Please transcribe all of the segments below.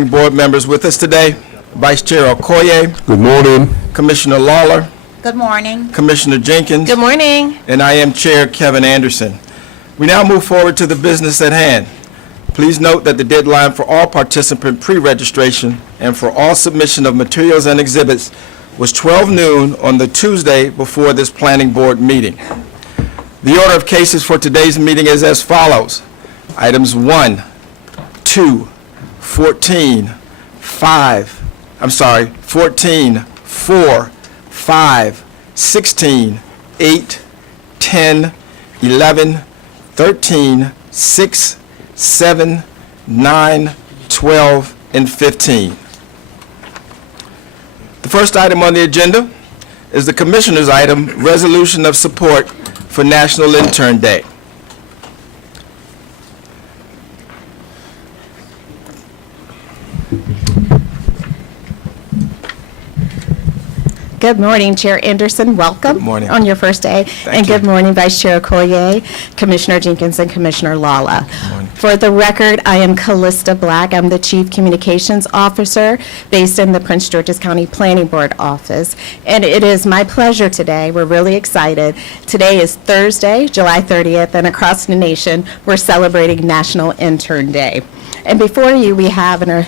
Board members with us today. Vice Chair Okoye, Good morning. Commissioner Lawler, Good morning. Commissioner Jenkins, Good morning. and I am Chair Kevin Anderson. We now move forward to the business at hand. Please note that the deadline for all participant pre-registration and for all submission of materials and exhibits was 12 noon on the Tuesday before this Planning Board meeting. The order of cases for today's meeting is as follows. Items 1, 2, 14, 4, 5, 16, 8, 10, 11, 13, 6, 7, 9, 12, and 15. The first item on the agenda is the Commissioner's item, Resolution of Support for National Intern Day. Good morning, Chair Anderson. Welcome. Good morning. On your first day. And you. good morning, Vice Chair Okoye, Commissioner Jenkins, and Commissioner Lala. morning. For the record, I am Callista Black. I'm the Chief Communications Officer based in the Prince George's County Planning Board office. And it is my pleasure today. We're really excited. Today is Thursday, July 30th, and across the nation, we're celebrating National Intern Day. And before you, we have a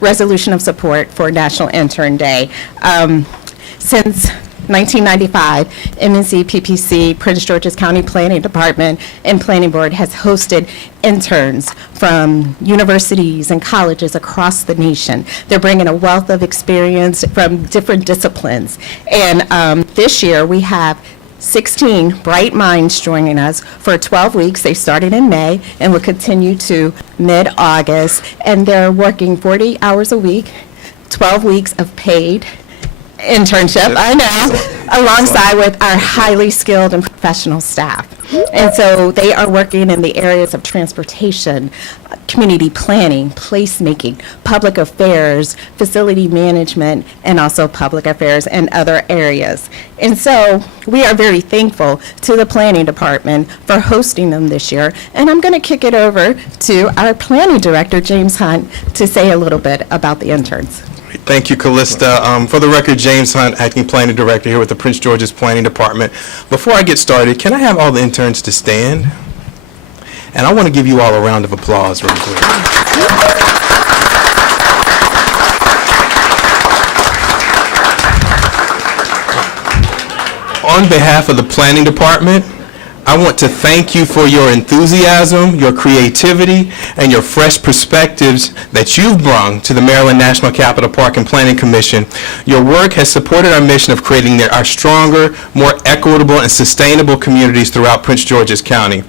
resolution of support for National Intern Day. Since 1995, MNC PPC, Prince George's County Planning Department, and Planning Board has hosted interns from universities and colleges across the nation. They're bringing a wealth of experience from different disciplines. And this year, we have 16 bright minds joining us for 12 weeks. They started in May and will continue to mid-August. And they're working 40 hours a week, 12 weeks of paid internship, I know, alongside with our highly skilled and professional staff. And so they are working in the areas of transportation, community planning, placemaking, public affairs, facility management, and also public affairs and other areas. And so we are very thankful to the Planning Department for hosting them this year. And I'm going to kick it over to our Planning Director, James Hunt, to say a little bit about the interns. Thank you, Callista. For the record, James Hunt, Acting Planning Director here with the Prince George's Planning Department. Before I get started, can I have all the interns to stand? And I want to give you all a round of applause real quick. On behalf of the Planning Department, I want to thank you for your enthusiasm, your creativity, and your fresh perspectives that you've brought to the Maryland National Capital Park and Planning Commission. Your work has supported our mission of creating our stronger, more equitable, and sustainable communities throughout Prince George's County.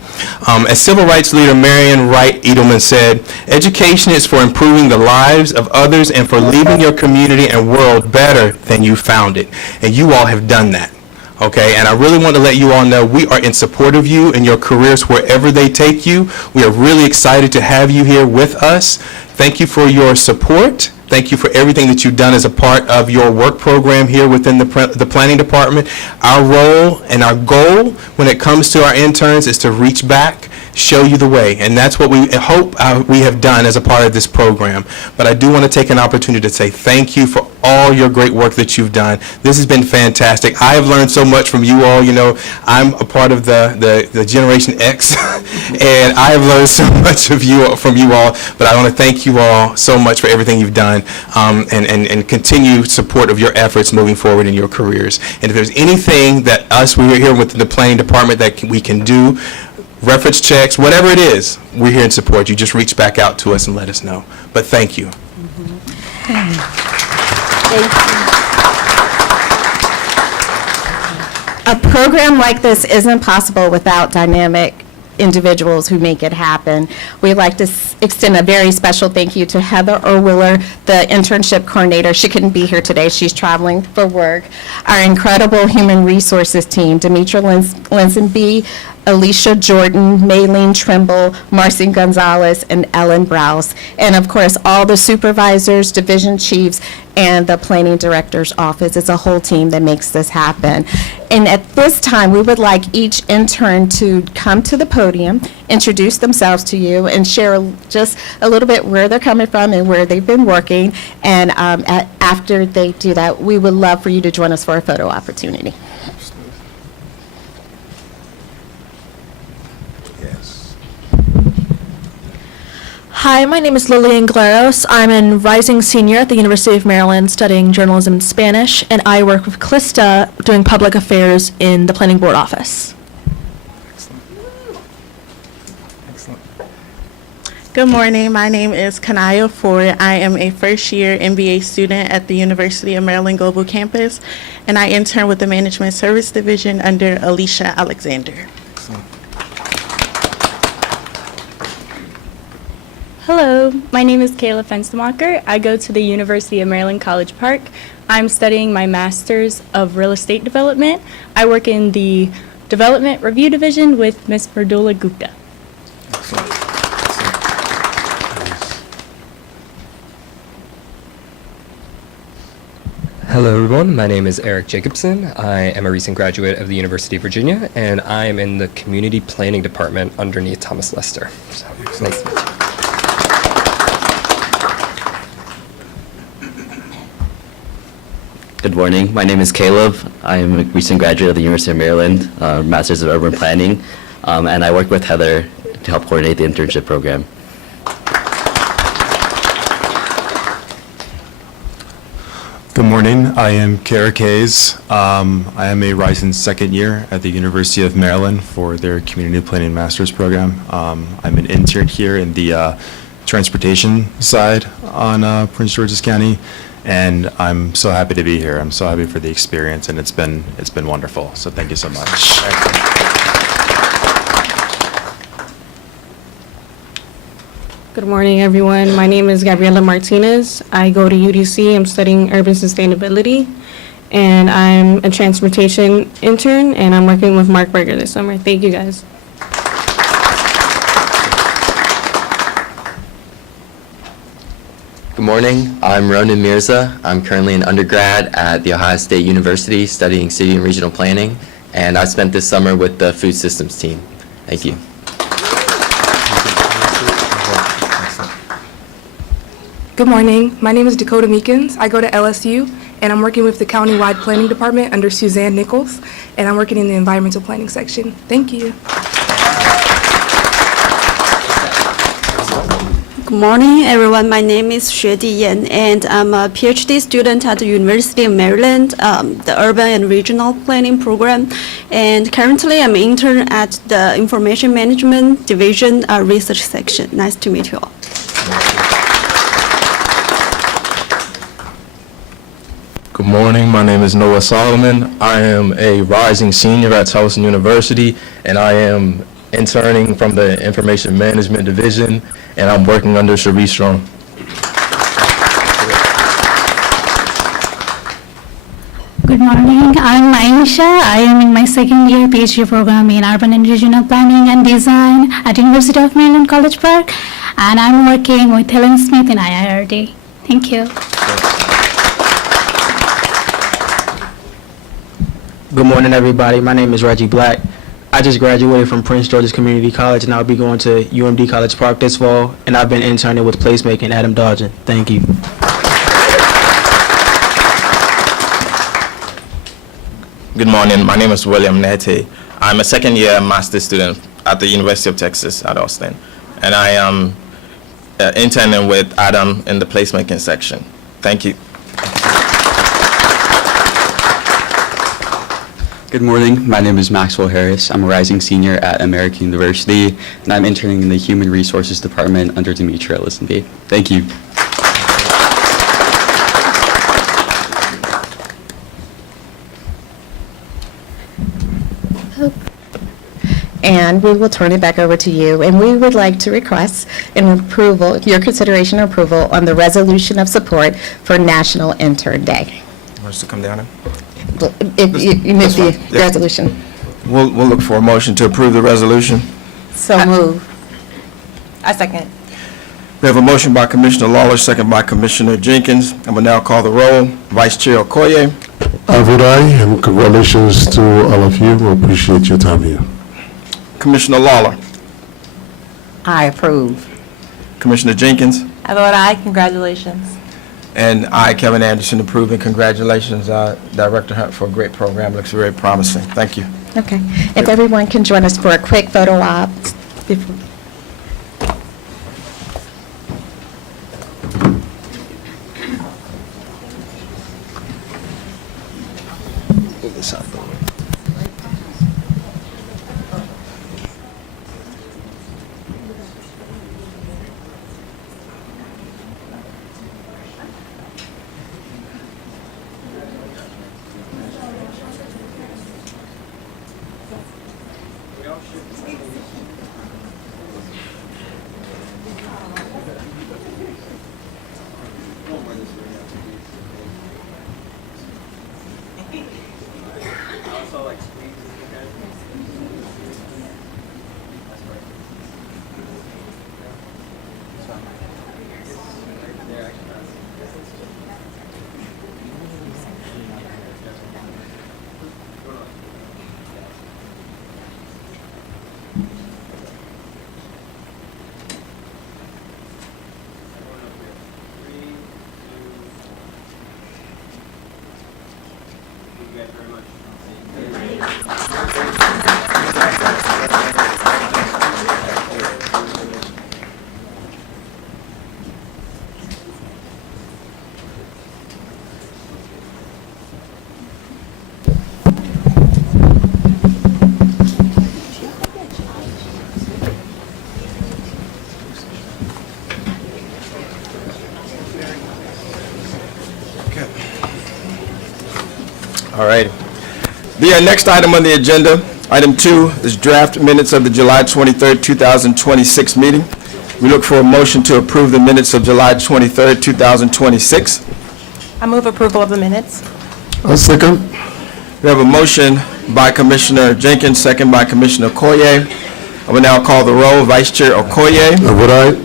As civil rights leader Marian Wright Edelman said, education is for improving the lives of others and for leaving your community and world better than you found it. And you all have done that. Okay, and I really want to let you all know we are in support of you and your careers wherever they take you. We are really excited to have you here with us. Thank you for your support. Thank you for everything that you've done as a part of your work program here within the Planning Department. Our role and our goal when it comes to our interns is to reach back, show you the way, and that's what we hope we have done as a part of this program. But I do want to take an opportunity to say thank you for all your great work that you've done. This has been fantastic. I have learned so much from you all. You know, I'm a part of the Generation X, and I have learned so much from you all. But I want to thank you all so much for everything you've done, and continued support of your efforts moving forward in your careers. And if there's anything that we're here with the Planning Department that we can do, reference checks, whatever it is, we're here in support. You just reach back out to us and let us know. But thank you. Thank you. A program like this isn't possible without dynamic individuals who make it happen. We'd like to extend a very special thank you to Heather Orwiller, the internship coordinator. She couldn't be here today. She's traveling for work. Our incredible human resources team, Demetra Linsenby, Alicia Jordan, Maylene Trimble, Marcy Gonzalez, and Ellen Browse. And of course, all the supervisors, division chiefs, and the planning director's office. It's a whole team that makes this happen. And at this time, we would like each intern to come to the podium, introduce themselves to you, and share just a little bit where they're coming from and where they've been working. And after they do that, we would love for you to join us for a photo opportunity. Hi, my name is Lillian Glaros. I'm a rising senior at the University of Maryland studying journalism and Spanish, and I work with Calista doing public affairs in the planning board office. Excellent. Good morning. My name is Kanaya Ford. I am a first-year MBA student at the University of Maryland Global Campus, and I intern with the Management Service Division under Alicia Alexander. Hello, my name is Kayla Fenstermacher. I go to the University of Maryland College Park. I'm studying my Master's of Real Estate Development. I work in the Development Review Division with Ms. Mridula Gupta. Hello everyone, my name is Eric Jacobson. I am a recent graduate of the University of Virginia, and I am in the Community Planning Department underneath Thomas Lester. So, nice to meet you. Good morning. My name is Caleb. I am a recent graduate of the University of Maryland, Masters of Urban Planning, and I work with Heather to help coordinate the internship program. Good morning. I am Kara Kays. I am a rising second year at the University of Maryland for their Community Planning Master's program. I'm an intern here in the transportation side on Prince George's County, and I'm so happy to be here. I'm so happy for the experience, and it's been wonderful. So thank you so much. Good morning, everyone. My name is Gabriela Martinez. I go to UDC. I'm studying urban sustainability, and I'm a transportation intern, and I'm working with Mark Berger this summer. Thank you, guys. Good morning. I'm Ronan Mirza. I'm currently an undergrad at The Ohio State University studying city and regional planning, and I spent this summer with the food systems team. Thank you. Good morning. My name is Dakota Meekins. I go to LSU, and I'm working with the County-wide Planning Department under Suzanne Nichols, and I'm working in the Environmental Planning section. Thank you. Good morning, everyone. My name is Xuedi Yan, and I'm a PhD student at the University of Maryland, the Urban and Regional Planning program. And currently, I'm an intern at the Information Management Division Research section. Nice to meet you all. Good morning. My name is Noah Solomon. I am a rising senior at Towson University, and I am interning from the Information Management Division, and I'm working under Cherie Strong. Good morning. I'm Aisha. I am in my second year PhD program in Urban and Regional Planning and Design at University of Maryland College Park, and I'm working with Helen Smith in IIRD. Thank you. Good morning, everybody. My name is Reggie Black. I just graduated from Prince George's Community College, and I'll be going to UMD College Park this fall, and I've been interning with Placemaking Adam Dodgen. Thank you. Good morning. My name is William Nete. I'm a second-year master's student at the University of Texas at Austin, and I am interning with Adam in the placemaking section. Thank you. Good morning. My name is Maxwell Harris. I'm a rising senior at American University, and I'm interning in the Human Resources Department under Demetria Listenby. Thank you. And we will turn it back over to you. And we would like to request an approval, your consideration and approval on the resolution of support for National Intern Day. Want us to come down? If you move the resolution. We'll look for a motion to approve the resolution. So move. I second. We have a motion by Commissioner Lawler, second by Commissioner Jenkins. I will now call the roll. Vice Chair Okoye. I vote aye, and congratulations to all of you. We appreciate your time here. Commissioner Lawler. I approve. Commissioner Jenkins. I vote aye. Congratulations. And I, Kevin Anderson, approve, and congratulations, Director Hunt, for a great program. Looks very promising. Thank you. Okay. If everyone can join us for a quick photo op. All right. The next item on the agenda, item 2, is draft minutes of the July 23rd, 2026 meeting. We look for a motion to approve the minutes of July 23rd, 2026. I move approval of the minutes. I second. We have a motion by Commissioner Jenkins, second by Commissioner Okoye. I will now call the roll. Vice Chair Okoye. I vote aye.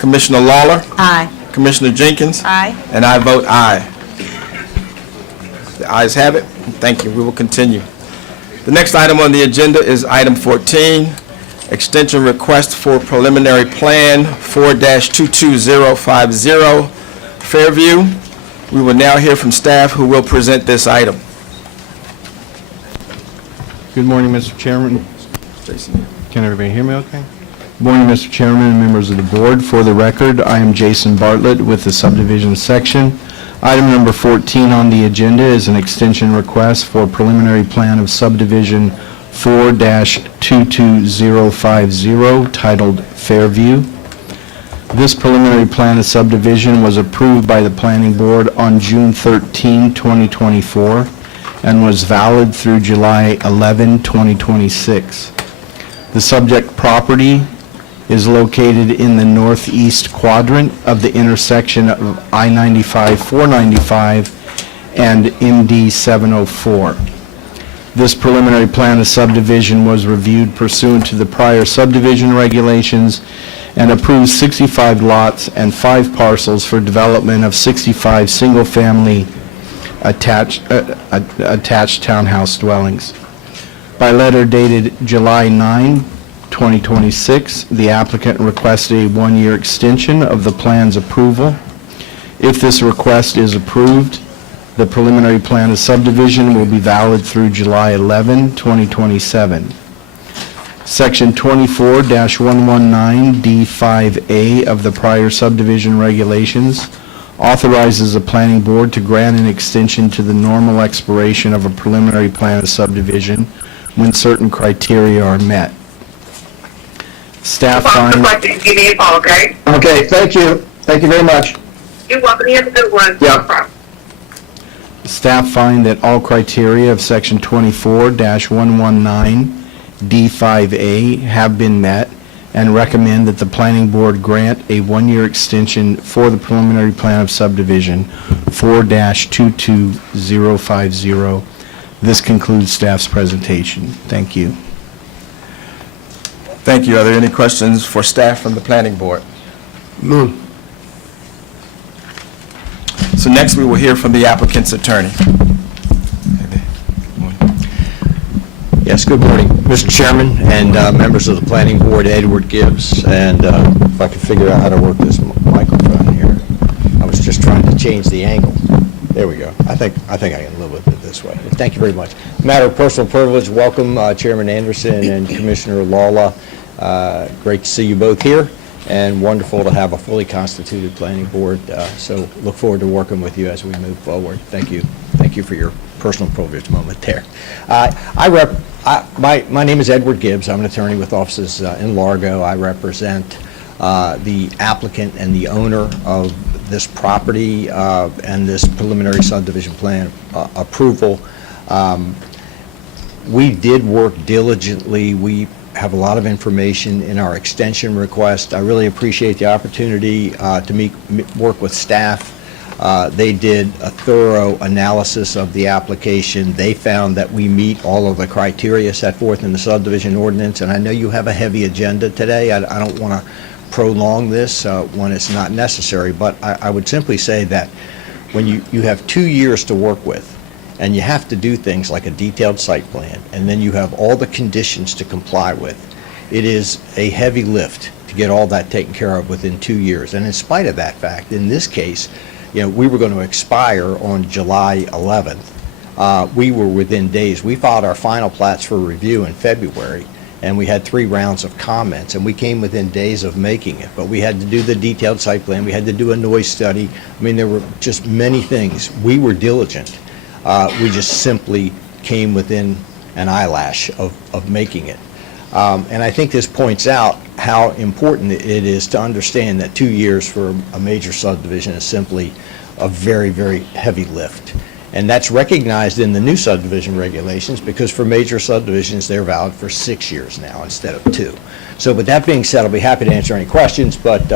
Commissioner Lawler. Aye. Commissioner Jenkins. Aye. And I vote aye. The ayes have it. Thank you. We will continue. The next item on the agenda is item 14, extension request for preliminary plan 4-22050 Fairview. We will now hear from staff who will present this item. Good morning, Mr. Chairman. Jason. Can everybody hear me okay? Good morning, Mr. Chairman and members of the board. For the record, I am Jason Bartlett with the subdivision section. Item number 14 on the agenda is an extension request for preliminary plan of subdivision 4-22050 titled Fairview. This preliminary plan of subdivision was approved by the Planning Board on June 13, 2024, and was valid through July 11, 2026. The subject property is located in the northeast quadrant of the intersection of I-95-495 and MD 704. This preliminary plan of subdivision was reviewed pursuant to the prior subdivision regulations and approved 65 lots and 5 parcels for development of 65 single-family attached townhouse dwellings. By letter dated July 9, 2026, the applicant requested a one-year extension of the plan's approval. If this request is approved, the preliminary plan of subdivision will be valid through July 11, 2027. Section 24-119D5A of the prior subdivision regulations authorizes the planning board to grant an extension to the normal expiration of a preliminary plan of subdivision when certain criteria are met. Staff finds... Give me a call, okay? Okay, thank you. Thank you very much. You're welcome. You have a good one. Yeah. No problem. Staff find that all criteria of Section 24-119D5A have been met and recommend that the planning board grant a one-year extension for the preliminary plan of subdivision 4-22050 This concludes staff's presentation. Thank you. Thank you. Are there any questions for staff from the planning board? None. So next, we will hear from the applicant's attorney. Yes, good morning, Mr. Chairman and members of the Planning Board, Edward Gibbs, and if I can figure out how to work this microphone here. I was just trying to change the angle. There we go. I think I can live with it this way. Thank you very much. Matter of personal privilege, welcome Chairman Anderson and Commissioner Lawler. Great to see you both here, and wonderful to have a fully constituted Planning Board. So look forward to working with you as we move forward. Thank you. Thank you for your personal privilege moment there. My name is Edward Gibbs. I'm an attorney with offices in Largo. I represent the applicant and the owner of this property and this preliminary subdivision plan approval. We did work diligently. We have a lot of information in our extension request. I really appreciate the opportunity to work with staff. They did a thorough analysis of the application. They found that we meet all of the criteria set forth in the subdivision ordinance, and I know you have a heavy agenda today. I don't want to prolong this when it's not necessary, but I would simply say that when you have 2 years to work with, and you have to do things like a detailed site plan, and then you have all the conditions to comply with, it is a heavy lift to get all that taken care of within 2 years. And in spite of that fact, in this case, we were going to expire on July 11th. We were within days. We filed our final plats for review in February, and we had 3 rounds of comments, and we came within days of making it. But we had to do the detailed site plan. We had to do a noise study. I mean, there were just many things. We were diligent. We just simply came within an eyelash of making it. And I think this points out how important it is to understand that 2 years for a major subdivision is simply a very, very heavy lift. And that's recognized in the new subdivision regulations, because for major subdivisions, they're valid for 6 years now instead of 2. So with that being said, I'll be happy to answer any questions, but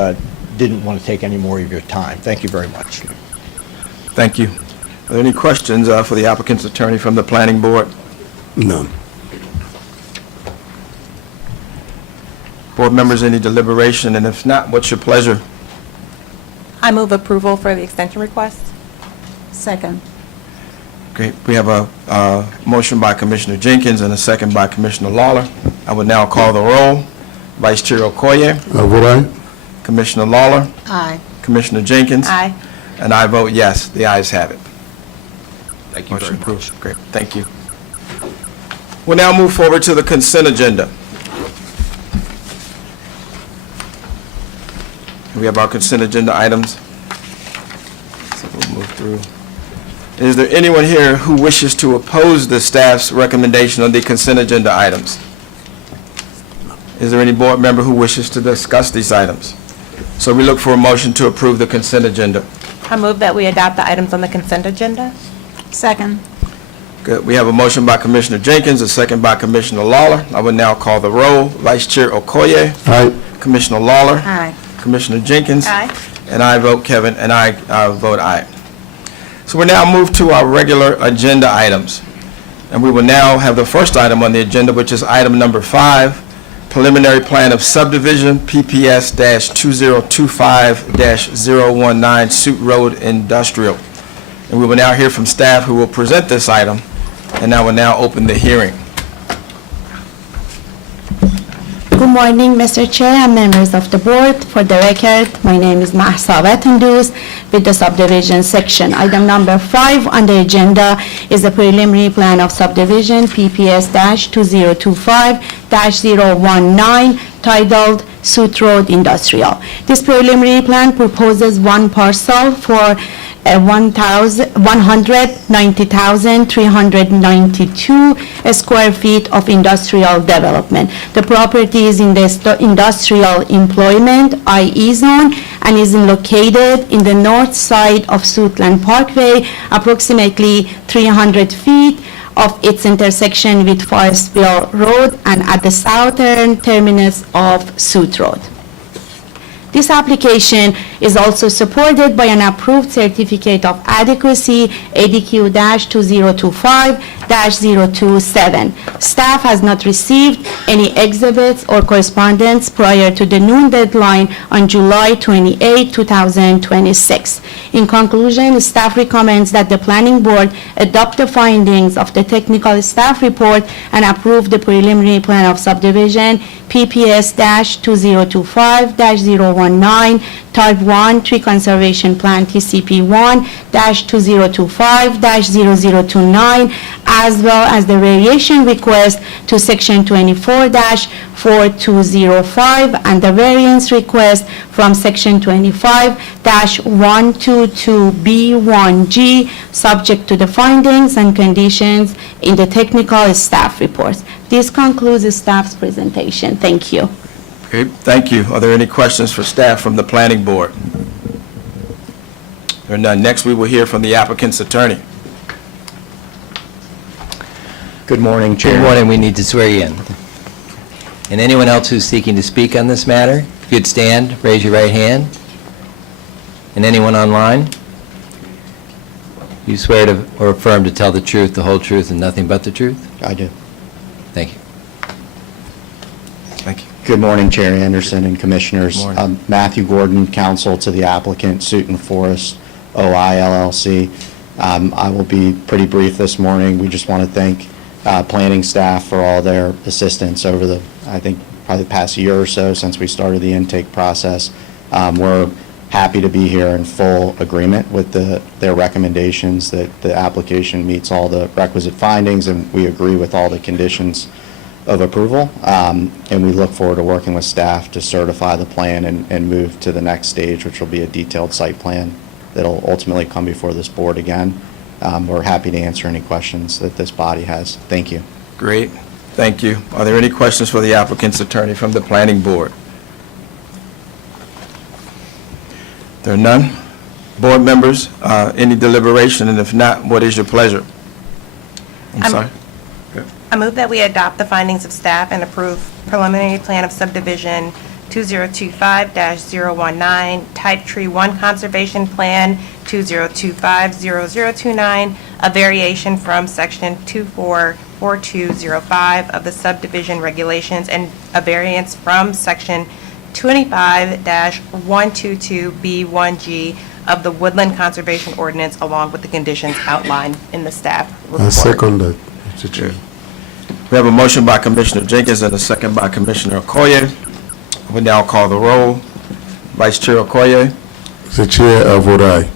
didn't want to take any more of your time. Thank you very much. Thank you. Are there any questions for the applicant's attorney from the planning board? None. Board members, any deliberation? And if not, what's your pleasure? I move approval for the extension request. Second. Great. We have a motion by Commissioner Jenkins and a second by Commissioner Lawler. I would now call the roll. Vice Chair Okoye. Vote aye. Commissioner Lawler. Aye. Commissioner Jenkins. Aye. And I vote yes. The ayes have it. Thank you Motion very approved. Great. Thank you. We'll now move forward to the consent agenda. We have our consent agenda items. So we'll move through. Is there anyone here who wishes to oppose the staff's recommendation on the consent agenda items? Is there any board member who wishes to discuss these items? So we look for a motion to approve the consent agenda. I move that we adopt the items on the consent agenda. Second. Good. We have a motion by Commissioner Jenkins, a second by Commissioner Lawler. I will now call the roll. Vice Chair Okoye. Aye. Commissioner Lawler. Aye. Commissioner Jenkins. Aye. And I vote Kevin, and I vote aye. So we now move to our regular agenda items. And we will now have the first item on the agenda, which is item number 5, preliminary plan of subdivision, PPS-2025-019, Suit Road Industrial. And we will now hear from staff who will present this item, and I will now open the hearing. Good morning, Mr. Chair and members of the board. For the record, my name is Mahsa Vatanduz with the subdivision section. Item number 5 on the agenda is the preliminary plan of subdivision, PPS-2025-019, titled Suit Road Industrial. This preliminary plan proposes one parcel for 190,392 square feet of industrial development. The property is in the industrial employment IE zone and is located in the north side of Suitland Parkway, approximately 300 feet of its intersection with Forestville Road and at the southern terminus of Suit Road. This application is also supported by an approved certificate of adequacy, ADQ-2025-027. Staff has not received any exhibits or correspondence prior to the noon deadline on July 28, 2026. In conclusion, staff recommends that the Planning Board adopt the findings of the technical staff report and approve the preliminary plan of subdivision PPS-2025-019, Type 1 Tree Conservation Plan TCP1-2025-0029, as well as the variation request to Section 24-4205 and the variance request from Section 25-122B1G, subject to the findings and conditions in the technical staff reports. This concludes the staff's presentation. Thank you. Okay, thank you. Are there any questions for staff from the planning board? There are none. Next, we will hear from the applicant's attorney. Good morning, Chair. Good morning. We need to swear you in. And anyone else who's seeking to speak on this matter, if you'd stand, raise your right hand. And anyone online? You swear to or affirm to tell the truth, the whole truth, and nothing but the truth? I do. Thank you. Thank you. Good morning, Chair Anderson and Commissioners. Good morning. Matthew Gordon, counsel to the applicant, Sutton Forest OI LLC. I will be pretty brief this morning. We just want to thank planning staff for all their assistance over the, I think, probably the past year or so since we started the intake process. We're happy to be here in full agreement with their recommendations, that the application meets all the requisite findings, and we agree with all the conditions of approval. And we look forward to working with staff to certify the plan and move to the next stage, which will be a detailed site plan that'll ultimately come before this board again. We're happy to answer any questions that this body has. Thank you. Great. Thank you. Are there any questions for the applicant's attorney from the planning board? There are none. Board members, any deliberation, and if not, what is your pleasure? I'm sorry. I move that we adopt the findings of staff and approve preliminary plan of subdivision 2025-019, Type Tree 1 Conservation Plan 2025-0029, a variation from Section 24-4205 of the subdivision regulations, and a variance from Section 25-122B1G of the Woodland Conservation Ordinance, along with the conditions outlined in the staff report. I second that, Mr. Chair. We have a motion by Commissioner Jenkins and a second by Commissioner Okoye. We now call the roll. Vice Chair Okoye. Mr. Chair, I vote aye.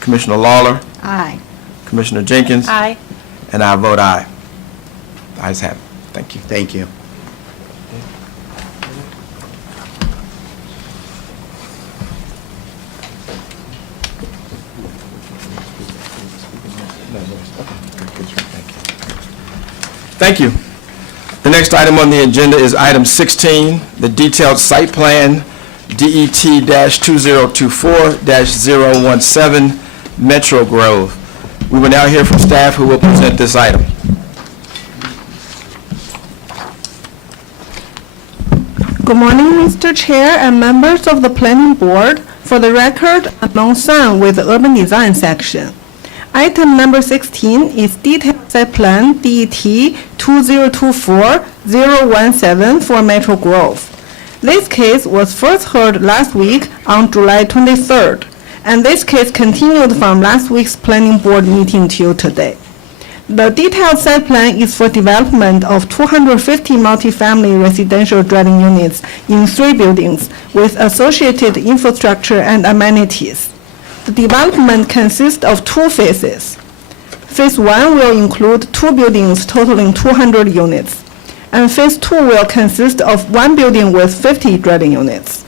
Commissioner Lawler. Aye. Commissioner Jenkins. Aye. And I vote aye. The ayes have it. Thank you. Thank you. Thank you. The next item on the agenda is item 16, the detailed site plan, DET-2024-017, Metro Grove. We will now hear from staff who will present this item. Good morning, Mr. Chair and members of the Planning Board. For the record, I'm Long San with the Urban Design section. Item number 16 is detailed site plan DET-2024-017 for Metro Grove. This case was first heard last week on July 23rd, and this case continued from last week's Planning Board meeting till today. The detailed site plan is for development of 250 multifamily residential dwelling units in 3 buildings with associated infrastructure and amenities. The development consists of 2 phases. Phase 1 will include 2 buildings totaling 200 units, and Phase 2 will consist of 1 building with 50 dwelling units.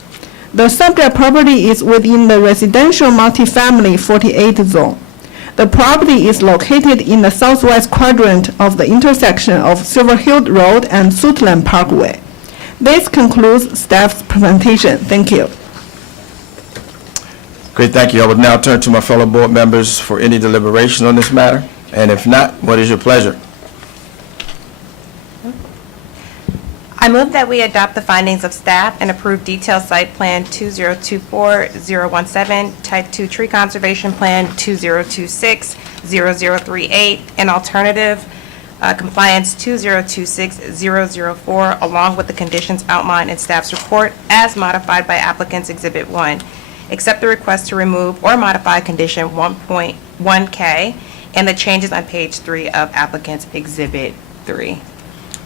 The subject property is within the residential multifamily 48 zone. The property is located in the southwest quadrant of the intersection of Silver Hill Road and Suitland Parkway. This concludes staff's presentation. Thank you. Great, thank you. I would now turn to my fellow board members for any deliberation on this matter, and if not, what is your pleasure? I move that we adopt the findings of staff and approve detailed site plan 2024-017, type 2 tree conservation plan 2026-0038, and alternative compliance 2026-004, along with the conditions outlined in staff's report as modified by applicant's Exhibit 1. Accept the request to remove or modify condition 1.1K and the changes on page 3 of applicant's Exhibit 3.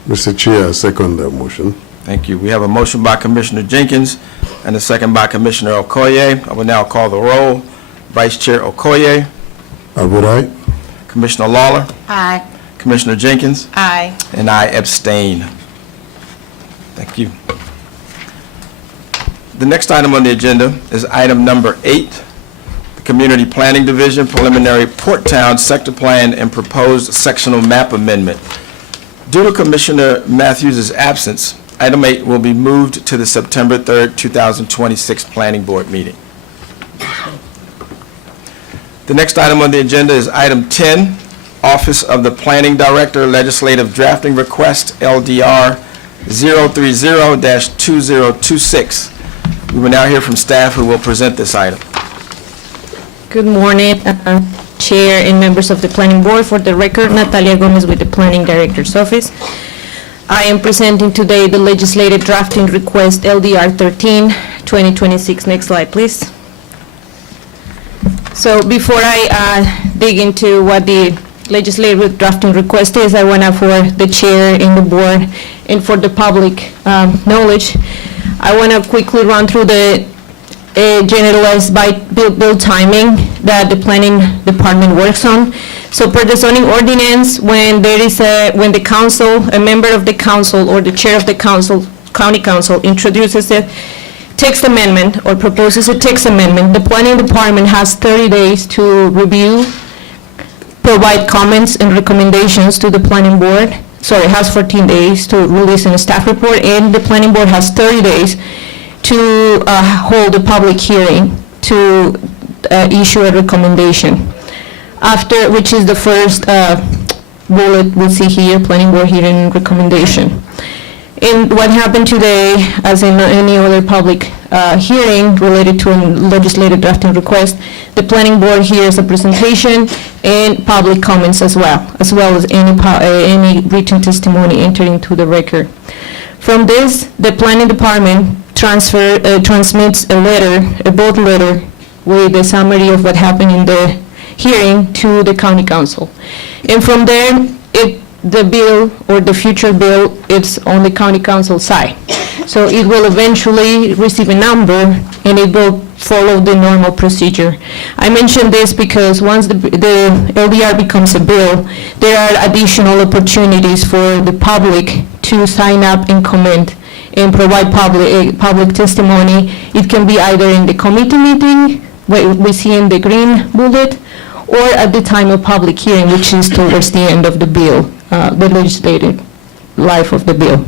Mr. Chair, I second that motion. Thank you. We have a motion by Commissioner Jenkins and a second by Commissioner Okoye. I will now call the roll. Vice Chair Okoye. I vote aye. Commissioner Lawler. Aye. Commissioner Jenkins. Aye. And I abstain. Thank you. The next item on the agenda is item number 8, the Community Planning Division Preliminary Port Town Sector Plan and Proposed Sectional Map Amendment. Due to Commissioner Matthews' absence, item 8 will be moved to the September 3rd, 2026 Planning Board meeting. The next item on the agenda is item 10, Office of the Planning Director Legislative Drafting Request, LDR 030-2026. We will now hear from staff who will present this item. Good morning, Chair and members of the Planning Board. For the record, Natalia Gomez with the Planning Director's Office. I am presenting today the legislative drafting request LDR 13, 2026. Next slide, please. So before I dig into what the legislative drafting request is, I want to, for the Chair and the Board and for the public knowledge, I want to quickly run through the generalized bill timing that the Planning Department works on. So per the zoning ordinance, when the council, a member of the council or the chair of the council, county council introduces a text amendment or proposes a text amendment, the Planning Department has 30 days to review, provide comments and recommendations to the Planning Board. Sorry, it has 14 days to release a staff report, and the Planning Board has 30 days to hold a public hearing to issue a recommendation. After, which is the first bullet we see here, Planning Board hearing recommendation. And what happened today, as in any other public hearing related to a legislative drafting request, the Planning Board hears a presentation and public comments as well as any written testimony entered into the record. From this, the Planning Department transmits a board letter with a summary of what happened in the hearing to the county council. And from there, the bill or the future bill, it's on the county council side. So it will eventually receive a number and it will follow the normal procedure. I mention this because once the LDR becomes a bill, there are additional opportunities for the public to sign up and comment and provide public testimony. It can be either in the committee meeting, what we see in the green bullet, or at the time of public hearing, which is towards the end of the bill, the legislative life of the bill.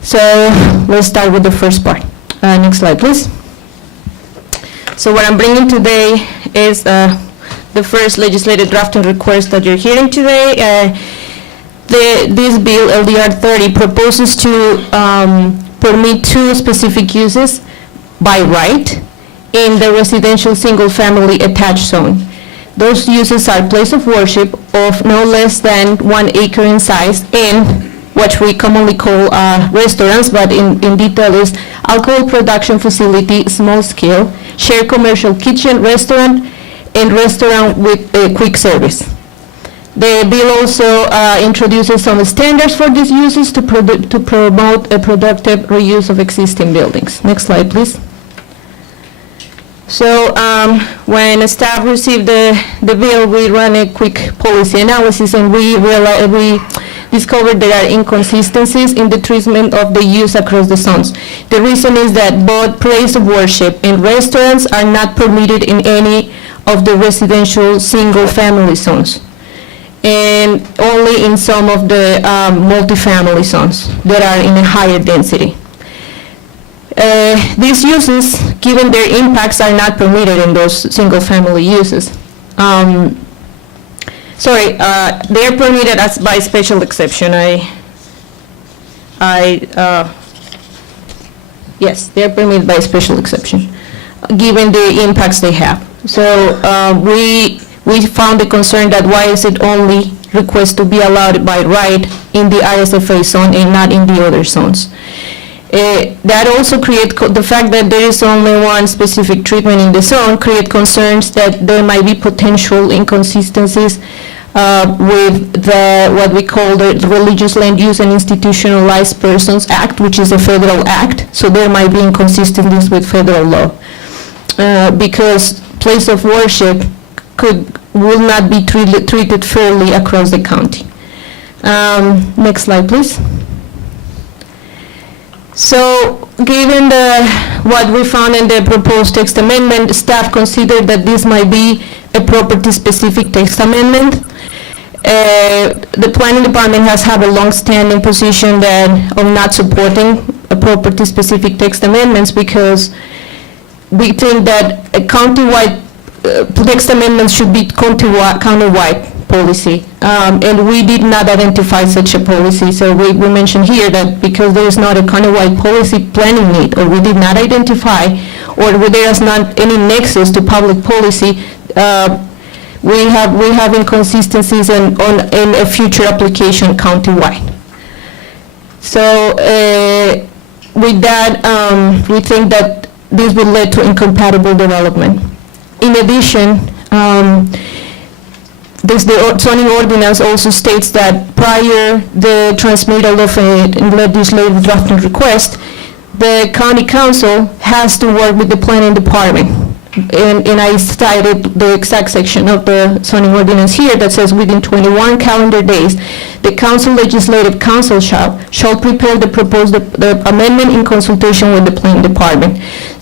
So let's start with the first part. Next slide, please. So what I'm bringing today is the first legislative drafting request that you're hearing today. This bill, LDR 30, proposes to permit 2 specific uses by right in the residential single-family attached zone. Those uses are place of worship of no less than 1 acre in size and what we commonly call restaurants, but in detail is alcohol production facility, small scale, shared commercial kitchen, restaurant, and restaurant with quick service. The bill also introduces some standards for these uses to promote a productive reuse of existing buildings. Next slide, please. So when staff received the bill, we ran a quick policy analysis and we discovered there are inconsistencies in the treatment of the use across the zones. The reason is that both place of worship and restaurants are not permitted in any of the residential single-family zones, and only in some of the multifamily zones that are in a higher density. These uses, given their impacts, are not permitted in those single-family uses. They are permitted by special exception. yes, they're permitted by special exception, given the impacts they have. So we found the concern that why is it only request to be allowed by right in the ISFA zone and not in the other zones? That also create, the fact that there is only one specific treatment in the zone create concerns that there might be potential inconsistencies with what we call the Religious Land Use and Institutionalized Persons Act, which is a federal act, so there might be inconsistencies with federal law. Because place of worship will not be treated fairly across the county. Next slide, please. So, given what we found in the proposed text amendment, staff considered that this might be a property-specific text amendment. The planning department has had a long-standing position of not supporting a property-specific text amendments because we think that a countywide text amendments should be countywide policy, and we did not identify such a policy. So we mentioned here that because there is not a countywide policy planning need, or we did not identify, or where there is not any nexus to public policy, we have inconsistencies in a future application countywide. So with that, we think that this will lead to incompatible development. In addition, the zoning ordinance also states that prior the transmittal of a legislative drafting request, the county council has to work with the planning department. And I cited the exact section of the zoning ordinance here that says within 21 calendar days, the council legislative council shall prepare the proposed amendment in consultation with the planning department.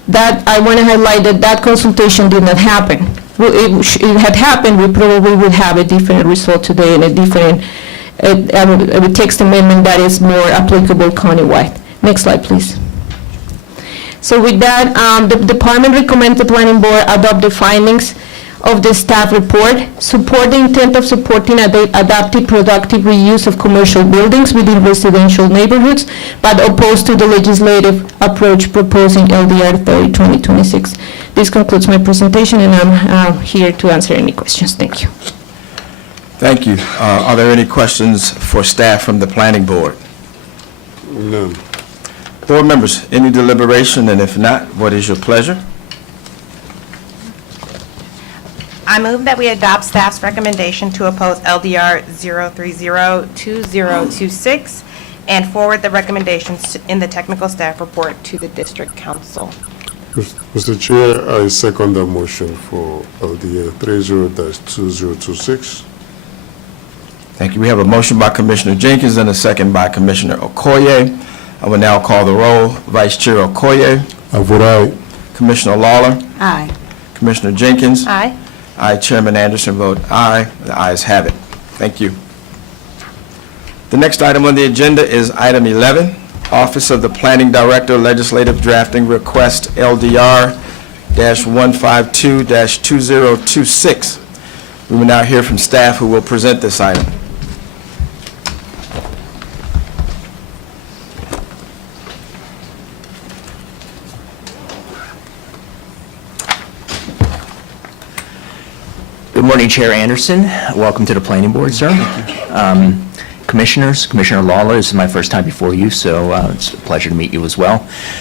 That, I want to highlight that consultation did not happen. If it had happened, we probably would have a different result today and a different a text amendment that is more applicable countywide. Next slide, please. So with that, the department recommends the planning board adopt the findings of the staff report, support the intent of supporting adaptive productive reuse of commercial buildings within residential neighborhoods, but opposed to the legislative approach proposing LDR 30/2026. This concludes my presentation, and I'm here to answer any questions. Thank you. Thank you. Are there any questions for staff from the planning board? None. Board members, any deliberation, and if not, what is your pleasure? I move that we adopt staff's recommendation to oppose LDR 0302026 and forward the recommendations in the technical staff report to the district council. Mr. Chair, I second the motion for LDA 30-2026. Thank you. We have a motion by Commissioner Jenkins and a second by Commissioner Okoye. I will now call the roll. Vice Chair Okoye. I vote aye. Commissioner Lawler. Aye. Commissioner Jenkins. Aye. I, Chairman Anderson, vote aye. The ayes have it. Thank you. The next item on the agenda is item 11, Office of the Planning Director Legislative Drafting Request LDR-152-2026. We will now hear from staff who will present this item. Good morning, Chair Anderson. Welcome to the Planning Board, sir. Commissioners, Commissioner Lawler, this is my first time before you, so it's a pleasure to meet you as well.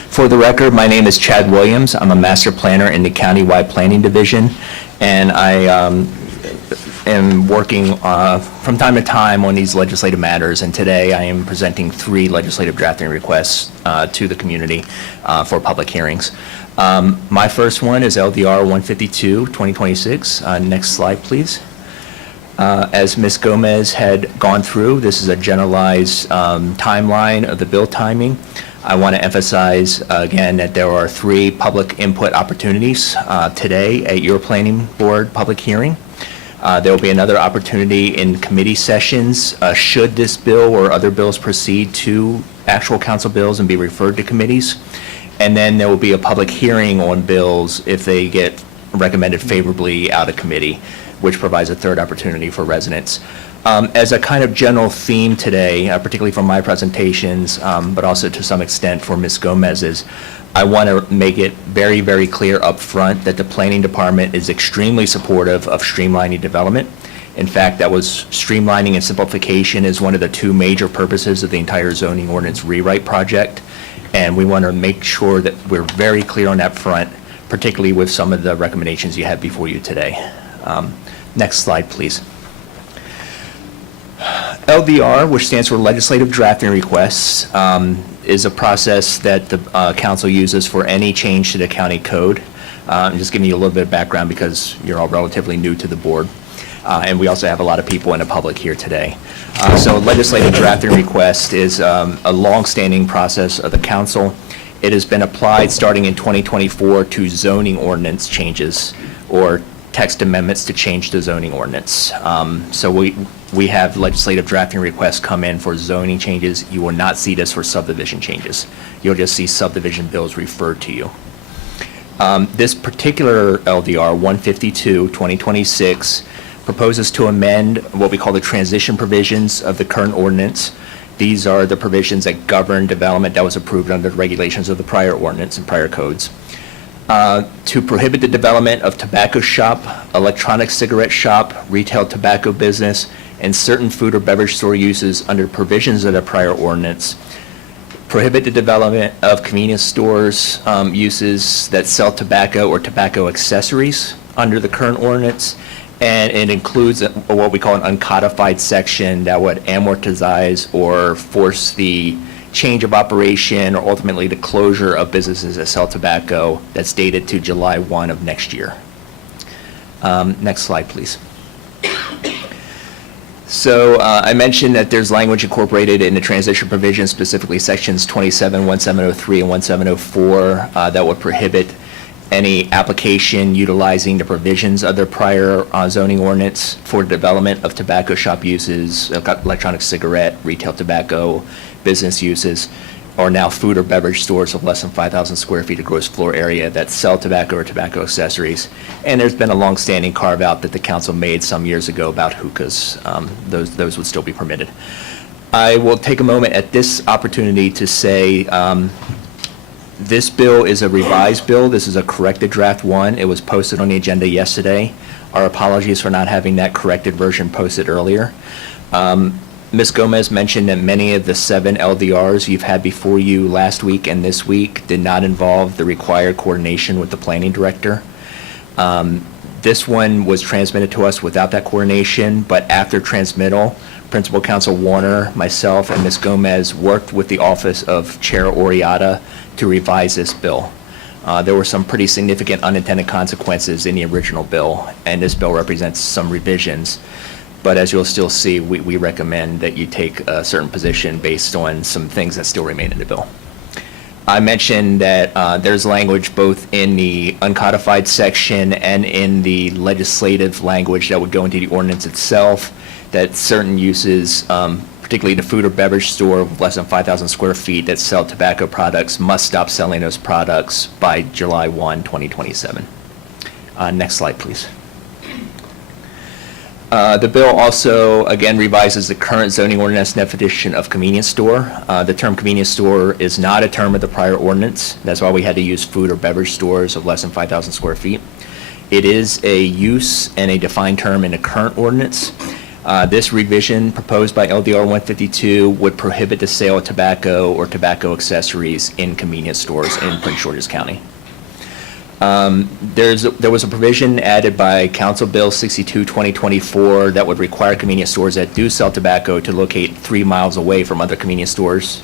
For the record, my name is Chad Williams. I'm a master planner in the Countywide Planning Division, and I am working from time to time on these legislative matters, and today I am presenting 3 legislative drafting requests to the community for public hearings. My first one is LDR 152-2026. Next slide, please. As Ms. Gomez had gone through, this is a generalized timeline of the bill timing. I want to emphasize again that there are 3 public input opportunities today at your planning board public hearing. There will be another opportunity in committee sessions should this bill or other bills proceed to actual council bills and be referred to committees. And then there will be a public hearing on bills if they get recommended favorably out of committee, which provides a third opportunity for residents. As a kind of general theme today, particularly from my presentations, but also to some extent for Ms. Gomez's, I want to make it very, very clear up front that the Planning Department is extremely supportive of streamlining development. In fact, that was streamlining and simplification is one of the two major purposes of the entire zoning ordinance rewrite project. And we want to make sure that we're very clear on that front, particularly with some of the recommendations you have before you today. Next slide, please. LDR, which stands for Legislative Drafting Requests, is a process that the council uses for any change to the county code. I'm just giving you a little bit of background because you're all relatively new to the board. And we also have a lot of people in the public here today. So legislative drafting request is a long-standing process of the council. It has been applied starting in 2024 to zoning ordinance changes or text amendments to change the zoning ordinance. So we have legislative drafting requests come in for zoning changes. You will not see this for subdivision changes. You'll just see subdivision bills referred to you. This particular LDR 152, 2026, proposes to amend what we call the transition provisions of the current ordinance. These are the provisions that govern development that was approved under the regulations of the prior ordinance and prior codes. To prohibit the development of tobacco shop, electronic cigarette shop, retail tobacco business, and certain food or beverage store uses under provisions of the prior ordinance. Prohibit the development of convenience stores uses that sell tobacco or tobacco accessories under the current ordinance. And it includes what we call an uncodified section that would amortize or force the change of operation or ultimately the closure of businesses that sell tobacco that's dated to July 1 of next year. Next slide, please. So I mentioned that there's language incorporated in the transition provisions, specifically sections 27, 1703, and 1704 that would prohibit any application utilizing the provisions of the prior zoning ordinance for development of tobacco shop uses, electronic cigarette, retail tobacco, business uses, or now food or beverage stores of less than 5,000 square feet of gross floor area that sell tobacco or tobacco accessories. And there's been a long-standing carve-out that the council made some years ago about hookahs. Those would still be permitted. I will take a moment at this opportunity to say this bill is a revised bill. This is a corrected draft one. It was posted on the agenda yesterday. Our apologies for not having that corrected version posted earlier. Ms. Gomez mentioned that many of the 7 LDRs you've had before you last week and this week did not involve the required coordination with the planning director. This one was transmitted to us without that coordination, but after transmittal, Principal Counsel Warner, myself, and Ms. Gomez worked with the Office of Chair Oriata to revise this bill. There were some pretty significant unintended consequences in the original bill, and this bill represents some revisions. But as you'll still see, we recommend that you take a certain position based on some things that still remain in the bill. I mentioned that there's language both in the uncodified section and in the legislative language that would go into the ordinance itself, that certain uses, particularly the food or beverage store with less than 5,000 square feet that sell tobacco products, must stop selling those products by July 1, 2027. Next slide, please. The bill also, again, revises the current zoning ordinance definition of convenience store. The term convenience store is not a term of the prior ordinance. That's why we had to use food or beverage stores of less than 5,000 square feet. It is a use and a defined term in the current ordinance. This revision proposed by LDR 152 would prohibit the sale of tobacco or tobacco accessories in convenience stores in Prince George's County. There was a provision added by Council Bill 62, 2024 that would require convenience stores that do sell tobacco to locate 3 miles away from other convenience stores.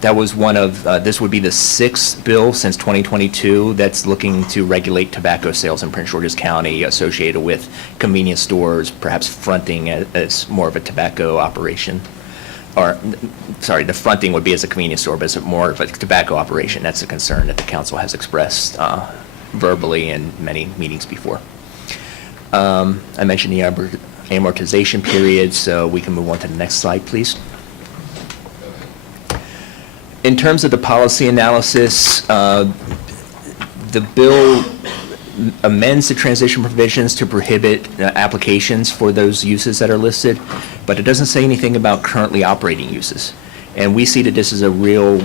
That was one of, this would be the 6th bill since 2022 that's looking to regulate tobacco sales in Prince George's County associated with convenience stores, perhaps fronting as more of a tobacco operation. Or, sorry, the fronting would be as a convenience store, but it's more of a tobacco operation. That's a concern that the council has expressed verbally in many meetings before. I mentioned the amortization period, so we can move on to the next slide, please. In terms of the policy analysis, The bill amends the transition provisions to prohibit applications for those uses that are listed, but it doesn't say anything about currently operating uses. And we see that this is a real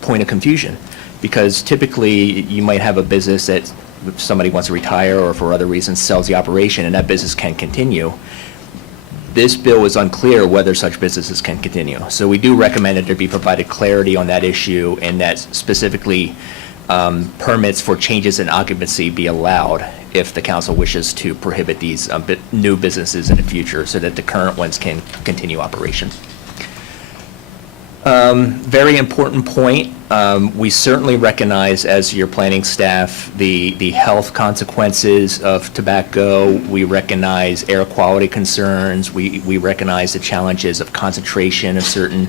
point of confusion, because typically you might have a business that if somebody wants to retire or for other reasons sells the operation, and that business can continue. This bill is unclear whether such businesses can continue. So we do recommend that there be provided clarity on that issue, and that specifically permits for changes in occupancy be allowed if the council wishes to prohibit these new businesses in the future, so that the current ones can continue operation. Very important point. We certainly recognize, as your planning staff, the health consequences of tobacco. We recognize air quality concerns. We recognize the challenges of concentration of certain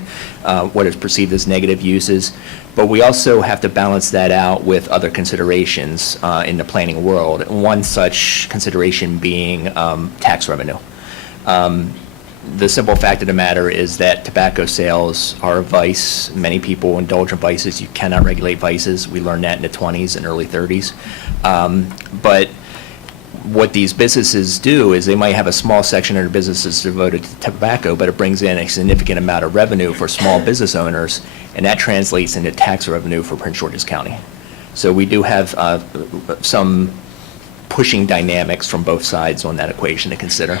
what is perceived as negative uses. But we also have to balance that out with other considerations in the planning world. One such consideration being tax revenue. The simple fact of the matter is that tobacco sales are a vice. Many people indulge in vices. You cannot regulate vices. We learned that in the 20s and early 30s. But what these businesses do is they might have a small section of their businesses devoted to tobacco, but it brings in a significant amount of revenue for small business owners, and that translates into tax revenue for Prince George's County. So we do have some pushing dynamics from both sides on that equation to consider.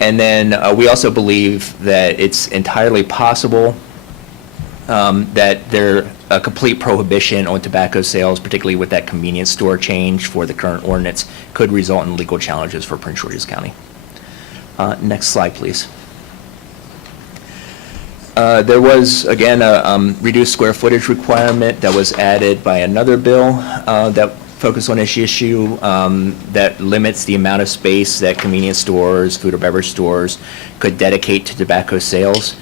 And then we also believe that it's entirely possible that a complete prohibition on tobacco sales, particularly with that convenience store change for the current ordinance, could result in legal challenges for Prince George's County. Next slide, please. There was, again, a reduced square footage requirement that was added by another bill that focus on this issue that limits the amount of space that convenience stores, food or beverage stores could dedicate to tobacco sales.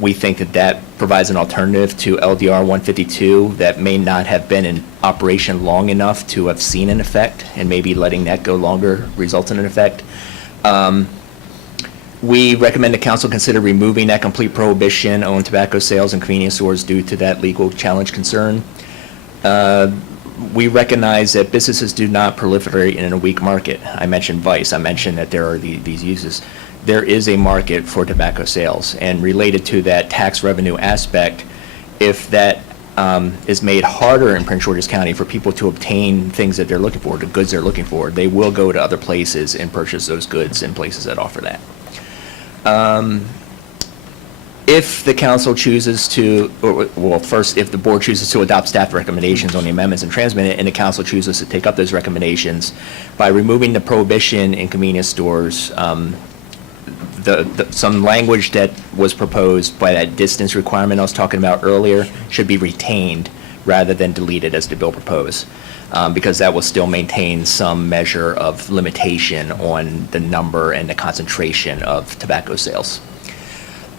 We think that that provides an alternative to LDR 152 that may not have been in operation long enough to have seen an effect, and maybe letting that go longer results in an effect. We recommend the council consider removing that complete prohibition on tobacco sales in convenience stores due to that legal challenge concern. We recognize that businesses do not proliferate in a weak market. I mentioned vice. I mentioned that there are these uses. There is a market for tobacco sales, and related to that tax revenue aspect, if that is made harder in Prince George's County for people to obtain things that they're looking for, the goods they're looking for, they will go to other places and purchase those goods in places that offer that. If the council chooses to, well, first, if the board chooses to adopt staff recommendations on the amendments and transmit it, and the council chooses to take up those recommendations, by removing the prohibition in convenience stores, some language that was proposed by that distance requirement I was talking about earlier should be retained rather than deleted as the bill proposed, because that will still maintain some measure of limitation on the number and the concentration of tobacco sales.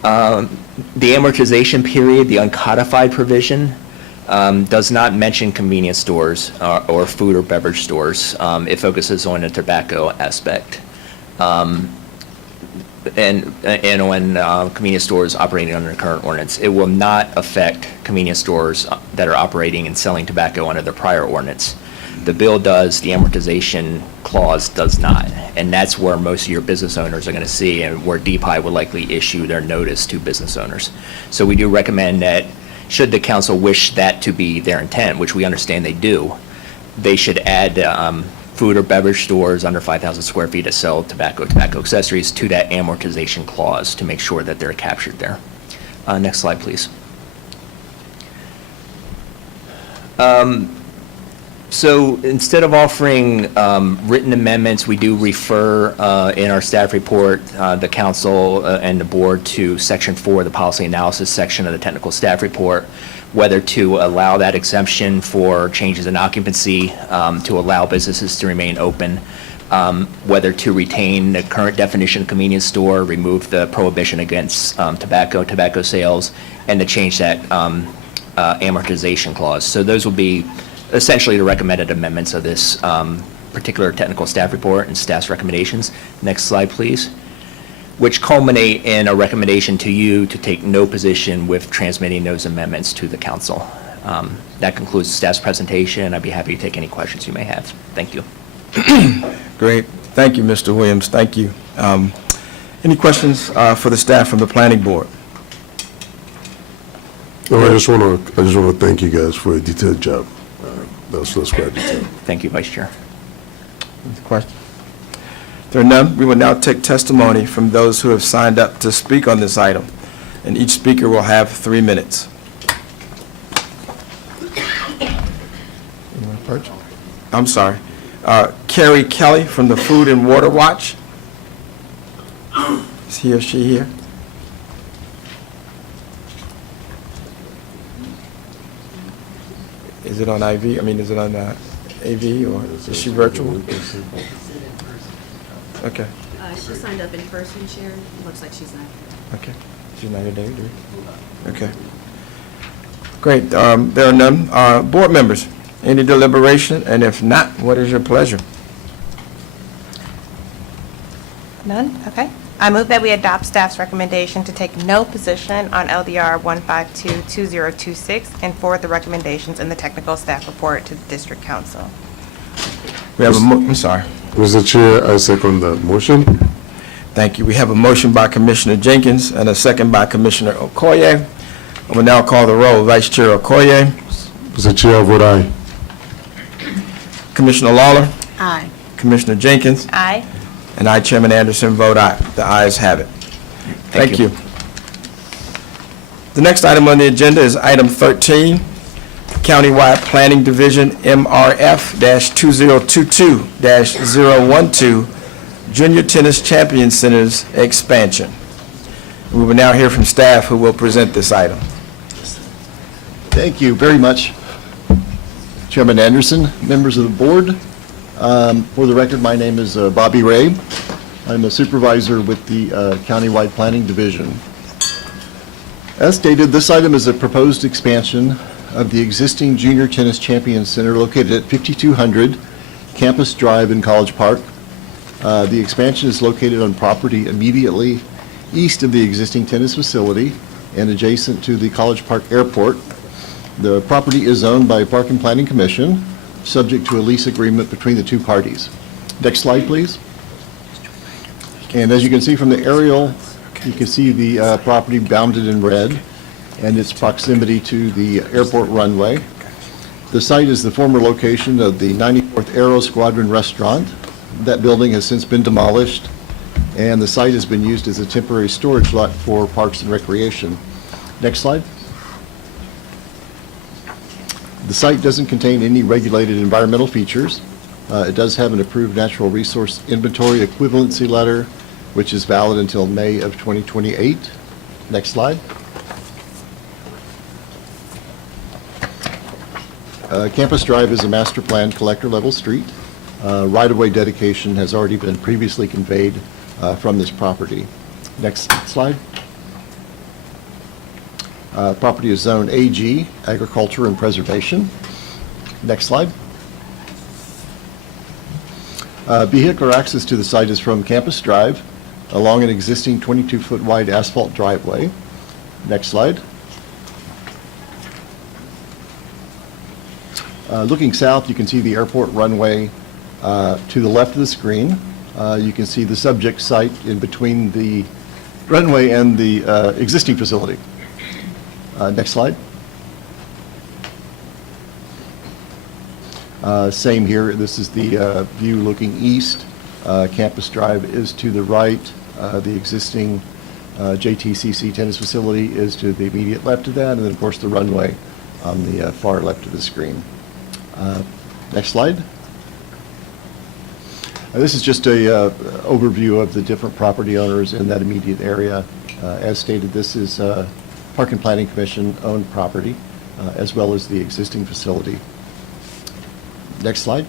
The amortization period, the uncodified provision, does not mention convenience stores or food or beverage stores. It focuses on the tobacco aspect and on convenience stores operating under the current ordinance. It will not affect convenience stores that are operating and selling tobacco under the prior ordinance. The bill does, the amortization clause does not, and that's where most of your business owners are going to see, and where DPI will likely issue their notice to business owners. So we do recommend that, should the council wish that to be their intent, which we understand they do, they should add food or beverage stores under 5,000 square feet that sell tobacco accessories to that amortization clause to make sure that they're captured there. Next slide, please. So instead of offering written amendments, we do refer in our staff report, the council and the board, to section 4, the policy analysis section of the technical staff report, whether to allow that exemption for changes in occupancy, to allow businesses to remain open, whether to retain the current definition of convenience store, remove the prohibition against tobacco sales, and to change that amortization clause. So those will be essentially the recommended amendments of this particular technical staff report and staff's recommendations. Next slide, please. Which culminate in a recommendation to you to take no position with transmitting those amendments to the council. That concludes staff's presentation. I'd be happy to take any questions you may have. Thank you. Great. Thank you, Mr. Williams. Thank you. Any questions for the staff from the planning board? No, I just want to thank you guys for a detailed job. That's quite detailed. Thank you, Vice Chair. Questions? There are none. We will now take testimony from those who have signed up to speak on this item, and each speaker will have 3 minutes. I'm sorry. Carrie Kelly from the Food and Water Watch. Is he or she here? Is it on IV? I mean, is it on AV, or is she virtual? Okay. She signed up in person, Sharon. Looks like she's not here. Okay. She's not here, David? Okay. Great. There are none. Board members, any deliberation? And if not, what is your pleasure? None? Okay. I move that we adopt staff's recommendation to take no position on LDR 1522026 and forward the recommendations in the technical staff report to the district council. We have I'm sorry. Mr. Chair, I second that motion. Thank you. We have a motion by Commissioner Jenkins and a second by Commissioner Okoye. I will now call the roll. Vice Chair Okoye. Mr. Chair, I vote aye. Commissioner Lawler. Aye. Commissioner Jenkins. Aye. And I, Chairman Anderson, vote aye. The ayes have it. Thank you. The next item on the agenda is item 13, Countywide Planning Division MRF-2022-012, Junior Tennis Champion Centers expansion. We will now hear from staff who will present this item. Thank you very much, Chairman Anderson, members of the board. For the record, my name is Bobby Ray. I'm a supervisor with the Countywide Planning Division. As stated, this item is a proposed expansion of the existing Junior Tennis Champion Center located at 5200 Campus Drive in College Park. The expansion is located on property immediately east of the existing tennis facility and adjacent to the College Park Airport. The property is owned by Park and Planning Commission, subject to a lease agreement between the two parties. Next slide, please. And as you can see from the aerial, you can see the property bounded in red and its proximity to the airport runway. The site is the former location of the 94th Aero Squadron Restaurant. That building has since been demolished, and the site has been used as a temporary storage lot for Parks and Recreation. Next slide. The site doesn't contain any regulated environmental features. It does have an approved natural resource inventory equivalency letter, which is valid until May of 2028. Next slide. Campus Drive is a master plan collector level street. Right-of-way dedication has already been previously conveyed from this property. Next slide. Property is Zone AG, Agriculture and Preservation. Next slide. Vehicular access to the site is from Campus Drive along an existing 22-foot wide asphalt driveway. Next slide. Looking south, you can see the airport runway to the left of the screen. You can see the subject site in between the runway and the existing facility. Next slide. Same here. This is the view looking east. Campus Drive is to the right. The existing JTCC tennis facility is to the immediate left of that, and then, of course, the runway on the far left of the screen. Next slide. This is just a overview of the different property owners in that immediate area. As stated, this is Park and Planning Commission owned property, as well as the existing facility. Next slide.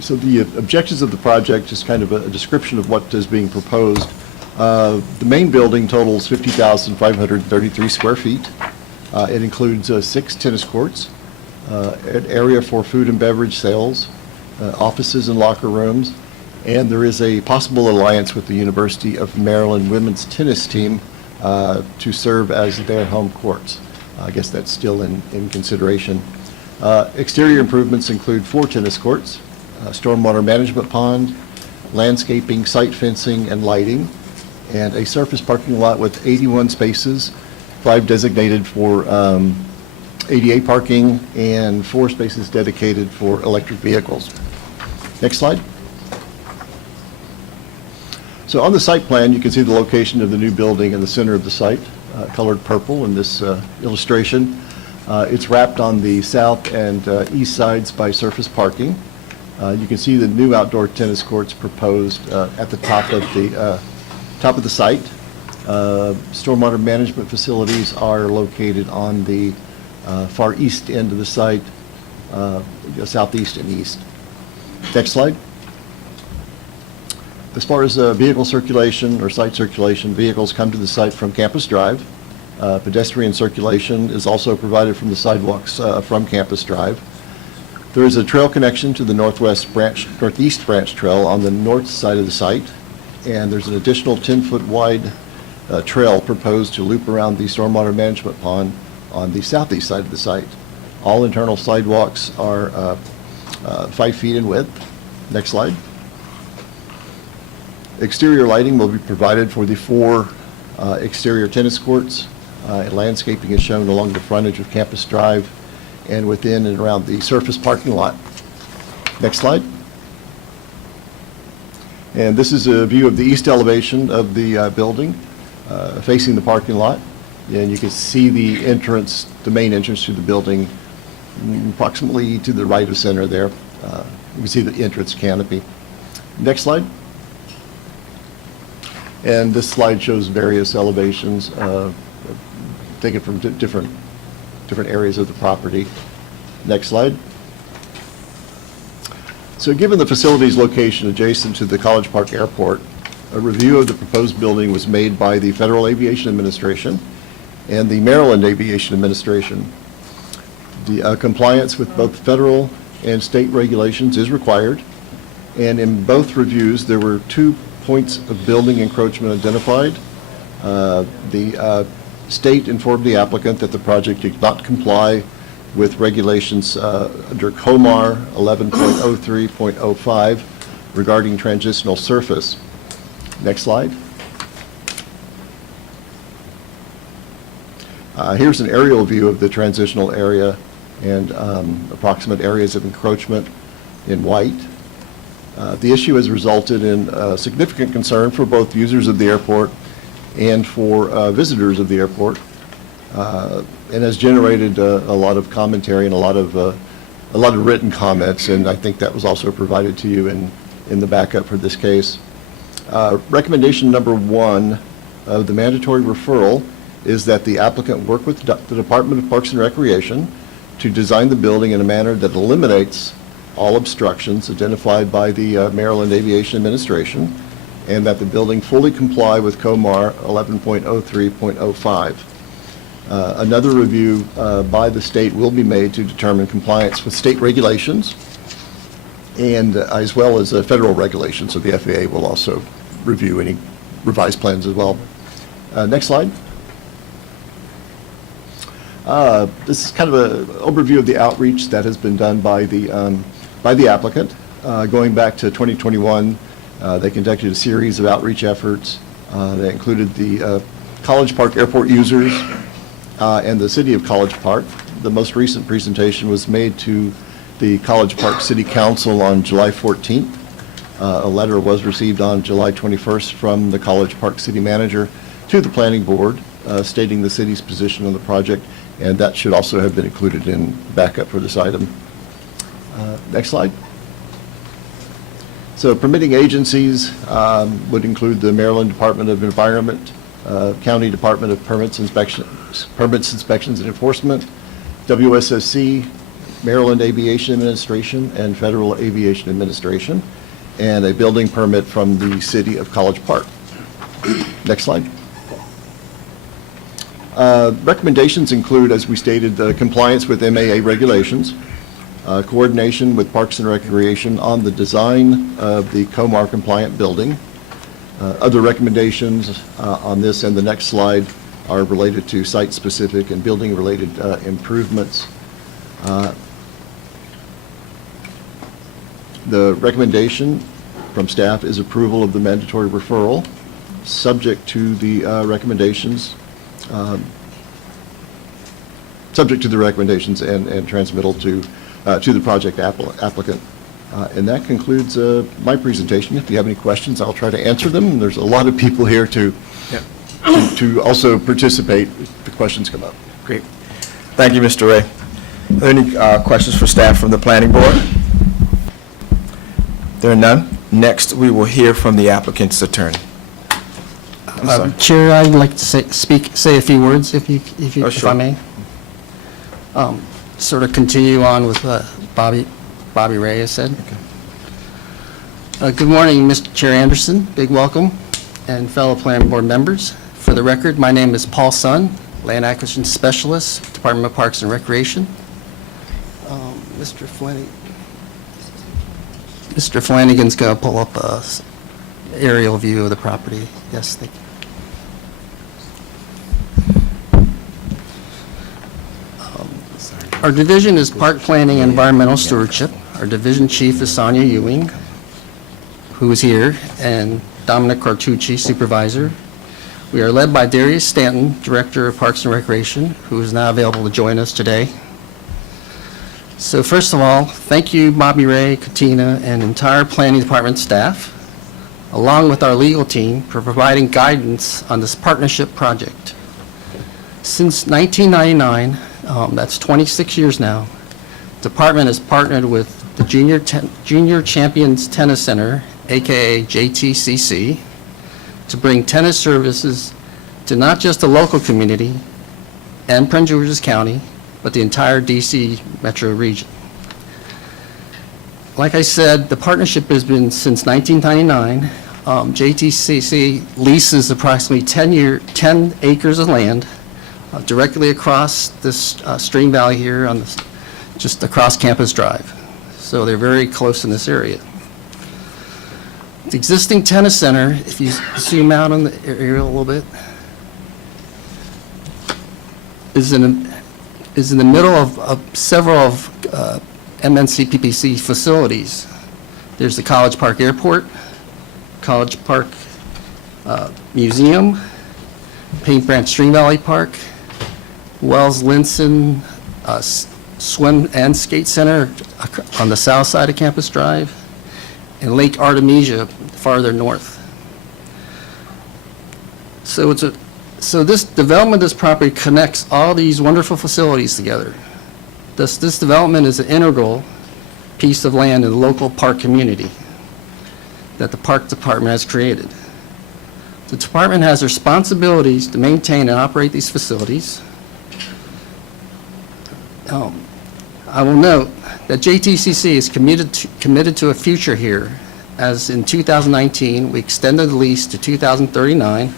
So the objectives of the project is kind of a description of what is being proposed. The main building totals 50,533 square feet. It includes 6 tennis courts, an area for food and beverage sales, offices and locker rooms, and there is a possible alliance with the University of Maryland women's tennis team to serve as their home courts. I guess that's still in consideration. Exterior improvements include 4 tennis courts, stormwater management pond, landscaping, site fencing, and lighting, and a surface parking lot with 81 spaces, 5 designated for ADA parking, and 4 spaces dedicated for electric vehicles. Next slide. So on the site plan, you can see the location of the new building in the center of the site, colored purple in this illustration. It's wrapped on the south and east sides by surface parking. You can see the new outdoor tennis courts proposed at the top of the site. Stormwater management facilities are located on the far east end of the site, southeast and east. Next slide. As far as vehicle circulation or site circulation, vehicles come to the site from Campus Drive. Pedestrian circulation is also provided from the sidewalks from Campus Drive. There is a trail connection to the northeast branch trail on the north side of the site, and there's an additional 10-foot wide trail proposed to loop around the stormwater management pond on the southeast side of the site. All internal sidewalks are 5 feet in width. Next slide. Exterior lighting will be provided for the 4 exterior tennis courts. Landscaping is shown along the frontage of Campus Drive and within and around the surface parking lot. Next slide. And this is a view of the east elevation of the building facing the parking lot. And you can see the entrance, the main entrance to the building, approximately to the right of center there. You can see the entrance canopy. Next slide. And this slide shows various elevations taken from different areas of the property. Next slide. So given the facility's location adjacent to the College Park Airport, a review of the proposed building was made by the Federal Aviation Administration and the Maryland Aviation Administration. The compliance with both federal and state regulations is required, and in both reviews there were 2 points of building encroachment identified. The state informed the applicant that the project did not comply with regulations under COMAR 11.03.05 regarding transitional surface. Next slide. Here's an aerial view of the transitional area and approximate areas of encroachment in white. The issue has resulted in significant concern for both users of the airport and for visitors of the airport, and has generated a lot of commentary and a lot of written comments, and I think that was also provided to you in the backup for this case. Recommendation number 1 of the mandatory referral is that the applicant work with the Department of Parks and Recreation to design the building in a manner that eliminates all obstructions identified by the Maryland Aviation Administration, and that the building fully comply with COMAR 11.03.05. Another review by the state will be made to determine compliance with state regulations and as well as federal regulations, so the FAA will also review any revised plans as well. Next slide. This is kind of an overview of the outreach that has been done by the applicant. Going back to 2021, they conducted a series of outreach efforts that included the College Park Airport users and the City of College Park. The most recent presentation was made to the College Park City Council on July 14th. A letter was received on July 21st from the College Park City Manager to the Planning Board stating the city's position on the project, and that should also have been included in backup for this item. Next slide. So permitting agencies would include the Maryland Department of Environment, County Department of Permits, Inspections and Enforcement, WSSC, Maryland Aviation Administration, and Federal Aviation Administration, and a building permit from the City of College Park. Next slide. Recommendations include, as we stated, compliance with MAA regulations, coordination with Parks and Recreation on the design of the COMAR compliant building, Other recommendations on this and the next slide are related to site-specific and building-related improvements. The recommendation from staff is approval of the mandatory referral, subject to the recommendations, and transmittal to the project applicant. And that concludes my presentation. If you have any questions, I'll try to answer them. There's a lot of people here to also participate if the questions come up. Great. Thank you, Mr. Ray. Are there any questions for staff from the planning board? There are none. Next, we will hear from the applicant's attorney. I'm sorry. Chair, I'd like to say a few words, if Oh, if sure. I may. Sort of continue on with what Bobby Ray has said. Good morning, Mr. Chair Anderson. Big welcome, and fellow planning board members. For the record, my name is Paul Sun, Land Acquisition Specialist, Department of Parks and Recreation. Mr. Flanagan's going to pull up a aerial view of the property. Yes, thank you. Our division is Park Planning and Environmental Stewardship. Our division chief is Sonia Ewing, who is here, and Dominic Cartucci, supervisor. We are led by Darius Stanton, Director of Parks and Recreation, who is now available to join us today. So first of all, thank you, Bobby Ray, Katina, and entire planning department staff, along with our legal team, for providing guidance on this partnership project. Since 1999, that's 26 years now, the department has partnered with the Junior Champions Tennis Center, AKA JTCC, to bring tennis services to not just the local community and Prince George's County, but the entire DC metro region. Like I said, the partnership has been since 1999. JTCC leases approximately 10 acres of land directly across this stream valley here on this, just across Campus Drive. So they're very close in this area. The existing tennis center, if you zoom out on the aerial a little bit, is in the middle of several of MNC PPC facilities. There's the College Park Airport, College Park Museum, Paint Branch Stream Valley Park, Wells Linson Swim and Skate Center on the south side of Campus Drive, and Lake Artemisia farther north. So this development of this property connects all these wonderful facilities together. This development is an integral piece of land in the local park community that the park department has created. The department has responsibilities to maintain and operate these facilities. I will note that JTCC is committed to a future here, as in 2019, we extended the lease to 2039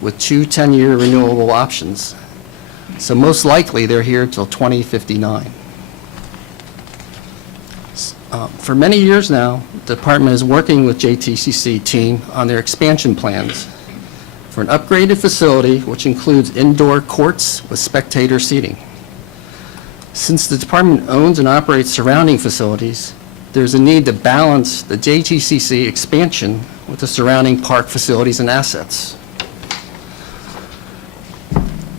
with 2 10-year renewable options. So most likely, they're here till 2059. For many years now, the department is working with JTCC team on their expansion plans for an upgraded facility which includes indoor courts with spectator seating. Since the department owns and operates surrounding facilities, there's a need to balance the JTCC expansion with the surrounding park facilities and assets.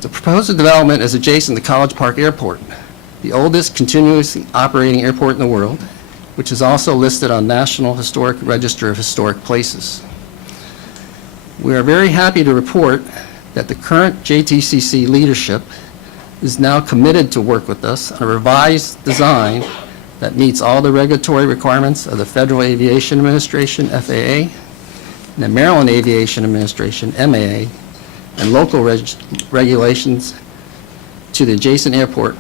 The proposed development is adjacent to College Park Airport, the oldest continuously operating airport in the world, which is also listed on National Historic Register of Historic Places. We are very happy to report that the current JTCC leadership is now committed to work with us on a revised design that meets all the regulatory requirements of the Federal Aviation Administration, FAA, and the Maryland Aviation Administration, MAA, and local regulations to the adjacent airport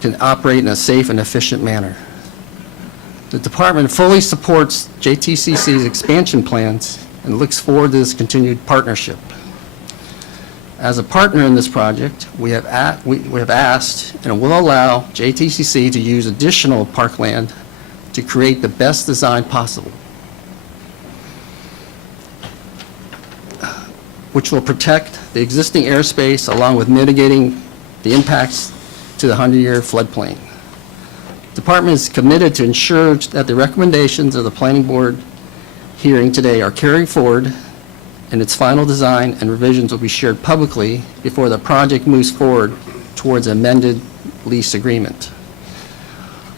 can operate in a safe and efficient manner. The department fully supports JTCC's expansion plans and looks forward to this continued partnership. As a partner in this project, we have asked and will allow JTCC to use additional parkland to create the best design possible. which will protect the existing airspace along with mitigating the impacts to the 100-year floodplain. The department is committed to ensure that the recommendations of the planning board hearing today are carried forward, and its final design and revisions will be shared publicly before the project moves forward towards amended lease agreement.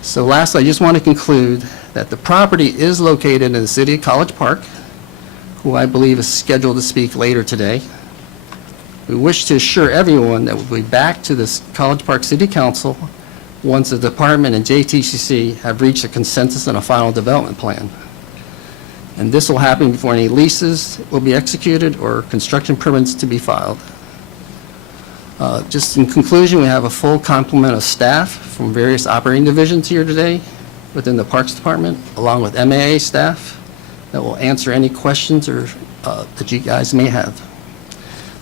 So lastly, I just want to conclude that the property is located in the city of College Park, who I believe is scheduled to speak later today. We wish to assure everyone that we'll be back to this College Park City Council once the department and JTCC have reached a consensus on a final development plan. And this will happen before any leases will be executed or construction permits to be filed. Just in conclusion, we have a full complement of staff from various operating divisions here today within the Parks Department, along with MAA staff that will answer any questions or that you guys may have.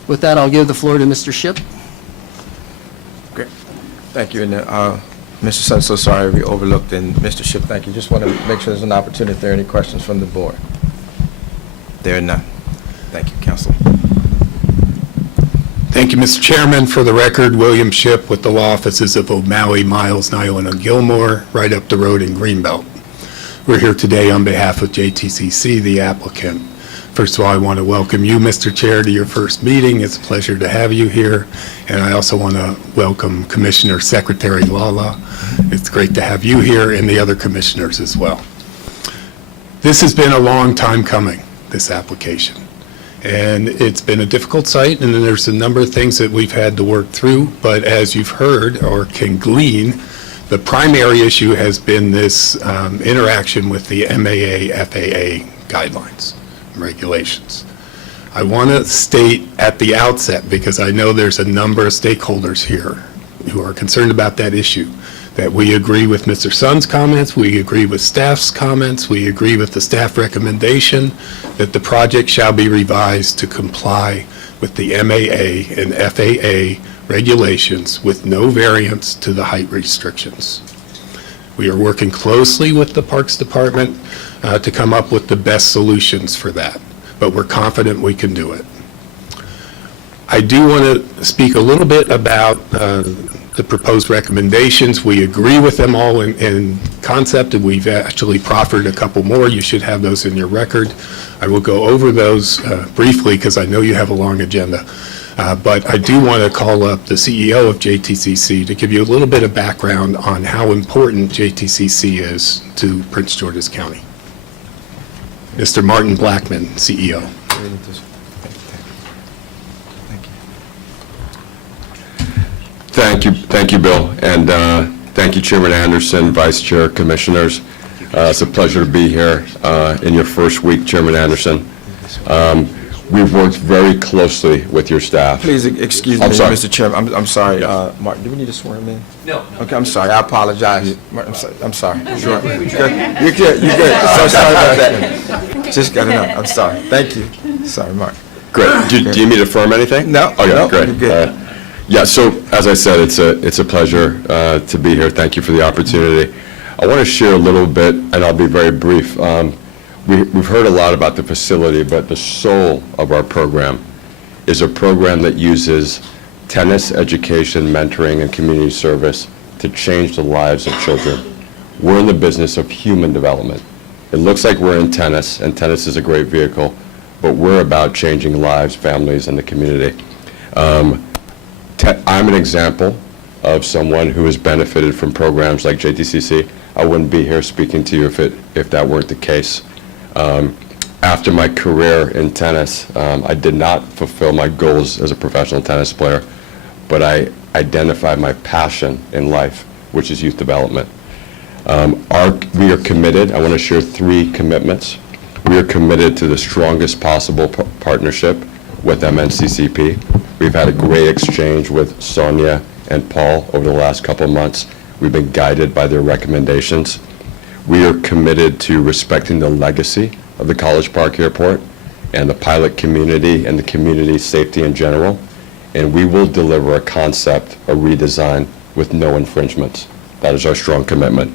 With that, I'll give the floor to Mr. Shipp. Great. Thank you. And, Mr. Sun, so sorry we overlooked, and Mr. Shipp, thank you. Just want to make sure there's an opportunity if there are any questions from the board. There are none. Thank you, Council. Thank you, Mr. Chairman. For the record, William Shipp with the law offices of O'Malley, Miles, Nyland, and Gilmore, right up the road in Greenbelt. We're here today on behalf of JTCC, the applicant. First of all, I want to welcome you, Mr. Chair, to your first meeting. It's a pleasure to have you here. And I also want to welcome Commissioner Secretary Lala. It's great to have you here and the other commissioners as well. This has been a long time coming, this application. And it's been a difficult site, and there's a number of things that we've had to work through. But as you've heard or can glean, the primary issue has been this interaction with the MAA, FAA guidelines and regulations. I want to state at the outset, because I know there's a number of stakeholders here who are concerned about that issue, that we agree with Mr. Sun's comments, we agree with staff's comments, we agree with the staff recommendation that the project shall be revised to comply with the MAA and FAA regulations with no variance to the height restrictions. We are working closely with the Parks Department to come up with the best solutions for that, but we're confident we can do it. I do want to speak a little bit about the proposed recommendations. We agree with them all in concept, and we've actually proffered a couple more. You should have those in your record. I will go over those briefly because I know you have a long agenda. But I do want to call up the CEO of JTCC to give you a little bit of background on how important JTCC is to Prince George's County. Mr. Martin Blackman, CEO. Thank you, Bill, and thank you, Chairman Anderson, Vice Chair, Commissioners. It's a pleasure to be here in your first week, Chairman Anderson. We've worked very closely with your staff. Please excuse me, I'm sorry. Mr. Chairman. I'm sorry, Martin, do we need to swear him in? No. Okay, I'm sorry. I apologize. Martin, I'm sorry. Sure. You're good. You're good. So sorry about that. Just got to know. I'm sorry. Thank you. Sorry, Martin. Great. Do you need me to affirm anything? No. Okay, no, great. you're good. Yeah, so as I said, it's a pleasure to be here. Thank you for the opportunity. I want to share a little bit, and I'll be very brief. We've heard a lot about the facility, but the soul of our program is a program that uses tennis education, mentoring, and community service to change the lives of children. We're in the business of human development. It looks like we're in tennis, and tennis is a great vehicle, but we're about changing lives, families, and the community. I'm an example of someone who has benefited from programs like JTCC. I wouldn't be here speaking to you if that weren't the case. After my career in tennis, I did not fulfill my goals as a professional tennis player, but I identified my passion in life, which is youth development. We are committed. I want to share 3 commitments. We are committed to the strongest possible partnership with MNCCP. We've had a great exchange with Sonia and Paul over the last couple of months. We've been guided by their recommendations. We are committed to respecting the legacy of the College Park Airport and the pilot community and the community safety in general. And we will deliver a concept, a redesign with no infringements. That is our strong commitment.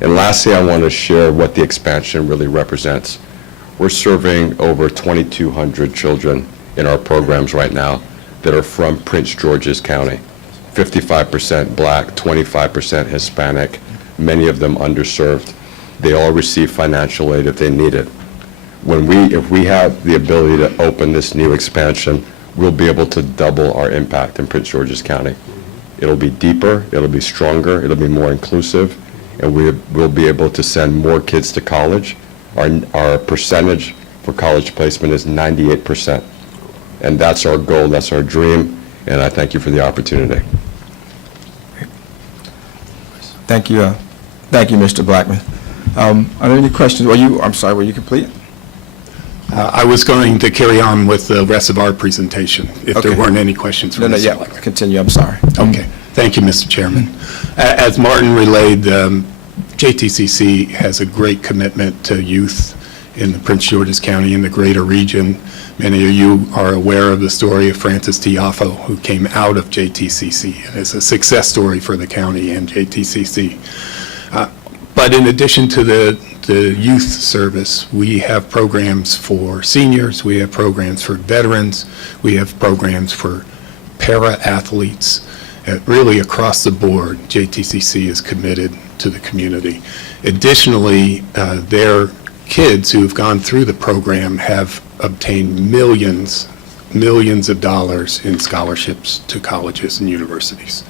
And lastly, I want to share what the expansion really represents. We're serving over 2,200 children in our programs right now that are from Prince George's County. 55% Black, 25% Hispanic, many of them underserved. They all receive financial aid if they need it. If we have the ability to open this new expansion, we'll be able to double our impact in Prince George's County. It'll be deeper, it'll be stronger, it'll be more inclusive, and we'll be able to send more kids to college. Our percentage for college placement is 98%. And that's our goal, that's our dream, and I thank you for the opportunity. Thank you, Mr. Blackman. Are there any questions? Were you complete? I was going to carry on with the rest of our presentation, if there Okay. weren't any questions from No, Mr. yeah, Blackman. continue, I'm sorry. Okay, thank you, Mr. Chairman. As Martin relayed, JTCC has a great commitment to youth in the Prince George's County and the greater region. Many of you are aware of the story of Francis Tiafo, who came out of JTCC, and it's a success story for the county and JTCC. But in addition to the youth service, we have programs for seniors, we have programs for veterans, we have programs for para-athletes. Really across the board, JTCC is committed to the community. Additionally, their kids who have gone through the program have obtained millions of dollars in scholarships to colleges and universities.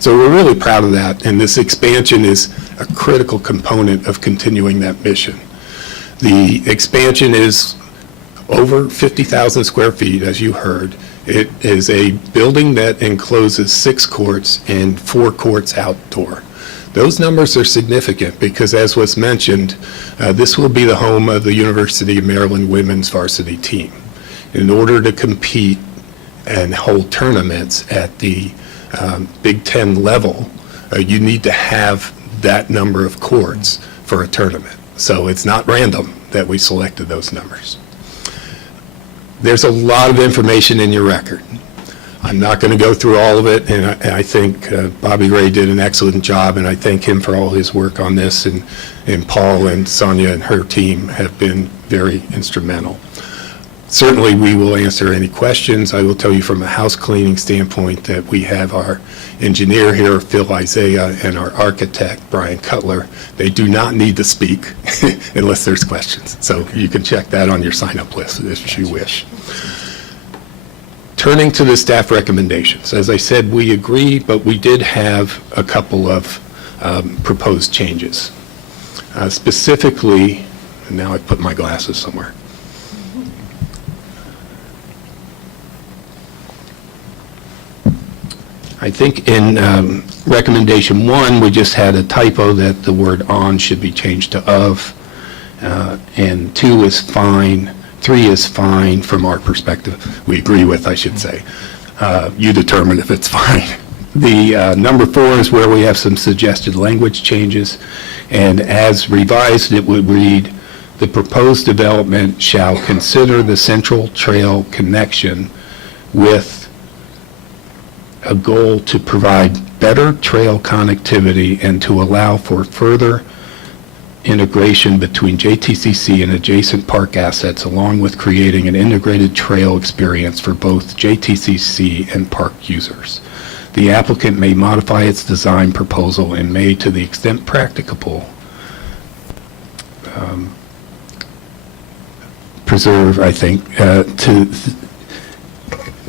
So we're really proud of that, and this expansion is a critical component of continuing that mission. The expansion is over 50,000 square feet, as you heard. It is a building that encloses 6 courts and 4 courts outdoor. Those numbers are significant because, as was mentioned, this will be the home of the University of Maryland women's varsity team. In order to compete and hold tournaments at the Big Ten level, you need to have that number of courts for a tournament. So it's not random that we selected those numbers. There's a lot of information in your record. I'm not going to go through all of it, and I think Bobby Ray did an excellent job, and I thank him for all his work on this, and Paul and Sonia and her team have been very instrumental. Certainly, we will answer any questions. I will tell you from a house cleaning standpoint that we have our engineer here, Phil Isaiah, and our architect, Brian Cutler. They do not need to speak unless there's questions. So you can check that on your sign-up list if you wish. Turning to the staff recommendations, as I said, we agree, but we did have a couple of proposed changes. Specifically, and now I put my glasses somewhere. I think in recommendation 1, we just had a typo that the word "on" should be changed to "of," and 2 is fine. 3 is fine from our perspective. We agree with, I should say. You determine if it's fine. The number 4 is where we have some suggested language changes, and as revised, it would read, "The proposed development shall consider the Central Trail connection with a goal to provide better trail connectivity and to allow for further integration between JTCC and adjacent park assets, along with creating an integrated trail experience for both JTCC and park users. The applicant may modify its design proposal and may, to the extent practicable, preserve, I think,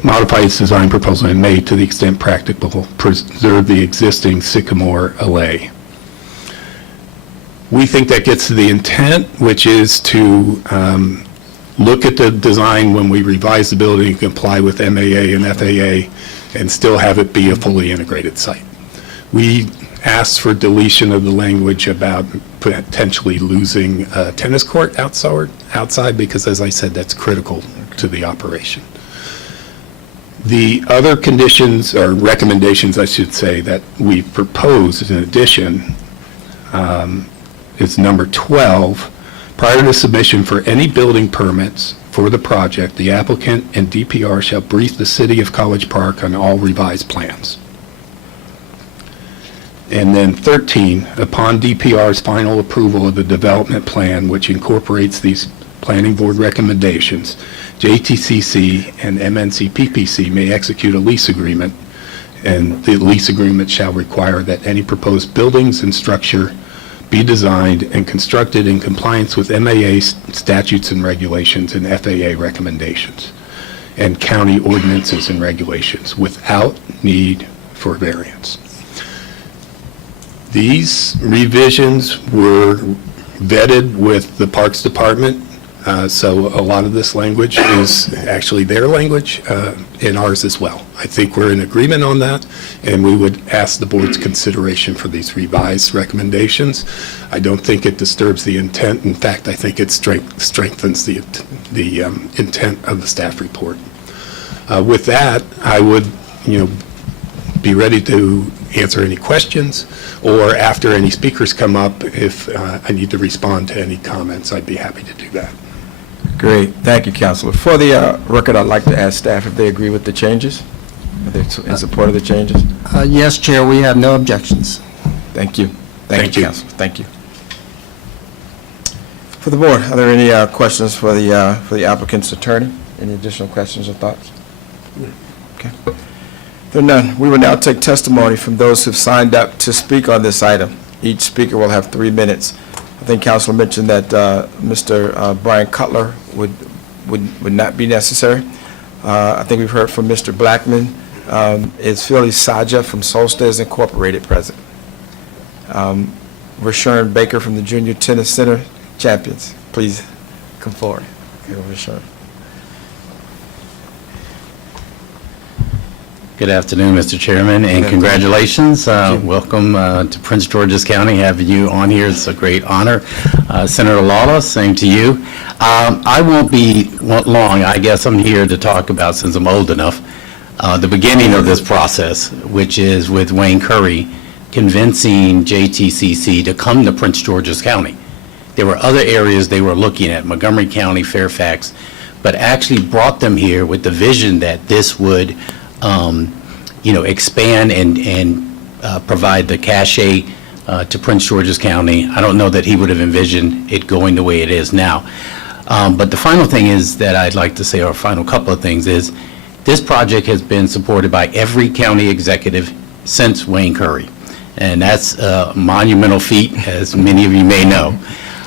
modify its design proposal and may, to the extent practicable, preserve the existing Sycamore alley." We think that gets to the intent, which is to look at the design when we revise the building and comply with MAA and FAA and still have it be a fully integrated site. We asked for deletion of the language about potentially losing a tennis court outside because, as I said, that's critical to the operation. The other conditions, or recommendations, I should say, that we proposed in addition is number 12. Prior to submission for any building permits for the project, the applicant and DPR shall brief the City of College Park on all revised plans. And then 13, upon DPR's final approval of the development plan, which incorporates these planning board recommendations, JTCC and MNC PPC may execute a lease agreement, and the lease agreement shall require that any proposed buildings and structure be designed and constructed in compliance with MAA statutes and regulations and FAA recommendations, and county ordinances and regulations without need for variance. These revisions were vetted with the Parks Department, so a lot of this language is actually their language and ours as well. I think we're in agreement on that, and we would ask the board's consideration for these revised recommendations. I don't think it disturbs the intent. In fact, I think it strengthens the intent of the staff report. With that, I would, be ready to answer any questions, or after any speakers come up, if I need to respond to any comments, I'd be happy to do that. Great, thank you, Counselor. For the record, I'd like to ask staff if they agree with the changes. Are they in support of the changes? Yes, Chair, we have no objections. Thank you. Thank you. Counselor. Thank you. For the board, are there any questions for the applicant's attorney? Any additional questions or thoughts? Okay. There are none. We will now take testimony from those who've signed up to speak on this item. Each speaker will have 3 minutes. I think Counselor mentioned that Mr. Brian Cutler would not be necessary. I think we've heard from Mr. Blackman. Is Philly Saja from Solstice Incorporated present? Rashawn Baker from the Junior Tennis Center champions. Please come forward. Okay, Rashawn. Good afternoon, Mr. Chairman, and congratulations. Welcome to Prince George's County. Having you on here, it's a great honor. Senator Lawler, same to you. I won't be long. I guess I'm here to talk about, since I'm old enough, the beginning of this process, which is with Wayne Curry convincing JTCC to come to Prince George's County. There were other areas they were looking at, Montgomery County, Fairfax, but actually brought them here with the vision that this would expand and provide the cachet to Prince George's County. I don't know that he would have envisioned it going the way it is now. But the final thing is that I'd like to say, or final couple of things, is this project has been supported by every county executive since Wayne Curry. And that's a monumental feat, as many of you may know.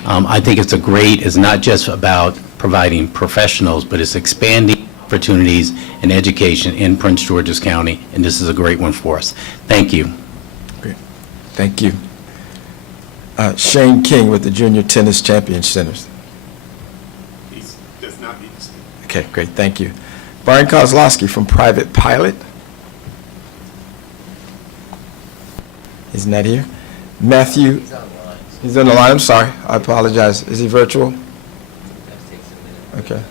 I think it's not just about providing professionals, but it's expanding opportunities and education in Prince George's County, and this is a great one for us. Thank you. Great. Thank you. Shane King with the Junior Tennis Champion Centers. He does not need to speak. Okay, great, thank you. Brian Kozlowski from Private Pilot. He's not here. Matthew. He's on the line. I'm sorry. I apologize. Is he virtual? Okay.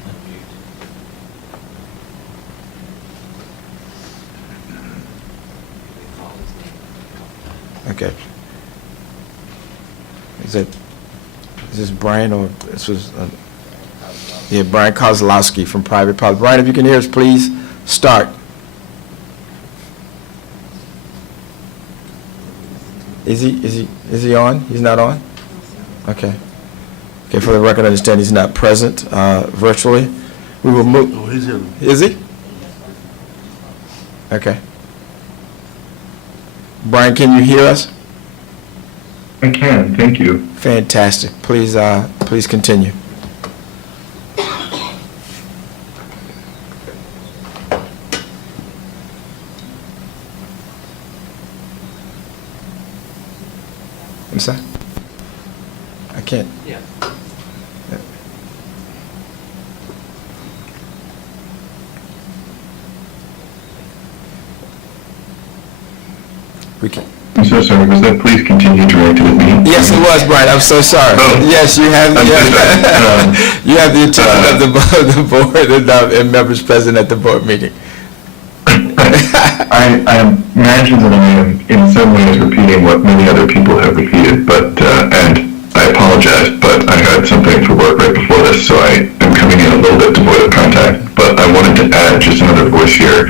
Okay. Is this Brian, or this was, Brian Kozlowski from Private Pilot. Brian, if you can hear us, please start. Is he on? He's not on? Okay. Okay, for the record, I understand he's not present virtually. We will move. Oh, he's in. Is he? Okay. Brian, can you hear us? I can, thank you. Fantastic. Please continue. I'm sorry? I can't. Yeah. We can. I'm so sorry, was that please continue directed at me? Yes, it was, Brian. I'm so sorry. Oh. Yes, you have you have the attention of the board and members present at the board meeting. I imagine that I am in some ways repeating what many other people have repeated, but, and I apologize, but I had something for work right before this, so I am coming in a little bit devoid of contact. But I wanted to add just another voice here,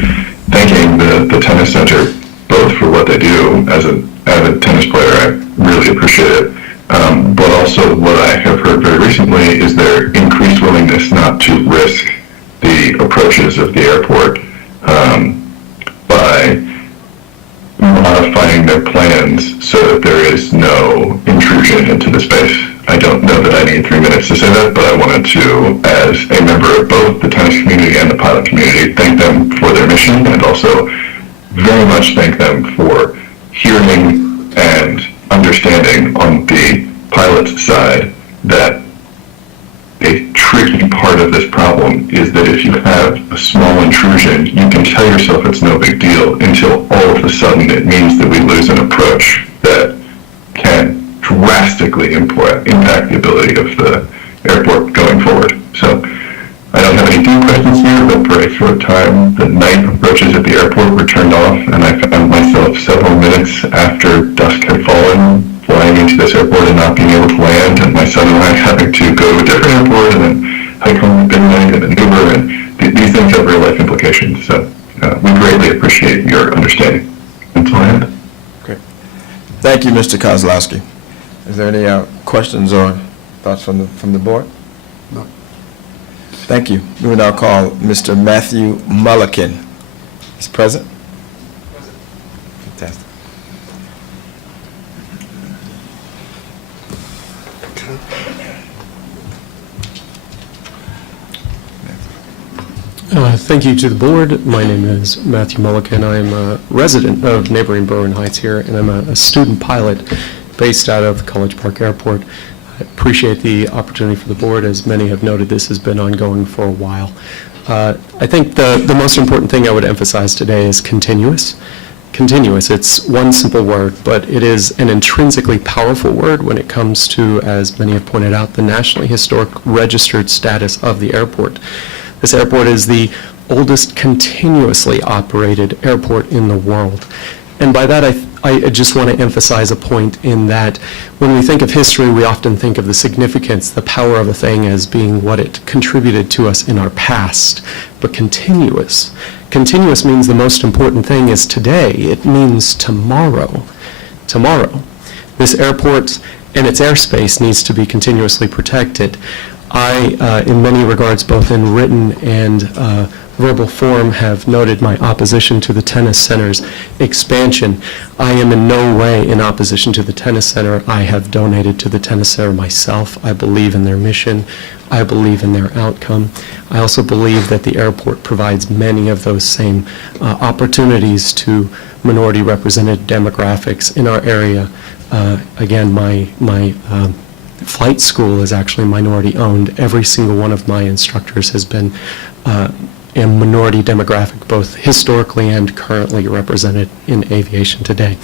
thanking the tennis center both for what they do as an avid tennis player. I really appreciate it. But also what I have heard very recently is their increased willingness not to risk the approaches of the airport by modifying their plans so that there is no intrusion into the space. I don't know that I need 3 minutes to say that, but I wanted to, as a member of both the tennis community and the pilot community, thank them for their mission, and also very much thank them for hearing and understanding on the pilot's side that a tricky part of this problem is that if you have a small intrusion, you can tell yourself it's no big deal until all of a sudden it means that we lose an approach that can drastically impact the ability of the airport going forward. So I don't have any deep questions here, but for a short time, the night approaches at the airport were turned off, and I found myself several minutes after dusk had fallen flying into this airport and not being able to land, and my son and I having to go to a different airport and then hike home at midnight and an Uber, and these things have real life implications. So we greatly appreciate your understanding. That's all I have. Great. Thank you, Mr. Kozlowski. Is there any questions or thoughts from the board? No. Thank you. We will now call Mr. Matthew Mulliken. He's present? Fantastic. Thank you to the board. My name is Matthew Mulliken. I am a resident of neighboring Berwyn Heights here, and I'm a student pilot based out of College Park Airport. I appreciate the opportunity for the board. As many have noted, this has been ongoing for a while. I think the most important thing I would emphasize today is continuous. Continuous, it's one simple word, but it is an intrinsically powerful word when it comes to, as many have pointed out, the Nationally Historic Registered status of the airport. This airport is the oldest continuously operated airport in the world. And by that, I just want to emphasize a point in that when we think of history, we often think of the significance, the power of a thing as being what it contributed to us in our past. But continuous means the most important thing is today. It means tomorrow. Tomorrow. This airport and its airspace needs to be continuously protected. I, in many regards, both in written and verbal form, have noted my opposition to the tennis center's expansion. I am in no way in opposition to the tennis center. I have donated to the tennis center myself. I believe in their mission. I believe in their outcome. I also believe that the airport provides many of those same opportunities to minority represented demographics in our area. Again, my flight school is actually minority owned. Every single one of my instructors has been a minority demographic, both historically and currently represented in aviation today.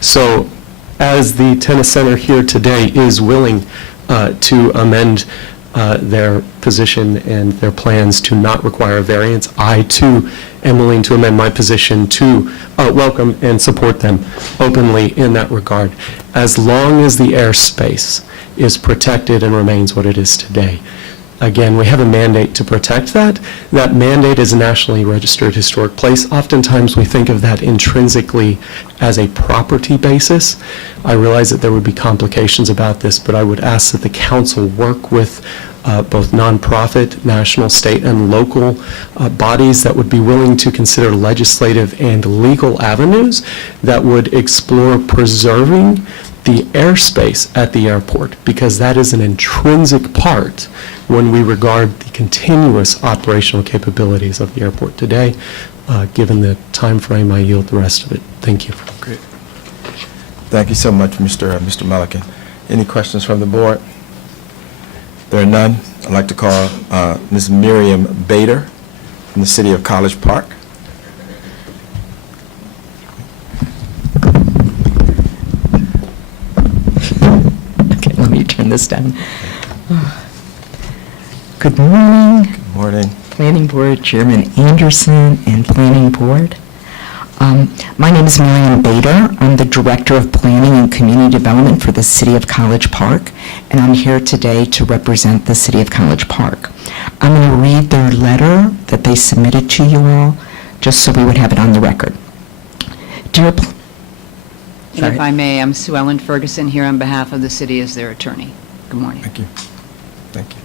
So as the tennis center here today is willing to amend their position and their plans to not require a variance, I too am willing to amend my position to welcome and support them openly in that regard, as long as the airspace is protected and remains what it is today. Again, we have a mandate to protect that. That mandate is a nationally registered historic place. Oftentimes we think of that intrinsically as a property basis. I realize that there would be complications about this, but I would ask that the council work with both nonprofit, national, state, and local bodies that would be willing to consider legislative and legal avenues that would explore preserving the airspace at the airport, because that is an intrinsic part when we regard the continuous operational capabilities of the airport today. Given the time frame, I yield the rest of it. Thank you. Great. Thank you so much, Mr. Mulliken. Any questions from the board? There are none. I'd like to call Ms. Miriam Bader from the City of College Park. Okay, let me turn this down. Good morning. Good morning. Planning Board Chairman Anderson and Planning Board. My name is Miriam Bader. I'm the Director of Planning and Community Development for the City of College Park, and I'm here today to represent the City of College Park. I'm going to read their letter that they submitted to you all, just so we would have it on the record. Dear And if I may, I'm Sue Ellen Ferguson here on behalf of the city as their attorney. Good morning. Thank you. Thank you.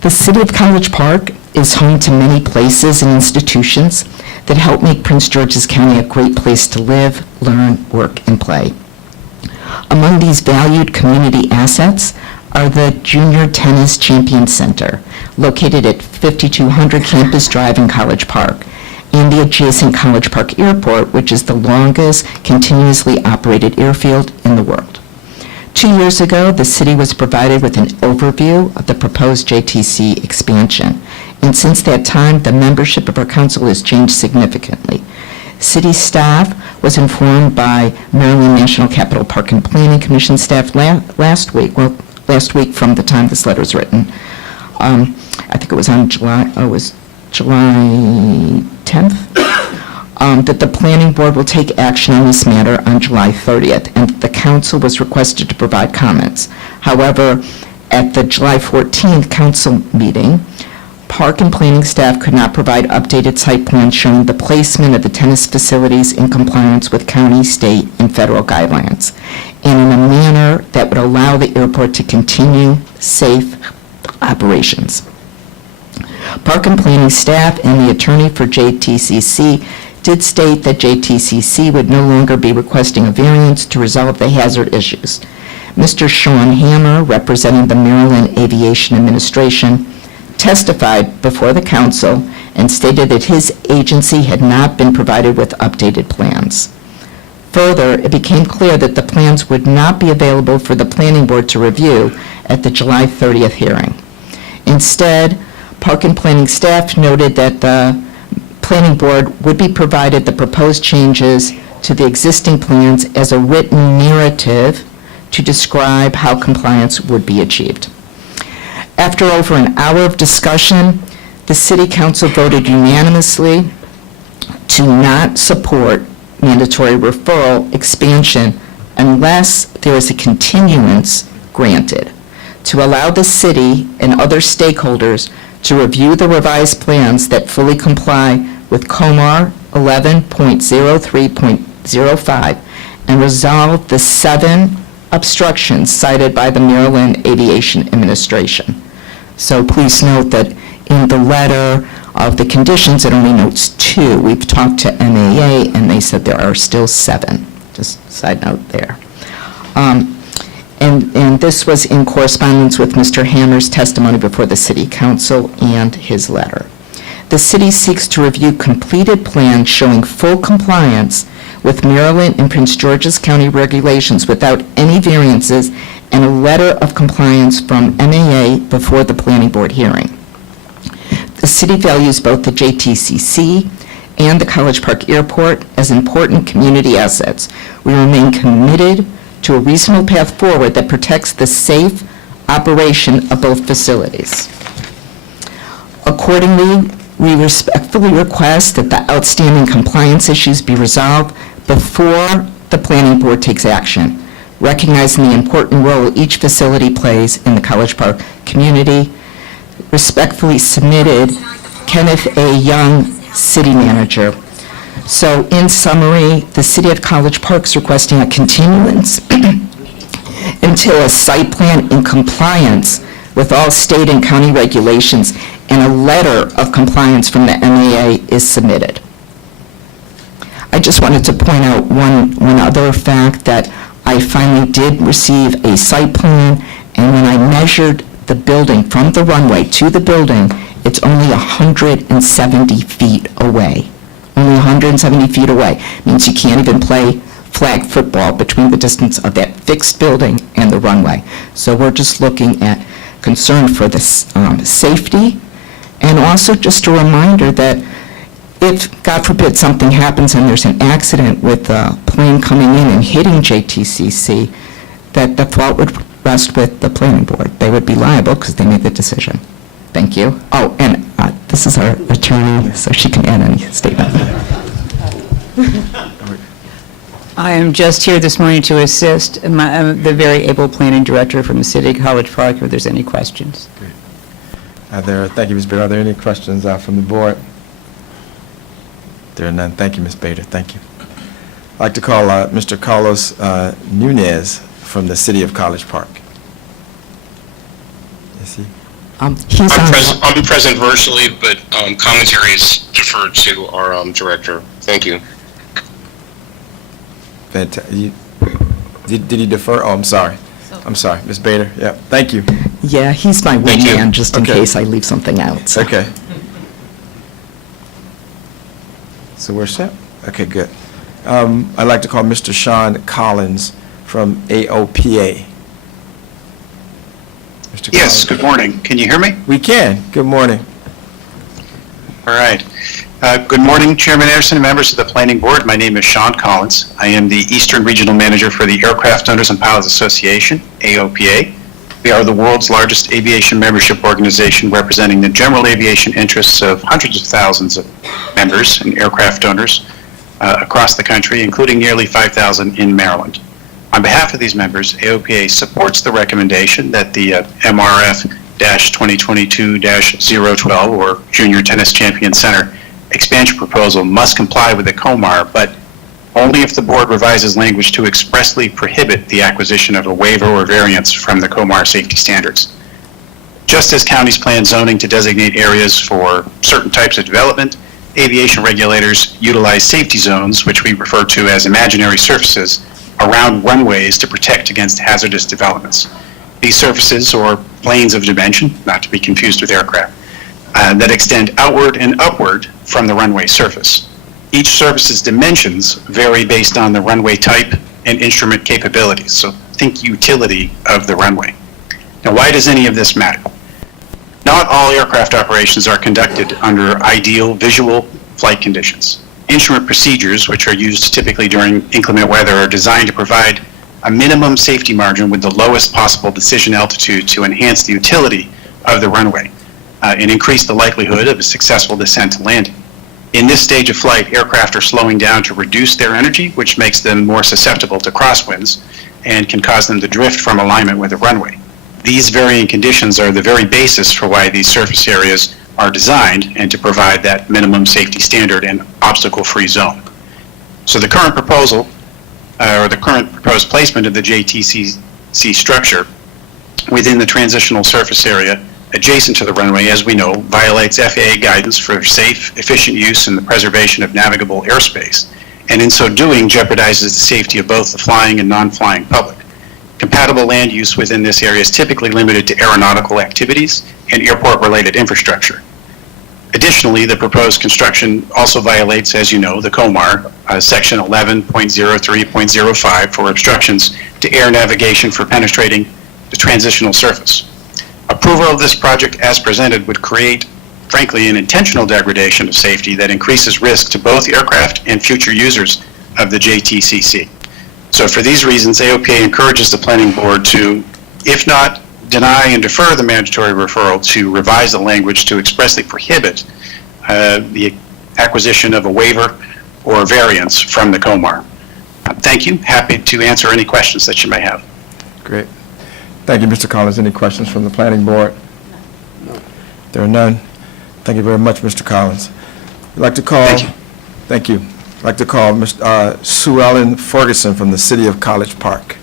The City of College Park is home to many places and institutions that help make Prince George's County a great place to live, learn, work, and play. Among these valued community assets are the Junior Tennis Champion Center, located at 5200 Campus Drive in College Park, and the adjacent College Park Airport, which is the longest continuously operated airfield in the world. 2 years ago, the city was provided with an overview of the proposed JTC expansion, and since that time, the membership of our council has changed significantly. City staff was informed by Maryland National Capital Park and Planning Commission staff last week from the time this letter was written. I think it was on July 10th, that the planning board will take action on this matter on July 30th, and the council was requested to provide comments. However, at the July 14th council meeting, park and planning staff could not provide updated site plans showing the placement of the tennis facilities in compliance with county, state, and federal guidelines, and in a manner that would allow the airport to continue safe operations. Park and planning staff and the attorney for JTCC did state that JTCC would no longer be requesting a variance to resolve the hazard issues. Mr. Sean Hammer, representing the Maryland Aviation Administration, testified before the council and stated that his agency had not been provided with updated plans. Further, it became clear that the plans would not be available for the planning board to review at the July 30th hearing. Instead, Park and Planning staff noted that the planning board would be provided the proposed changes to the existing plans as a written narrative to describe how compliance would be achieved. After over an hour of discussion, the city council voted unanimously to not support mandatory referral expansion unless there is a continuance granted to allow the city and other stakeholders to review the revised plans that fully comply with COMAR 11.03.05 and resolve the 7 obstructions cited by the Maryland Aviation Administration. So please note that in the letter of the conditions, it only notes 2. We've talked to MAA, and they said there are still 7. Just side note there. And this was in correspondence with Mr. Hammer's testimony before the city council and his letter. The city seeks to review completed plans showing full compliance with Maryland and Prince George's County regulations without any variances and a letter of compliance from MAA before the planning board hearing. The city values both the JTCC and the College Park Airport as important community assets. We remain committed to a reasonable path forward that protects the safe operation of both facilities. Accordingly, we respectfully request that the outstanding compliance issues be resolved before the planning board takes action, recognizing the important role each facility plays in the College Park community. Respectfully submitted, Kenneth A. Young, City Manager. So in summary, the City of College Park is requesting a continuance until a site plan in compliance with all state and county regulations and a letter of compliance from the MAA is submitted. I just wanted to point out one other fact, that I finally did receive a site plan, and when I measured the building from the runway to the building, it's only 170 feet away. Only 170 feet away. Means you can't even play flag football between the distance of that fixed building and the runway. So we're just looking at concern for the safety, and also just a reminder that if, God forbid, something happens and there's an accident with a plane coming in and hitting JTCC, that the fault would rest with the planning board. They would be liable because they made the decision. Thank you. Oh, and this is our attorney, so she can add any statement. I am just here this morning to assist the very able planning director from the City of College Park if there's any questions. Thank you, Ms. Bader. Are there any questions from the board? There are none. Thank you, Ms. Bader. Thank you. I'd like to call Mr. Carlos Nunez from the City of College Park. Is he? He's on. I'm present virtually, but commentary is deferred to our director. Thank you. Did he defer? Oh, I'm sorry. I'm sorry. Ms. Bader, yeah, thank you. Yeah, he's my Thank you. wingman, just in Okay. case I leave something out. so. Okay. So we're set? Okay, good. I'd like to call Mr. Sean Collins from AOPA. Mr. Yes, Collins. good morning. Can you hear me? We can. Good morning. All right. Good morning, Chairman Anderson and members of the Planning Board. My name is Sean Collins. I am the Eastern Regional Manager for the Aircraft Owners and Pilots Association, AOPA. We are the world's largest aviation membership organization representing the general aviation interests of hundreds of thousands of members and aircraft owners across the country, including nearly 5,000 in Maryland. On behalf of these members, AOPA supports the recommendation that the MRF-2022-012, or Junior Tennis Champion Center, expansion proposal must comply with the COMAR, but only if the board revises language to expressly prohibit the acquisition of a waiver or variance from the COMAR safety standards. Just as counties plan zoning to designate areas for certain types of development, aviation regulators utilize safety zones, which we refer to as imaginary surfaces, around runways to protect against hazardous developments. These surfaces, or planes of dimension, not to be confused with aircraft, that extend outward and upward from the runway surface. Each surface's dimensions vary based on the runway type and instrument capabilities, so think utility of the runway. Now, why does any of this matter? Not all aircraft operations are conducted under ideal visual flight conditions. Instrument procedures, which are used typically during inclement weather, are designed to provide a minimum safety margin with the lowest possible decision altitude to enhance the utility of the runway and increase the likelihood of a successful descent and landing. In this stage of flight, aircraft are slowing down to reduce their energy, which makes them more susceptible to crosswinds and can cause them to drift from alignment with the runway. These varying conditions are the very basis for why these surface areas are designed and to provide that minimum safety standard and obstacle-free zone. So the current proposal, or the current proposed placement of the JTCC structure within the transitional surface area adjacent to the runway, as we know, violates FAA guidance for safe, efficient use and the preservation of navigable airspace, and in so doing jeopardizes the safety of both the flying and non-flying public. Compatible land use within this area is typically limited to aeronautical activities and airport-related infrastructure. Additionally, the proposed construction also violates, as you know, the COMAR, Section 11.03.05 for obstructions to air navigation for penetrating the transitional surface. Approval of this project as presented would create, frankly, an intentional degradation of safety that increases risk to both aircraft and future users of the JTCC. So for these reasons, AOPA encourages the Planning Board to, if not deny and defer the mandatory referral, to revise the language to expressly prohibit the acquisition of a waiver or variance from the COMAR. Thank you. Happy to answer any questions that you may have. Great. Thank you, Mr. Collins. Any questions from the Planning Board? No. There are none. Thank you very much, Mr. Collins. I'd like to call. Thank you. Thank you. I'd like to call Sue Ellen Ferguson from the City of College Park.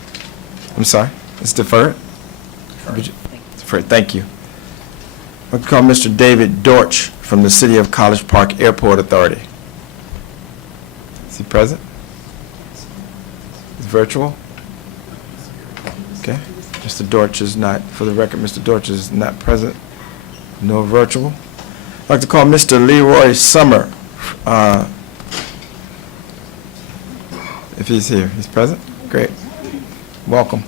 I'm sorry, it's deferred? Deferred, thank you. I'd like to call Mr. David Dortch from the City of College Park Airport Authority. Is he present? Is virtual? Okay. Mr. Dortch is not, for the record, Mr. Dortch is not present. No virtual. I'd like to call Mr. Leroy Summer. If he's here, he's present? Great. Welcome.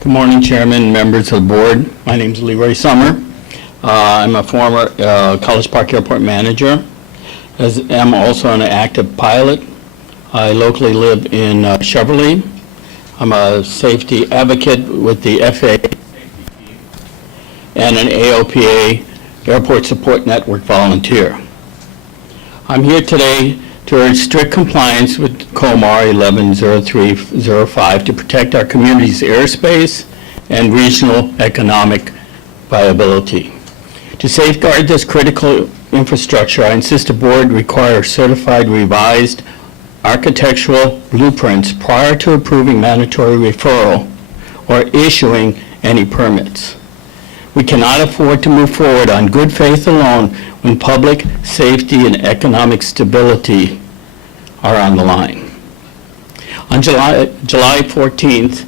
Good morning, Chairman, members of the board. My name is Leroy Summer. I'm a former College Park Airport manager. I'm also an active pilot. I locally live in Cheverly. I'm a safety advocate with the FAA and an AOPA Airport Support Network volunteer. I'm here today to urge strict compliance with COMAR 110305 to protect our community's airspace and regional economic viability. To safeguard this critical infrastructure, I insist the board require certified revised architectural blueprints prior to approving mandatory referral or issuing any permits. We cannot afford to move forward on good faith alone when public safety and economic stability are on the line. On July 14th,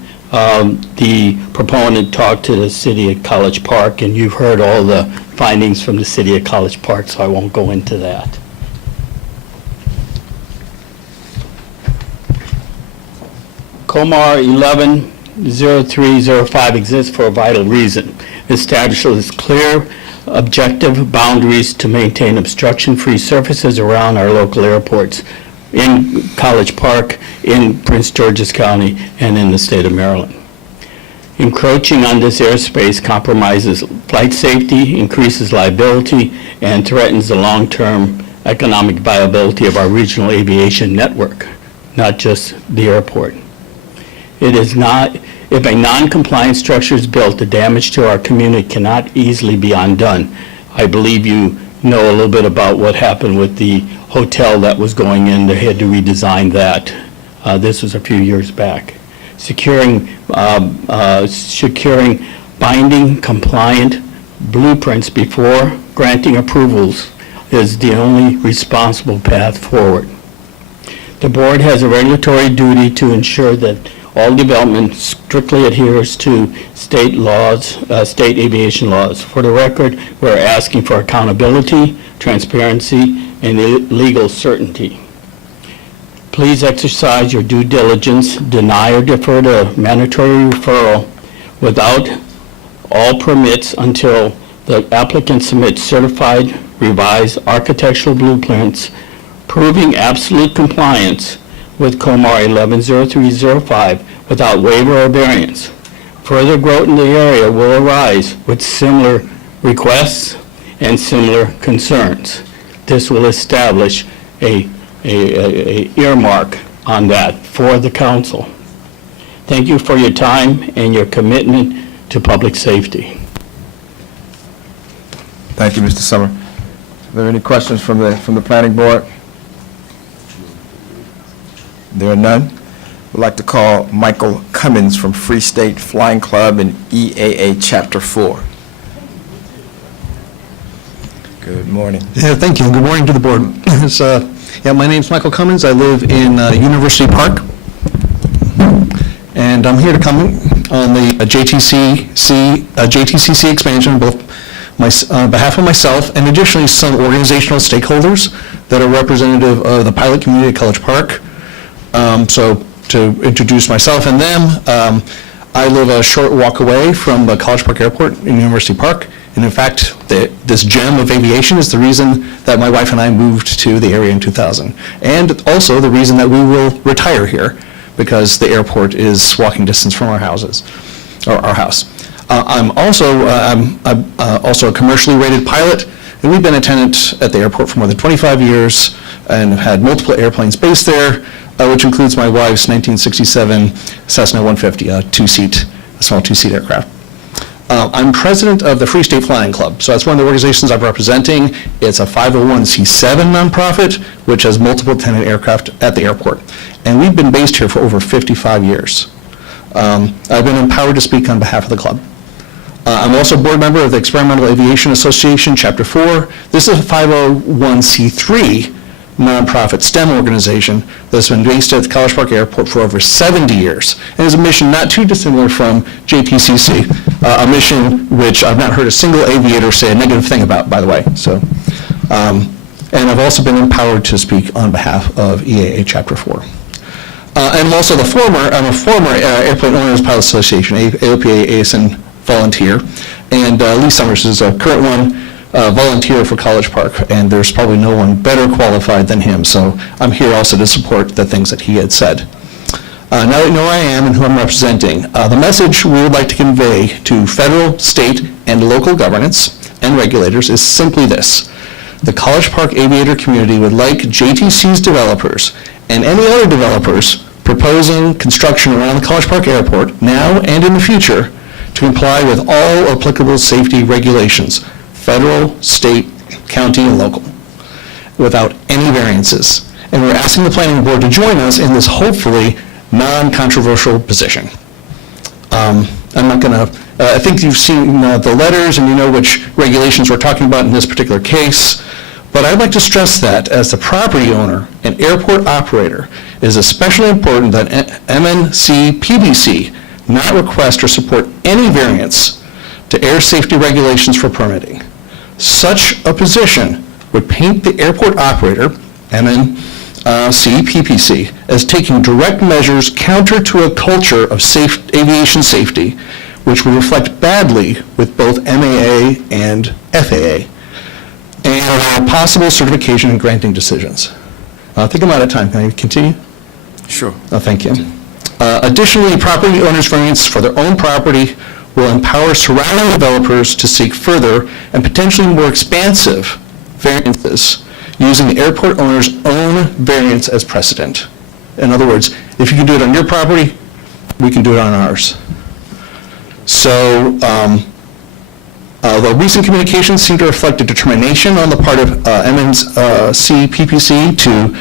the proponent talked to the city of College Park, and you've heard all the findings from the city of College Park, so I won't go into that. COMAR 110305 exists for a vital reason. It establishes clear, objective boundaries to maintain obstruction-free surfaces around our local airports in College Park, in Prince George's County, and in the state of Maryland. Encroaching on this airspace compromises flight safety, increases liability, and threatens the long-term economic viability of our regional aviation network, not just the airport. It is not, if a non-compliant structure is built, the damage to our community cannot easily be undone. I believe you know a little bit about what happened with the hotel that was going in. They had to redesign that. This was a few years back. Securing binding, compliant blueprints before granting approvals is the only responsible path forward. The board has a regulatory duty to ensure that all development strictly adheres to state laws, state aviation laws. For the record, we're asking for accountability, transparency, and legal certainty. Please exercise your due diligence, deny or defer the mandatory referral without all permits until the applicant submits certified, revised architectural blueprints proving absolute compliance with COMAR 110305 without waiver or variance. Further growth in the area will arise with similar requests and similar concerns. This will establish a earmark on that for the council. Thank you for your time and your commitment to public safety. Thank you, Mr. Summer. Are there any questions from the planning board? There are none. We'd like to call Michael Cummins from Free State Flying Club in EAA Chapter 4. Good morning. Yeah, thank you. Good morning to the board. My name's Michael Cummins. I live in University Park, and I'm here to comment on the JTCC expansion, both on behalf of myself and additionally some organizational stakeholders that are representative of the pilot community at College Park. So to introduce myself and them, I live a short walk away from the College Park Airport in University Park. And in fact, this gem of aviation is the reason that my wife and I moved to the area in 2000. And also the reason that we will retire here, because the airport is walking distance from our houses, or our house. I'm also a commercially rated pilot, and we've been a tenant at the airport for more than 25 years and have had multiple airplanes based there, which includes my wife's 1967 Cessna 150, a small two-seat aircraft. I'm president of the Free State Flying Club, so that's one of the organizations I'm representing. It's a 501c7 nonprofit, which has multiple tenant aircraft at the airport. And we've been based here for over 55 years. I've been empowered to speak on behalf of the club. I'm also a board member of the Experimental Aviation Association, Chapter 4. This is a 501c3 nonprofit STEM organization that's been based at the College Park Airport for over 70 years. And has a mission not too dissimilar from JTCC, a mission which I've not heard a single aviator say a negative thing about, by the way. So, and I've also been empowered to speak on behalf of EAA Chapter 4. And I'm also I'm a former Airplane Owners Pilot Association, AOPA ASN volunteer, and Lee Summers is a current one, volunteer for College Park, and there's probably no one better qualified than him, so I'm here also to support the things that he had said. Now that you know who I am and who I'm representing, the message we would like to convey to federal, state, and local governments and regulators is simply this. The College Park aviator community would like JTC's developers and any other developers proposing construction around the College Park Airport, now and in the future, to comply with all applicable safety regulations, federal, state, county, and local, without any variances. and we're asking the planning board to join us in this hopefully non-controversial position. I'm not going to, I think you've seen the letters and you know which regulations we're talking about in this particular case, but I'd like to stress that as the property owner and airport operator, it is especially important that MNC PBC not request or support any variance to air safety regulations for permitting. Such a position would paint the airport operator, MNC PPC, as taking direct measures counter to a culture of aviation safety, which would reflect badly with both MAA and FAA, and possible certification and granting decisions. I think I'm out of time. Can I continue? Sure. Thank you. Additionally, property owners' variance for their own property will empower surrounding developers to seek further and potentially more expansive variances using the airport owner's own variance as precedent. In other words, if you can do it on your property, we can do it on ours. So, the recent communications seem to reflect a determination on the part of MNC PPC to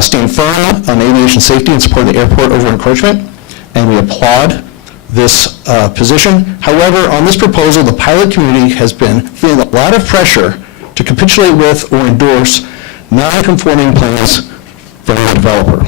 stand firm on aviation safety and support the airport over encroachment, and we applaud this position. However, on this proposal, the pilot community has been feeling a lot of pressure to capitulate with or endorse non-conforming plans from the developer.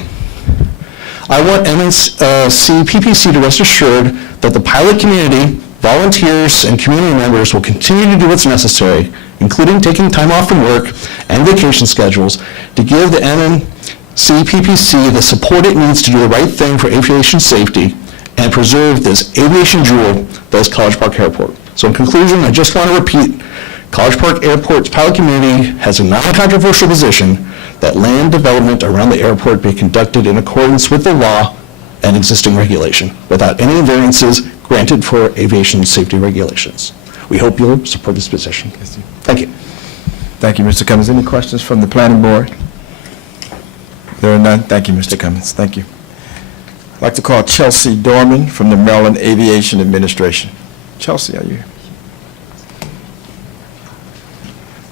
I want MNC PPC to rest assured that the pilot community, volunteers, and community members will continue to do what's necessary, including taking time off from work and vacation schedules, to give the MNC PPC the support it needs to do the right thing for aviation safety and preserve this aviation jewel that is College Park Airport. So in conclusion, I just want to repeat, College Park Airport's pilot community has a non-controversial position that land development around the airport be conducted in accordance with the law and existing regulation, without any variances granted for aviation safety regulations. We hope you'll support this position. Thank you. Thank you, Mr. Cummins. Any questions from the planning board? There are none. Thank you, Mr. Cummins. Thank you. I'd like to call Chelsea Dorman from the Maryland Aviation Administration. Chelsea, are you here?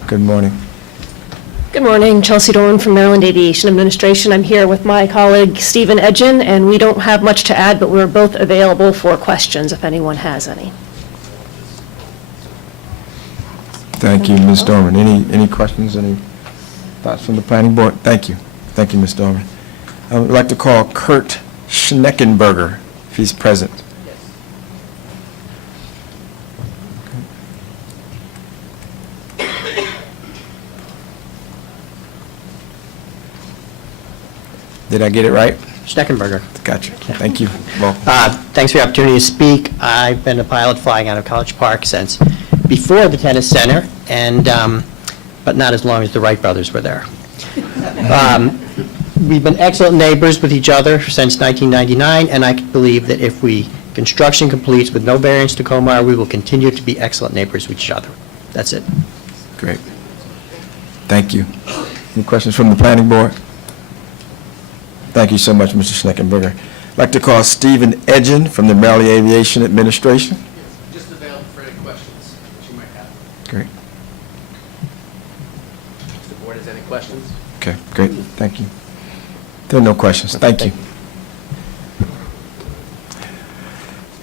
Good morning. Good morning, Chelsea Dorn from Maryland Aviation Administration. I'm here with my colleague Stephen Edgin, and we don't have much to add, but we're both available for questions if anyone has any. Thank you, Ms. Dorman. Any questions, any thoughts from the planning board? Thank you. Thank you, Ms. Dorman. I would like to call Kurt Schneckenberger, if he's present. Did I get it right? Schneckenberger. Gotcha. Thank you. Welcome. Thanks for the opportunity to speak. I've been a pilot flying out of College Park since before the tennis center, and but not as long as the Wright brothers were there. We've been excellent neighbors with each other since 1999, and I believe that if construction completes with no variance to Comar, we will continue to be excellent neighbors with each other. That's it. Great. Thank you. Any questions from the planning board? Thank you so much, Mr. Schneckenberger. I'd like to call Stephen Edgin from the Maryland Aviation Administration. Just available for any questions that you might have. Great. If the board has any questions? Okay, great. Thank you. There are no questions. Thank you.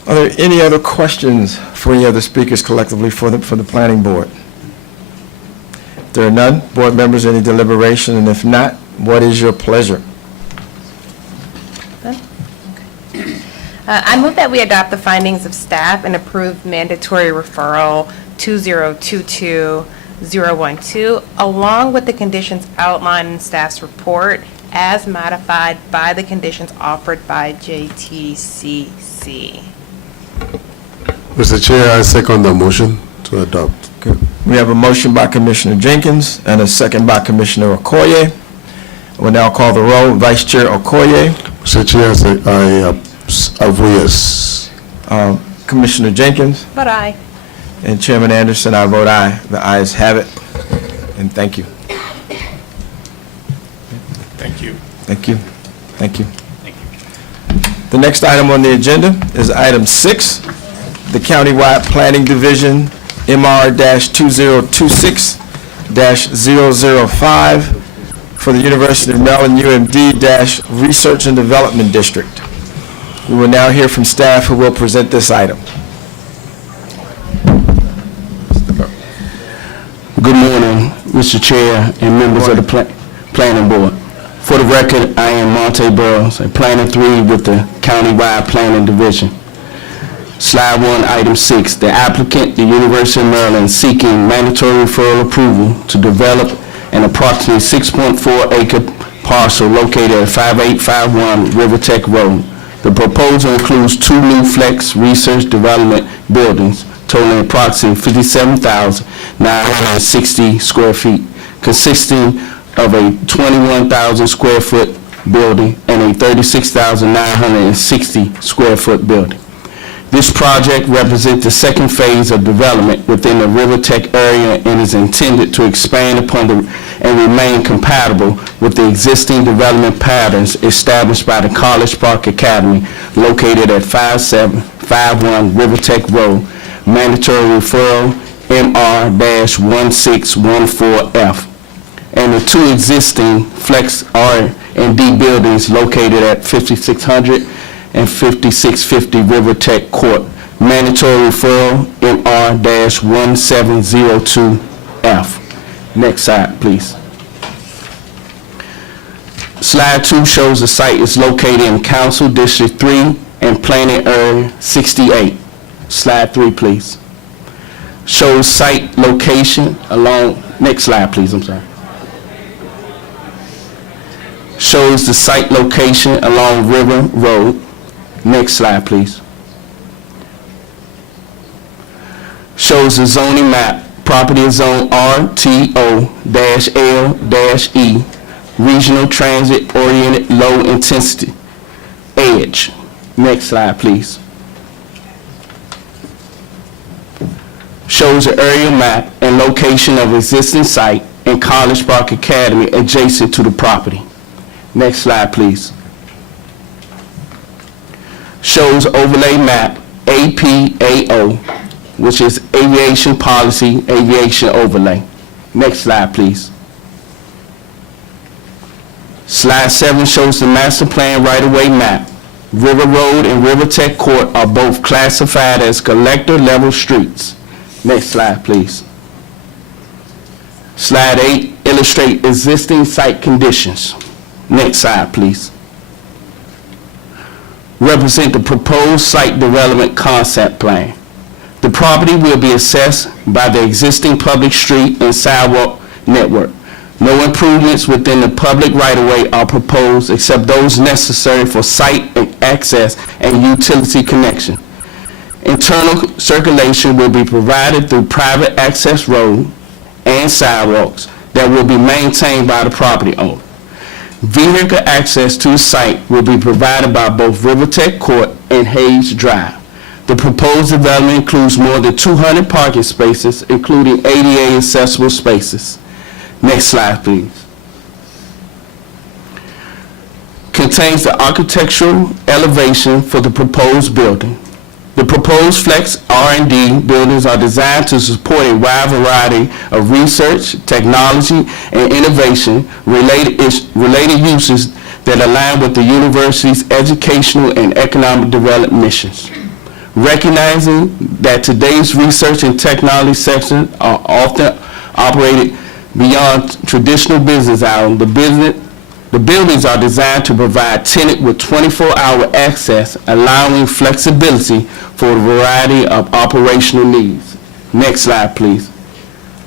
Are there any other questions for any other speakers collectively for the planning board? If there are none, board members, any deliberation? And if not, what is your pleasure? I move that we adopt the findings of staff and approve mandatory referral 2022012, along with the conditions outlined in staff's report as modified by the conditions offered by JTCC. Mr. Chair, I second the motion to adopt. Good. We have a motion by Commissioner Jenkins and a second by Commissioner Okoye. We'll now call the roll. Vice Chair Okoye. Mr. Chair, I vote yes. Commissioner Jenkins. But aye. And Chairman Anderson, I vote aye. The ayes have it. And thank you. Thank you. Thank you. Thank you. The next item on the agenda is item 6, the Countywide Planning Division MR-2026-005 for the University of Maryland UMD-Research and Development District. We will now hear from staff who will present this item. Good morning, Mr. Chair and members of the Planning Board. For the record, I am Monte Burrows, a Planner 3 with the Countywide Planning Division. Slide 1, Item 6, the applicant, the University of Maryland, seeking mandatory referral approval to develop an approximately 6.4-acre parcel located at 5851 Rivertech Road. The proposal includes 2 new flex research development buildings totaling approximately 57,960 square feet, consisting of a 21,000 square foot building and a 36,960 square foot building. This project represents the second phase of development within the Rivertech area and is intended to expand upon and remain compatible with the existing development patterns established by the College Park Academy located at 5751 Rivertech Road. Mandatory referral MR-1614F. And the 2 existing Flex R&D buildings located at 5600 and 5650 Rivertech Court. Mandatory referral MR-1702F. Next slide, please. Slide 2 shows the site is located in Council District 3 and Planning Area 68. Slide 3, please. Shows site location along, next slide, please, I'm sorry. Shows the site location along River Road. Next slide, please. Shows the zoning map. Property is zone RTO-L-E, regional transit oriented low intensity edge. Next slide, please. Shows the area map and location of existing site and College Park Academy adjacent to the property. Next slide, please. Shows overlay map APAO, which is Aviation Policy Aviation Overlay. Next slide, please. Slide 7 shows the master plan right-of-way map. River Road and Rivertech Court are both classified as collector level streets. Next slide, please. Slide 8 illustrates existing site conditions. Next slide, please. Represent the proposed site development concept plan. The property will be assessed by the existing public street and sidewalk network. No improvements within the public right-of-way are proposed except those necessary for site access and utility connection. Internal circulation will be provided through private access road and sidewalks that will be maintained by the property owner. Vehicle access to the site will be provided by both Rivertech Court and Hayes Drive. The proposed development includes more than 200 parking spaces, including ADA accessible spaces. Next slide, please. Contains the architectural elevation for the proposed building. The proposed Flex R&D buildings are designed to support a wide variety of research, technology, and innovation related uses that align with the university's educational and economic development missions. Recognizing that today's research and technology sectors are often operated beyond traditional business hours, the buildings are designed to provide tenant with 24-hour access, allowing flexibility for a variety of operational needs. Next slide, please.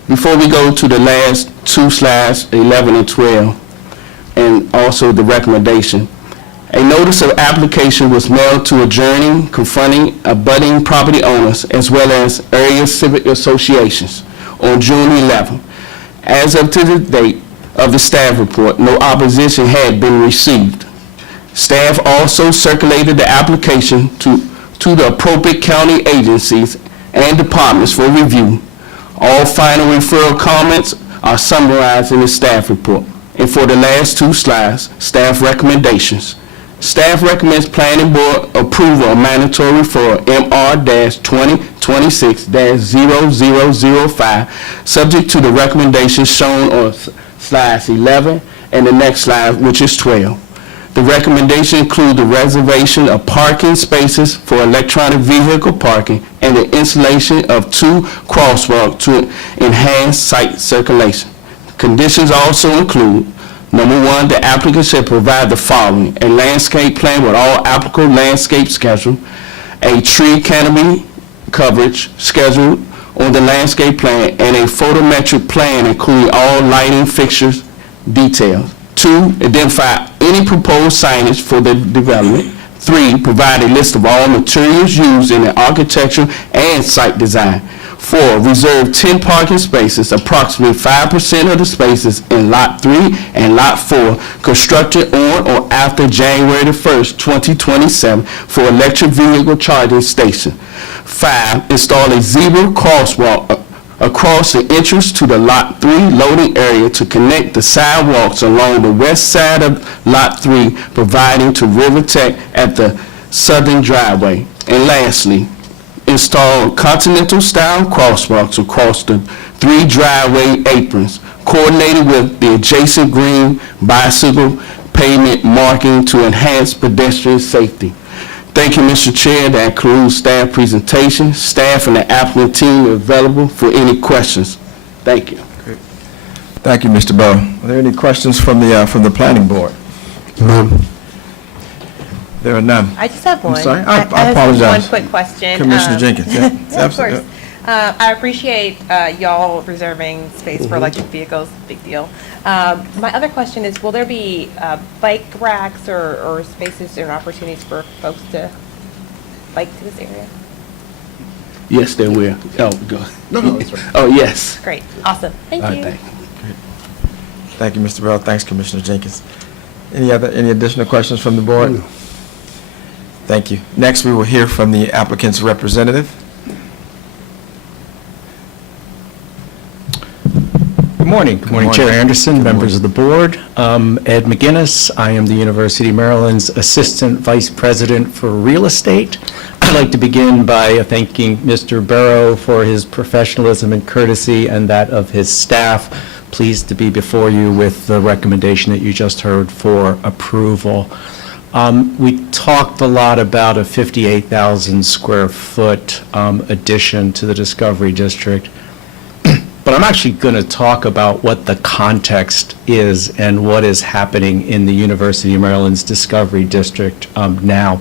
Before we go to the last 2 slides, 11 and 12, and also the recommendation, a notice of application was mailed to adjourning, confronting abutting property owners as well as area civic associations on June 11. As of to the date of the staff report, no opposition had been received. Staff also circulated the application to the appropriate county agencies and departments for review. All final referral comments are summarized in the staff report. And for the last 2 slides, staff recommendations. Staff recommends Planning Board approval of mandatory referral MR-2026-0005, subject to the recommendations shown on slides 11 and the next slide, which is 12. The recommendation include the reservation of parking spaces for electronic vehicle parking and the installation of 2 crosswalks to enhance site circulation. Conditions also include, number 1, the applicant should provide the following: a landscape plan with all applicable landscape schedule, a tree canopy coverage scheduled on the landscape plan, and a photometric plan including all lighting fixtures details. 2, identify any proposed signage for the development. 3, provide a list of all materials used in the architecture and site design. 4, reserve 10 parking spaces, approximately 5% of the spaces in Lot 3 and Lot 4, constructed on or after January the 1st, 2027, for electric vehicle charging station. 5, install a zebra crosswalk across the entrance to the Lot 3 loading area to connect the sidewalks along the west side of Lot 3, providing to River Tech at the southern driveway. And lastly, install continental-style crosswalks across the 3 driveway aprons, coordinated with the adjacent green bicycle pavement marking to enhance pedestrian safety. Thank you, Mr. Chair. That concludes staff presentation. Staff and the applicant team are available for any questions. Thank you. Thank you, Mr. Bowe. Are there any questions from the planning board? None. There are none. I just have one. I'm sorry? I I have apologize. one quick question. Commissioner Jenkins, yeah. Yeah, of course. I appreciate y'all reserving space for electric vehicles, big deal. My other question is, will there be bike racks or spaces or opportunities for folks to bike to this area? Yes, there will. Oh, go. No, it's right. Oh, yes. Great, awesome, thank All right, you. thank you. Thank you, Mr. Bell. Thanks, Commissioner Jenkins. Any additional questions from the board? No. Thank you. Next, we will hear from the applicant's representative. Good morning. Good morning, Chair Anderson, members of the board. Ed McGinnis. I am the University of Maryland's Assistant Vice President for Real Estate. I'd like to begin by thanking Mr. Barrow for his professionalism and courtesy and that of his staff. Pleased to be before you with the recommendation that you just heard for approval. We talked a lot about a 58,000 square foot addition to the Discovery District. But I'm actually going to talk about what the context is and what is happening in the University of Maryland's Discovery District now.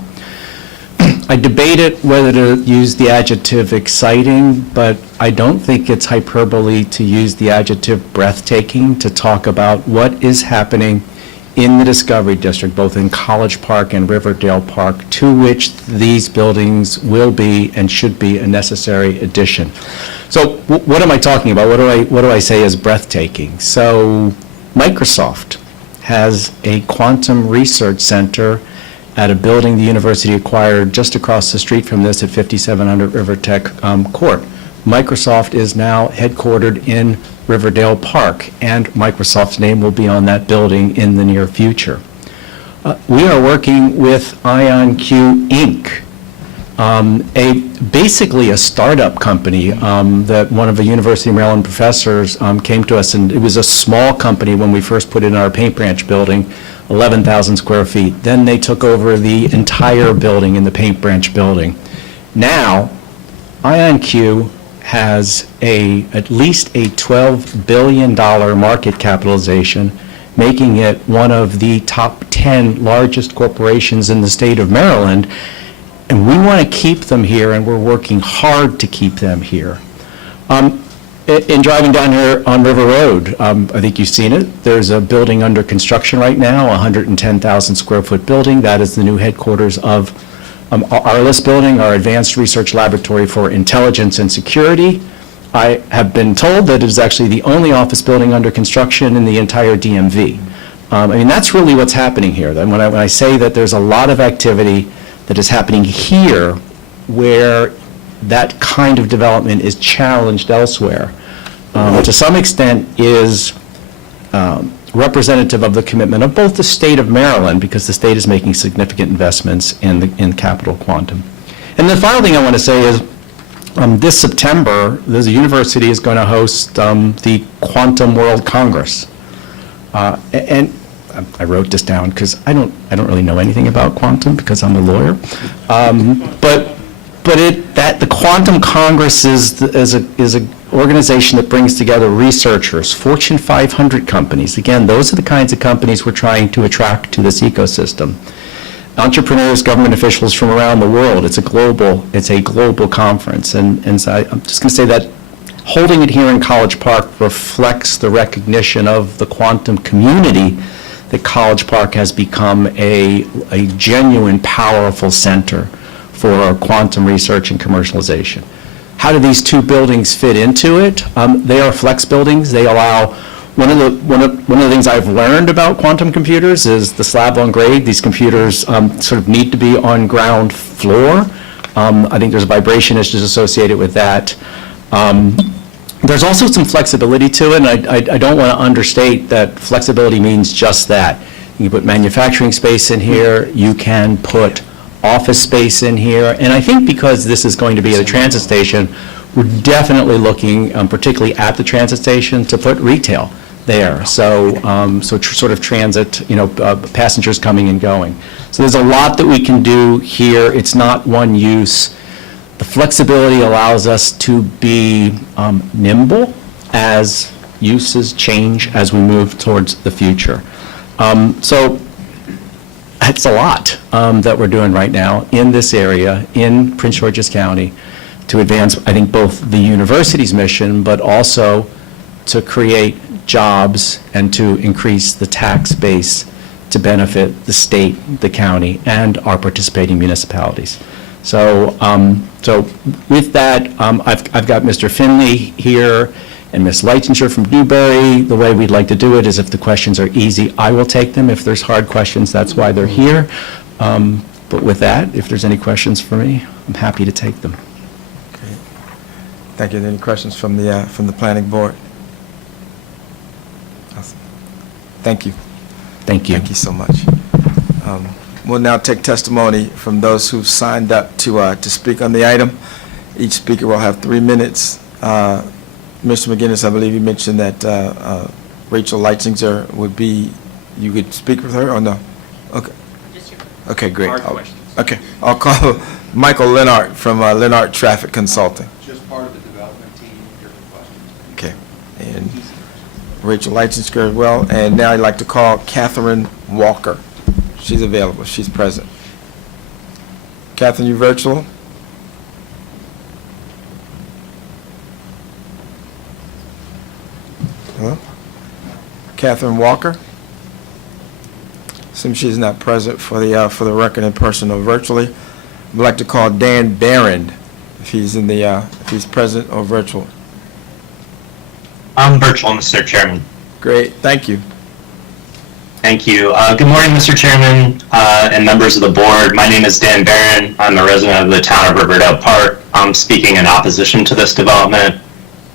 I debated whether to use the adjective exciting, but I don't think it's hyperbole to use the adjective breathtaking to talk about what is happening in the Discovery District, both in College Park and Riverdale Park, to which these buildings will be and should be a necessary addition. So what am I talking about? What do I say is breathtaking? So Microsoft has a quantum research center at a building the university acquired just across the street from this at 5700 River Tech Court. Microsoft is now headquartered in Riverdale Park, and Microsoft's name will be on that building in the near future. We are working with IonQ Inc., basically a startup company that one of the University of Maryland professors came to us, and it was a small company when we first put it in our Paint Branch building, 11,000 square feet. Then they took over the entire building in the Paint Branch building. Now, IonQ has at least a $12 billion market capitalization, making it one of the top 10 largest corporations in the state of Maryland. And we want to keep them here, and we're working hard to keep them here. In driving down here on River Road, I think you've seen it, there's a building under construction right now, a 110,000 square foot building. That is the new headquarters of ARLIS building, our Advanced Research Laboratory for Intelligence and Security. I have been told that it is actually the only office building under construction in the entire DMV. I mean, that's really what's happening here. Then when I say that there's a lot of activity that is happening here where that kind of development is challenged elsewhere, to some extent is representative of the commitment of both the state of Maryland, because the state is making significant investments in capital quantum. And the final thing I want to say is this September, the university is going to host the Quantum World Congress. And I wrote this down because I don't really know anything about quantum because I'm a lawyer. But the Quantum Congress is a organization that brings together researchers, Fortune 500 companies. Again, those are the kinds of companies we're trying to attract to this ecosystem. Entrepreneurs, government officials from around the world. It's a global conference. And so I'm just going to say that holding it here in College Park reflects the recognition of the quantum community that College Park has become a genuine, powerful center for quantum research and commercialization. How do these two buildings fit into it? They are flex buildings. They allow, one of the things I've learned about quantum computers is the slab on grade. These computers sort of need to be on ground floor. I think there's vibration issues associated with that. There's also some flexibility to it, and I don't want to understate that flexibility means just that. You can put manufacturing space in here, you can put office space in here, and I think because this is going to be at a transit station, we're definitely looking, particularly at the transit station, to put retail there. So, sort of transit, passengers coming and going. So there's a lot that we can do here. It's not one use. The flexibility allows us to be nimble as uses change as we move towards the future. So it's a lot that we're doing right now in this area, in Prince George's County, to advance, I think, both the university's mission, but also to create jobs and to increase the tax base to benefit the state, the county, and our participating municipalities. So, with that, I've got Mr. Finley here and Ms. Leitinger from Newbury. The way we'd like to do it is if the questions are easy, I will take them. If there's hard questions, that's why they're here. But with that, if there's any questions for me, I'm happy to take them. Okay. Thank you. Any questions from the planning board? Awesome. Thank you. Thank you. Thank you so much. We'll now take testimony from those who've signed up to speak on the item. Each speaker will have 3 minutes. Mr. McGinnis, I believe you mentioned that Rachel Leitinger would be, you could speak with her or no? Okay. Okay, great. Okay, I'll call Michael Lennart from Lennart Traffic Consulting. Just part of the development team here for questions. Okay, and Rachel Leitinger as well. And now I'd like to call Catherine Walker. She's available. She's present. Catherine, you virtual? Hello? Catherine Walker? Seems she's not present for the record in person or virtually. I'd like to call Dan Barron if he's if he's present or virtual. I'm virtual, Mr. Chairman. Great, thank you. Thank you. Good morning, Mr. Chairman and members of the board. My name is Dan Barron. I'm a resident of the town of Riverdale Park. I'm speaking in opposition to this development.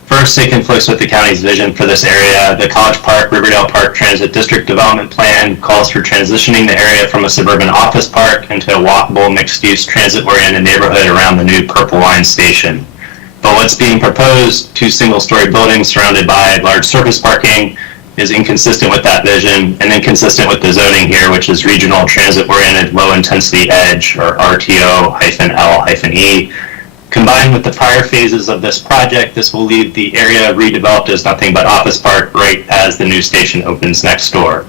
First, it conflicts with the county's vision for this area. The College Park, Riverdale Park Transit District Development Plan calls for transitioning the area from a suburban office park into a walkable, mixed-use, transit-oriented neighborhood around the new Purple Line station. But what's being proposed, 2 single-story buildings surrounded by large surface parking, is inconsistent with that vision and inconsistent with the zoning here, which is Regional Transit-Oriented Low-Intensity Edge, or RTO-L-E. Combined with the prior phases of this project, this will leave the area redeveloped as nothing but office park right as the new station opens next door.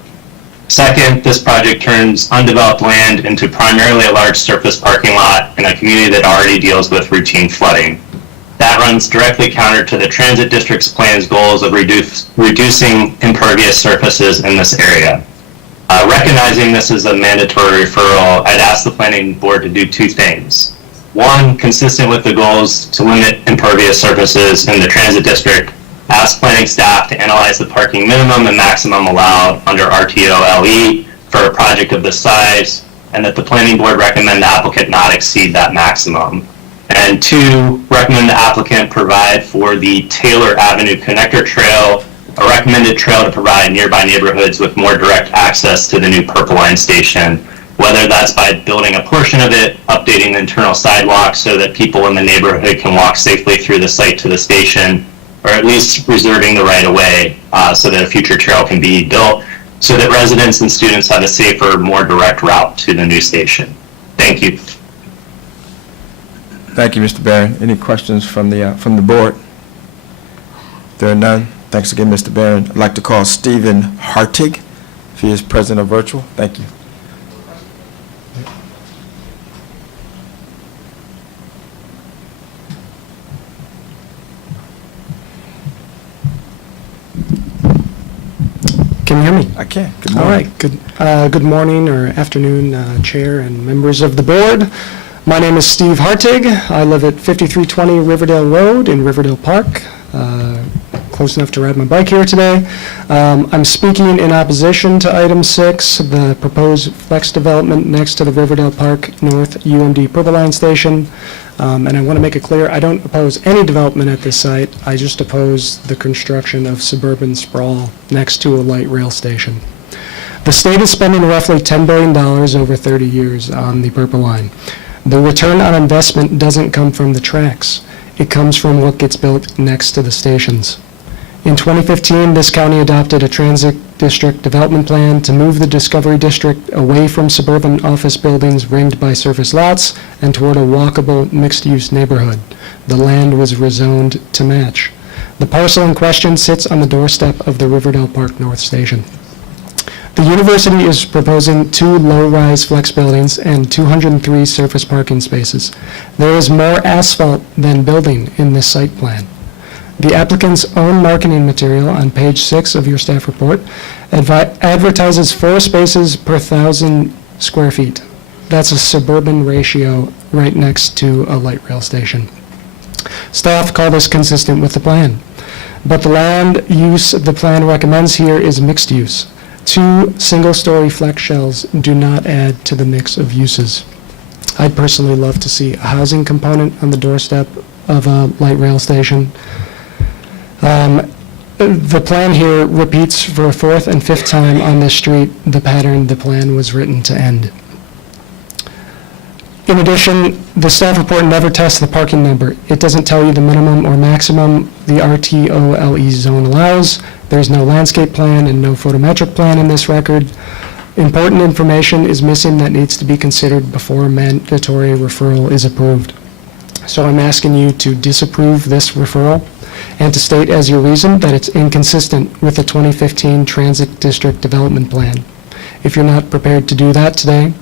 Second, this project turns undeveloped land into primarily a large surface parking lot in a community that already deals with routine flooding. That runs directly counter to the Transit District's plan's goals of reducing impervious surfaces in this area. Recognizing this is a mandatory referral, I'd ask the Planning Board to do 2 things. 1, consistent with the goals to limit impervious surfaces in the Transit District, ask planning staff to analyze the parking minimum and maximum allowed under RTO-LE for a project of this size, and that the Planning Board recommend the applicant not exceed that maximum. And 2, recommend the applicant provide for the Taylor Avenue Connector Trail, a recommended trail to provide nearby neighborhoods with more direct access to the new Purple Line station, whether that's by building a portion of it, updating the internal sidewalks so that people in the neighborhood can walk safely through the site to the station, or at least reserving the right-of-way so that a future trail can be built. so that residents and students have a safer, more direct route to the new station. Thank you. Thank you, Mr. Barron. Any questions from the board? There are none. Thanks again, Mr. Barron. I'd like to call Stephen Hartig, if he is present or virtual. Thank you. Can you hear me? I can. Good All morning. right. Good morning or afternoon, Chair and members of the board. My name is Steve Hartig. I live at 5320 Riverdale Road in Riverdale Park. Close enough to ride my bike here today. I'm speaking in opposition to item 6, the proposed flex development next to the Riverdale Park North UMD Purple Line Station. And I want to make it clear, I don't oppose any development at this site. I just oppose the construction of suburban sprawl next to a light rail station. The state is spending roughly $10 billion over 30 years on the Purple Line. The return on investment doesn't come from the tracks. It comes from what gets built next to the stations. In 2015, this county adopted a transit district development plan to move the Discovery District away from suburban office buildings ringed by surface lots and toward a walkable, mixed-use neighborhood. The land was rezoned to match. The parcel in question sits on the doorstep of the Riverdale Park North Station. The university is proposing 2 low-rise flex buildings and 203 surface parking spaces. There is more asphalt than building in this site plan. The applicant's own marketing material on page 6 of your staff report advertises 4 spaces per 1,000 square feet. That's a suburban ratio right next to a light rail station. Staff call this consistent with the plan, but the land use the plan recommends here is mixed use. 2 single-story flex shells do not add to the mix of uses. I'd personally love to see a housing component on the doorstep of a light rail station. The plan here repeats for a 4th and 5th time on this street the pattern the plan was written to end. In addition, the staff report never tests the parking number. It doesn't tell you the minimum or maximum the RTOLE zone allows. There's no landscape plan and no photometric plan in this record. Important information is missing that needs to be considered before a mandatory referral is approved. So I'm asking you to disapprove this referral and to state as your reason that it's inconsistent with the 2015 Transit District Development Plan. If you're not prepared to do that today,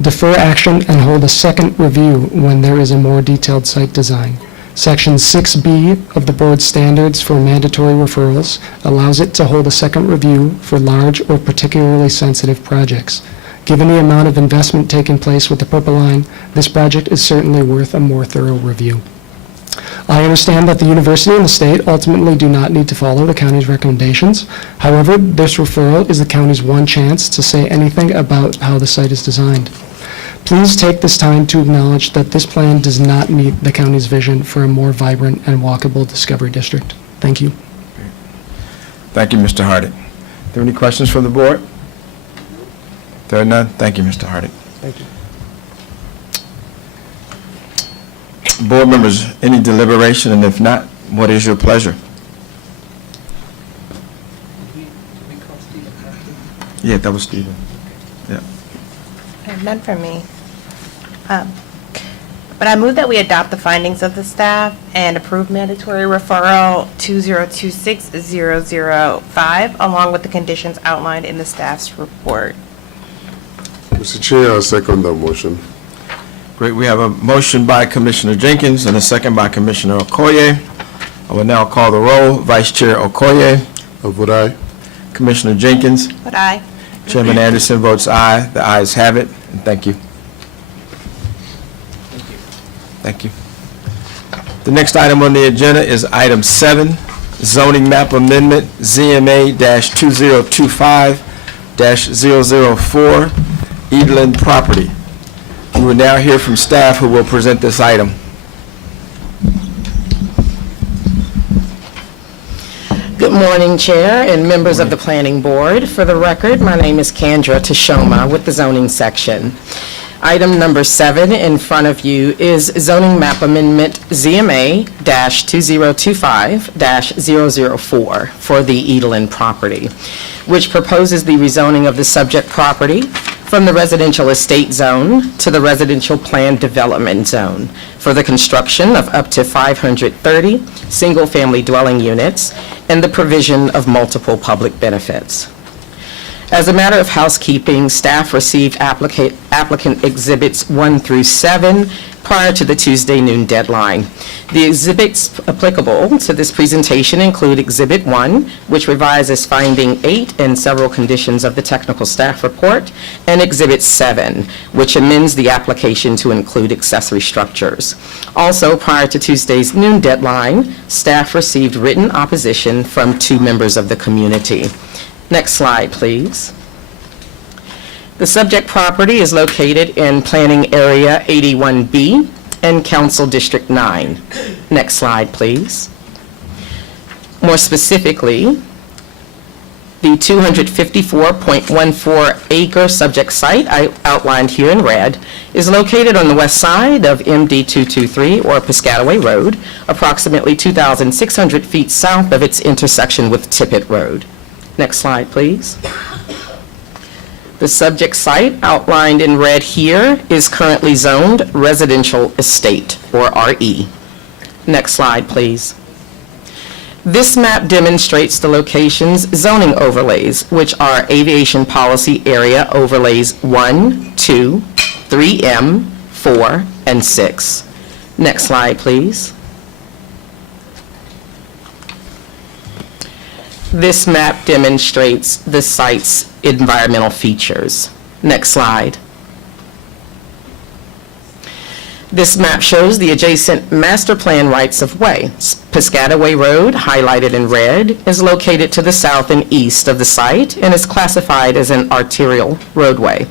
defer action and hold a second review when there is a more detailed site design. Section 6B of the board's standards for mandatory referrals allows it to hold a second review for large or particularly sensitive projects. Given the amount of investment taking place with the Purple Line, this project is certainly worth a more thorough review. I understand that the university and the state ultimately do not need to follow the county's recommendations. However, this referral is the county's one chance to say anything about how the site is designed. Please take this time to acknowledge that this plan does not meet the county's vision for a more vibrant and walkable Discovery District. Thank you. Thank you, Mr. Hardig. Are there any questions from the board? There are none. Thank you, Mr. Hardig. Thank you. Board members, any deliberation, and if not, what is your pleasure? Yeah, that was Stephen. Yeah. None from me. But I move that we adopt the findings of the staff and approve mandatory referral 2026005, along with the conditions outlined in the staff's report. Mr. Chair, I second that motion. Great. We have a motion by Commissioner Jenkins and a second by Commissioner Okoye. I will now call the roll. Vice Chair Okoye. Vote aye. Commissioner Jenkins. Vote aye. Chairman Anderson votes aye. The ayes have it, and thank you. Thank you. The next item on the agenda is item 7, zoning map amendment, ZMA-2025-004, Edeland property. We will now hear from staff who will present this item. Good morning, Chair and members of the Planning Board. For the record, my name is Kendra Tashoma with the Zoning Section. Item number 7 in front of you is zoning map amendment ZMA-2025-004 for the Edeland property. which proposes the rezoning of the subject property from the residential estate zone to the residential planned development zone for the construction of up to 530 single-family dwelling units and the provision of multiple public benefits. As a matter of housekeeping, staff received applicant Exhibits 1 through 7 prior to the Tuesday noon deadline. The exhibits applicable to this presentation include Exhibit 1, which revises Finding 8 and several conditions of the technical staff report, and Exhibit 7, which amends the application to include accessory structures. Also, prior to Tuesday's noon deadline, staff received written opposition from 2 members of the community. Next slide, please. The subject property is located in Planning Area 81B and Council District 9. Next slide, please. More specifically, the 254.14 acre subject site outlined here in red is located on the west side of MD 223 or Piscataway Road, approximately 2,600 feet south of its intersection with Tippett Road. Next slide, please. The subject site outlined in red here is currently zoned residential estate, or RE. Next slide, please. This map demonstrates the location's zoning overlays, which are Aviation Policy Area Overlays 1, 2, 3M, 4, and 6. Next slide, please. This map demonstrates the site's environmental features. Next slide. This map shows the adjacent master plan rights-of-way. Piscataway Road, highlighted in red, is located to the south and east of the site and is classified as an arterial roadway.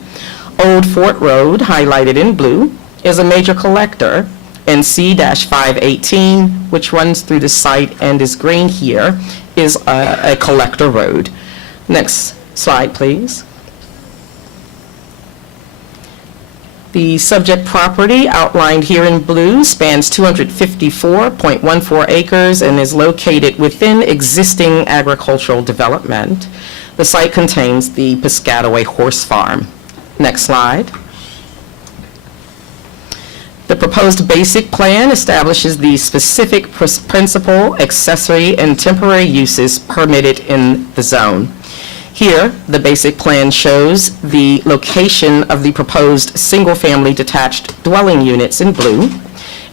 Old Fort Road, highlighted in blue, is a major collector, and C-518, which runs through the site and is green here, is a collector road. Next slide, please. The subject property outlined here in blue spans 254.14 acres and is located within existing agricultural development. The site contains the Piscataway Horse Farm. Next slide. The proposed basic plan establishes the specific principal, accessory, and temporary uses permitted in the zone. Here, the basic plan shows the location of the proposed single-family detached dwelling units in blue,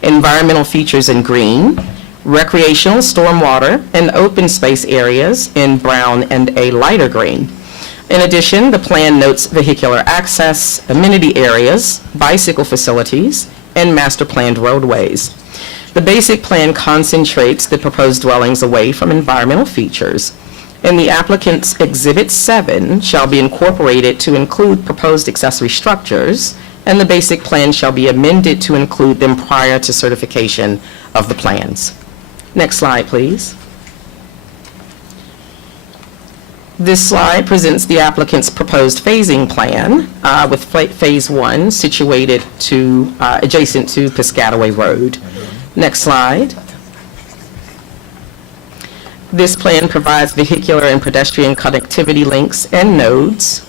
environmental features in green, recreational, stormwater, and open space areas in brown and a lighter green. In addition, the plan notes vehicular access, amenity areas, bicycle facilities, and master-planned roadways. The basic plan concentrates the proposed dwellings away from environmental features, and the applicant's Exhibit 7 shall be incorporated to include proposed accessory structures, and the basic plan shall be amended to include them prior to certification of the plans. Next slide, please. This slide presents the applicant's proposed phasing plan with Phase 1 situated adjacent to Piscataway Road. Next slide. This plan provides vehicular and pedestrian connectivity links and nodes.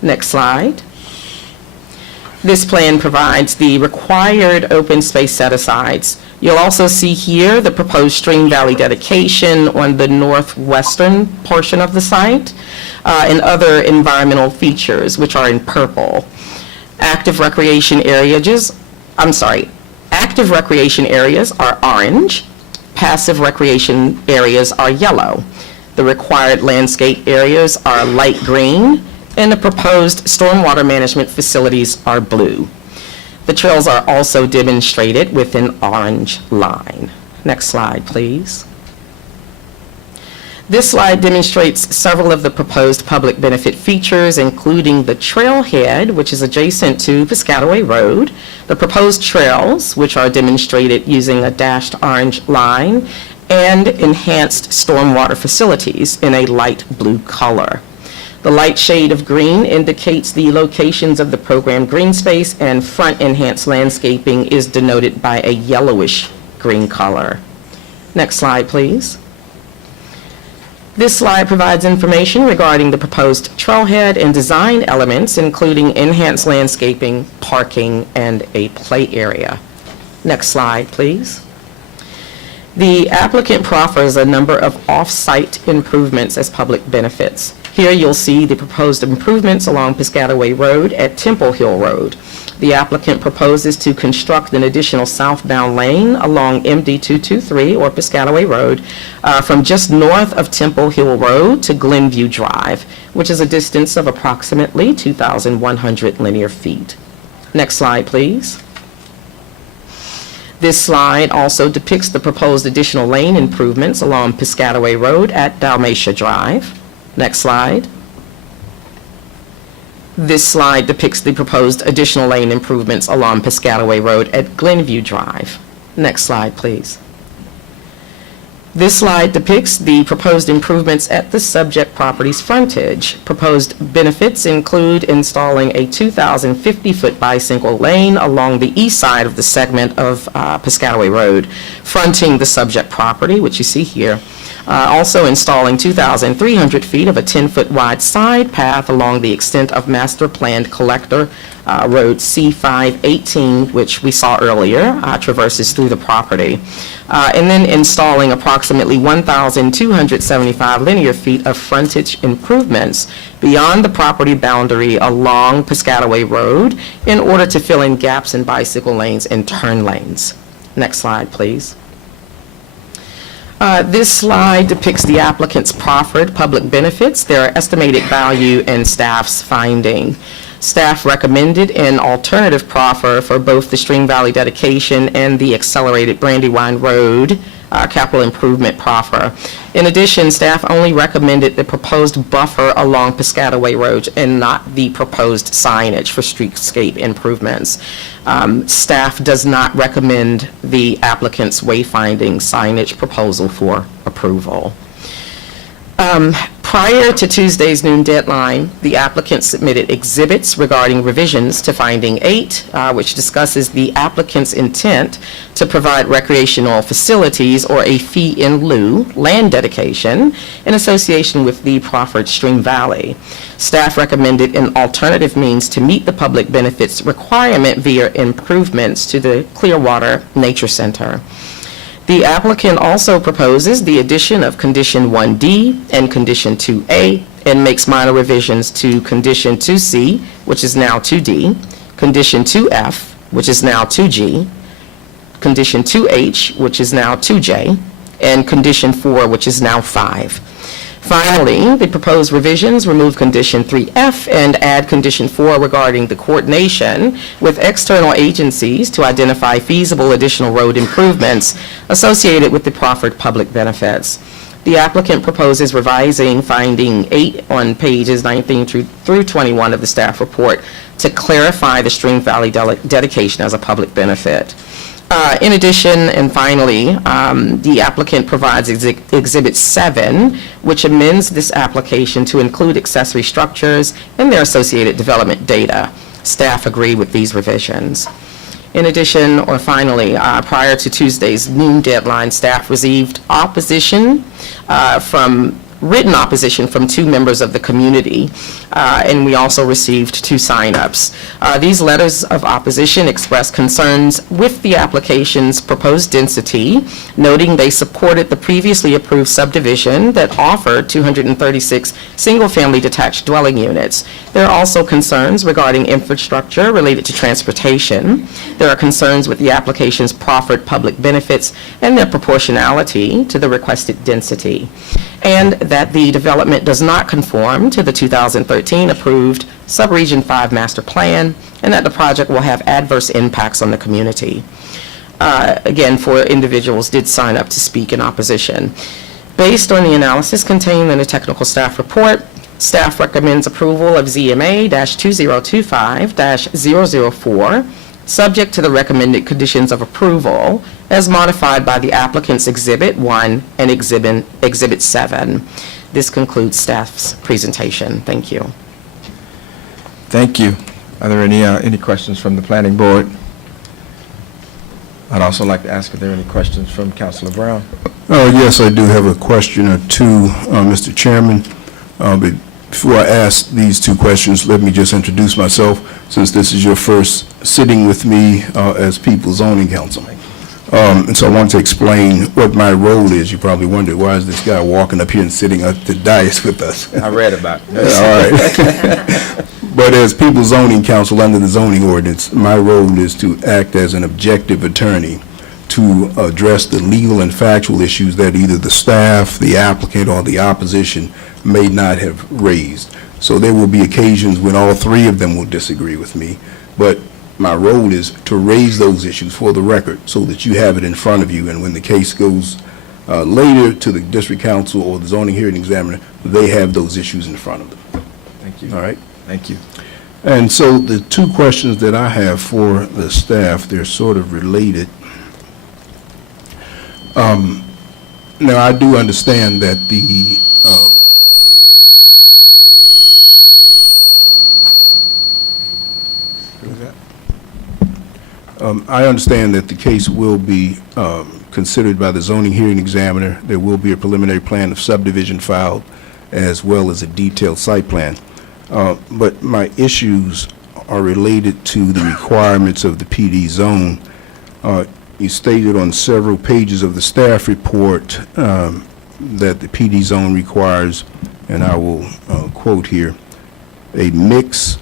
Next slide. This plan provides the required open space set-asides. You'll also see here the proposed stream valley dedication on the northwestern portion of the site and other environmental features, which are in purple. Active recreation areas are orange. Passive recreation areas are yellow. The required landscape areas are light green, and the proposed stormwater management facilities are blue. The trails are also demonstrated with an orange line. Next slide, please. This slide demonstrates several of the proposed public benefit features, including the trailhead, which is adjacent to Piscataway Road, the proposed trails, which are demonstrated using a dashed orange line, and enhanced stormwater facilities in a light blue color. The light shade of green indicates the locations of the programmed green space, and front enhanced landscaping is denoted by a yellowish green color. Next slide, please. This slide provides information regarding the proposed trailhead and design elements, including enhanced landscaping, parking, and a play area. Next slide, please. The applicant proffers a number of off-site improvements as public benefits. Here you'll see the proposed improvements along Piscataway Road at Temple Hill Road. The applicant proposes to construct an additional southbound lane along MD 223 or Piscataway Road from just north of Temple Hill Road to Glenview Drive, which is a distance of approximately 2,100 linear feet. Next slide, please. This slide also depicts the proposed additional lane improvements along Piscataway Road at Dalmatia Drive. Next slide. This slide depicts the proposed additional lane improvements along Piscataway Road at Glenview Drive. Next slide, please. This slide depicts the proposed improvements at the subject property's frontage. Proposed benefits include installing a 2,050-foot bicycle lane along the east side of the segment of Piscataway Road, fronting the subject property, which you see here. Also installing 2,300 feet of a 10-foot wide side path along the extent of master planned collector road C518, which we saw earlier, traverses through the property. And then installing approximately 1,275 linear feet of frontage improvements beyond the property boundary along Piscataway Road in order to fill in gaps in bicycle lanes and turn lanes. Next slide, please. This slide depicts the applicant's proffered public benefits, their estimated value, and staff's finding. Staff recommended an alternative proffer for both the Stream Valley dedication and the accelerated Brandywine Road capital improvement proffer. In addition, staff only recommended the proposed buffer along Piscataway Road and not the proposed signage for streetscape improvements. Staff does not recommend the applicant's wayfinding signage proposal for approval. Prior to Tuesday's noon deadline, the applicant submitted exhibits regarding revisions to finding 8, which discusses the applicant's intent to provide recreational facilities or a fee in lieu land dedication in association with the proffered Stream Valley. Staff recommended an alternative means to meet the public benefits requirement via improvements to the Clearwater Nature Center. The applicant also proposes the addition of Condition 1D and Condition 2A and makes minor revisions to Condition 2C, which is now 2D, Condition 2F, which is now 2G, Condition 2H, which is now 2J, and Condition 4, which is now 5. Finally, the proposed revisions remove Condition 3F and add Condition 4 regarding the coordination with external agencies to identify feasible additional road improvements associated with the proffered public benefits. The applicant proposes revising finding 8 on pages 19 through 21 of the staff report to clarify the Stream Valley dedication as a public benefit. In addition, and finally, the applicant provides Exhibit 7, which amends this application to include accessory structures and their associated development data. Staff agree with these revisions. In addition, or finally, prior to Tuesday's noon deadline, staff received written opposition from 2 members of the community, and we also received 2 sign-ups. These letters of opposition expressed concerns with the application's proposed density, noting they supported the previously approved subdivision that offered 236 single-family detached dwelling units. There are also concerns regarding infrastructure related to transportation. There are concerns with the application's proffered public benefits and their proportionality to the requested density, and that the development does not conform to the 2013 approved Subregion 5 Master Plan, and that the project will have adverse impacts on the community. Again, 4 individuals did sign up to speak in opposition. Based on the analysis contained in the technical staff report, staff recommends approval of ZMA-2025-004, subject to the recommended conditions of approval as modified by the applicant's Exhibit 1 and Exhibit 7. This concludes staff's presentation. Thank you. Thank you. Are there any questions from the planning board? I'd also like to ask if there are any questions from Councilor Brown. Yes, I do have a question or two, Mr. Chairman. But before I ask these two questions, let me just introduce myself, since this is your first sitting with me as People's Zoning Council. And so I want to explain what my role is. You probably wonder, why is this guy walking up here and sitting at the dais with us? I read about it. All right. But as People's Zoning Council under the zoning ordinance, my role is to act as an objective attorney to address the legal and factual issues that either the staff, the applicant, or the opposition may not have raised. So there will be occasions when all three of them will disagree with me, but my role is to raise those issues for the record so that you have it in front of you, and when the case goes later to the district council or the zoning hearing examiner, they have those issues in front of them. Thank you. All right? Thank you. And so the two questions that I have for the staff, they're sort of related. Now, I do understand that I understand that the case will be considered by the zoning hearing examiner. There will be a preliminary plan of subdivision filed, as well as a detailed site plan. But my issues are related to the requirements of the PD zone. You stated on several pages of the staff report that the PD zone requires, and I will quote here, a mix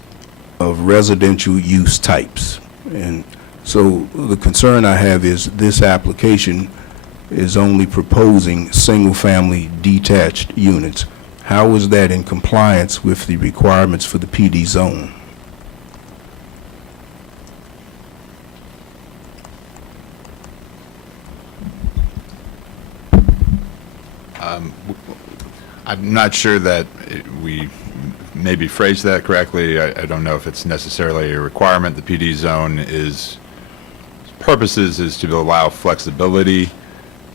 of residential use types. And so the concern I have is this application is only proposing single-family detached units. How is that in compliance with the requirements for the PD zone? I'm not sure that we maybe phrased that correctly. I don't know if it's necessarily a requirement. The PD zone purposes is to allow flexibility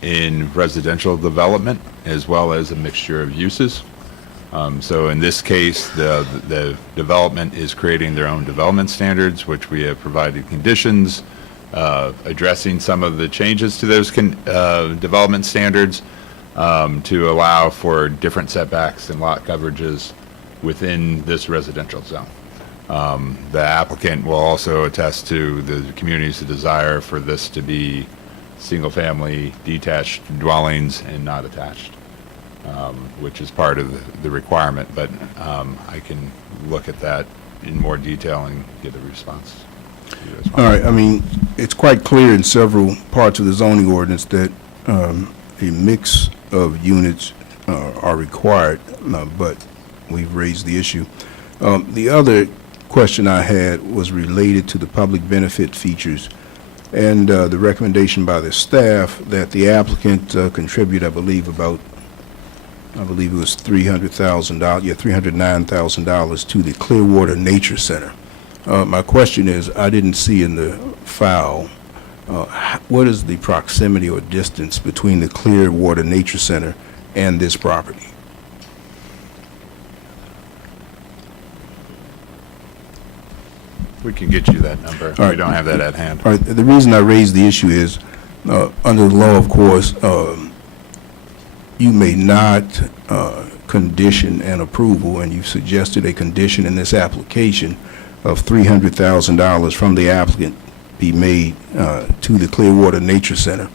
in residential development as well as a mixture of uses. So in this case, the development is creating their own development standards, which we have provided conditions addressing some of the changes to those development standards to allow for different setbacks and lot coverages within this residential zone. The applicant will also attest to the community's desire for this to be single-family detached dwellings and not attached, which is part of the requirement. But I can look at that in more detail and give a response to you as well. All right. I mean, it's quite clear in several parts of the zoning ordinance that a mix of units are required, but we've raised the issue. The other question I had was related to the public benefit features and the recommendation by the staff that the applicant contribute, I believe it was $300,000, $309,000 to the Clearwater Nature Center. My question is, I didn't see in the file, what is the proximity or distance between the Clearwater Nature Center and this property? We can get you that number. All right. We don't have that at hand. All right. The reason I raise the issue is, under the law, of course, you may not condition an approval, and you've suggested a condition in this application of $300,000 from the applicant be made to the Clearwater Nature Center.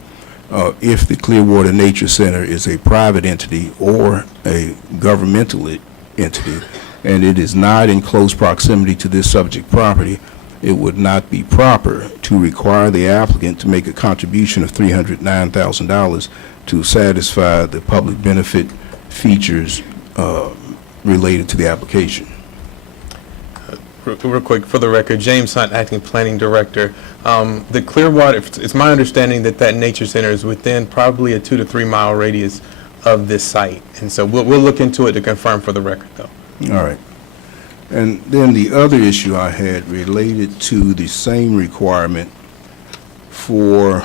If the Clearwater Nature Center is a private entity or a governmental entity, and it is not in close proximity to this subject property, it would not be proper to require the applicant to make a contribution of $309,000 to satisfy the public benefit features related to the application. Real quick, for the record, James Hunt, Acting Planning Director. The Clearwater, it's my understanding that that nature center is within probably a 2 to 3 mile radius of this site. And so we'll look into it to confirm for the record, though. All right. And then the other issue I had related to the same requirement for,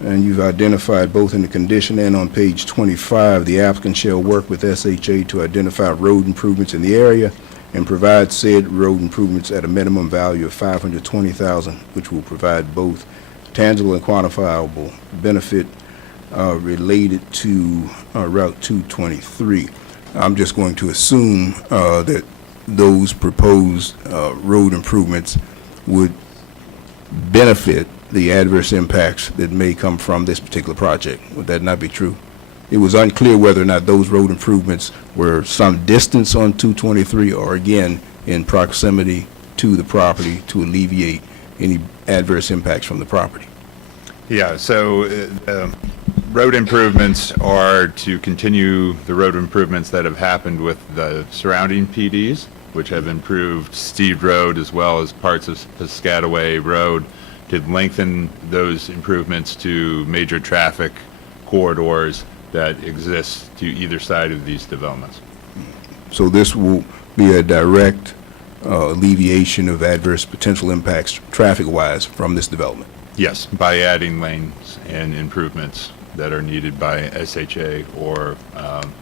and you've identified both in the condition and on page 25, the applicant shall work with SHA to identify road improvements in the area and provide said road improvements at a minimum value of $520,000, which will provide both tangible and quantifiable benefit related to Route 223. I'm just going to assume that those proposed road improvements would benefit the adverse impacts that may come from this particular project. Would that not be true? It was unclear whether or not those road improvements were some distance on 223 or, again, in proximity to the property to alleviate any adverse impacts from the property. Yeah, so road improvements are to continue the road improvements that have happened with the surrounding PDs, which have improved Steve Road as well as parts of Piscataway Road, to lengthen those improvements to major traffic corridors that exist to either side of these developments. So this will be a direct alleviation of adverse potential impacts traffic-wise from this development? Yes, by adding lanes and improvements that are needed by SHA or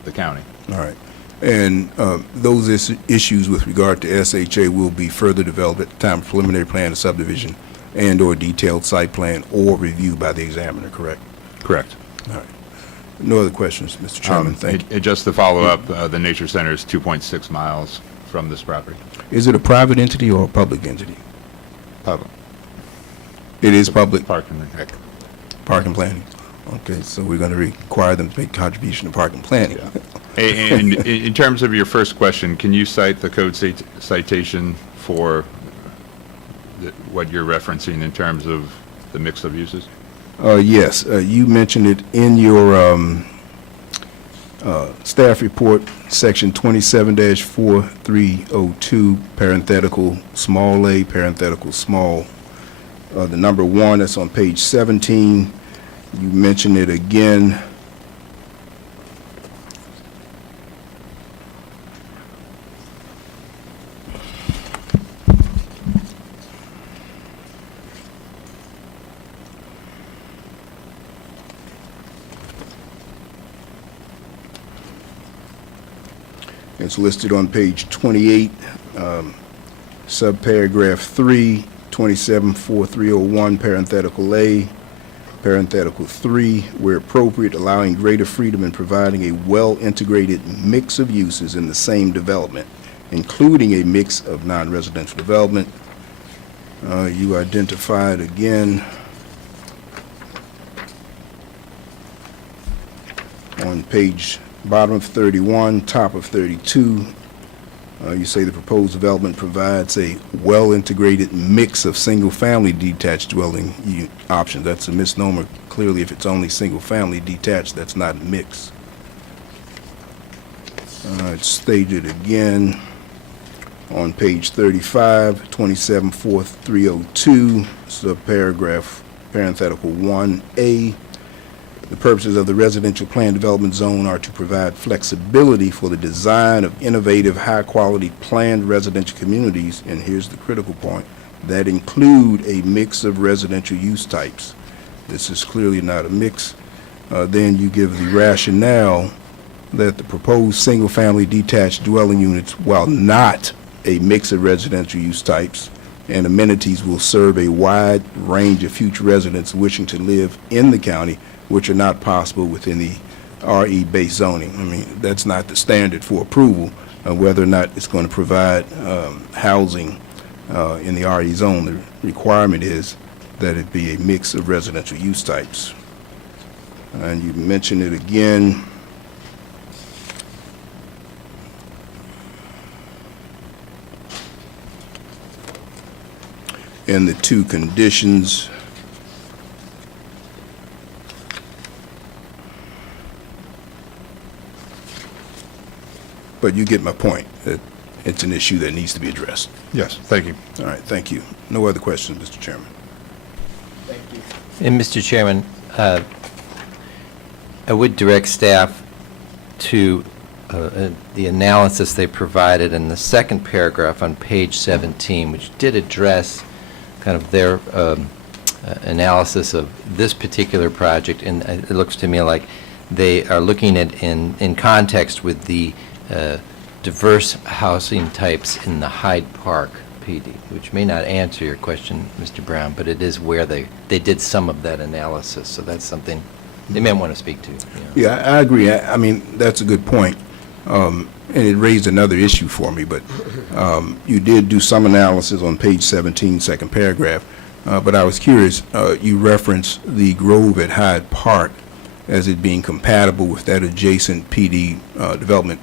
the county. All right. And those issues with regard to SHA will be further developed at the time of preliminary plan of subdivision and/or detailed site plan or review by the examiner, correct? Correct. All right. No other questions, Mr. Chairman. Thank you. Just to follow up, the Nature Center is 2.6 miles from this property. Is it a private entity or a public entity? Public. It is public? Park and Rec. Park and planning. Okay, so we're going to require them to make contribution to park and planning. Yeah. And in terms of your first question, can you cite the code citation for what you're referencing in terms of the mix of uses? Yes, you mentioned it in your staff report, section 27-4302, parenthetical small a, parenthetical small. The number 1, that's on page 17. You mentioned it again. It's listed on page 28, subparagraph 3, 27-4301, parenthetical A, parenthetical 3, where appropriate, allowing greater freedom in providing a well-integrated mix of uses in the same development, including a mix of non-residential development. You identified again on page bottom of 31, top of 32, you say the proposed development provides a well-integrated mix of single-family detached dwelling options. That's a misnomer. Clearly, if it's only single-family detached, that's not a mix. It's stated again on page 35, 27-4302, subparagraph parenthetical 1A. The purposes of the residential plan development zone are to provide flexibility for the design of innovative, high-quality planned residential communities, and here's the critical point, that include a mix of residential use types. This is clearly not a mix. Then you give the rationale that the proposed single-family detached dwelling units, while not a mix of residential use types and amenities, will serve a wide range of future residents wishing to live in the county, which are not possible within the RE-based zoning. I mean, that's not the standard for approval of whether or not it's going to provide housing in the RE zone. The requirement is that it be a mix of residential use types. And you mentioned it again. In the 2 conditions. But you get my point, that it's an issue that needs to be addressed. Yes, thank you. All right, thank you. No other questions, Mr. Chairman. Thank you. And Mr. Chairman, I would direct staff to the analysis they provided in the second paragraph on page 17, which did address kind of their analysis of this particular project, and it looks to me like they are looking at in context with the diverse housing types in the Hyde Park PD, which may not answer your question, Mr. Brown, but it is where they did some of that analysis, so that's something they may want to speak to. Yeah, I agree. I mean, that's a good point. And it raised another issue for me, but you did do some analysis on page 17, second paragraph. But I was curious, you referenced the Grove at Hyde Park as it being compatible with that adjacent PD development.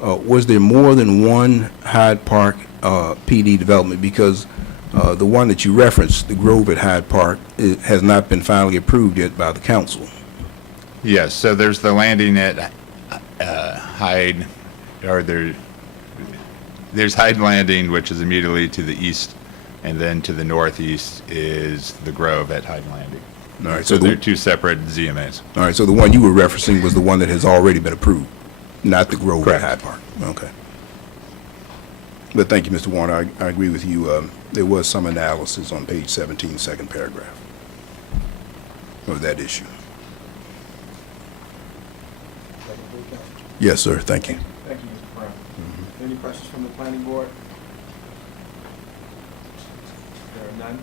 Was there more than one Hyde Park PD development? Because the one that you referenced, the Grove at Hyde Park, it has not been finally approved yet by the council. Yes, so there's the landing at Hyde, or there's Hyde Landing, which is immediately to the east, and then to the northeast is the Grove at Hyde Landing. All right, So so they're two separate ZMAs. All right, so the one you were referencing was the one that has already been approved, not the Grove at Correct. Hyde Park. Okay. But thank you, Mr. Warner. I agree with you. There was some analysis on page 17, second paragraph of that issue. Yes, sir. Thank you. Thank you, Mr. Brown. Any questions from the planning board? There are none.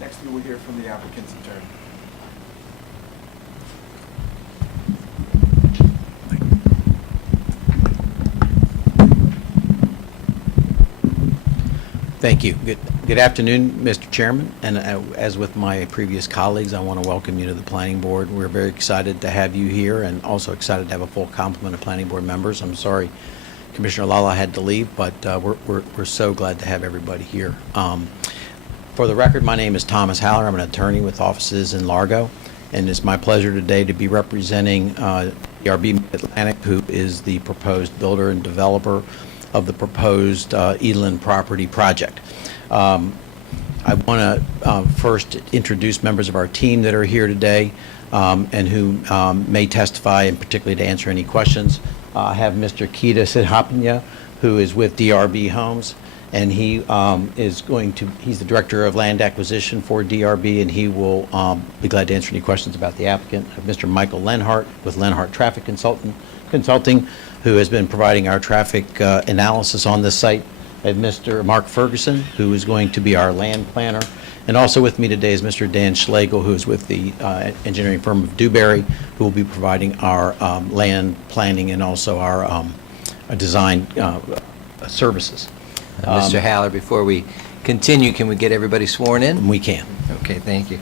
Next, we will hear from the applicant's attorney. Thank you. Good afternoon, Mr. Chairman, and as with my previous colleagues, I want to welcome you to the Planning Board. We're very excited to have you here and also excited to have a full complement of Planning Board members. I'm sorry Commissioner Lala had to leave, but we're so glad to have everybody here. For the record, my name is Thomas Haller. I'm an attorney with offices in Largo, and it's my pleasure today to be representing DRB Atlantic, who is the proposed builder and developer of the proposed Eland property project. I want to first introduce members of our team that are here today and who may testify, and particularly to answer any questions. I have Mr. Kita Sidhapanya, who is with DRB Homes, and he he's the Director of Land Acquisition for DRB, and he will be glad to answer any questions about the applicant. I have Mr. Michael Lenhart with Lenhart Traffic Consulting, who has been providing our traffic analysis on this site. I have Mr. Mark Ferguson, who is going to be our land planner. And also with me today is Mr. Dan Schlegel, who is with the engineering firm of Dewberry, who will be providing our land planning and also our design services. Mr. Haller, before we continue, can we get everybody sworn in? We can. Okay, thank you.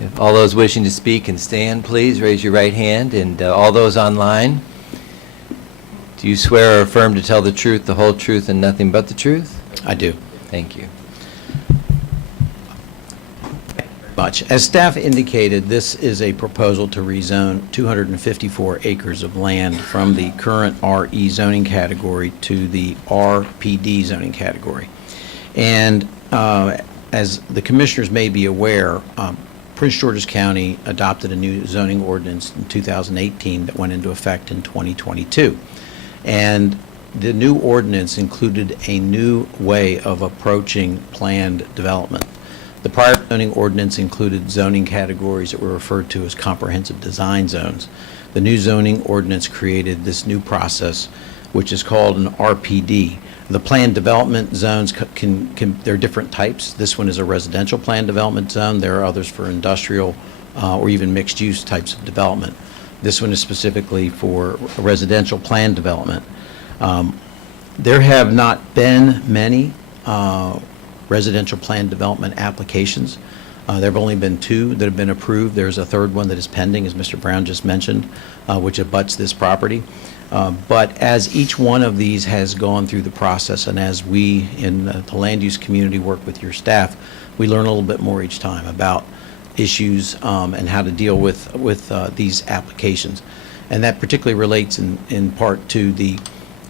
If all those wishing to speak can stand, please raise your right hand, and all those online, do you swear or affirm to tell the truth, the whole truth, and nothing but the truth? I do. Thank you. Much. As staff indicated, this is a proposal to rezone 254 acres of land from the current RE zoning category to the RPD zoning category. And as the commissioners may be aware, Prince George's County adopted a new zoning ordinance in 2018 that went into effect in 2022. And the new ordinance included a new way of approaching planned development. The prior zoning ordinance included zoning categories that were referred to as comprehensive design zones. The new zoning ordinance created this new process, which is called an RPD. The planned development zones there are different types. This one is a residential planned development zone. There are others for industrial or even mixed-use types of development. This one is specifically for residential planned development. There have not been many residential planned development applications. There have only been 2 that have been approved. There's a third one that is pending, as Mr. Brown just mentioned, which abuts this property. But as each one of these has gone through the process, and as we in the land use community work with your staff, we learn a little bit more each time about issues and how to deal with these applications. And that particularly relates in part to the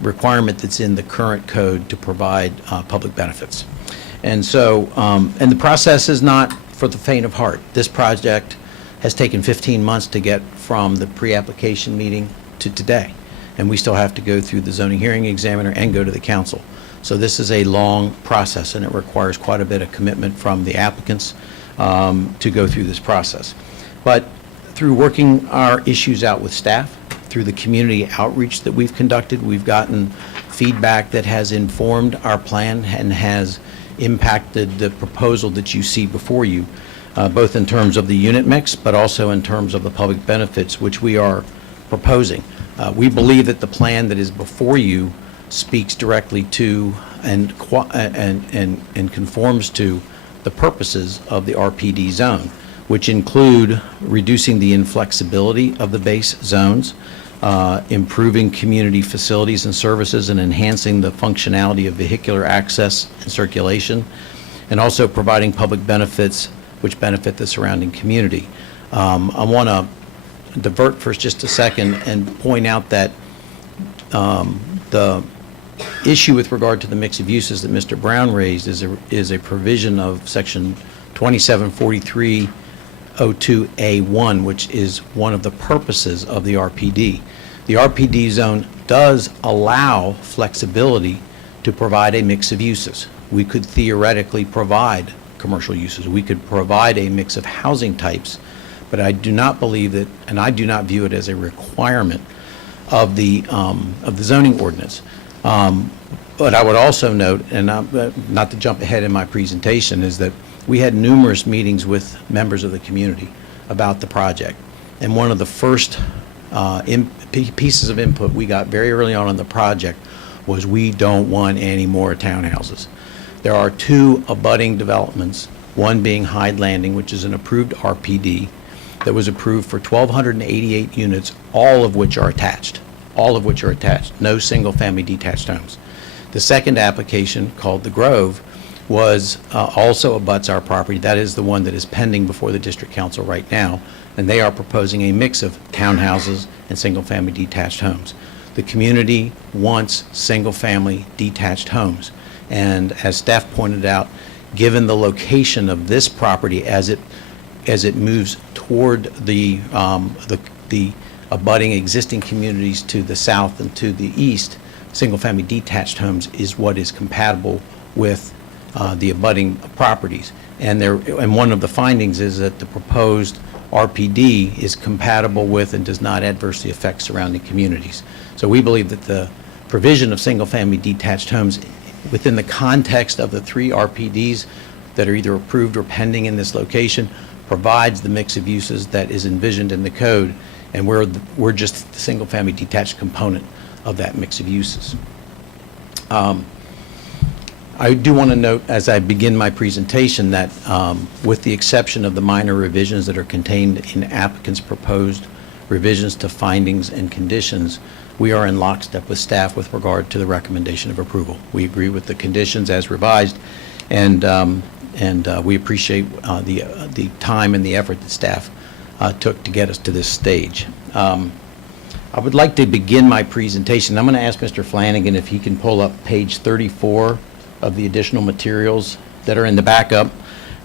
requirement that's in the current code to provide public benefits. And so, and the process is not for the faint of heart. This project has taken 15 months to get from the pre-application meeting to today. And we still have to go through the zoning hearing examiner and go to the council. So this is a long process, and it requires quite a bit of commitment from the applicants to go through this process. But through working our issues out with staff, through the community outreach that we've conducted, we've gotten feedback that has informed our plan and has impacted the proposal that you see before you, both in terms of the unit mix, but also in terms of the public benefits which we are proposing. We believe that the plan that is before you speaks directly to and conforms to the purposes of the RPD zone, which include reducing the inflexibility of the base zones, improving community facilities and services, and enhancing the functionality of vehicular access and circulation, and also providing public benefits which benefit the surrounding community. I want to divert for just a second and point out that the issue with regard to the mix of uses that Mr. Brown raised is a provision of Section 274302A1, which is one of the purposes of the RPD. The RPD zone does allow flexibility to provide a mix of uses. We could theoretically provide commercial uses. We could provide a mix of housing types, but I do not believe that, and I do not view it as a requirement of the zoning ordinance. But I would also note, and not to jump ahead in my presentation, is that we had numerous meetings with members of the community about the project. And one of the first pieces of input we got very early on in the project was we don't want any more townhouses. There are two abutting developments, one being Hyde Landing, which is an approved RPD that was approved for 1,288 units, all of which are attached. No single-family detached homes. The second application, called The Grove, was also abuts our property. That is the one that is pending before the District Council right now, and they are proposing a mix of townhouses and single-family detached homes. The community wants single-family detached homes, and as staff pointed out, given the location of this property as it moves toward the abutting existing communities to the south and to the east, single-family detached homes is what is compatible with the abutting properties. And one of the findings is that the proposed RPD is compatible with and does not adversely affect surrounding communities. So we believe that the provision of single-family detached homes within the context of the three RPDs that are either approved or pending in this location provides the mix of uses that is envisioned in the code, and we're just the single-family detached component of that mix of uses. I do want to note, as I begin my presentation, that with the exception of the minor revisions that are contained in applicant's proposed revisions to findings and conditions, we are in lockstep with staff with regard to the recommendation of approval. We agree with the conditions as revised, and we appreciate the time and the effort that staff took to get us to this stage. I would like to begin my presentation. I'm going to ask Mr. Flanagan if he can pull up page 34 of the additional materials that are in the backup.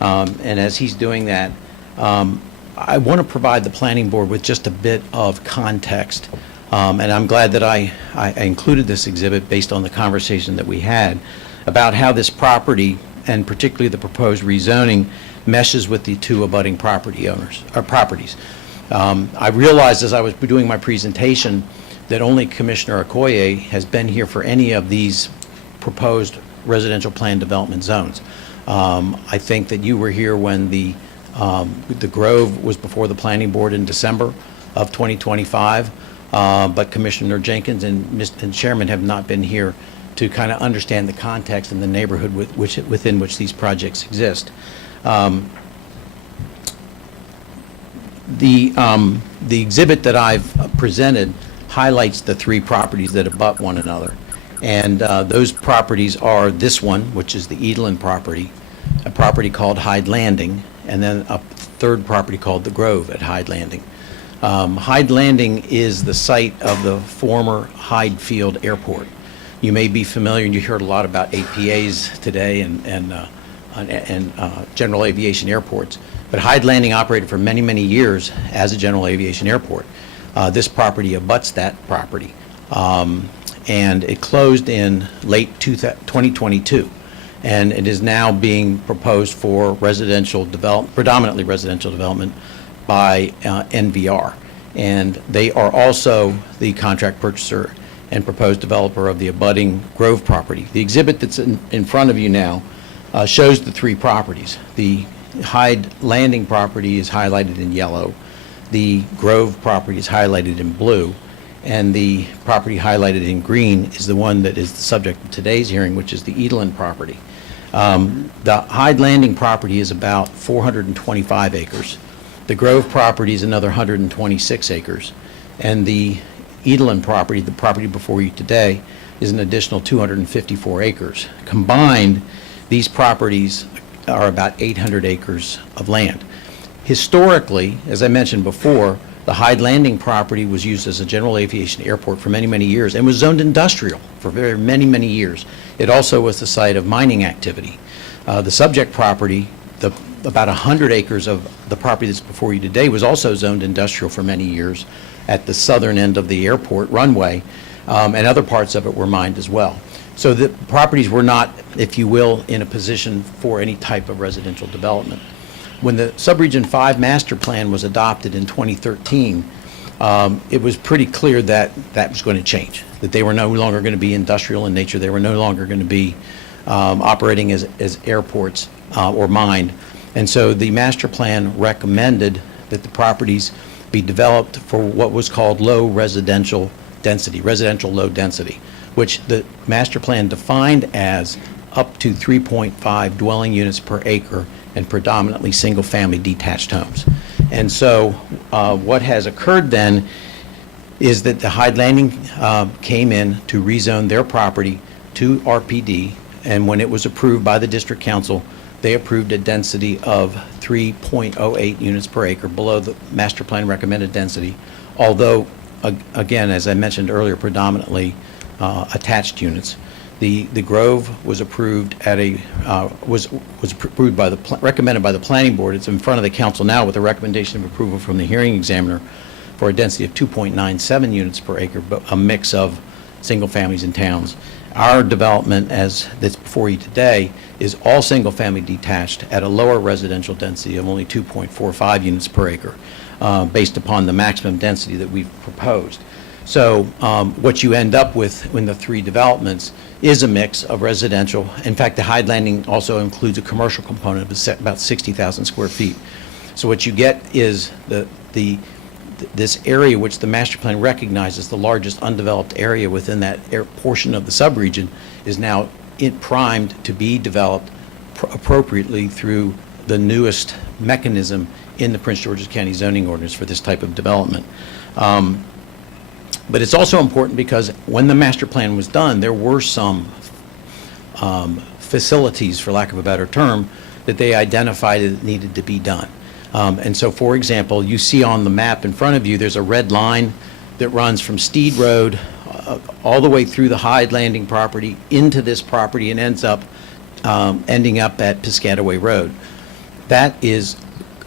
And as he's doing that, I want to provide the planning board with just a bit of context. And I'm glad that I included this exhibit based on the conversation that we had about how this property, and particularly the proposed rezoning, meshes with the two abutting properties. I realized as I was doing my presentation that only Commissioner Okoye has been here for any of these proposed residential plan development zones. I think that you were here when the Grove was before the planning board in December of 2025, but Commissioner Jenkins and Chairman have not been here to kind of understand the context and the neighborhood within which these projects exist. The exhibit that I've presented highlights the three properties that abut one another. And those properties are this one, which is the Edelin property, a property called Hyde Landing, and then a third property called The Grove at Hyde Landing. Hyde Landing is the site of the former Hyde Field Airport. You may be familiar, and you heard a lot about APAs today and general aviation airports. But Hyde Landing operated for many, many years as a general aviation airport. This property abuts that property. And it closed in late 2022. And it is now being proposed for residential development, predominantly residential development by NVR. and they are also the contract purchaser and proposed developer of the abutting Grove property. The exhibit that's in front of you now shows the three properties. The Hyde Landing property is highlighted in yellow, the Grove property is highlighted in blue, and the property highlighted in green is the one that is the subject of today's hearing, which is the Edelin property. The Hyde Landing property is about 425 acres. The Grove property is another 126 acres. And the Edelin property, the property before you today, is an additional 254 acres. Combined, these properties are about 800 acres of land. Historically, as I mentioned before, the Hyde Landing property was used as a general aviation airport for many, many years and was zoned industrial for very many, many years. It also was the site of mining activity. The subject property, about 100 acres of the property that's before you today, was also zoned industrial for many years at the southern end of the airport runway, and other parts of it were mined as well. So the properties were not, if you will, in a position for any type of residential development. When the Subregion 5 Master Plan was adopted in 2013, it was pretty clear that that was going to change, that they were no longer going to be industrial in nature, they were no longer going to be operating as airports or mined. And so the master plan recommended that the properties be developed for what was called low residential density, residential low density, which the master plan defined as up to 3.5 dwelling units per acre and predominantly single-family detached homes. And so what has occurred then is that the Hyde Landing came in to rezone their property to RPD, and when it was approved by the district council, they approved a density of 3.08 units per acre below the master plan recommended density, although, again, as I mentioned earlier, predominantly attached units. The Grove was approved at a was approved by the recommended by the planning board. It's in front of the council now with a recommendation of approval from the hearing examiner for a density of 2.97 units per acre, but a mix of single families and towns. Our development, as that's before you today, is all single family detached at a lower residential density of only 2.45 units per acre, based upon the maximum density that we've proposed. So what you end up with in the three developments is a mix of residential. In fact, the Hyde Landing also includes a commercial component of about 60,000 square feet. So what you get is this area, which the master plan recognizes the largest undeveloped area within that portion of the subregion, is now primed to be developed appropriately through the newest mechanism in the Prince George's County zoning ordinance for this type of development. But it's also important because when the master plan was done, there were some facilities, for lack of a better term, that they identified that needed to be done. And so, for example, you see on the map in front of you, there's a red line that runs from Steed Road all the way through the Hyde Landing property into this property and ends up ending up at Piscataway Road. That is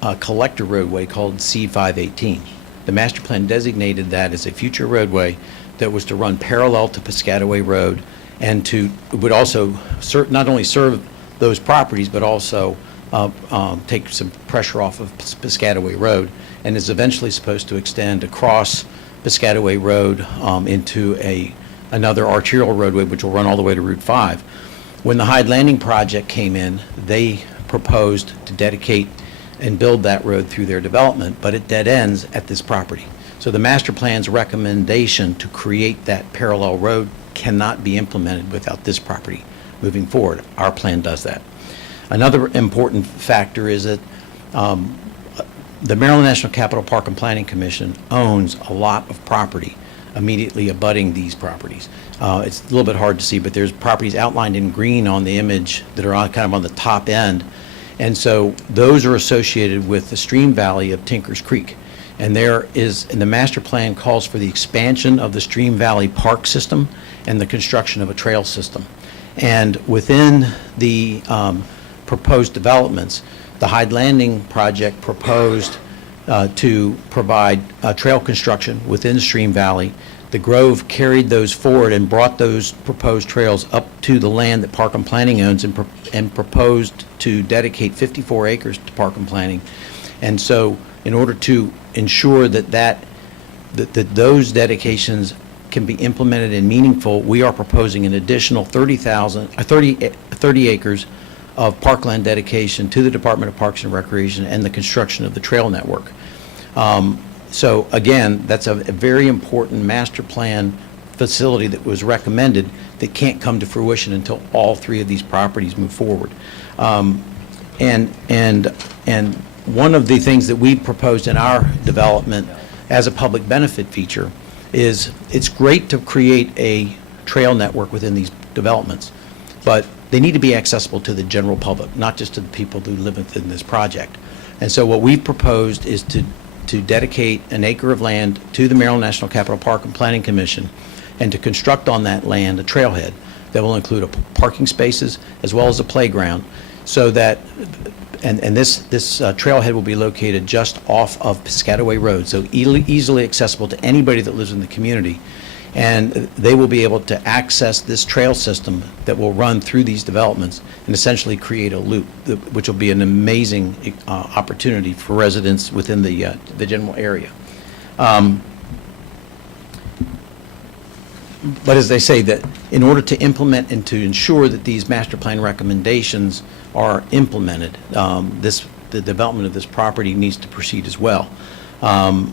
a collector roadway called C518. The master plan designated that as a future roadway that was to run parallel to Piscataway Road and would also not only serve those properties, but also take some pressure off of Piscataway Road, and is eventually supposed to extend across Piscataway Road into another arterial roadway, which will run all the way to Route 5. When the Hyde Landing project came in, they proposed to dedicate and build that road through their development, but it dead ends at this property. So the master plan's recommendation to create that parallel road cannot be implemented without this property moving forward. Our plan does that. Another important factor is that the Maryland National Capital Park and Planning Commission owns a lot of property immediately abutting these properties. It's a little bit hard to see, but there's properties outlined in green on the image that are kind of on the top end. And so those are associated with the stream valley of Tinkers Creek. And the master plan calls for the expansion of the Stream Valley Park system and the construction of a trail system. And within the proposed developments, the Hyde Landing project proposed to provide trail construction within Stream Valley. The Grove carried those forward and brought those proposed trails up to the land that Park and Planning owns and proposed to dedicate 54 acres to Park and Planning. And so in order to ensure that that those dedications can be implemented and meaningful, we are proposing an additional 30 acres of parkland dedication to the Department of Parks and Recreation and the construction of the trail network. So again, that's a very important master plan facility that was recommended that can't come to fruition until all three of these properties move forward. And one of the things that we proposed in our development as a public benefit feature is it's great to create a trail network within these developments, but they need to be accessible to the general public, not just to the people who live within this project. And so what we've proposed is to dedicate an acre of land to the Maryland National Capital Park and Planning Commission and to construct on that land a trailhead that will include parking spaces as well as a playground, so that and this trailhead will be located just off of Piscataway Road, so easily accessible to anybody that lives in the community. And they will be able to access this trail system that will run through these developments and essentially create a loop, which will be an amazing opportunity for residents within the general area. But as they say, that in order to implement and to ensure that these master plan recommendations are implemented, the development of this property needs to proceed as well. While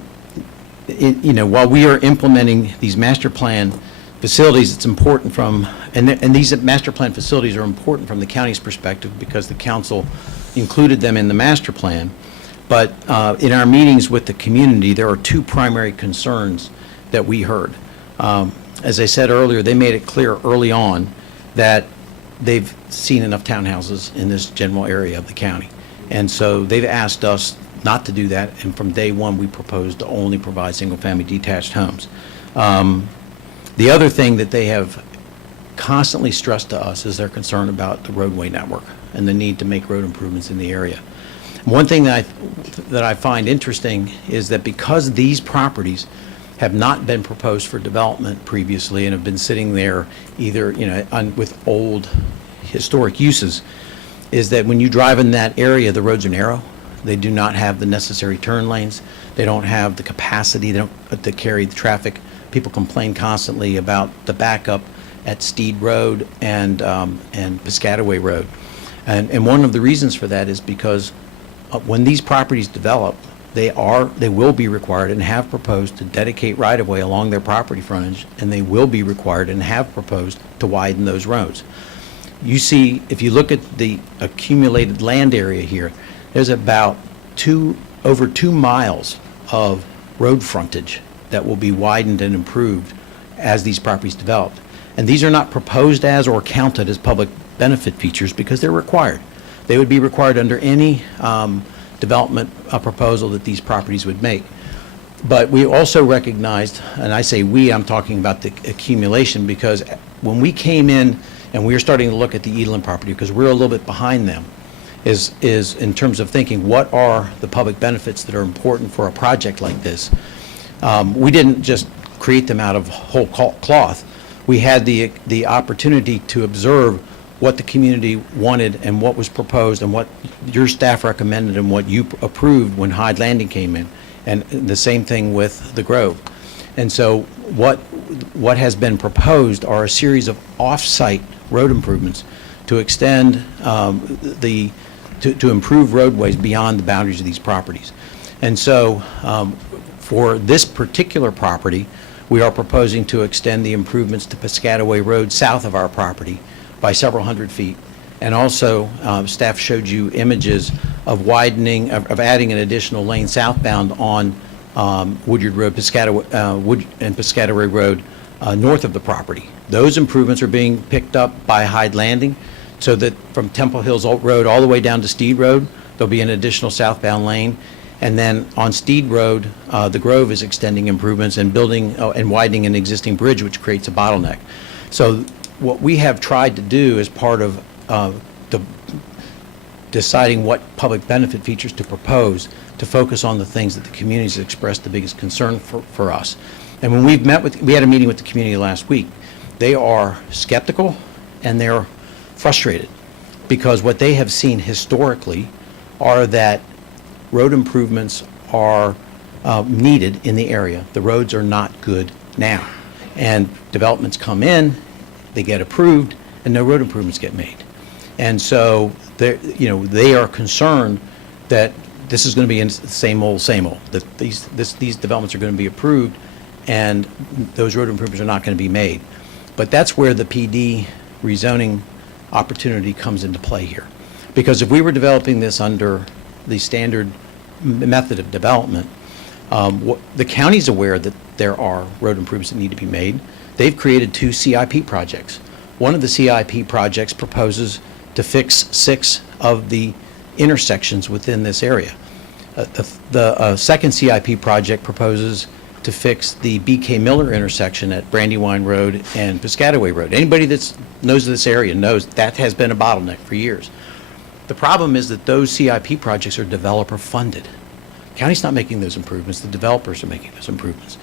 we are implementing these master plan facilities, it's important and these master plan facilities are important from the county's perspective because the council included them in the master plan. But in our meetings with the community, there are two primary concerns that we heard. As I said earlier, they made it clear early on that they've seen enough townhouses in this general area of the county. And so they've asked us not to do that, and from day one, we proposed to only provide single-family detached homes. The other thing that they have constantly stressed to us is their concern about the roadway network and the need to make road improvements in the area. One thing that I find interesting is that because these properties have not been proposed for development previously and have been sitting there either, with old historic uses, is that when you drive in that area, the roads are narrow. They do not have the necessary turn lanes. They don't have the capacity to carry the traffic. People complain constantly about the backup at Steed Road and Piscataway Road. And one of the reasons for that is because when these properties develop, they will be required and have proposed to dedicate right-of-way along their property frontage, and they will be required and have proposed to widen those roads. You see, if you look at the accumulated land area here, there's about over 2 miles of road frontage that will be widened and improved as these properties develop. And these are not proposed as or counted as public benefit features because they're required. They would be required under any development proposal that these properties would make. But we also recognized, and I say we, I'm talking about the accumulation, because when we came in and we were starting to look at the Edelin property, because we're a little bit behind them, is in terms of thinking what are the public benefits that are important for a project like this. We didn't just create them out of whole cloth. We had the opportunity to observe what the community wanted and what was proposed and what your staff recommended and what you approved when Hyde Landing came in, and the same thing with the Grove. And so what has been proposed are a series of off-site road improvements to extend to improve roadways beyond the boundaries of these properties. And so for this particular property, we are proposing to extend the improvements to Piscataway Road south of our property by several hundred feet. And also, staff showed you images of widening, of adding an additional lane southbound on Woodyard Road, Piscataway Road, north of the property. Those improvements are being picked up by Hyde Landing, so that from Temple Hills Road all the way down to Steed Road, there'll be an additional southbound lane. And then on Steed Road, the Grove is extending improvements and building and widening an existing bridge, which creates a bottleneck. So what we have tried to do as part of deciding what public benefit features to propose, to focus on the things that the community has expressed the biggest concern for us. And when we had a meeting with the community last week, they are skeptical and they're frustrated because what they have seen historically are that road improvements are needed in the area. The roads are not good now. And developments come in, they get approved, and no road improvements get made. And so, they are concerned that this is going to be in the same old, that these developments are going to be approved, and those road improvements are not going to be made. But that's where the PD rezoning opportunity comes into play here. Because if we were developing this under the standard method of development, the county's aware that there are road improvements that need to be made. They've created 2 CIP projects. One of the CIP projects proposes to fix 6 of the intersections within this area. The second CIP project proposes to fix the B.K. Miller intersection at Brandywine Road and Piscataway Road. Anybody that knows this area knows that has been a bottleneck for years. The problem is that those CIP projects are developer funded. County's not making those improvements, the developers are making those improvements.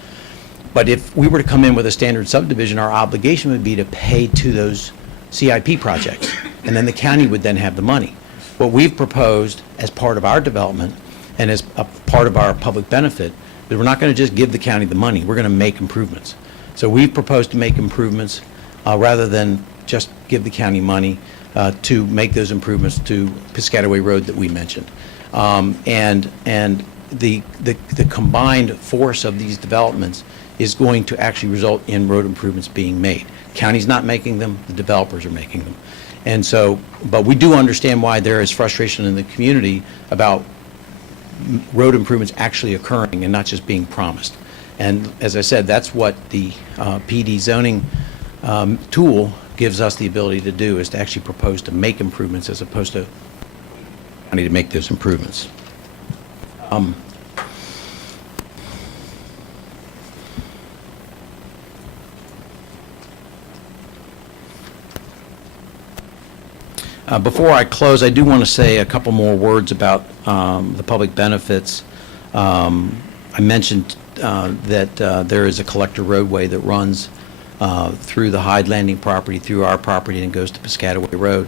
But if we were to come in with a standard subdivision, our obligation would be to pay to those CIP projects, and then the county would then have the money. What we've proposed as part of our development and as a part of our public benefit is we're not going to just give the county the money, we're going to make improvements. So we've proposed to make improvements rather than just give the county money to make those improvements to Piscataway Road that we mentioned. And the combined force of these developments is going to actually result in road improvements being made. County's not making them, the developers are making them. And so, but we do understand why there is frustration in the community about road improvements actually occurring and not just being promised. And as I said, that's what the PD zoning tool gives us the ability to do, is to actually propose to make improvements as opposed to county to make those improvements. Before I close, I do want to say a couple more words about the public benefits. I mentioned that there is a collector roadway that runs through the Hyde Landing property, through our property, and goes to Piscataway Road.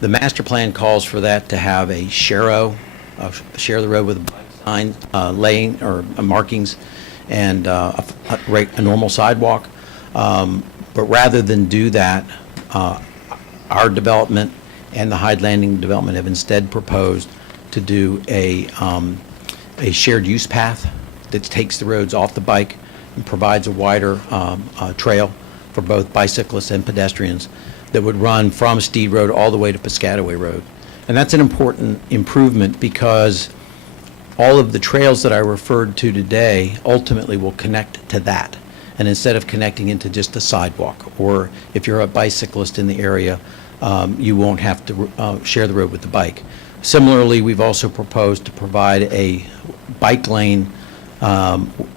The master plan calls for that to have a share the road with a bike sign, lane or markings, and a normal sidewalk. But rather than do that, our development and the Hyde Landing development have instead proposed to do a shared use path that takes the roads off the bike and provides a wider trail for both bicyclists and pedestrians that would run from Steed Road all the way to Piscataway Road. And that's an important improvement because all of the trails that I referred to today ultimately will connect to that. And instead of connecting into just a sidewalk, or if you're a bicyclist in the area, you won't have to share the road with the bike. Similarly, we've also proposed to provide a bike lane.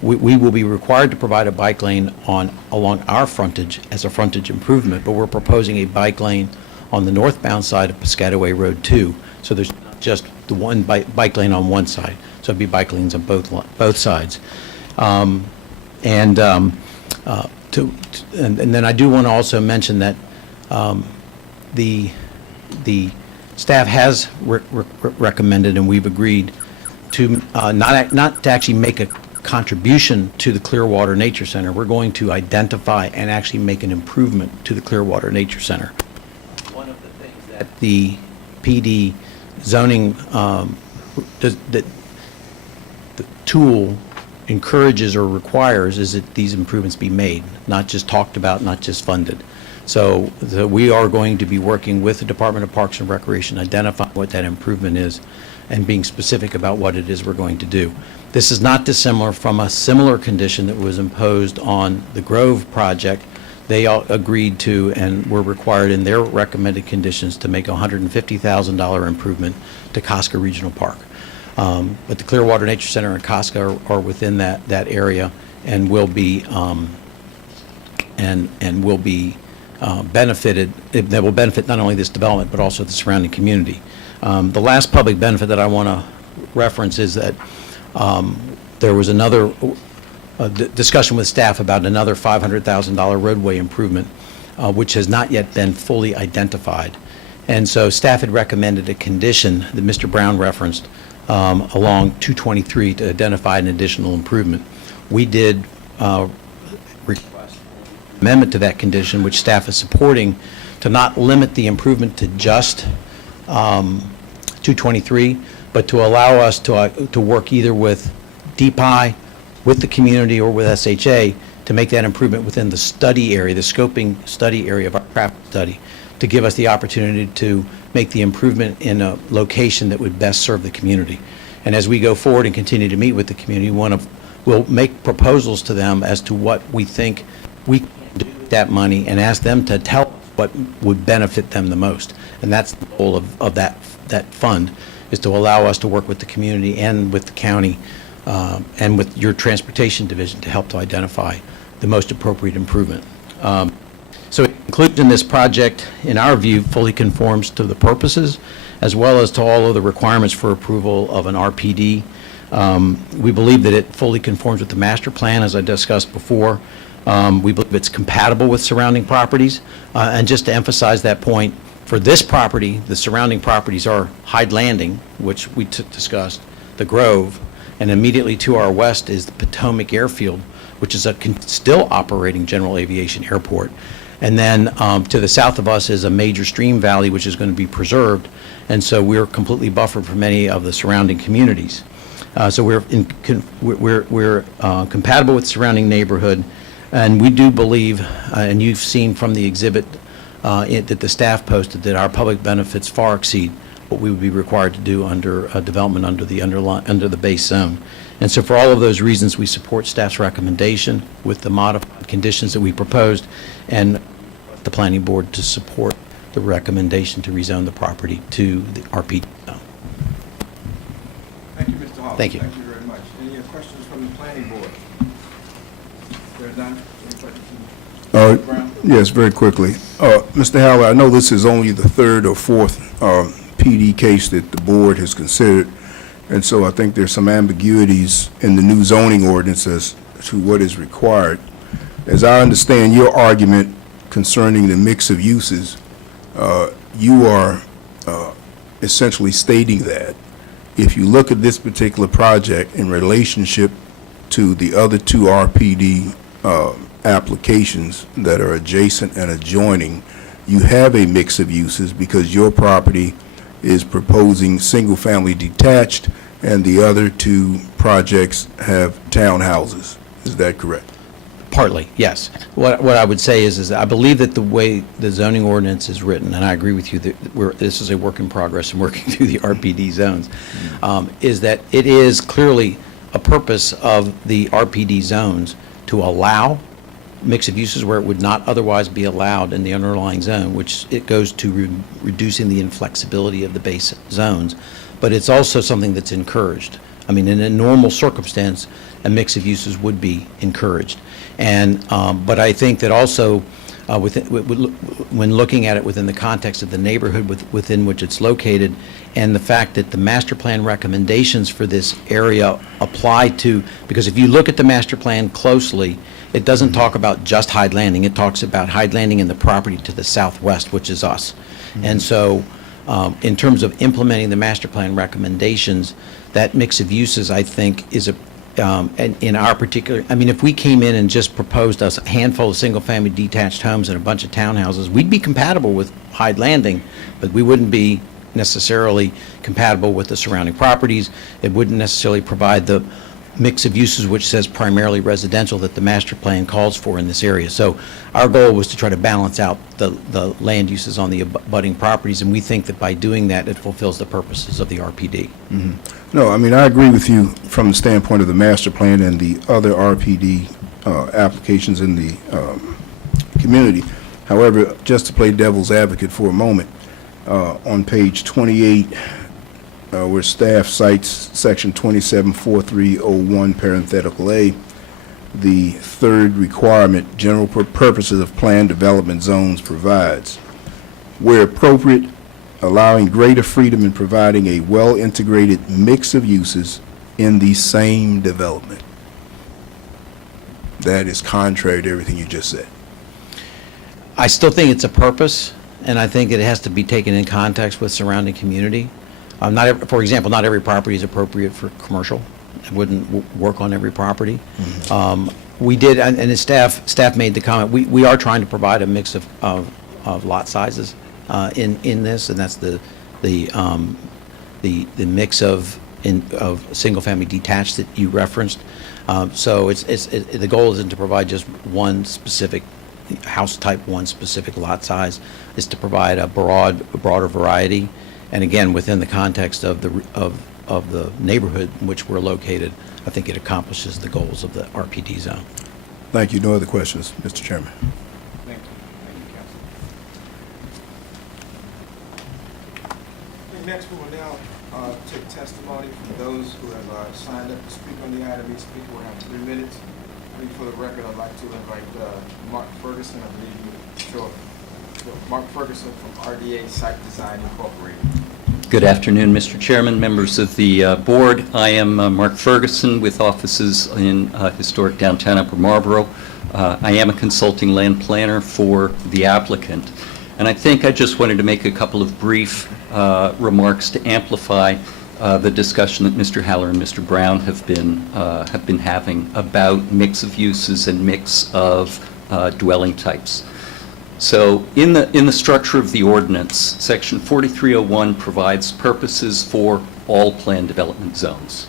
We will be required to provide a bike lane along our frontage as a frontage improvement, but we're proposing a bike lane on the northbound side of Piscataway Road too. So there's not just the one bike lane on one side. So it'd be bike lanes on both sides. And then I do want to also mention that the staff has recommended, and we've agreed to not to actually make a contribution to the Clearwater Nature Center. We're going to identify and actually make an improvement to the Clearwater Nature Center. One of the things that the PD zoning the tool encourages or requires is that these improvements be made, not just talked about, not just funded. So we are going to be working with the Department of Parks and Recreation, identifying what that improvement is and being specific about what it is we're going to do. This is not dissimilar from a similar condition that was imposed on the Grove project. They all agreed to and were required in their recommended conditions to make a $150,000 improvement to Casca Regional Park. But the Clearwater Nature Center and Casca are within that area and will be benefited. That will benefit not only this development but also the surrounding community. The last public benefit that I want to reference is that there was another discussion with staff about another $500,000 roadway improvement, which has not yet been fully identified. And so staff had recommended a condition that Mr. Brown referenced along 223 to identify an additional improvement. We did request amendment to that condition, which staff is supporting, to not limit the improvement to just 223, but to allow us to work either with DPI, with the community, or with SHA to make that improvement within the study area, the scoping study area of our traffic study, to give us the opportunity to make the improvement in a location that would best serve the community. And as we go forward and continue to meet with the community, we'll make proposals to them as to what we think we can do with that money and ask them to tell us what would benefit them the most. And that's the goal of that fund, is to allow us to work with the community and with the county and with your transportation division to help to identify the most appropriate improvement. So inclusion in this project, in our view, fully conforms to the purposes as well as to all of the requirements for approval of an RPD. We believe that it fully conforms with the master plan, as I discussed before. We believe it's compatible with surrounding properties. And just to emphasize that point, for this property, the surrounding properties are Hyde Landing, which we discussed, the Grove, and immediately to our west is the Potomac Airfield, which is a still operating general aviation airport. And then to the south of us is a major stream valley, which is going to be preserved. And so we're completely buffered from many of the surrounding communities. So we're compatible with the surrounding neighborhood. And we do believe, and you've seen from the exhibit that the staff posted, that our public benefits far exceed what we would be required to do under development under the base zone. And so for all of those reasons, we support staff's recommendation with the modified conditions that we proposed, and the planning board to support the recommendation to rezone the property to the RP zone. Thank you, Mr. Hall. Thank you. Thank you very much. Any questions from the planning board? There's none. Any questions? Brown? Yes, very quickly. Mr. Howard, I know this is only the third or fourth PD case that the board has considered, and so I think there's some ambiguities in the new zoning ordinance as to what is required. As I understand your argument concerning the mix of uses, you are essentially stating that if you look at this particular project in relationship to the other two RPD applications that are adjacent and adjoining, you have a mix of uses because your property is proposing single-family detached and the other two projects have townhouses. Is that correct? Partly, yes. What I would say is I believe that the way the zoning ordinance is written, and I agree with you that this is a work in progress and working through the RPD zones, is that it is clearly a purpose of the RPD zones to allow mix of uses where it would not otherwise be allowed in the underlying zone, which it goes to reducing the inflexibility of the base zones. But it's also something that's encouraged. I mean, in a normal circumstance, a mix of uses would be encouraged. And but I think that also when looking at it within the context of the neighborhood within which it's located, and the fact that the master plan recommendations for this area apply to, because if you look at the master plan closely, it doesn't talk about just Hyde Landing. It talks about Hyde Landing and the property to the southwest, which is us. And so in terms of implementing the master plan recommendations, that mix of uses, I think, is in our particular, I mean, if we came in and just proposed us a handful of single-family detached homes and a bunch of townhouses, we'd be compatible with Hyde Landing, but we wouldn't be necessarily compatible with the surrounding properties. It wouldn't necessarily provide the mix of uses which says primarily residential that the master plan calls for in this area. So our goal was to try to balance out the land uses on the abutting properties, and we think that by doing that, it fulfills the purposes of the RPD. Mm-hmm. No, I mean, I agree with you from the standpoint of the master plan and the other RPD applications in the community. However, just to play devil's advocate for a moment, on page 28, where staff cites section 274301 parenthetical A, the third requirement, general purposes of planned development zones provides, where appropriate, allowing greater freedom in providing a well-integrated mix of uses in the same development. That is contrary to everything you just said. I still think it's a purpose, and I think it has to be taken in context with surrounding community. For example, not every property is appropriate for commercial. It wouldn't work on every property. We did, and the staff made the comment, we are trying to provide a mix of lot sizes in this, and that's the mix of single-family detached that you referenced. So the goal isn't to provide just one specific house type, one specific lot size. Is to provide a broader variety, and again, within the context of the neighborhood in which we're located, I think it accomplishes the goals of the RPD zone. Thank you. No other questions, Mr. Chairman. Thank you. Thank you, Council. Next, we will now take testimony from those who have signed up to speak on the item. Each speaker will have 3 minutes. For the record, I'd like to invite Mark Ferguson, I believe you show up. Mark Ferguson from RDA Site Design Incorporated. Good afternoon, Mr. Chairman, members of the board. I am Mark Ferguson with offices in historic downtown Upper Marlboro. I am a consulting land planner for the applicant. And I think I just wanted to make a couple of brief remarks to amplify the discussion that Mr. Haller and Mr. Brown have been having about mix of uses and mix of dwelling types. So in the structure of the ordinance, Section 4301 provides purposes for all planned development zones.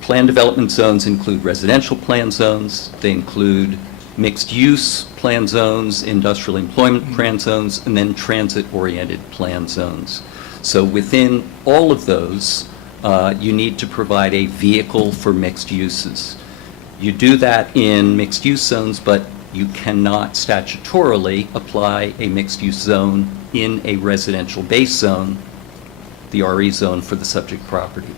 Planned development zones include residential plan zones, they include mixed-use plan zones, industrial employment plan zones, and then transit-oriented plan zones. So within all of those, you need to provide a vehicle for mixed uses. You do that in mixed-use zones, but you cannot statutorily apply a mixed-use zone in a residential base zone, the RE zone for the subject property.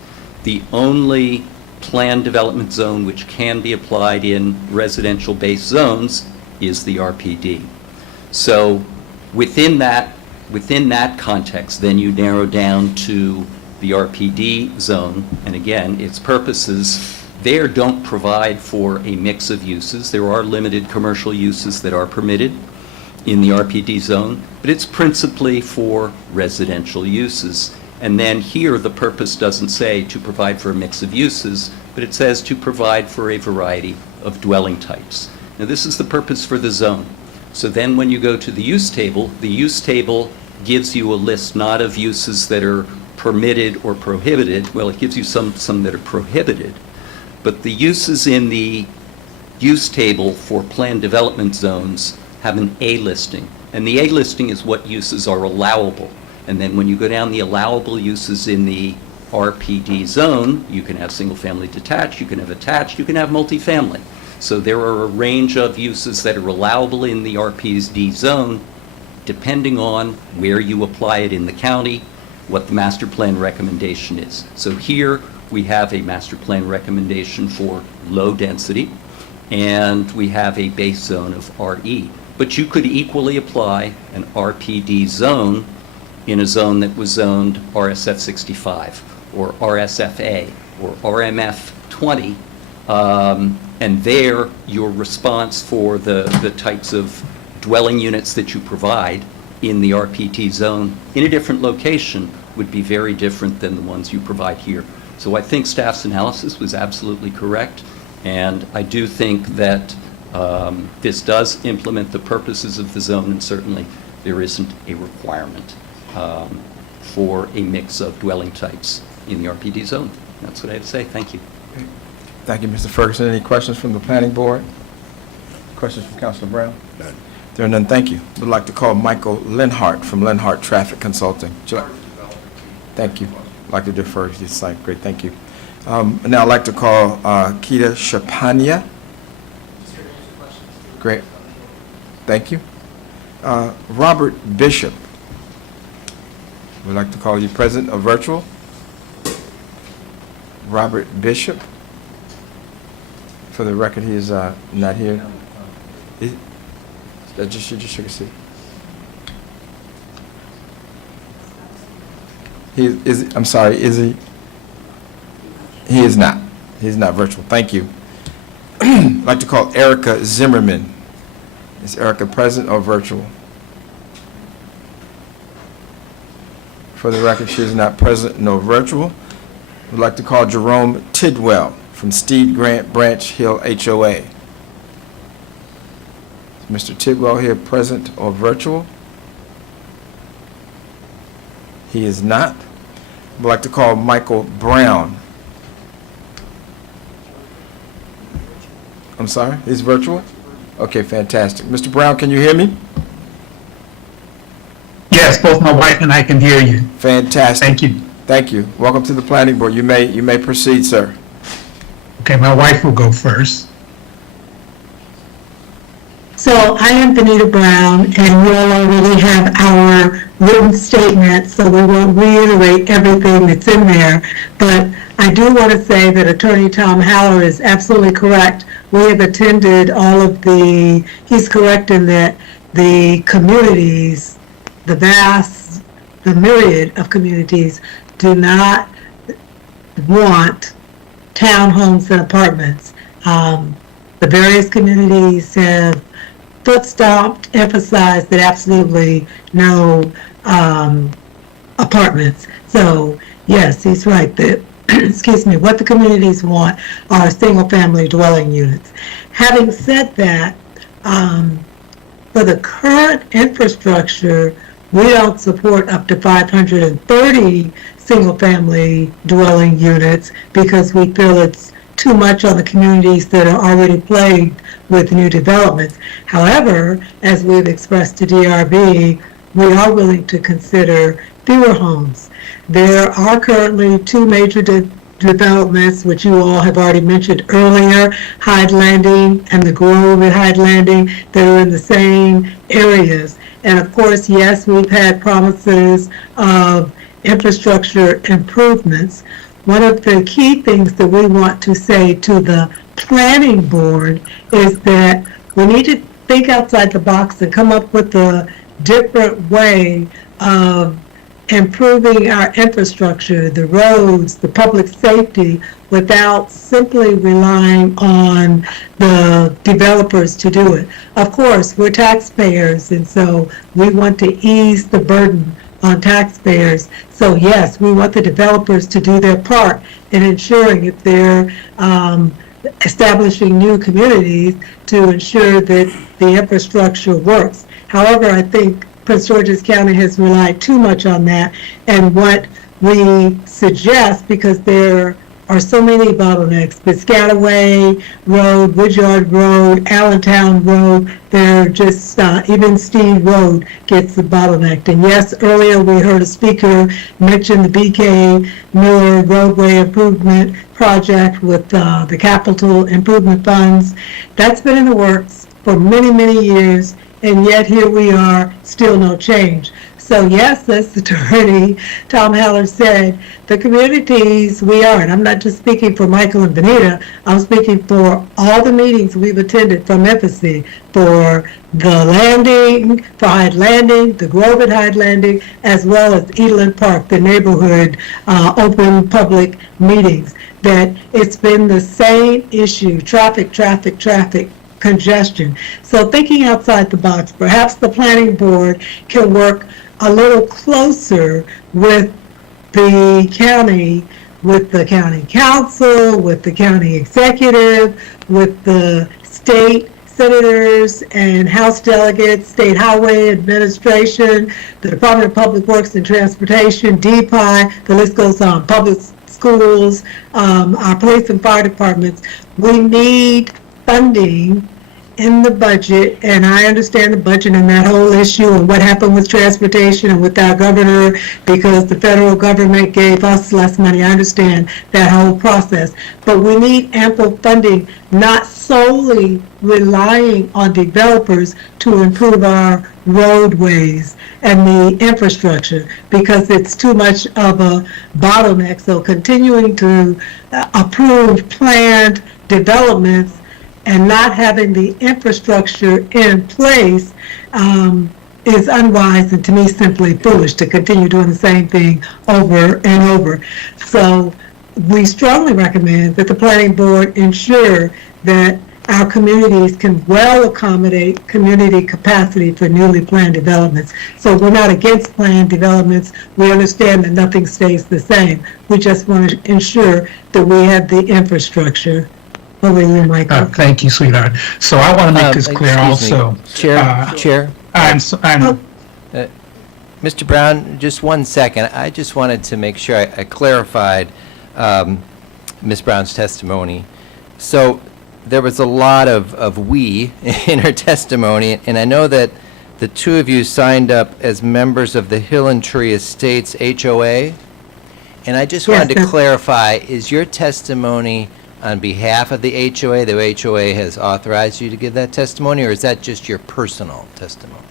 The only planned development zone which can be applied in residential base zones is the RPD. So within that context, then you narrow down to the RPD zone, and again, its purposes there don't provide for a mix of uses. There are limited commercial uses that are permitted in the RPD zone, but it's principally for residential uses. And then here, the purpose doesn't say to provide for a mix of uses, but it says to provide for a variety of dwelling types. Now, this is the purpose for the zone. So then when you go to the use table gives you a list not of uses that are permitted or prohibited. Well, it gives you some that are prohibited. But the uses in the use table for planned development zones have an A listing. And the A listing is what uses are allowable. And then when you go down the allowable uses in the RPD zone, you can have single-family detached, you can have attached, you can have multifamily. So there are a range of uses that are allowable in the RPD zone, depending on where you apply it in the county, what the master plan recommendation is. So here, we have a master plan recommendation for low density, and we have a base zone of RE. But you could equally apply an RPD zone in a zone that was zoned RSF 65, or RSFA, or RMF 20, and there your response for the types of dwelling units that you provide in the RPD zone in a different location would be very different than the ones you provide here. So I think staff's analysis was absolutely correct, and I do think that this does implement the purposes of the zone, and certainly there isn't a requirement for a mix of dwelling types in the RPD zone. That's what I have to say. Thank you. Thank you, Mr. Ferguson. Any questions from the planning board? Questions from Councilor Brown? None. There are none. Thank you. Would like to call Michael Lenhart from Lenhart Traffic Consulting. Thank you. I'd like to defer to this site. Great, thank you. Now I'd like to call Keita Shapania. Great. Thank you. Robert Bishop. We'd like to call you present or virtual. Robert Bishop. For the record, he is not here. Just shook a seat. I'm sorry, is he? He is not. He's not virtual. Thank you. I'd like to call Erica Zimmerman. Is Erica present or virtual? For For the record, she is not present nor virtual. We'd like to call Jerome Tidwell from Steed Grant Branch Hill HOA. Is Mr. Tidwell here present or virtual? He is not. I'd like to call Michael Brown. I'm sorry, he's virtual? Okay, fantastic. Mr. Brown, can you hear me? Yes, both my wife and I can hear you. Fantastic. Thank you. Thank you. Welcome to the planning board. You may proceed, sir. Okay, my wife will go first. So I am Benita Brown, and you all already have our written statement, so we won't reiterate everything that's in there. But I do want to say that Attorney Tom Haller is absolutely correct. We have attended all of he's correct in that the communities, the myriad of communities do not want townhomes and apartments. The various communities have foot-stomped, emphasized that absolutely no apartments. So, yes, he's right that, excuse me, what the communities want are single-family dwelling units. Having said that, for the current infrastructure, we don't support up to 530 single-family dwelling units because we feel it's too much on the communities that are already plagued with new developments. However, as we've expressed to DRB, we are willing to consider fewer homes. There are currently two major developments, which you all have already mentioned earlier, Hyde Landing and the Grove at Hyde Landing, that are in the same areas. And of course, yes, we've had promises of infrastructure improvements. One of the key things that we want to say to the planning board is that we need to think outside the box and come up with a different way of improving our infrastructure, the roads, the public safety, without simply relying on the developers to do it. Of course, we're taxpayers, and so we want to ease the burden on taxpayers. So yes, we want the developers to do their part in ensuring, if they're establishing new communities, to ensure that the infrastructure works. However, I think Prince George's County has relied too much on that, and what we suggest, because there are so many bottlenecks, Piscataway Road, Woodyard Road, Allentown Road, they're just, even Steed Road gets bottlenecked. And yes, earlier we heard a speaker mention the BK Miller roadway improvement project with the capital improvement funds. That's been in the works for many, many years, and yet here we are, still no change. So yes, as Attorney Tom Haller said, the communities we are, and I'm not just speaking for Michael and Benita, I'm speaking for all the meetings we've attended from Embassy, for the Landing, for Hyde Landing, the Grove at Hyde Landing, as well as Edeland Park, the neighborhood open public meetings, that it's been the same issue, traffic, congestion. So thinking outside the box, perhaps the planning board can work a little closer with the county council, with the county executive, with the state senators and House delegates, State Highway Administration, the Department of Public Works and Transportation, DPI, the list goes on, public schools, our police and fire departments. We need funding in the budget, and I understand the budget and that whole issue and what happened with transportation and with our governor because the federal government gave us less money. I understand that whole process. But we need ample funding, not solely relying on developers to improve our roadways and the infrastructure because it's too much of a bottleneck. So continuing to approve planned developments and not having the infrastructure in place is unwise and to me simply foolish to continue doing the same thing over and over. So we strongly recommend that the planning board ensure that our communities can well accommodate community capacity for newly planned developments. So we're not against planned developments. We understand that nothing stays the same. We just want to ensure that we have the infrastructure. Over to you, Michael. Thank you, sweetheart. So I want to make this clear excuse me. also. Chair? I'm Mr. Brown, just 1 second. I just wanted to make sure I clarified Ms. Brown's testimony. So there was a lot of "we" in her testimony, and I know that the two of you signed up as members of the Hill and Tree Estates HOA, and I just wanted to clarify, is your testimony on behalf of the HOA? The HOA has authorized you to give that testimony, or is that just your personal testimony?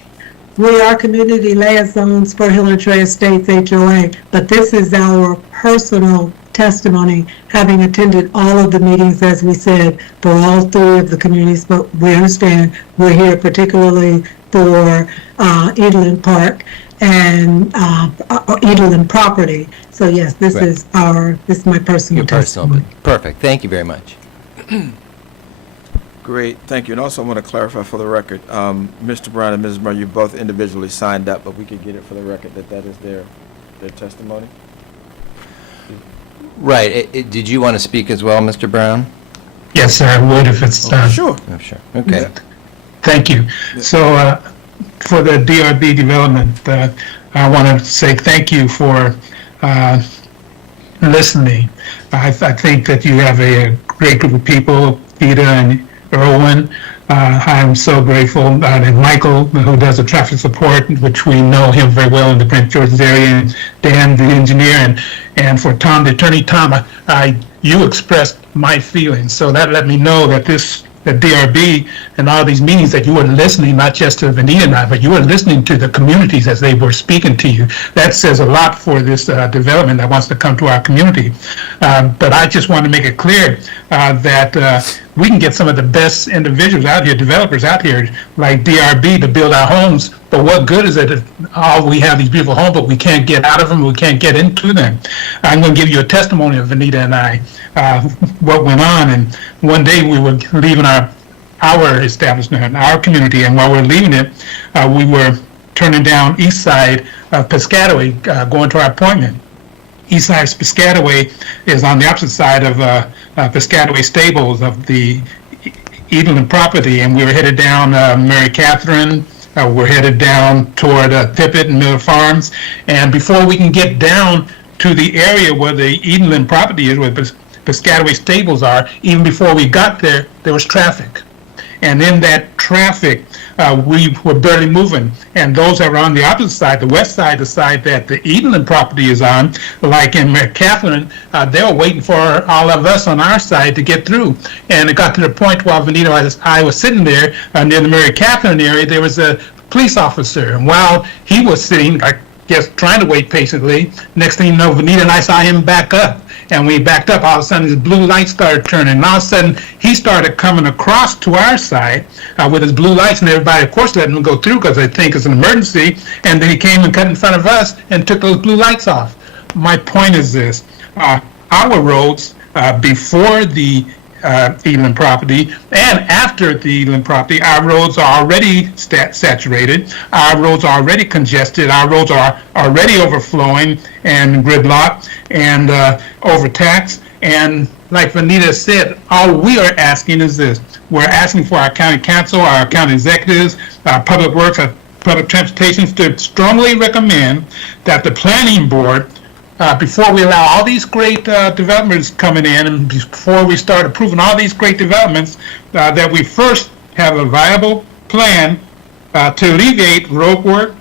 We are community liaisons for Hill and Tree Estates HOA, but this is our personal testimony, having attended all of the meetings, as we said, for all three of the communities, but we understand we're here particularly for Edeland Park and Edeland property. So yes, this is my personal testimony. Perfect. Thank you very much. Great, thank you. And also I want to clarify for the record, Mr. Brown and Mrs. Brown, you both individually signed up, but we could get it for the record that that is their testimony? Right. Did you want to speak as well, Mr. Brown? Yes, sir, I would if it's Sure. Oh, sure. Okay. Thank you. So for the DRB development, I want to say thank you for listening. I think that you have a great group of people, Peter and Erwin. I'm so grateful. And Michael, who does the traffic support, which we know him very well in the Prince George's area, and Dan, the engineer, and for Tom, the attorney. Tom, you expressed my feelings, so that let me know that the DRB and all these meetings, that you were listening, not just to Vanita and I, but you were listening to the communities as they were speaking to you. That says a lot for this development that wants to come to our community. But I just want to make it clear that we can get some of the best individuals out here, developers out here, like DRB, to build our homes. But what good is it if we have these beautiful homes, but we can't get out of them, we can't get into them? I'm going to give you a testimony of Vanita and I, what went on. And one day we were leaving our establishment, our community, and while we were leaving it, we were turning down east side of Piscataway, going to our appointment. East side of Piscataway is on the opposite side of Piscataway Stables of the Edeland property, and we were headed down Mary Catherine. We're headed down toward Tippett and Miller Farms, and before we can get down to the area where the Edeland property is, where Piscataway Stables are, even before we got there, there was traffic. And in that traffic, we were barely moving. And those that were on the opposite side, the west side, the side that the Edeland property is on, like in Mary Catherine, they were waiting for all of us on our side to get through. And it got to the point while Vanita and I was sitting there near the Mary Catherine area, there was a police officer. And while he was sitting, I guess, trying to wait patiently, next thing you know, Vanita and I saw him back up. And when he backed up, all of a sudden his blue light started turning. And all of a sudden, he started coming across to our side with his blue lights, and everybody, of course, let him go through because they think it's an emergency. And then he came and cut in front of us and took those blue lights off. My point is this. Our roads, before the Edeland property and after the Edeland property, our roads are already saturated, our roads are already congested, our roads are already overflowing and gridlocked and overtaxed. And like Vanita said, all we are asking is this. We're asking for our county council, our county executives, our public works, our public transportation to strongly recommend that the planning board, before we allow all these great developments coming in, and before we start approving all these great developments, that we first have a viable plan to alleviate road work,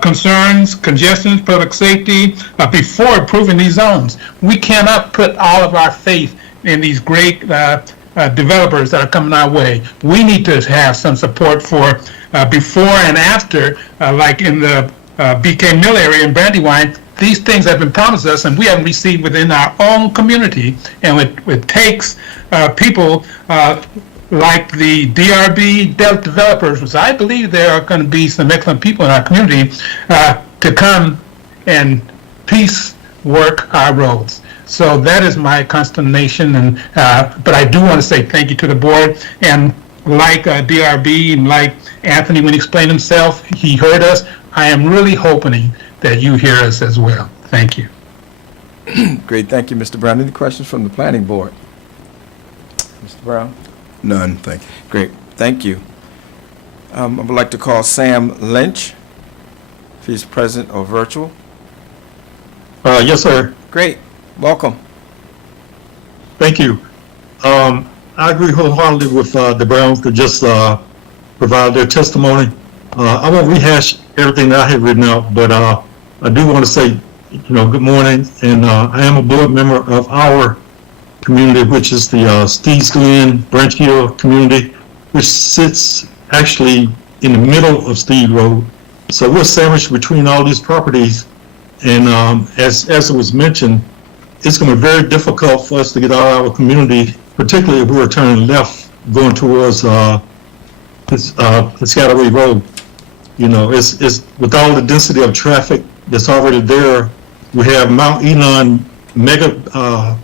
concerns, congestions, public safety, before approving these zones. We cannot put all of our faith in these great developers that are coming our way. We need to have some support for before and after, like in the BK Mill area in Brandywine. These things have been promised us, and we haven't received within our own community. And it takes people like the DRB developers, which I believe there are going to be some excellent people in our community, to come and piece work our roads. So that is my consternation, and but I do want to say thank you to the board. And like DRB and like Anthony, when he explained himself, he heard us. I am really hoping that you hear us as well. Thank you. Great, thank you, Mr. Brown. Any questions from the planning board? Mr. Brown? None, thank you. Great, thank you. I would like to call Sam Lynch, if he's present or virtual. Yes, sir. Great, welcome. Thank you. I agree wholeheartedly with the Browns to just provide their testimony. I won't rehash everything that I have written out, but I do want to say, good morning. And I am a board member of our community, which is the Steves Glen Branch Hill community, which sits actually in the middle of Steve Road. So we're sandwiched between all these properties. And as it was mentioned, it's going to be very difficult for us to get out of our community, particularly if we're turning left going towards Piscataway Road. It's with all the density of traffic that's already there. We have Mount Elon Mega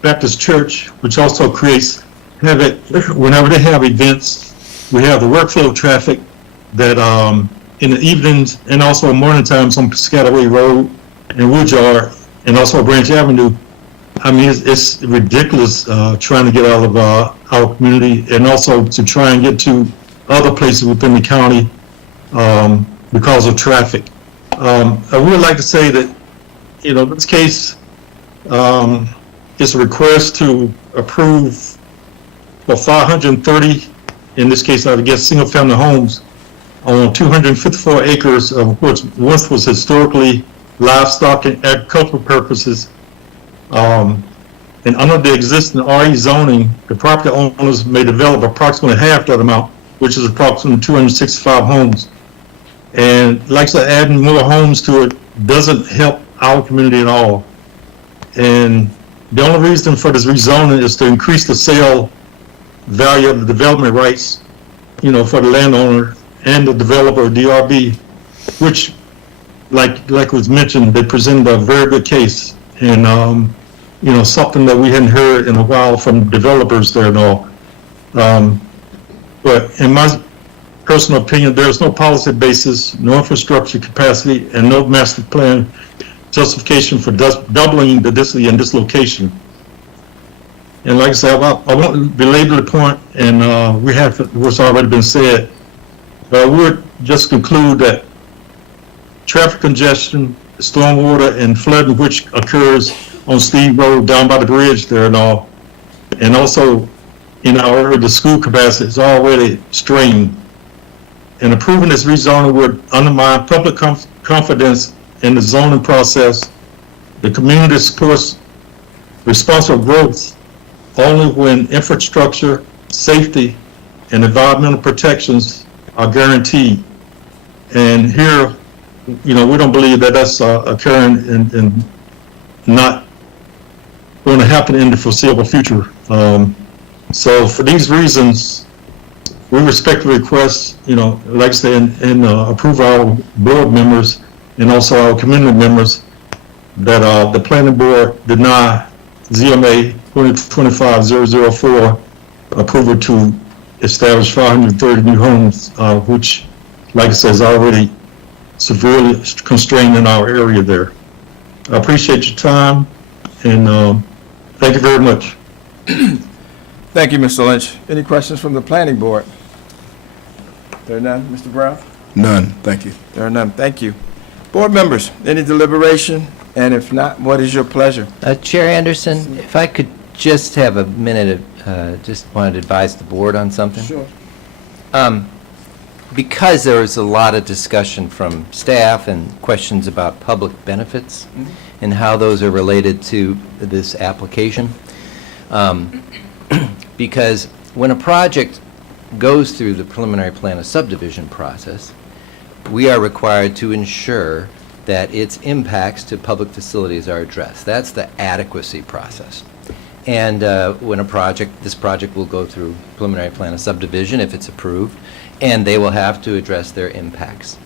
Baptist Church, which also creates havoc whenever they have events. We have the workflow traffic that in the evenings and also in morning times on Piscataway Road and Woodyard and also Branch Avenue. I mean, it's ridiculous trying to get out of our community and also to try and get to other places within the county because of traffic. I would like to say that, this case is a request to approve for 530, in this case, I would guess, single-family homes on 254 acres of which once was historically livestock and agricultural purposes. And under the existing RE zoning, the property owners may develop approximately half that amount, which is approximately 265 homes. And like I said, adding more homes to it doesn't help our community at all. And the only reason for this rezoning is to increase the sale value of the development rights, for the landowner and the developer, DRB, which, like was mentioned, they presented a very good case. And, something that we hadn't heard in a while from developers there and all. But in my personal opinion, there's no policy basis, no infrastructure capacity, and no master plan justification for doubling the density in this location. And like I said, I won't belabor the point, and we have what's already been said. But I would just conclude that traffic congestion, stormwater, and flooding, which occurs on Steve Road down by the bridge there and all, and also in our area, the school capacity is already strained. And approving this rezoning would undermine public confidence in the zoning process. The community supports responsible growth only when infrastructure, safety, and environmental protections are guaranteed. And here, we don't believe that that's occurring and not going to happen in the foreseeable future. So for these reasons, we respectfully request, like I said, and approve our board members and also our community members that the planning board deny ZMA 2025-004 approval to establish 530 new homes, which, like I said, is already severely constrained in our area there. I appreciate your time, and thank you very much. Thank you, Mr. Lynch. Any questions from the planning board? There are none. Mr. Brown? None, thank you. There are none. Thank you. Board members, any deliberation? And if not, what is your pleasure? Chair Anderson, if I could just have a minute just wanted to advise the board on something. Sure. Because there was a lot of discussion from staff and questions about public benefits and how those are related to this application. Because when a project goes through the preliminary plan of subdivision process, we are required to ensure that its impacts to public facilities are addressed. That's the adequacy process. And when this project will go through preliminary plan of subdivision if it's approved, and they will have to address their impacts.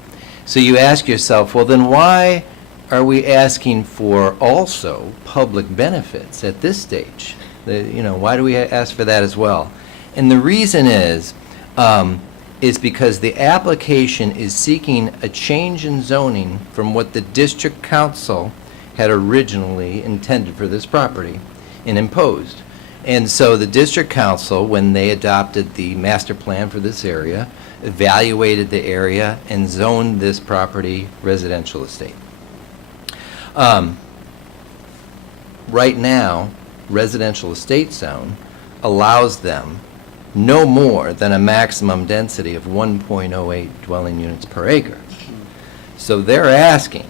So you ask yourself, well, then why are we asking for also public benefits at this stage? Why do we ask for that as well? And the reason is because the application is seeking a change in zoning from what the district council had originally intended for this property and imposed. And so the district council, when they adopted the master plan for this area, evaluated the area and zoned this property residential estate. Right now, residential estate zone allows them no more than a maximum density of 1.08 dwelling units per acre. So they're asking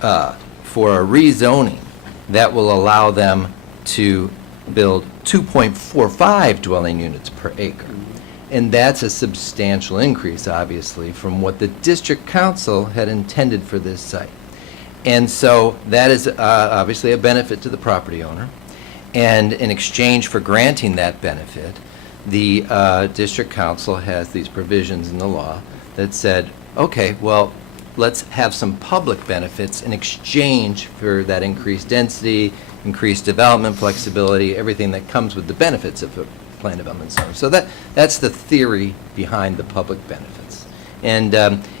for a rezoning that will allow them to build 2.45 dwelling units per acre. And that's a substantial increase, obviously, from what the district council had intended for this site. And so that is obviously a benefit to the property owner. And in exchange for granting that benefit, the district council has these provisions in the law that said, okay, well, let's have some public benefits in exchange for that increased density, increased development flexibility, everything that comes with the benefits of a plan development zone. So that's the theory behind the public benefits. And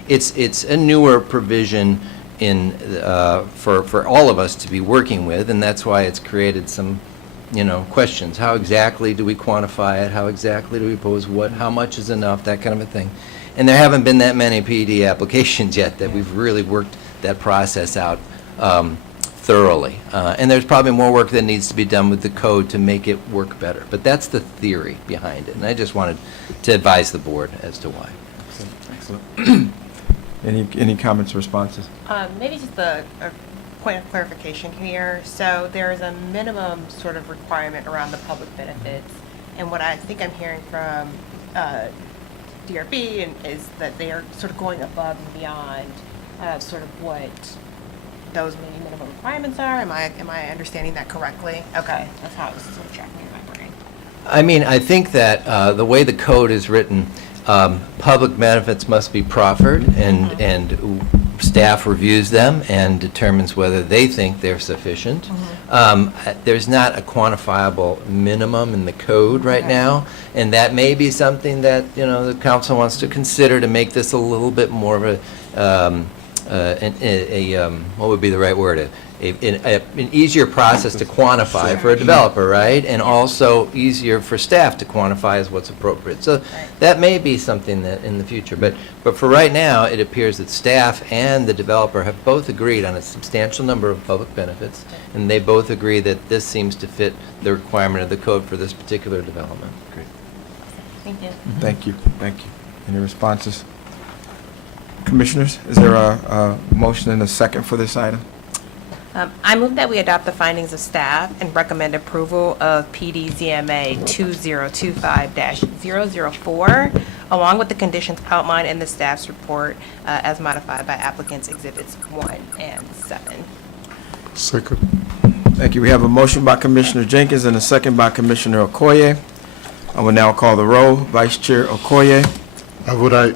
it's a newer provision for all of us to be working with, and that's why it's created some questions. How exactly do we quantify it? How exactly do we pose what? How much is enough? That kind of a thing. And there haven't been that many PED applications yet that we've really worked that process out thoroughly. And there's probably more work that needs to be done with the code to make it work better. But that's the theory behind it. And I just wanted to advise the board as to why. Excellent. Any comments or responses? Maybe just a point of clarification here. So there's a minimum sort of requirement around the public benefits. And what I think I'm hearing from DRB is that they are sort of going above and beyond sort of what those maybe minimum requirements are. Am I understanding that correctly? Okay, that's how it was sort of tracking in my brain. I mean, I think that the way the code is written, public benefits must be proffered, and staff reviews them and determines whether they think they're sufficient. There's not a quantifiable minimum in the code right now, and that may be something that the council wants to consider to make this a little bit more of what would be the right word? An easier process to quantify for a developer, right? And also easier for staff to quantify as what's appropriate. So that may be something that in the future. But for right now, it appears that staff and the developer have both agreed on a substantial number of public benefits, and they both agree that this seems to fit the requirement of the code for this particular development. Great. Thank you. Thank you. Thank you. Any responses? Commissioners, is there a motion and a second for this item? I move that we adopt the findings of staff and recommend approval of PDZMA 2025-004, along with the conditions outlined in the staff's report as modified by applicants' exhibits 1 and 7. Second. Thank you. We have a motion by Commissioner Jenkins and a second by Commissioner Okoye. I will now call the roll. Vice Chair Okoye. I vote aye.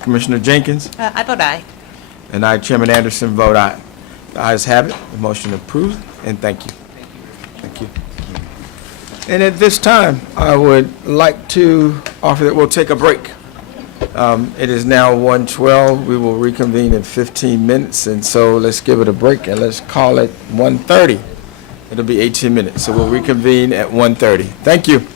Commissioner Jenkins. I vote aye. And I, Chairman Anderson, vote aye. The ayes have it. The motion approved, and thank you. Thank you. And at this time, I would like to offer that we'll take a break. It is now 1:12. We will reconvene in 15 minutes, and so let's give it a break, and let's call it 1:30. It'll be 18 minutes, so we'll reconvene at 1:30. Thank you.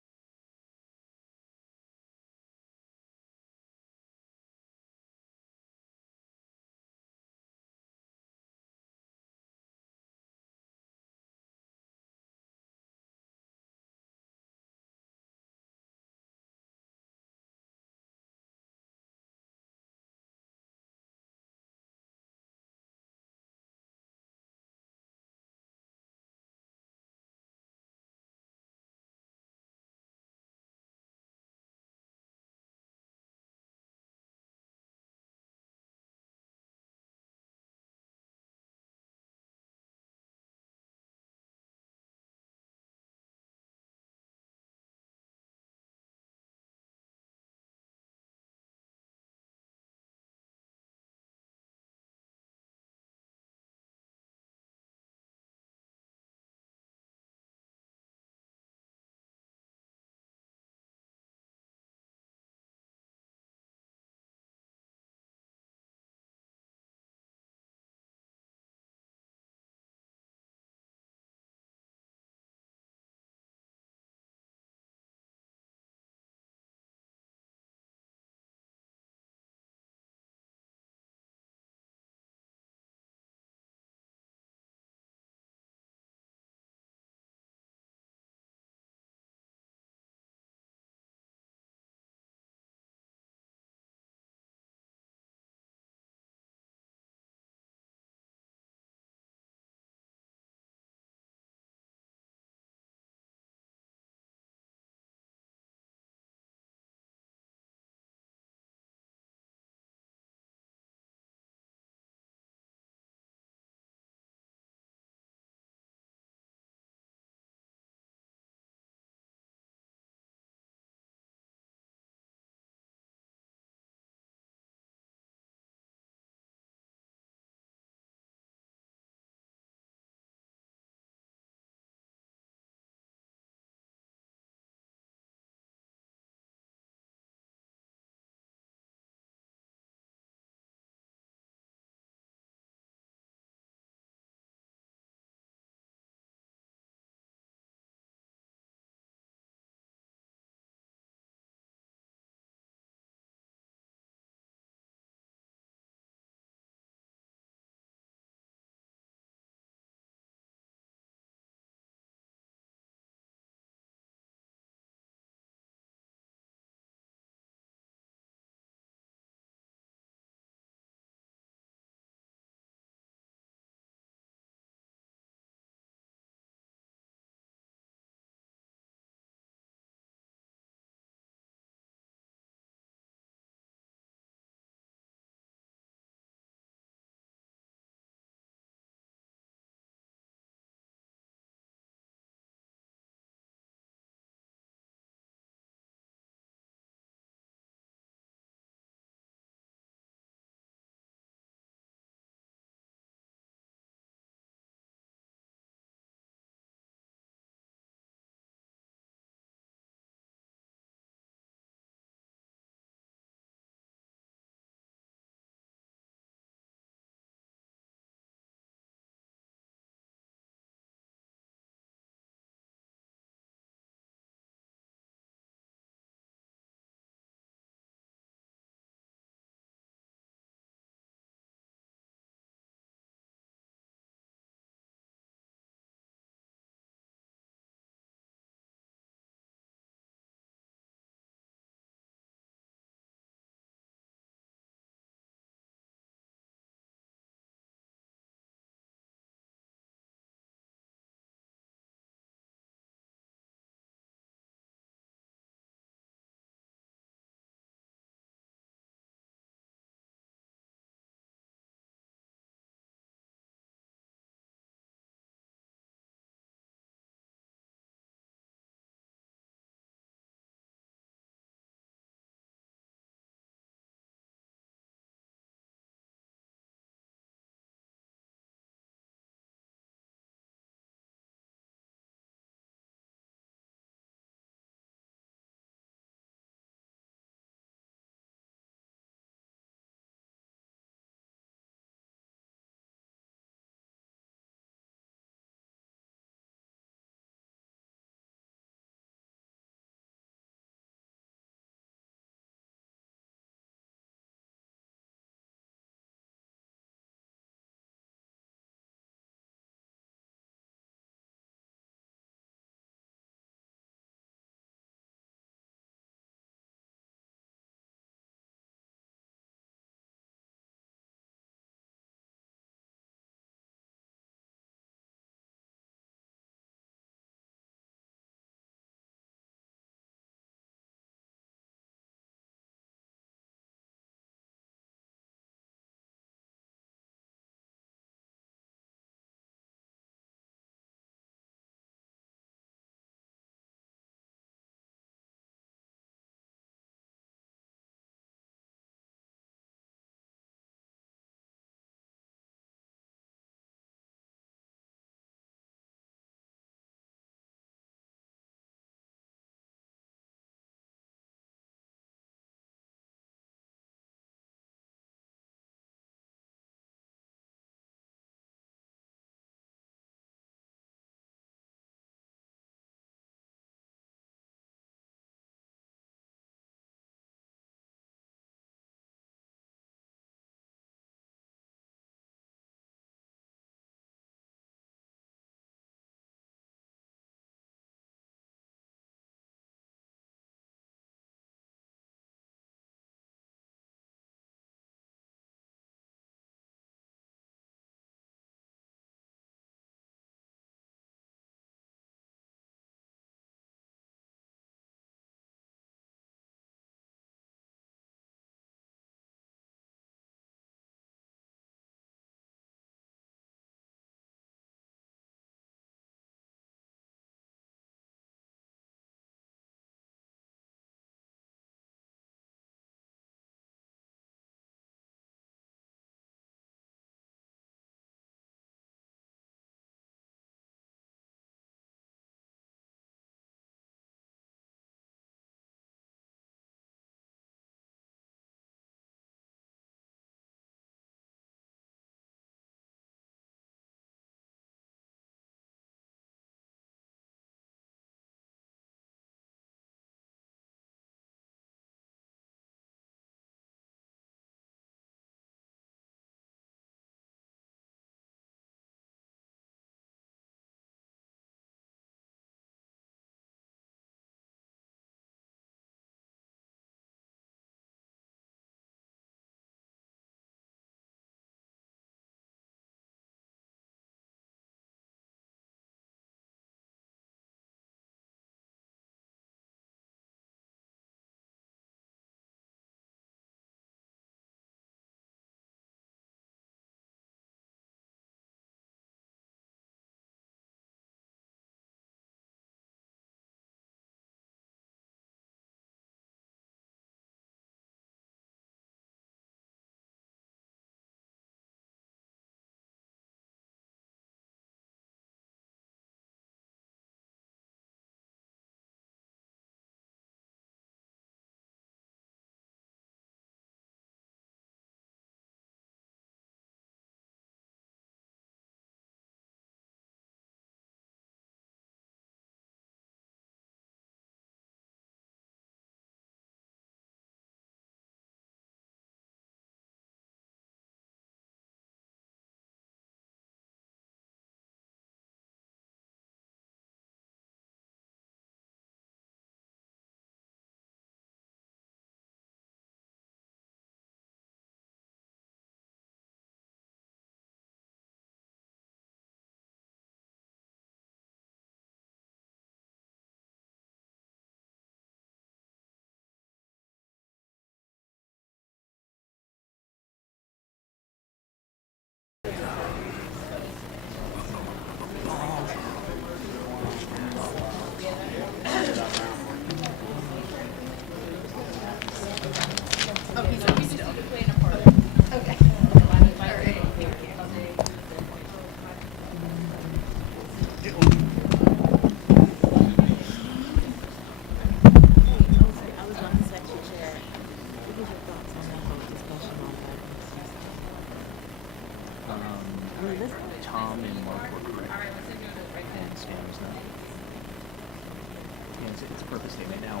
it's a purpose statement. Now,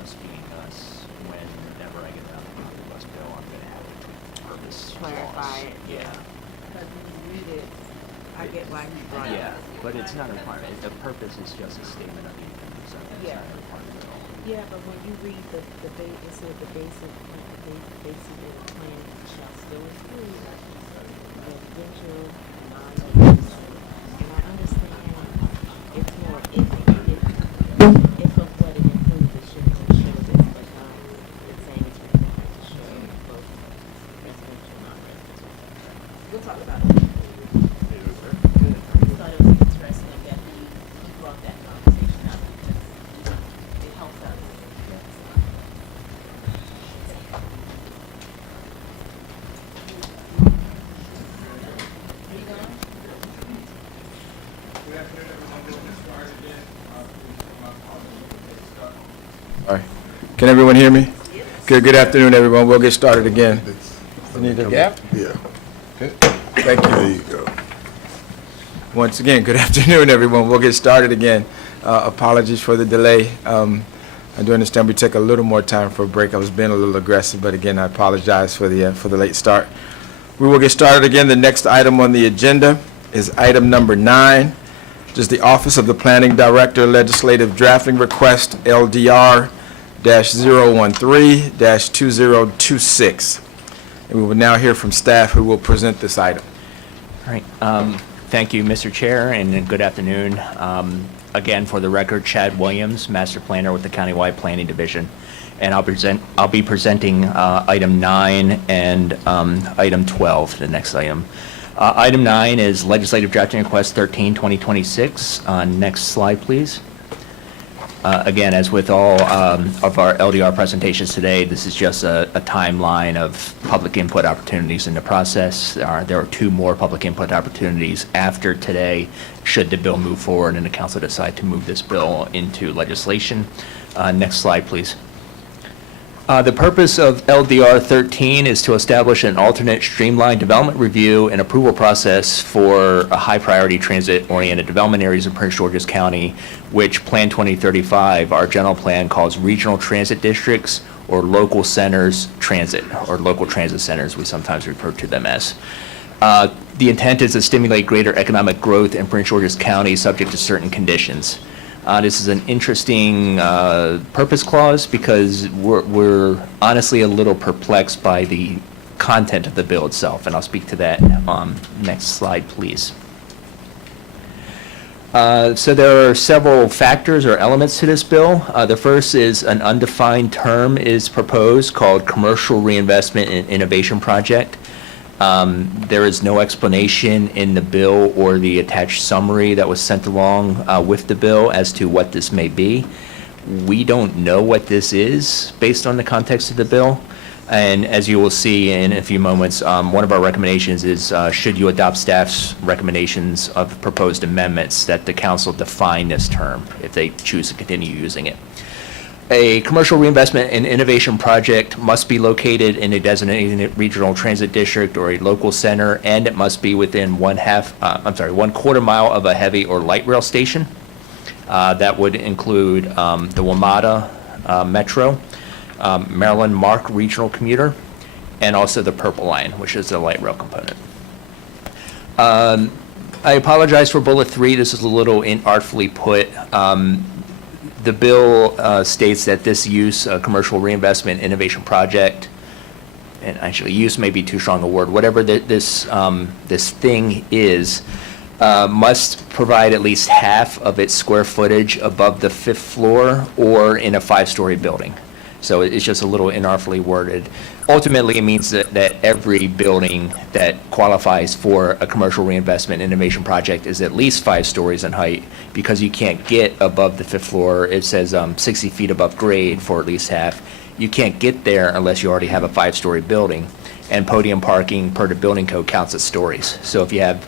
us being us, whenever I get around the omnibus bill, I'm going to have to purpose Clarify it. Yeah. Because when you read it, I get why you brought it Yeah, up. but it's not a requirement. The purpose is just a statement of intent, so it's Yeah. not a requirement at all. Yeah, but when you read it said the basic plan shall still include residential, non-residential. And I understand it's more if of what it includes, it should show this, but not, it's saying it's required to show both residential, non-residential. We'll talk about it. I thought it was interesting that he brought that conversation up because it helps us. All right. Can everyone hear me? Good afternoon, everyone. We'll get started again. You need a gap? Yeah. Thank you. There you go. Once again, good afternoon, everyone. We'll get started again. Apologies for the delay. I do understand we take a little more time for a break. I was being a little aggressive, but again, I apologize for the late start. We will get started again. The next item on the agenda is item number 9, just the Office of the Planning Director Legislative Drafting Request, LDR-013-2026. And we will now hear from staff who will present this item. All right. Thank you, Mr. Chair, and good afternoon. Again, for the record, Chad Williams, Master Planner with the Countywide Planning Division. And I'll be presenting item 9 and item 12, the next item. Item 9 is Legislative Drafting Request 13, 2026. Next slide, please. Again, as with all of our LDR presentations today, this is just a timeline of public input opportunities in the process. There are 2 more public input opportunities after today, should the bill move forward and the council decide to move this bill into legislation. Next slide, please. The purpose of LDR 13 is to establish an alternate streamlined development review and approval process for a high-priority transit-oriented development areas in Prince George's County, which Plan 2035, our general plan, calls regional transit districts or local centers transit, or local transit centers, we sometimes refer to them as. The intent is to stimulate greater economic growth in Prince George's County subject to certain conditions. This is an interesting purpose clause because we're honestly a little perplexed by the content of the bill itself, and I'll speak to that. Next slide, please. So there are several factors or elements to this bill. The first is an undefined term is proposed called Commercial Reinvestment and Innovation Project. There is no explanation in the bill or the attached summary that was sent along with the bill as to what this may be. We don't know what this is based on the context of the bill. And as you will see in a few moments, one of our recommendations is should you adopt staff's recommendations of proposed amendments that the council define this term if they choose to continue using it. A commercial reinvestment and innovation project must be located in a designated regional transit district or a local center, and it must be within 1/4 mile of a heavy or light rail station. That would include the WMATA Metro, Maryland MARC Regional Commuter, and also the Purple Line, which is the light rail component. I apologize for bullet 3. This is a little inartfully put. The bill states that this use, commercial reinvestment innovation project, and actually use may be too strong a word, whatever this thing is, must provide at least half of its square footage above the 5th floor or in a 5-story building. So it's just a little inartfully worded. Ultimately, it means that every building that qualifies for a commercial reinvestment innovation project is at least 5 stories in height, because you can't get above the 5th floor. It says 60 feet above grade for at least half. You can't get there unless you already have a 5-story building. And podium parking per the building code counts as stories. So if you have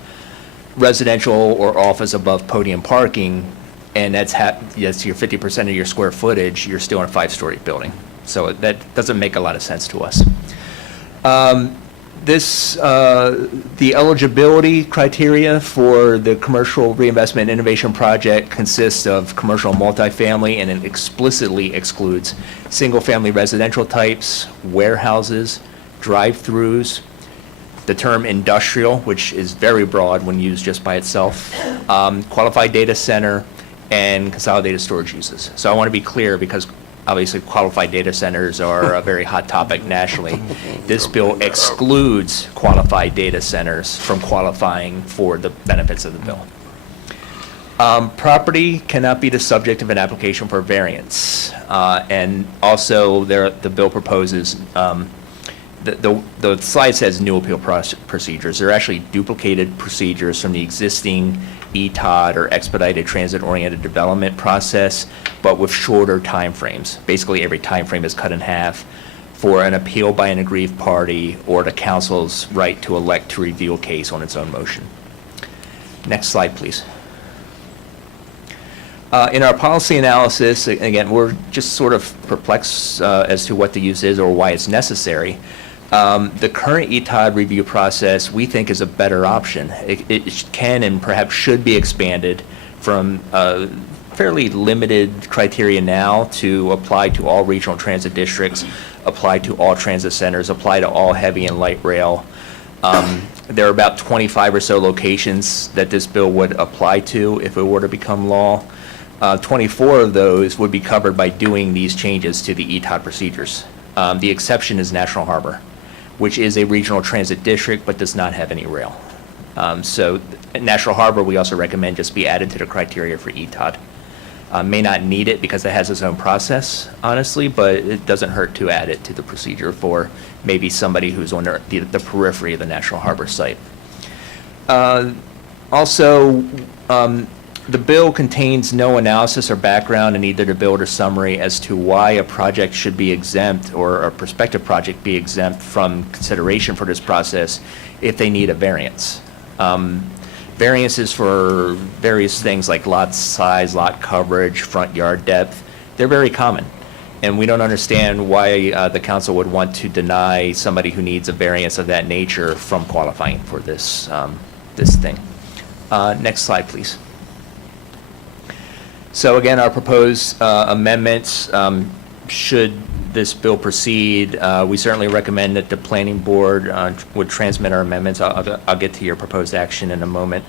residential or office above podium parking, and that's your 50% of your square footage, you're still in a 5-story building. So that doesn't make a lot of sense to us. The eligibility criteria for the commercial reinvestment innovation project consists of commercial multifamily, and it explicitly excludes single-family residential types, warehouses, drive-throughs, the term industrial, which is very broad when used just by itself, qualified data center, and consolidated storage uses. So I want to be clear, because obviously qualified data centers are a very hot topic nationally. This bill excludes qualified data centers from qualifying for the benefits of the bill. Property cannot be the subject of an application for variance. And also, the bill proposes, the slide says new appeal procedures. They're actually duplicated procedures from the existing ETOD, or expedited transit-oriented development process, but with shorter timeframes. Basically, every timeframe is cut in half for an appeal by an aggrieved party or the council's right to elect to review a case on its own motion. Next slide, please. In our policy analysis, again, we're just sort of perplexed as to what the use is or why it's necessary. The current ETOD review process, we think, is a better option. It can and perhaps should be expanded from fairly limited criteria now to apply to all regional transit districts, apply to all transit centers, apply to all heavy and light rail. There are about 25 or so locations that this bill would apply to if it were to become law. 24 of those would be covered by doing these changes to the ETOD procedures. The exception is National Harbor, which is a regional transit district but does not have any rail. So National Harbor, we also recommend just be added to the criteria for ETOD. May not need it because it has its own process, honestly, but it doesn't hurt to add it to the procedure for maybe somebody who's on the periphery of the National Harbor site. Also, the bill contains no analysis or background in either the bill or summary as to why a project should be exempt, or a prospective project be exempt from consideration for this process if they need a variance. Variances for various things like lot size, lot coverage, front yard depth, they're very common. And we don't understand why the council would want to deny somebody who needs a variance of that nature from qualifying for this, this thing. Next slide, please. So again, our proposed amendments, should this bill proceed, we certainly recommend that the planning board would transmit our amendments. I'll get to your proposed action in a moment.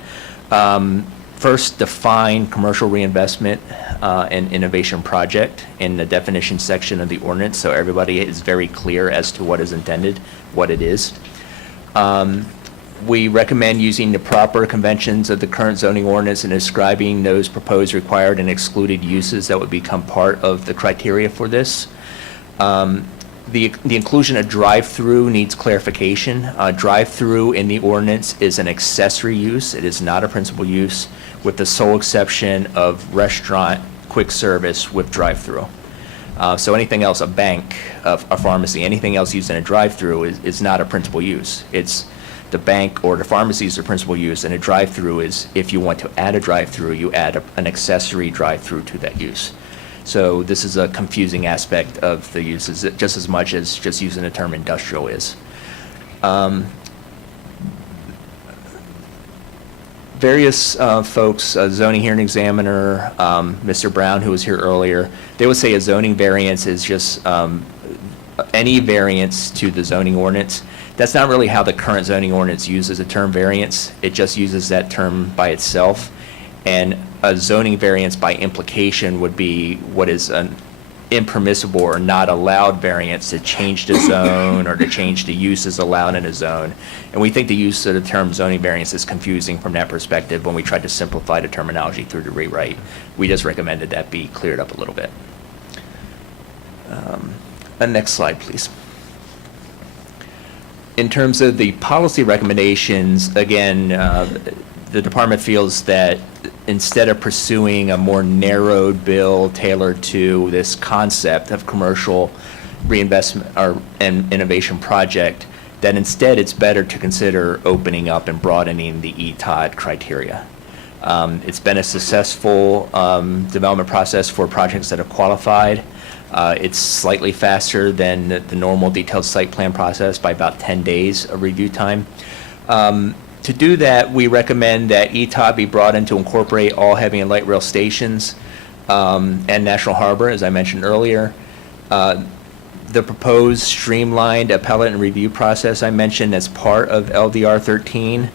First, define commercial reinvestment and innovation project in the definition section of the ordinance, so everybody is very clear as to what is intended, what it is. We recommend using the proper conventions of the current zoning ordinance and describing those proposed required and excluded uses that would become part of the criteria for this. The inclusion of drive-through needs clarification. Drive-through in the ordinance is an accessory use. It is not a principal use, with the sole exception of restaurant, quick service with drive-through. So anything else, a bank, a pharmacy, anything else used in a drive-through is not a principal use. It's the bank or the pharmacy is the principal use, and a drive-through is, if you want to add a drive-through, you add an accessory drive-through to that use. So this is a confusing aspect of the uses, just as much as just using the term industrial is. Various folks, zoning hearing examiner, Mr. Brown, who was here earlier, they would say a zoning variance is just any variance to the zoning ordinance. That's not really how the current zoning ordinance uses the term variance. It just uses that term by itself. And a zoning variance by implication would be what is an impermissible or not allowed variance to change the zone or to change the uses allowed in a zone. And we think the use of the term zoning variance is confusing from that perspective when we tried to simplify the terminology through the rewrite. We just recommended that be cleared up a little bit. And next slide, please. In terms of the policy recommendations, again, the department feels that instead of pursuing a more narrowed bill tailored to this concept of commercial reinvestment or an innovation project, that instead it's better to consider opening up and broadening the ETOD criteria. It's been a successful development process for projects that have qualified. It's slightly faster than the normal detailed site plan process by about 10 days of review time. To do that, we recommend that ETOD be brought in to incorporate all heavy and light rail stations and National Harbor, as I mentioned earlier. The proposed streamlined appellate and review process I mentioned as part of LDR 13.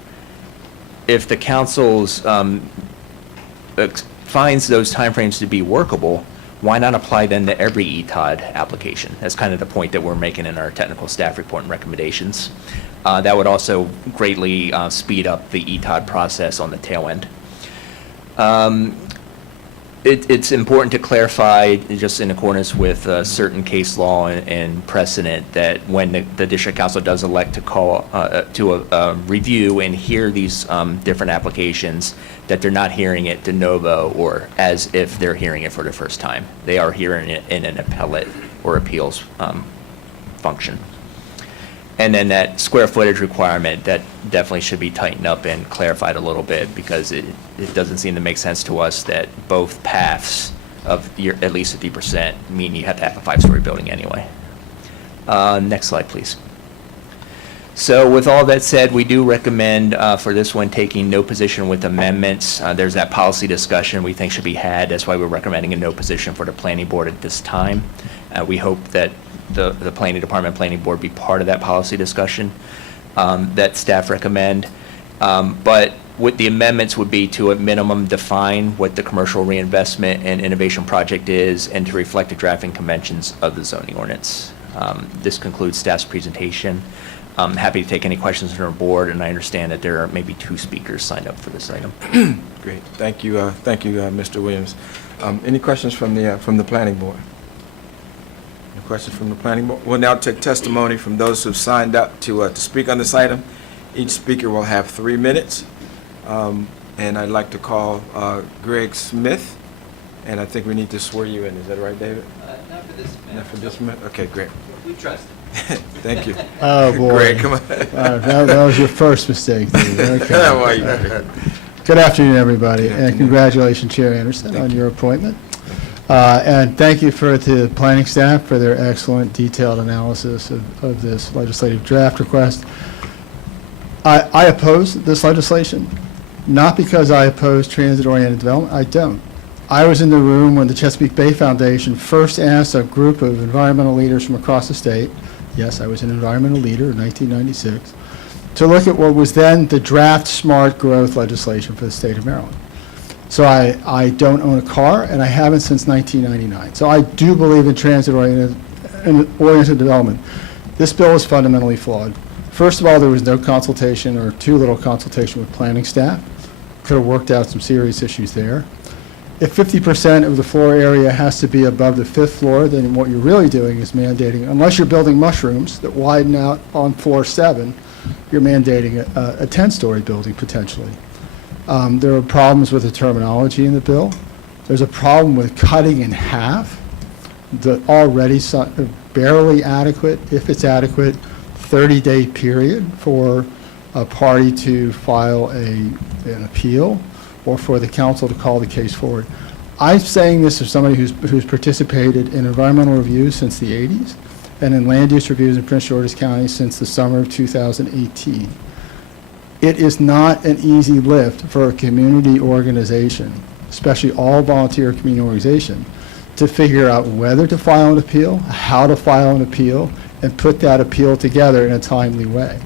If the council's finds those timeframes to be workable, why not apply then to every ETOD application? That's kind of the point that we're making in our technical staff report and recommendations. That would also greatly speed up the ETOD process on the tail end. It's important to clarify, just in accordance with certain case law and precedent, that when the district council does elect to call to a review and hear these different applications, that they're not hearing it de novo or as if they're hearing it for the first time. They are hearing it in an appellate or appeals function. And then that square footage requirement, that definitely should be tightened up and clarified a little bit, because it doesn't seem to make sense to us that both paths of at least 50% mean you have to have a 5-story building anyway. Next slide, please. So with all that said, we do recommend for this one taking no position with amendments. There's that policy discussion we think should be had. That's why we're recommending a no position for the planning board at this time. We hope that the planning department, planning board be part of that policy discussion that staff recommend. But what the amendments would be to at minimum define what the commercial reinvestment and innovation project is, and to reflect the drafting conventions of the zoning ordinance. This concludes staff's presentation. I'm happy to take any questions from our board, and I understand that there are maybe 2 speakers signed up for this item. Great, thank you, Mr. Williams. Any questions from the planning board? Any questions from the planning board? We'll now take testimony from those who've signed up to speak on this item. Each speaker will have 3 minutes. And I'd like to call Greg Smith, and I think we need to swear you in. Is that right, David? Not for this minute. Not for this minute? Okay, great. We trust him. Thank you. Oh, boy. Greg, come on. That was your first mistake, Dave. Okay. How are you? Good afternoon, everybody, and congratulations, Chair Anderson, on your appointment. And thank you for the planning staff for their excellent detailed analysis of this legislative draft request. I oppose this legislation, not because I oppose transit-oriented development. I don't. I was in the room when the Chesapeake Bay Foundation first asked a group of environmental leaders from across the state, yes, I was an environmental leader in 1996, to look at what was then the draft smart growth legislation for the state of Maryland. So I don't own a car, and I haven't since 1999. So I do believe in transit-oriented development. This bill is fundamentally flawed. First of all, there was no consultation, or too little consultation, with planning staff. Could have worked out some serious issues there. If 50% of the floor area has to be above the 5th floor, then what you're really doing is mandating, unless you're building mushrooms that widen out on floor 7, you're mandating a 10-story building potentially. There are problems with the terminology in the bill. There's a problem with cutting in half the already barely adequate, if it's adequate, 30-day period for a party to file an appeal or for the council to call the case forward. I'm saying this as somebody who's participated in environmental reviews since the 80s and in land use reviews in Prince George's County since the summer of 2018. It is not an easy lift for a community organization, especially all volunteer community organization, to figure out whether to file an appeal, how to file an appeal, and put that appeal together in a timely way.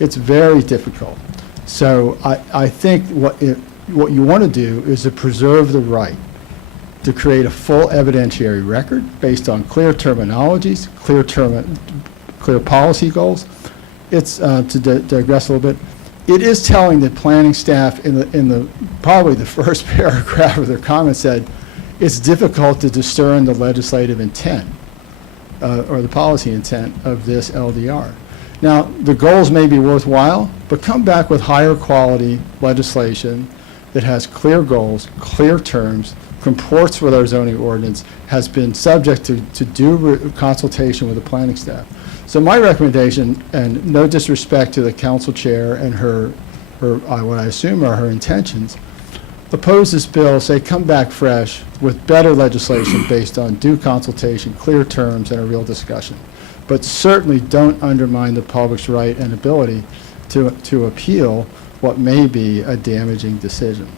It's very difficult. So I think what you want to do is to preserve the right to create a full evidentiary record based on clear terminologies, clear policy goals. It's, to digress a little bit, it is telling that planning staff in the probably the first paragraph of their comment said it's difficult to discern the legislative intent or the policy intent of this LDR. Now, the goals may be worthwhile, but come back with higher quality legislation that has clear goals, clear terms, comports with our zoning ordinance, has been subject to due consultation with the planning staff. So my recommendation, and no disrespect to the council chair and her what I assume are her intentions, oppose this bill, say come back fresh with better legislation based on due consultation, clear terms, and a real discussion. But certainly don't undermine the public's right and ability to appeal what may be a damaging decision.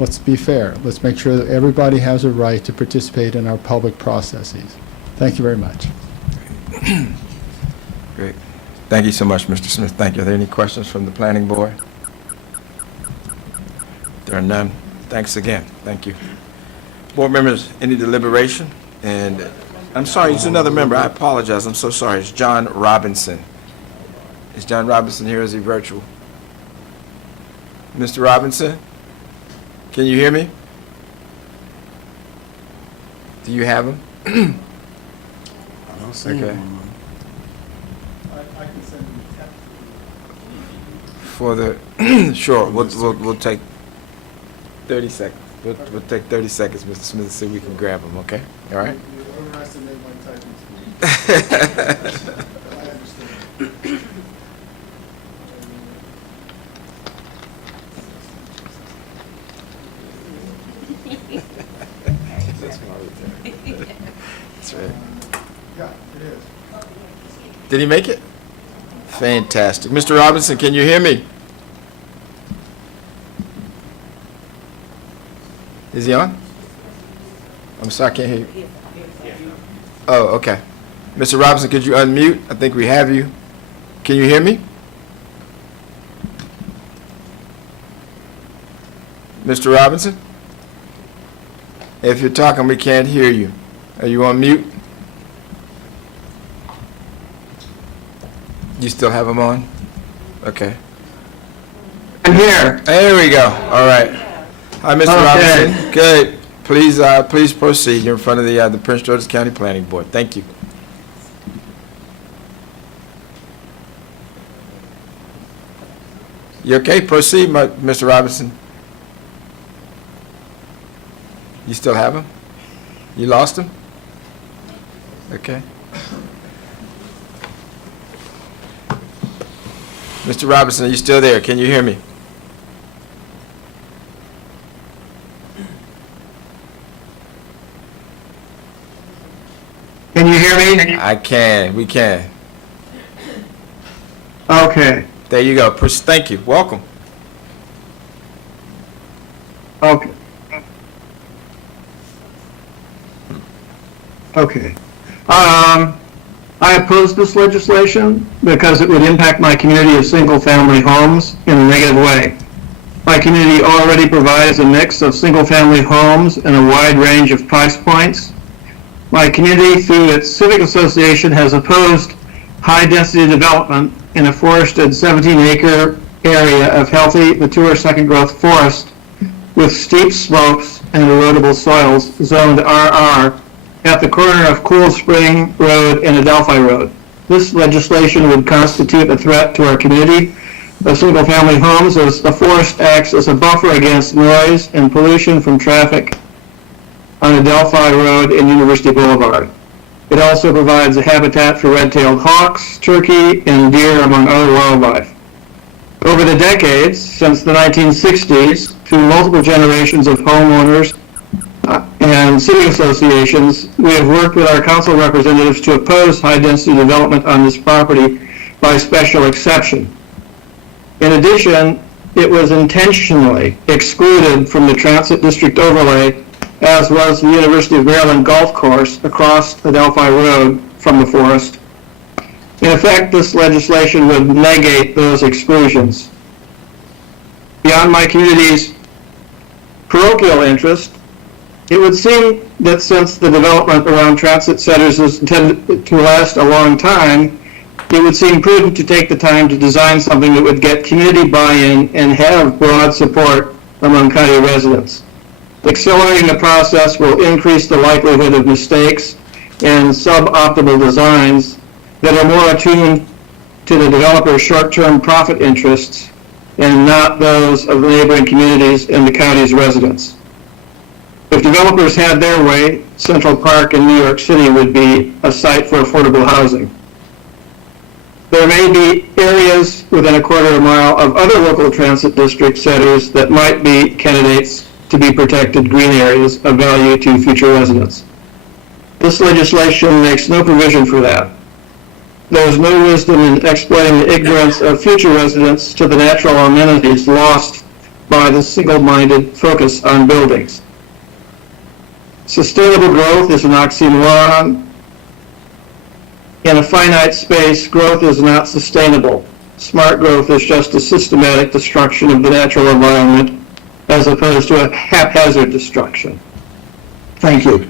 Let's be fair. Let's make sure that everybody has a right to participate in our public processes. Thank you very much. Great. Thank you so much, Mr. Smith. Thank you. Are there any questions from the planning board? There are none. Thanks again. Thank you. Board members, any deliberation? And I'm sorry, it's another member. I apologize. I'm so sorry. It's John Robinson. Is John Robinson here? Is he virtual? Mr. Robinson? Can you hear me? Do you have him? Okay. For the, sure, we'll take 30 seconds. We'll take 30 seconds, Mr. Smith, and see if we can grab him, okay? All right? That's right. Yeah, it is. Did he make it? Fantastic. Mr. Robinson, can you hear me? Is he on? I'm sorry, I can't hear you. Oh, okay. Mr. Robinson, could you unmute? I think we have you. Can you hear me? Mr. Robinson? If you're talking, we can't hear you. Are you on mute? You still have him on? Okay. I'm here. There we go. All right. Hi, Mr. Okay. Robinson. Good. Please proceed. You're in front of the Prince George's County Planning Board. Thank you. You okay? Proceed, Mr. Robinson. You still have him? You lost him? Okay. Mr. Robinson, are you still there? Can you hear me? Can you hear me? I can. We can. Okay. There you go. Thank you. Welcome. Okay. Okay. I oppose this legislation because it would impact my community of single-family homes in a negative way. My community already provides a mix of single-family homes and a wide range of price points. My community, through its civic association, has opposed high-density development in a forested 17-acre area of healthy, mature second-growth forest with steep slopes and erodible soils zoned RR at the corner of Cool Spring Road and Adelphi Road. This legislation would constitute a threat to our community of single-family homes as the forest acts as a buffer against noise and pollution from traffic on Adelphi Road and University Boulevard. It also provides a habitat for red-tailed hawks, turkey, and deer, among other wildlife. Over the decades, since the 1960s, through multiple generations of homeowners and city associations, we have worked with our council representatives to oppose high-density development on this property by special exception. In addition, it was intentionally excluded from the Transit District overlay, as was the University of Maryland golf course across Adelphi Road from the forest. In effect, this legislation would negate those exclusions. Beyond my community's parochial interest, it would seem that since the development around transit centers is intended to last a long time, it would seem prudent to take the time to design something that would get community buy-in and have broad support among county residents. Accelerating the process will increase the likelihood of mistakes and suboptimal designs that are more attuned to the developer's short-term profit interests and not those of the neighboring communities and the county's residents. If developers had their way, Central Park in New York City would be a site for affordable housing. There may be areas within a quarter of a mile of other local transit district centers that might be candidates to be protected green areas of value to future residents. This legislation makes no provision for that. There is no wisdom in exploiting the ignorance of future residents to the natural amenities lost by the single-minded focus on buildings. Sustainable growth is an oxymoron. In a finite space, growth is not sustainable. Smart growth is just a systematic destruction of the natural environment as opposed to a haphazard destruction. Thank you.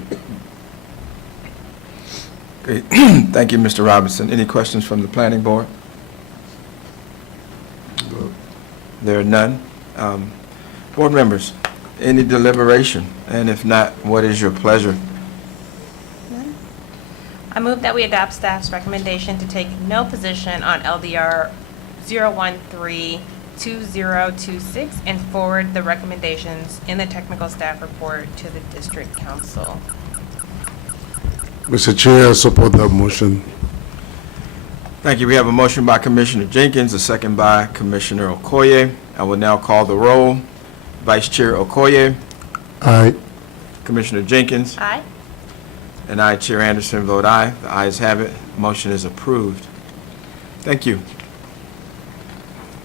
Great. Thank you, Mr. Robinson. Any questions from the planning board? There are none. Board members, any deliberation? And if not, what is your pleasure? I move that we adopt staff's recommendation to take no position on LDR 013-2026 and forward the recommendations in the technical staff report to the district council. Mr. Chair, I support that motion. Thank you. We have a motion by Commissioner Jenkins, a second by Commissioner Okoye. I will now call the roll. Vice Chair Okoye. Aye. Commissioner Jenkins. Aye. And I, Chair Anderson, vote aye. The ayes have it. Motion is approved. Thank you.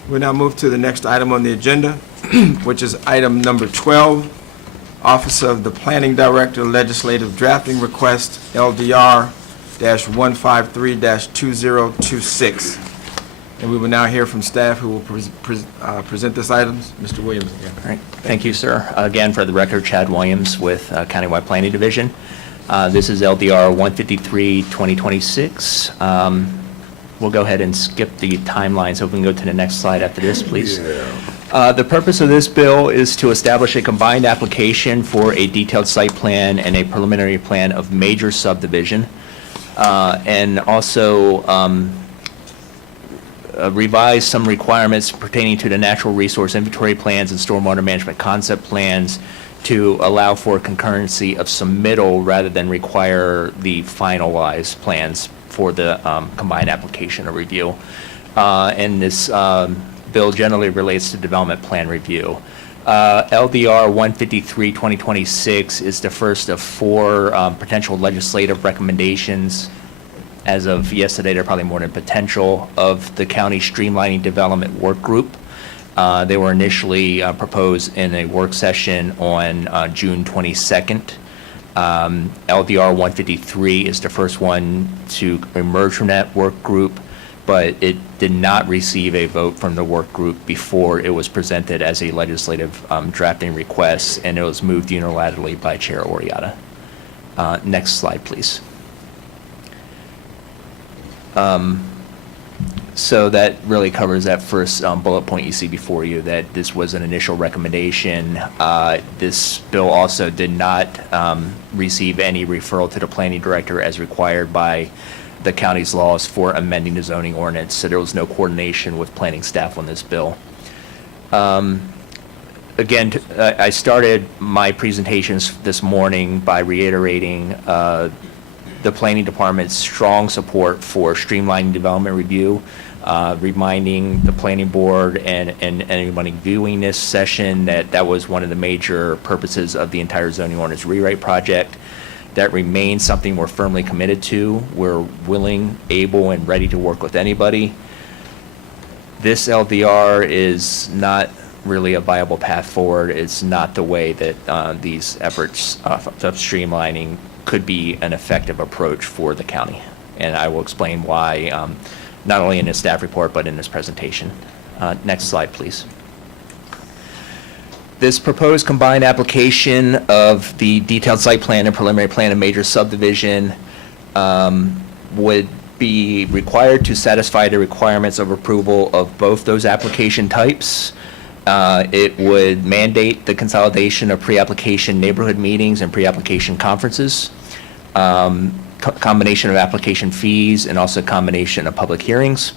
We'll now move to the next item on the agenda, which is item number 12, Office of the Planning Director Legislative Drafting Request, LDR-153-2026. And we will now hear from staff who will present this item. Mr. Williams again. All right. Thank you, sir. Again, for the record, Chad Williams with Countywide Planning Division. This is LDR 153-2026. We'll go ahead and skip the timeline, so we can go to the next slide after this, please. The purpose of this bill is to establish a combined application for a detailed site plan and a preliminary plan of major subdivision, and also revise some requirements pertaining to the natural resource inventory plans and stormwater management concept plans to allow for concurrency of submittal rather than require the finalized plans for the combined application or review. And this bill generally relates to development plan review. LDR 153-2026 is the first of four potential legislative recommendations. As of yesterday, there are probably more than potential of the county streamlining development work group. They were initially proposed in a work session on June 22nd. LDR 153 is the first one to emerge from that work group, but it did not receive a vote from the work group before it was presented as a legislative drafting request, and it was moved unilaterally by Chair Oriata. Next slide, please. So that really covers that first bullet point you see before you, that this was an initial recommendation. This bill also did not receive any referral to the planning director as required by the county's laws for amending the zoning ordinance, so there was no coordination with planning staff on this bill. Again, I started my presentations this morning by reiterating the planning department's strong support for streamlining development review, reminding the planning board and anybody viewing this session that was one of the major purposes of the entire zoning ordinance rewrite project. That remains something we're firmly committed to. We're willing, able, and ready to work with anybody. This LDR is not really a viable path forward. It's not the way that these efforts of streamlining could be an effective approach for the county. And I will explain why, not only in this staff report, but in this presentation. Next slide, please. This proposed combined application of the detailed site plan and preliminary plan of major subdivision would be required to satisfy the requirements of approval of both those application types. It would mandate the consolidation of pre-application neighborhood meetings and pre-application conferences, combination of application fees, and also combination of public hearings.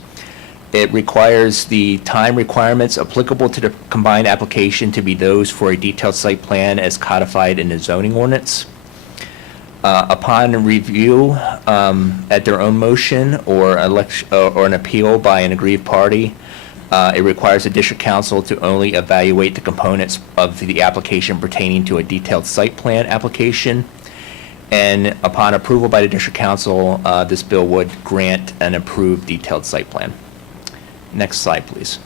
It requires the time requirements applicable to the combined application to be those for a detailed site plan as codified in the zoning ordinance. Upon review at their own motion or an appeal by an aggrieved party, It requires the district council to only evaluate the components of the application pertaining to a detailed site plan application. And upon approval by the district council, this bill would grant an approved detailed site plan. Next slide, please.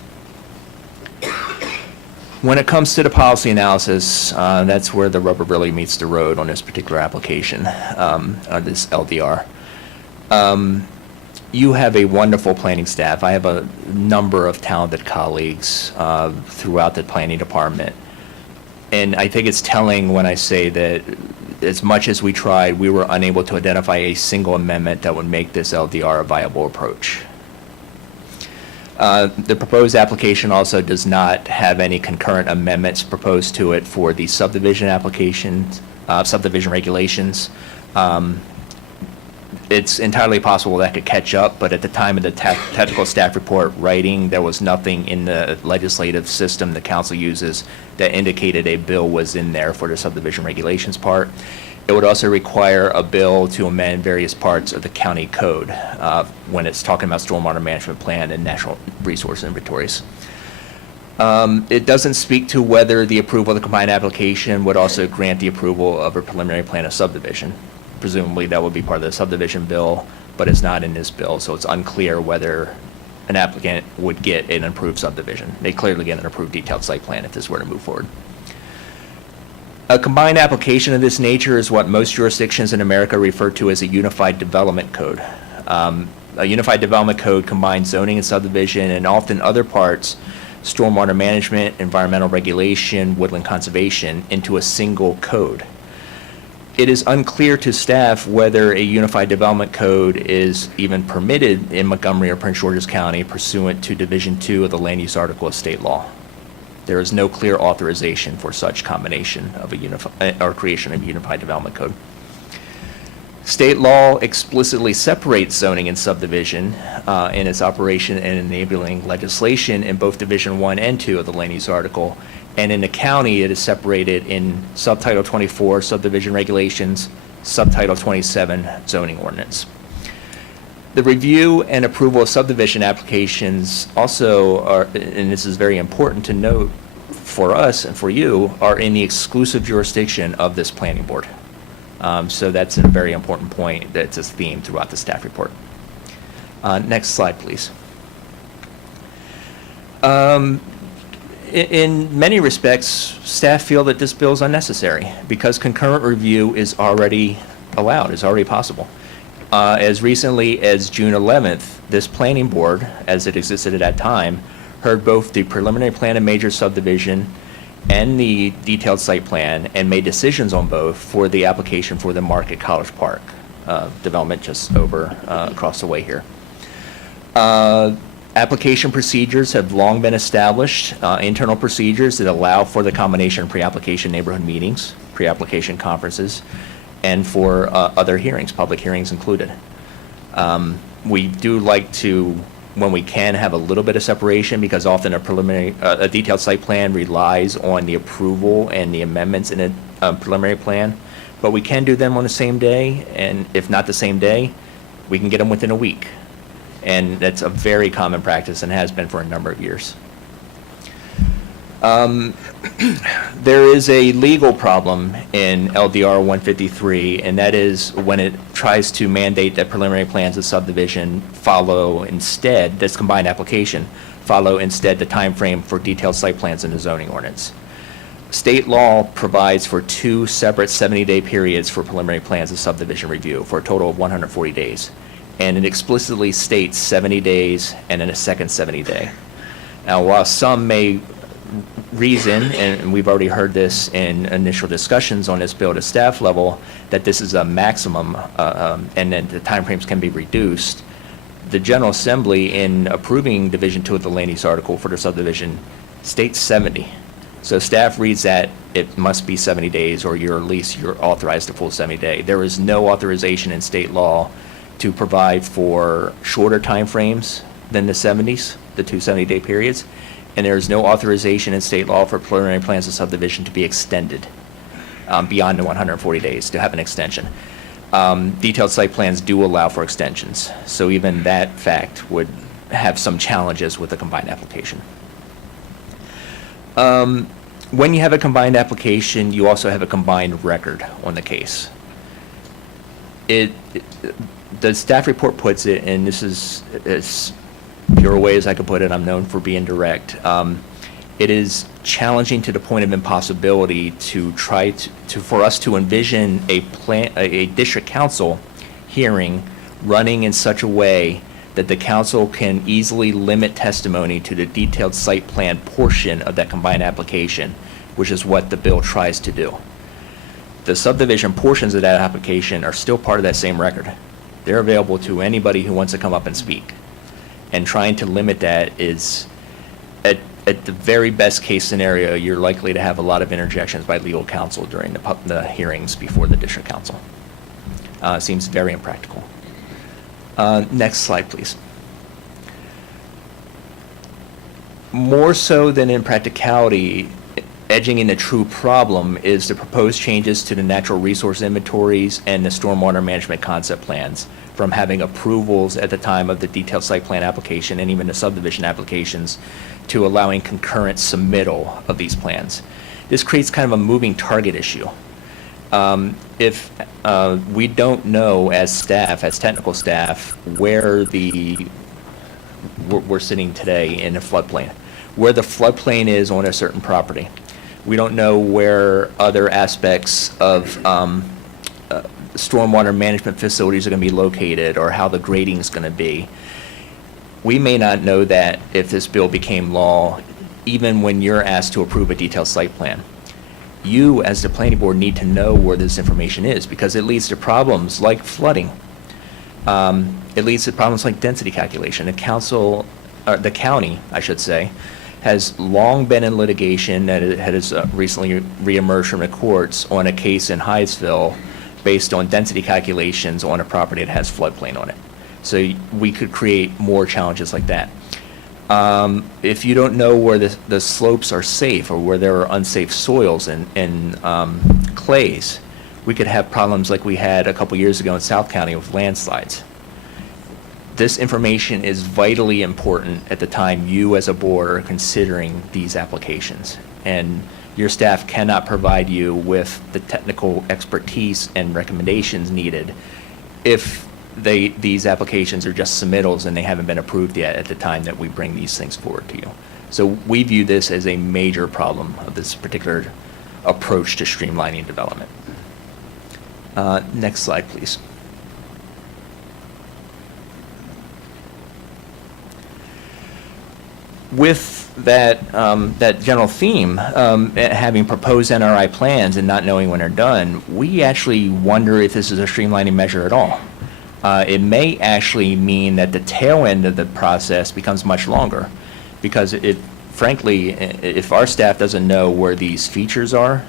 When it comes to the policy analysis, that's where the rubber really meets the road on this particular application, on this LDR. You have a wonderful planning staff. I have a number of talented colleagues throughout the planning department. And I think it's telling when I say that as much as we tried, we were unable to identify a single amendment that would make this LDR a viable approach. The proposed application also does not have any concurrent amendments proposed to it for the subdivision applications, subdivision regulations. It's entirely possible that could catch up, but at the time of the technical staff report writing, there was nothing in the legislative system the council uses that indicated a bill was in there for the subdivision regulations part. It would also require a bill to amend various parts of the county code when it's talking about stormwater management plan and natural resource inventories. It doesn't speak to whether the approval of the combined application would also grant the approval of a preliminary plan of subdivision. Presumably that would be part of the subdivision bill, but it's not in this bill, so it's unclear whether an applicant would get an approved subdivision. They clearly get an approved detailed site plan if this were to move forward. A combined application of this nature is what most jurisdictions in America refer to as a unified development code. A unified development code combines zoning and subdivision and often other parts, stormwater management, environmental regulation, woodland conservation, into a single code. It is unclear to staff whether a unified development code is even permitted in Montgomery or Prince George's County pursuant to Division 2 of the Land Use Article of State Law. There is no clear authorization for such combination of a creation of a unified development code. State law explicitly separates zoning and subdivision in its operation and enabling legislation in both Division 1 and 2 of the Land Use Article. And in the county, it is separated in Subtitle 24, Subdivision Regulations, Subtitle 27, Zoning Ordinance. The review and approval of subdivision applications also are, and this is very important to note for us and for you, are in the exclusive jurisdiction of this planning board. So that's a very important point that's a theme throughout the staff report. Next slide, please. In many respects, staff feel that this bill is unnecessary because concurrent review is already allowed, is already possible. As recently as June 11th, this planning board, as it existed at that time, heard both the preliminary plan and major subdivision and the detailed site plan and made decisions on both for the application for the Market College Park development just over across the way here. Application procedures have long been established, internal procedures that allow for the combination of pre-application neighborhood meetings, pre-application conferences, and for other hearings, public hearings included. We do like to, when we can, have a little bit of separation because often a detailed site plan relies on the approval and the amendments in a preliminary plan, but we can do them on the same day, and if not the same day, we can get them within a week. And that's a very common practice and has been for a number of years. There is a legal problem in LDR 153, and that is when it tries to mandate that preliminary plans of subdivision follow instead, this combined application, follow instead the time frame for detailed site plans in the zoning ordinance. State law provides for two separate 70-day periods for preliminary plans of subdivision review for a total of 140 days. And it explicitly states 70 days and then a second 70-day. Now, while some may reason, and we've already heard this in initial discussions on this bill at staff level, that this is a maximum and that the timeframes can be reduced, the General Assembly, in approving Division 2 of the Land Use Article for the subdivision, states 70. So staff reads that it must be 70 days or at least you're authorized a full 70-day. There is no authorization in state law to provide for shorter timeframes than the 70s, the two 70-day periods, and there is no authorization in state law for preliminary plans of subdivision to be extended beyond the 140 days, to have an extension. Detailed site plans do allow for extensions, so even that fact would have some challenges with the combined application. When you have a combined application, you also have a combined record on the case. The staff report puts it, and this is as pure a way as I could put it, I'm known for being direct. It is challenging to the point of impossibility to try for us to envision a district council hearing running in such a way that the council can easily limit testimony to the detailed site plan portion of that combined application, which is what the bill tries to do. The subdivision portions of that application are still part of that same record. They're available to anybody who wants to come up and speak. And trying to limit that is, at the very best case scenario, you're likely to have a lot of interjections by legal counsel during the hearings before the district council. Seems very impractical. Next slide, please. More so than in practicality, edging in a true problem is the proposed changes to the natural resource inventories and the stormwater management concept plans, from having approvals at the time of the detailed site plan application and even the subdivision applications to allowing concurrent submittal of these plans. This creates kind of a moving target issue. If we don't know as staff, as technical staff, where we're sitting today in a floodplain, where the floodplain is on a certain property. We don't know where other aspects of stormwater management facilities are going to be located or how the grading is going to be. We may not know that if this bill became law, even when you're asked to approve a detailed site plan. You, as the planning board, need to know where this information is because it leads to problems like flooding. It leads to problems like density calculation. The county, I should say, has long been in litigation that it has recently reemerged from the courts on a case in Hyattsville based on density calculations on a property that has floodplain on it. So we could create more challenges like that. If you don't know where the slopes are safe or where there are unsafe soils and clays, we could have problems like we had a couple years ago in South County with landslides. This information is vitally important at the time you as a board are considering these applications. And your staff cannot provide you with the technical expertise and recommendations needed if these applications are just submittals and they haven't been approved yet at the time that we bring these things forward to you. So we view this as a major problem of this particular approach to streamlining development. Next slide, please. With that general theme, having proposed NRI plans and not knowing when they're done, we actually wonder if this is a streamlining measure at all. It may actually mean that the tail end of the process becomes much longer, because frankly, if our staff doesn't know where these features are,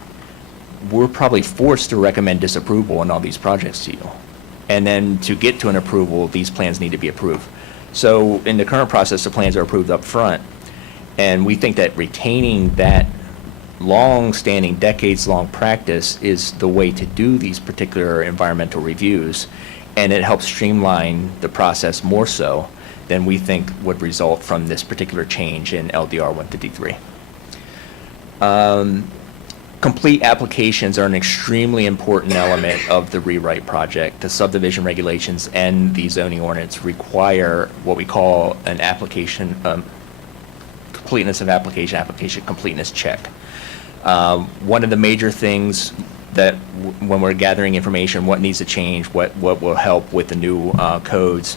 we're probably forced to recommend disapproval on all these projects to you. And then to get to an approval, these plans need to be approved. So in the current process, the plans are approved up front, and we think that retaining that long-standing, decades-long practice is the way to do these particular environmental reviews, and it helps streamline the process more so than we think would result from this particular change in LDR 153. Complete applications are an extremely important element of the rewrite project. The subdivision regulations and the zoning ordinance require what we call an application, completeness of application completeness check. One of the major things that when we're gathering information, what needs to change, what will help with the new codes,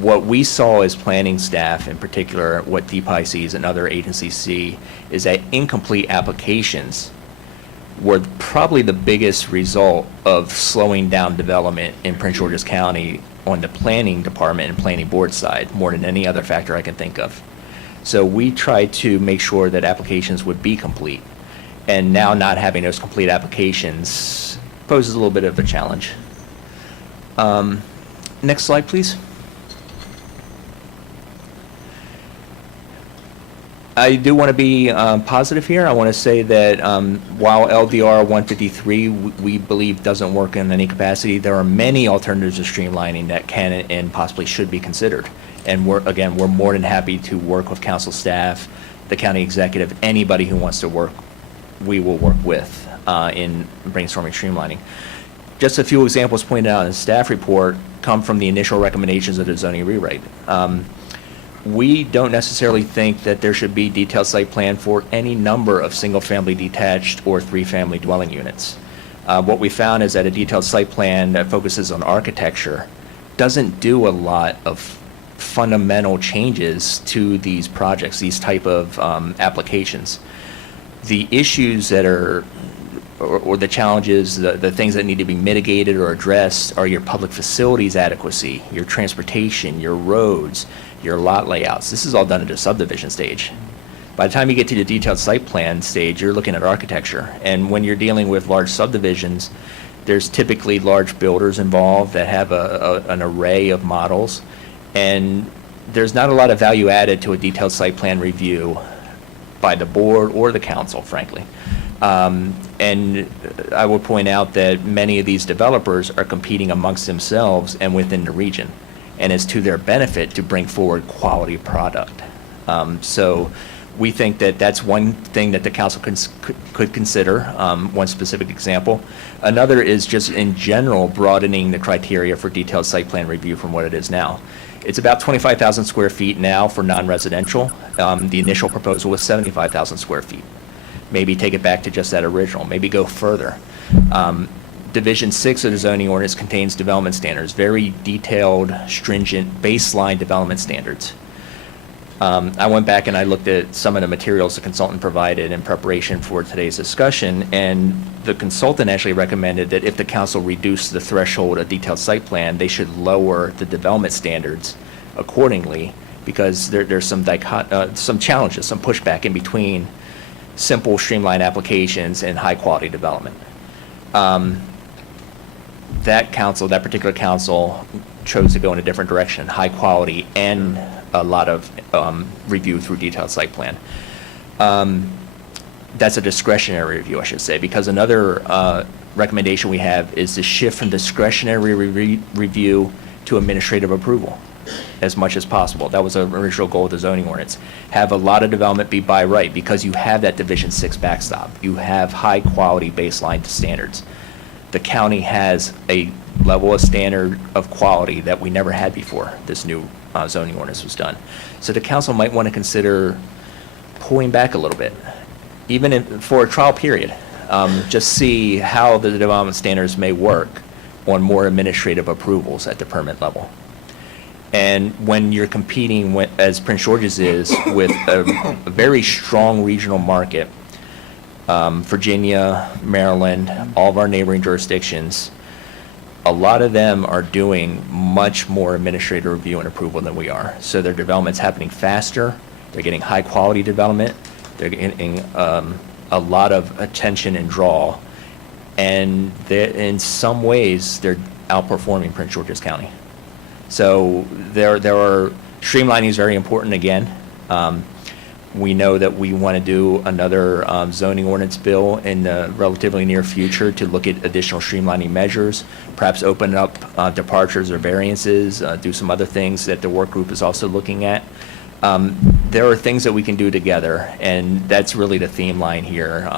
what we saw as planning staff in particular, what DPI sees and other agencies see, is that incomplete applications were probably the biggest result of slowing down development in Prince George's County on the planning department and planning board side, more than any other factor I can think of. So we tried to make sure that applications would be complete. And now not having those complete applications poses a little bit of a challenge. Next slide, please. I do want to be positive here. I want to say that while LDR 153 we believe doesn't work in any capacity, there are many alternatives to streamlining that can and possibly should be considered. And we're more than happy to work with council staff, the county executive, anybody who wants to work, we will work with in brainstorming streamlining. Just a few examples pointed out in the staff report come from the initial recommendations of the zoning rewrite. We don't necessarily think that there should be detailed site plan for any number of single-family detached or three-family dwelling units. What we found is that a detailed site plan that focuses on architecture doesn't do a lot of fundamental changes to these projects, these type of applications. The issues that are, or the challenges, the things that need to be mitigated or addressed are your public facilities adequacy, your transportation, your roads, your lot layouts. This is all done at the subdivision stage. By the time you get to the detailed site plan stage, you're looking at architecture. And when you're dealing with large subdivisions, there's typically large builders involved that have an array of models. And there's not a lot of value added to a detailed site plan review by the board or the council, frankly. And I would point out that many of these developers are competing amongst themselves and within the region. And it's to their benefit to bring forward quality product. So we think that that's one thing that the council could consider, one specific example. Another is just in general broadening the criteria for detailed site plan review from what it is now. It's about 25,000 square feet now for non-residential. The initial proposal was 75,000 square feet. Maybe take it back to just that original, maybe go further. Division 6 of the zoning ordinance contains development standards, very detailed, stringent, baseline development standards. I went back and I looked at some of the materials the consultant provided in preparation for today's discussion, and the consultant actually recommended that if the council reduced the threshold of detailed site plan, they should lower the development standards accordingly, because there's some challenges, some pushback in between simple streamlined applications and high quality development. That particular council chose to go in a different direction, high quality and a lot of review through detailed site plan. That's a discretionary review, I should say, because another recommendation we have is to shift from discretionary review to administrative approval as much as possible. That was an original goal of the zoning ordinance. Have a lot of development be by right, because you have that Division 6 backstop. You have high quality baseline standards. The county has a level of standard of quality that we never had before this new zoning ordinance was done. So the council might want to consider pulling back a little bit, even for a trial period. Just see how the development standards may work on more administrative approvals at the permit level. And when you're competing with, as Prince George's is, with a very strong regional market, Virginia, Maryland, all of our neighboring jurisdictions, a lot of them are doing much more administrative review and approval than we are. So their development's happening faster, they're getting high quality development, they're getting a lot of attention and draw, and in some ways, they're outperforming Prince George's County. So there are, streamlining is very important again. We know that we want to do another zoning ordinance bill in the relatively near future to look at additional streamlining measures, perhaps open up departures or variances, do some other things that the work group is also looking at. There are things that we can do together, and that's really the theme line here.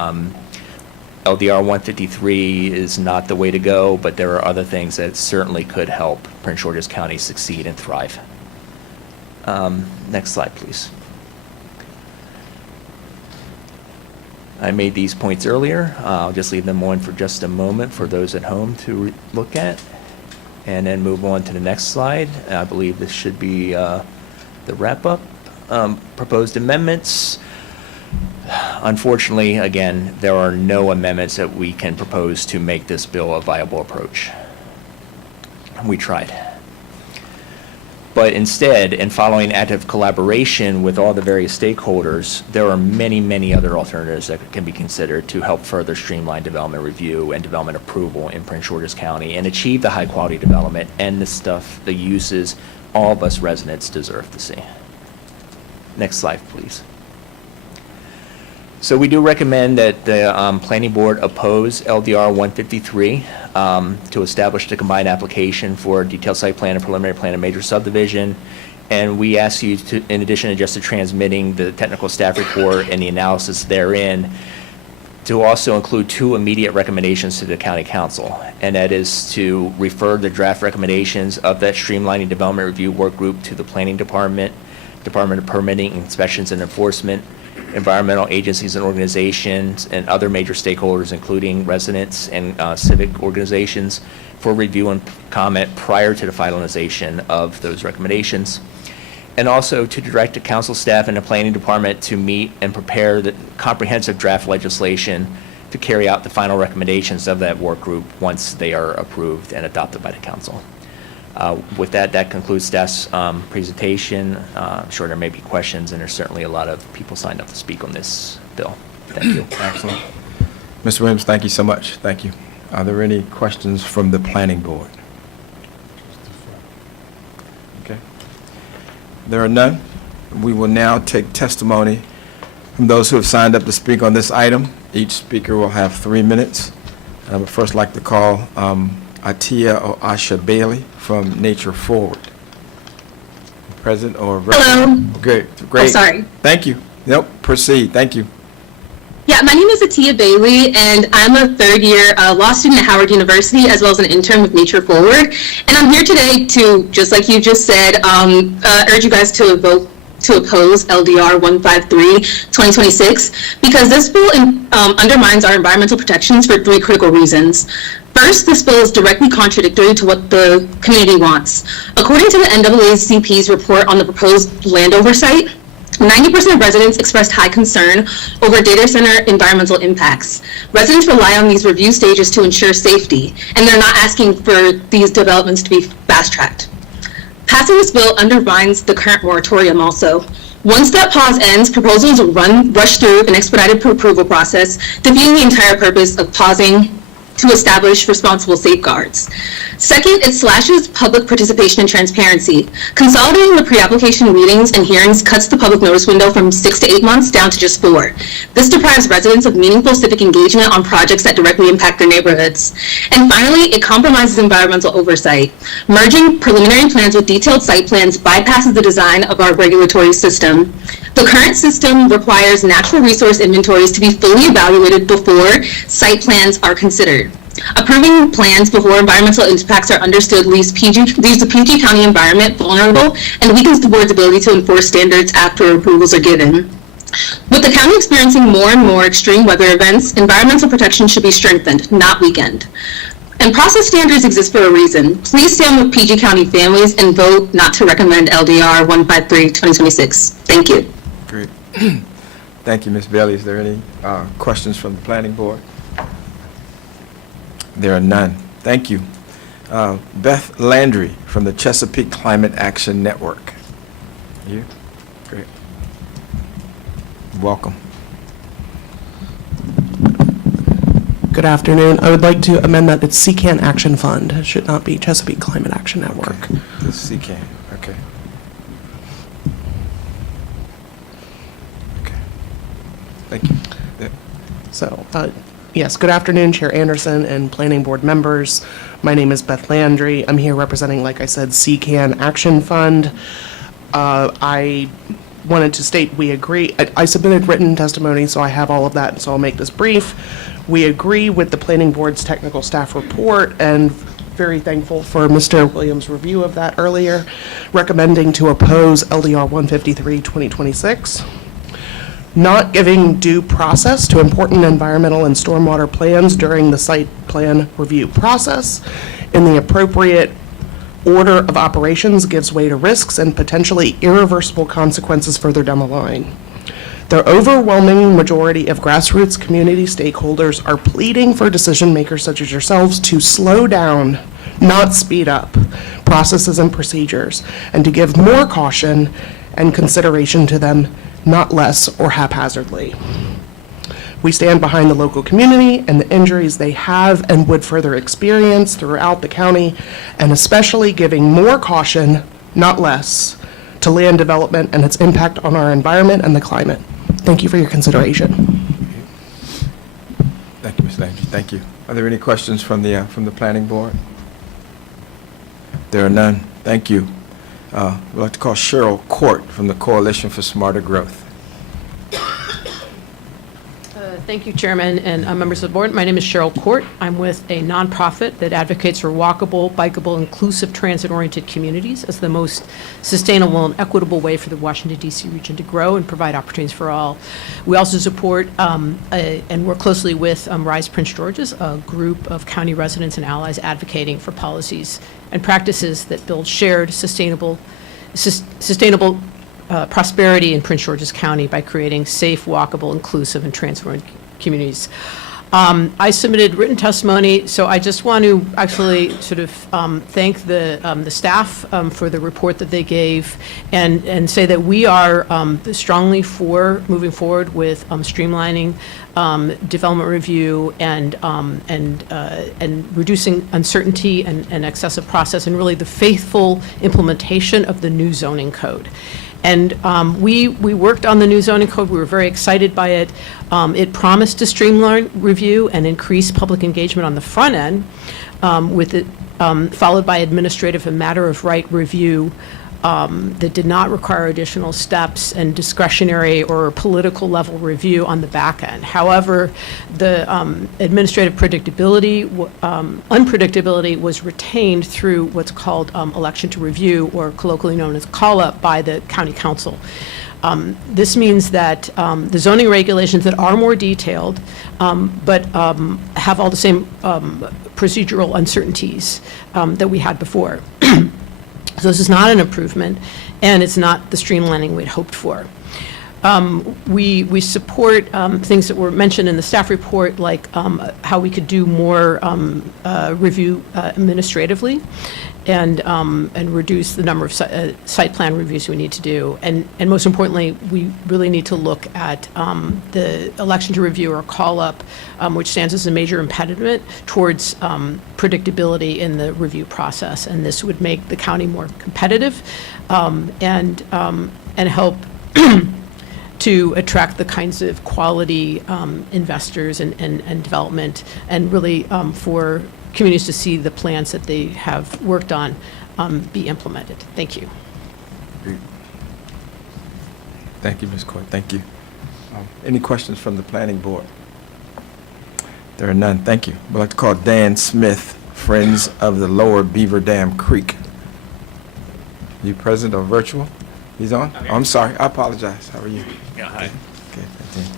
LDR 153 is not the way to go, but there are other things that certainly could help Prince George's County succeed and thrive. Next slide, please. I made these points earlier. I'll just leave them on for just a moment for those at home to look at, and then move on to the next slide. I believe this should be the wrap-up. Proposed amendments. Unfortunately, again, there are no amendments that we can propose to make this bill a viable approach. We tried. But instead, in following active collaboration with all the various stakeholders, there are many, many other alternatives that can be considered to help further streamline development review and development approval in Prince George's County and achieve the high quality development and the uses all of us residents deserve to see. Next slide, please. So we do recommend that the planning board oppose LDR 153 to establish the combined application for detailed site plan and preliminary plan and major subdivision. And we ask you to, in addition to just transmitting the technical staff report and the analysis therein, to also include 2 immediate recommendations to the county council. And that is to refer the draft recommendations of that streamlining development review work group to the planning department, Department of Permitting, Inspections and Enforcement, environmental agencies and organizations, and other major stakeholders, including residents and civic organizations, for review and comment prior to the finalization of those recommendations. And also to direct the council staff and the planning department to meet and prepare the comprehensive draft legislation to carry out the final recommendations of that work group once they are approved and adopted by the council. With that, that concludes staff's presentation. I'm sure there may be questions, and there's certainly a lot of people signed up to speak on this bill. Thank you. Excellent. Mr. Williams, thank you so much. Thank you. Are there any questions from the planning board? Okay. There are none. We will now take testimony from those who have signed up to speak on this item. Each speaker will have 3 minutes. I would first like to call Atia or Asha Bailey from Nature Forward. Present or? Hello. Great. Great. Oh, sorry. Thank you. Nope, proceed. Thank you. Yeah, my name is Atia Bailey, and I'm a third-year law student at Howard University, as well as an intern with Nature Forward. And I'm here today to, just like you just said, urge you guys to vote to oppose LDR 153-2026, because this bill undermines our environmental protections for 3 critical reasons. First, this bill is directly contradictory to what the community wants. According to the NAACP's report on the proposed land oversight, 90% of residents expressed high concern over data center environmental impacts. Residents rely on these review stages to ensure safety, and they're not asking for these developments to be fast-tracked. Passing this bill undermines the current moratorium also. Once that pause ends, proposals will rush through an expedited approval process, defeating the entire purpose of pausing to establish responsible safeguards. Second, it slashes public participation and transparency. Consolidating the pre-application meetings and hearings cuts the public notice window from 6 to 8 months down to just 4. This deprives residents of meaningful civic engagement on projects that directly impact their neighborhoods. And finally, it compromises environmental oversight. Merging preliminary plans with detailed site plans bypasses the design of our regulatory system. The current system requires natural resource inventories to be fully evaluated before site plans are considered. Approving plans before environmental impacts are understood leaves the PG County environment vulnerable and weakens the board's ability to enforce standards after approvals are given. With the county experiencing more and more extreme weather events, environmental protection should be strengthened, not weakened. And process standards exist for a reason. Please stand with PG County families and vote not to recommend LDR 153-2026. Thank you. Great. Thank you, Ms. Bailey. Is there any questions from the planning board? There are none. Thank you. Beth Landry from the Chesapeake Climate Action Network. You? Great. Welcome. Good afternoon. I would like to amend that it's CCAN Action Fund. It should not be Chesapeake Climate Action Network. Okay. The CCAN. Okay. Okay. Thank you. Yeah. So, yes, good afternoon, Chair Anderson and Planning Board members. My name is Beth Landry. I'm here representing, like I said, CCAN Action Fund. I wanted to state we agree. I submitted written testimony, so I have all of that, so I'll make this brief. We agree with the Planning Board's technical staff report and very thankful for Mr. Williams' review of that earlier, recommending to oppose LDR 153-2026. Not giving due process to important environmental and stormwater plans during the site plan review process in the appropriate order of operations gives way to risks and potentially irreversible consequences further down the line. The overwhelming majority of grassroots community stakeholders are pleading for decision makers such as yourselves to slow down, not speed up, processes and procedures, and to give more caution and consideration to them, not less or haphazardly. We stand behind the local community and the injuries they have and would further experience throughout the county, and especially giving more caution, not less, to land development and its impact on our environment and the climate. Thank you for your consideration. Thank you, Ms. Landry. Thank you. Are there any questions from the planning board? There are none. Thank you. We'd like to call Cheryl Court from the Coalition for Smarter Growth. Thank you, Chairman and members of the board. My name is Cheryl Court. I'm with a nonprofit that advocates for walkable, bikeable, inclusive, transit-oriented communities as the most sustainable and equitable way for the Washington, D.C. region to grow and provide opportunities for all. We also support and work closely with Rise Prince George's, a group of county residents and allies advocating for policies and practices that build shared, sustainable prosperity in Prince George's County by creating safe, walkable, inclusive, and transit-oriented communities. I submitted written testimony, so I just want to actually sort of thank the staff for the report that they gave and say that we are strongly for moving forward with streamlining development review and reducing uncertainty and excessive process and really the faithful implementation of the new zoning code. And we worked on the new zoning code. We were very excited by it. It promised to streamline review and increase public engagement on the front end, with it followed by administrative and matter of right review that did not require additional steps and discretionary or political level review on the back end. However, the administrative unpredictability was retained through what's called election to review, or colloquially known as call-up, by the county council. This means that the zoning regulations that are more detailed, but have all the same procedural uncertainties that we had before. So this is not an improvement, and it's not the streamlining we'd hoped for. We support things that were mentioned in the staff report, like how we could do more review administratively, and reduce the number of site plan reviews we need to do. And most importantly, we really need to look at the election to review or call-up, which stands as a major impediment towards predictability in the review process. And this would make the county more competitive and help to attract the kinds of quality investors and development, and really for communities to see the plans that they have worked on be implemented. Thank you. Great. Thank you, Ms. Court. Thank you. Any questions from the planning board? There are none. Thank you. We'd like to call Dan Smith, Friends of the Lower Beaver Dam Creek. You present or virtual? He's on? Oh, I'm sorry. I apologize. How are you? Yeah, hi. Okay, thank you.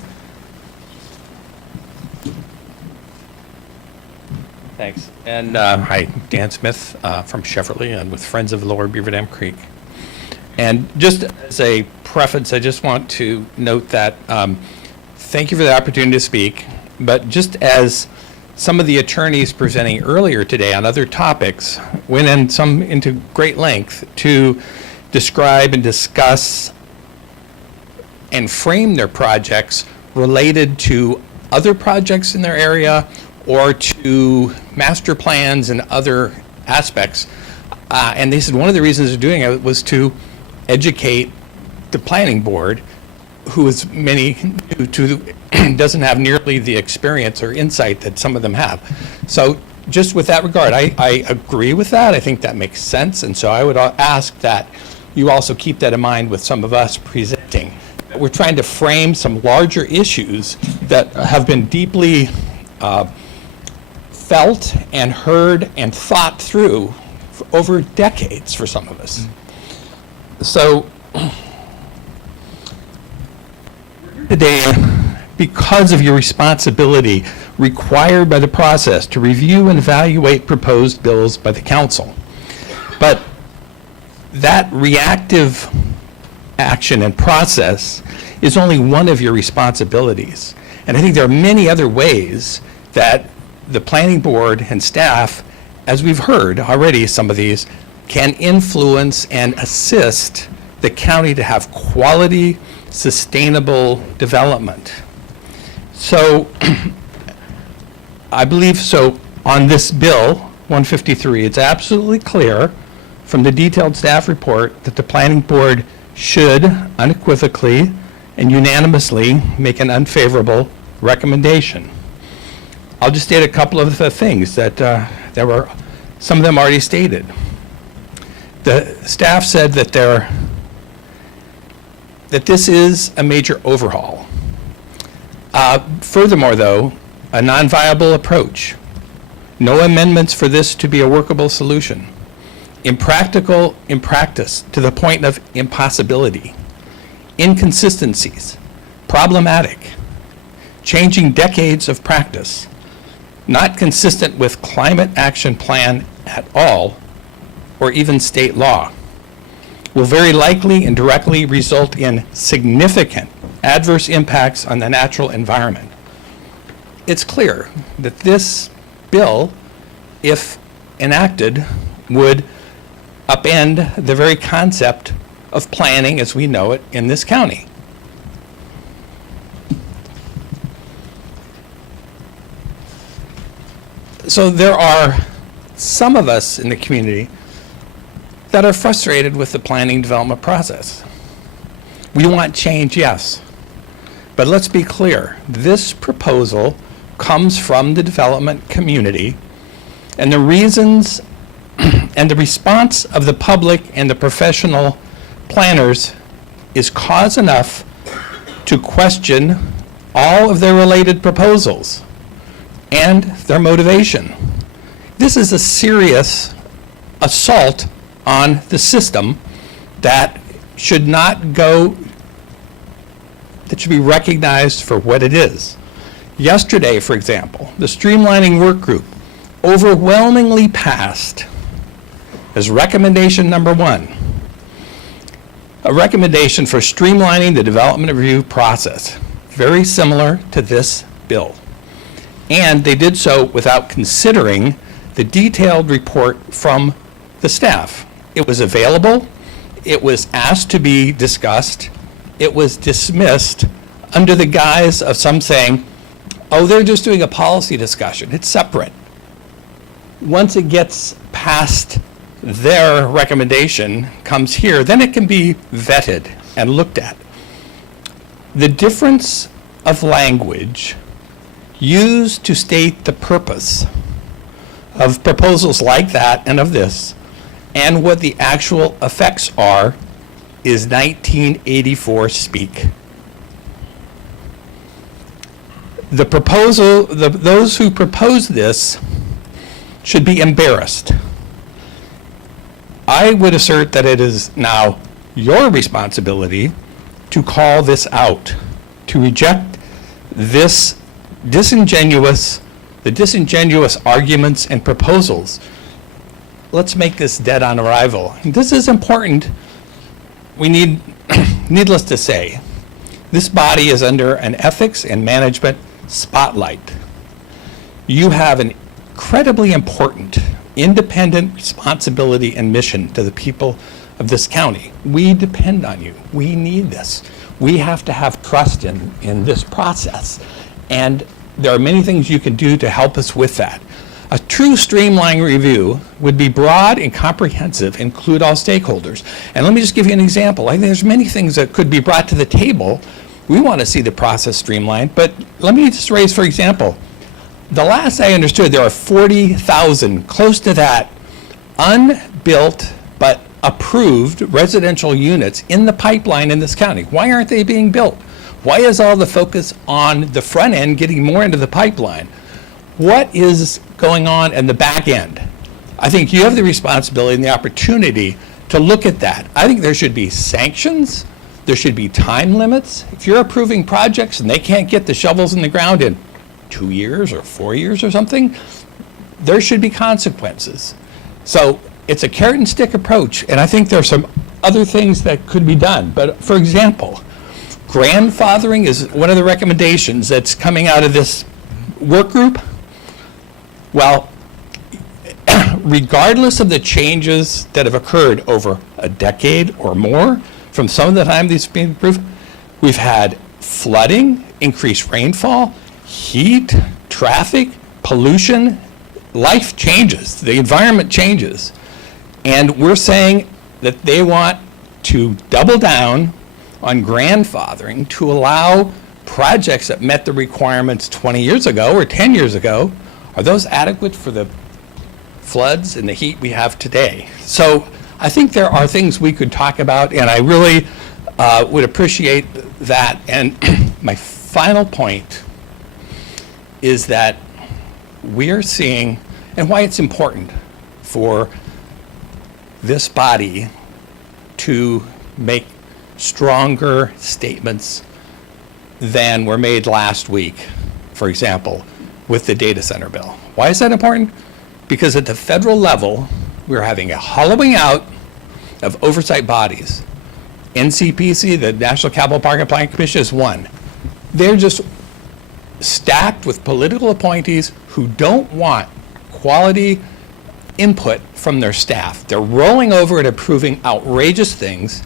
Thanks. And hi, Dan Smith from Chevrolet and with Friends of Lower Beaver Dam Creek. And just as a preface, I just want to note that thank you for the opportunity to speak, but just as some of the attorneys presenting earlier today on other topics went into great length to describe and discuss and frame their projects related to other projects in their area or to master plans and other aspects. And they said one of the reasons they're doing it was to educate the planning board, who is doesn't have nearly the experience or insight that some of them have. So just with that regard, I agree with that. I think that makes sense. And so I would ask that you also keep that in mind with some of us presenting. We're trying to frame some larger issues that have been deeply felt and heard and thought through for over decades for some of us. So today, because of your responsibility required by the process to review and evaluate proposed bills by the council. But that reactive action and process is only one of your responsibilities. And I think there are many other ways that the planning board and staff, as we've heard already, some of these, can influence and assist the county to have quality, sustainable development. So I believe so on this bill, 153, it's absolutely clear from the detailed staff report that the planning board should unequivocally and unanimously make an unfavorable recommendation. I'll just state a couple of the things that were, some of them already stated. The staff said that this is a major overhaul. Furthermore, though, a non-viable approach. No amendments for this to be a workable solution. Impractical in practice to the point of impossibility. Inconsistencies. Problematic. Changing decades of practice. Not consistent with climate action plan at all, or even state law. Will very likely and directly result in significant adverse impacts on the natural environment. It's clear that this bill, if enacted, would upend the very concept of planning as we know it in this county. So there are some of us in the community that are frustrated with the planning development process. We want change, yes. But let's be clear, this proposal comes from the development community, and the reasons and the response of the public and the professional planners is cause enough to question all of their related proposals and their motivation. This is a serious assault on the system that should not go, that should be recognized for what it is. Yesterday, for example, the streamlining work group overwhelmingly passed as recommendation number 1, a recommendation for streamlining the development review process, very similar to this bill. And they did so without considering the detailed report from the staff. It was available, it was asked to be discussed, it was dismissed under the guise of some saying, oh, they're just doing a policy discussion, it's separate. Once it gets past their recommendation, comes here, then it can be vetted and looked at. The difference of language used to state the purpose of proposals like that and of this, and what the actual effects are, is 1984 speak. The proposal, those who proposed this should be embarrassed. I would assert that it is now your responsibility to call this out, to reject this disingenuous arguments and proposals. Let's make this dead on arrival. This is important. We need, needless to say, this body is under an ethics and management spotlight. You have an incredibly important, independent responsibility and mission to the people of this county. We depend on you. We need this. We have to have trust in this process. And there are many things you can do to help us with that. A true streamlining review would be broad and comprehensive, include all stakeholders. And let me just give you an example. I think there's many things that could be brought to the table. We want to see the process streamlined, but let me just raise, for example, the last I understood, there are 40,000, close to that, unbuilt but approved residential units in the pipeline in this county. Why aren't they being built? Why is all the focus on the front end getting more into the pipeline? What is going on in the back end? I think you have the responsibility and the opportunity to look at that. I think there should be sanctions. There should be time limits. If you're approving projects and they can't get the shovels in the ground in 2 years or 4 years or something, there should be consequences. So it's a carrot and stick approach, and I think there are some other things that could be done. But for example, grandfathering is one of the recommendations that's coming out of this work group. Well, regardless of the changes that have occurred over a decade or more from some of the time these have been approved, we've had flooding, increased rainfall, heat, traffic, pollution, life changes, the environment changes. And we're saying that they want to double down on grandfathering to allow projects that met the requirements 20 years ago or 10 years ago, are those adequate for the floods and the heat we have today? So I think there are things we could talk about, and I really would appreciate that. And my final point is that we are seeing, and why it's important for this body to make stronger statements than were made last week, for example, with the data center bill. Why is that important? Because at the federal level, we're having a hollowing out of oversight bodies. NCPC, the National Capital Park and Planning Commission, is one. They're just stacked with political appointees who don't want quality input from their staff. They're rolling over and approving outrageous things,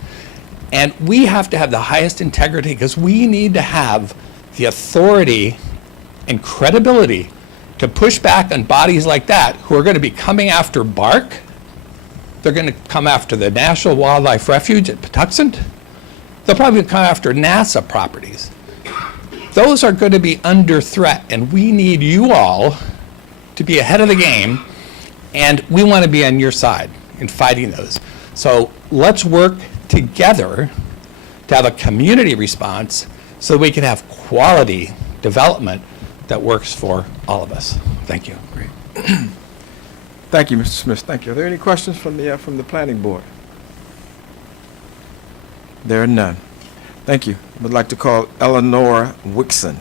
and we have to have the highest integrity because we need to have the authority and credibility to push back on bodies like that who are going to be coming after BARC. They're going to come after the National Wildlife Refuge at Patuxent. They'll probably come after NASA properties. Those are going to be under threat, and we need you all to be ahead of the game, and we want to be on your side in fighting those. So let's work together to have a community response so we can have quality development that works for all of us. Thank you. Great. Thank you, Mr. Smith. Thank you. Are there any questions from the planning board? There are none. Thank you. I would like to call Eleanor Wixon.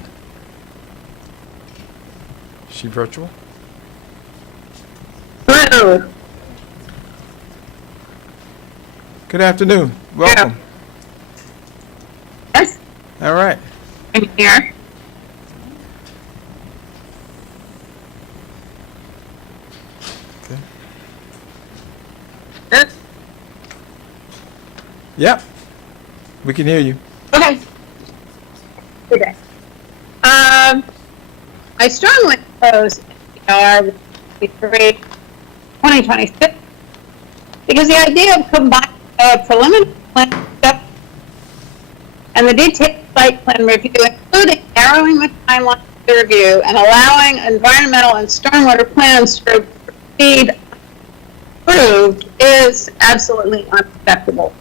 Is she virtual? Hello. Good afternoon. Welcome. Yes, All right. I'm here. Okay. Yep. We can hear you. Okay. Okay. I strongly oppose NPR 2026 because the idea of combining preliminary plan stuff and the detailed site plan review, including narrowing the timeline of the review and allowing environmental and stormwater plans to proceed approved, is absolutely unacceptable.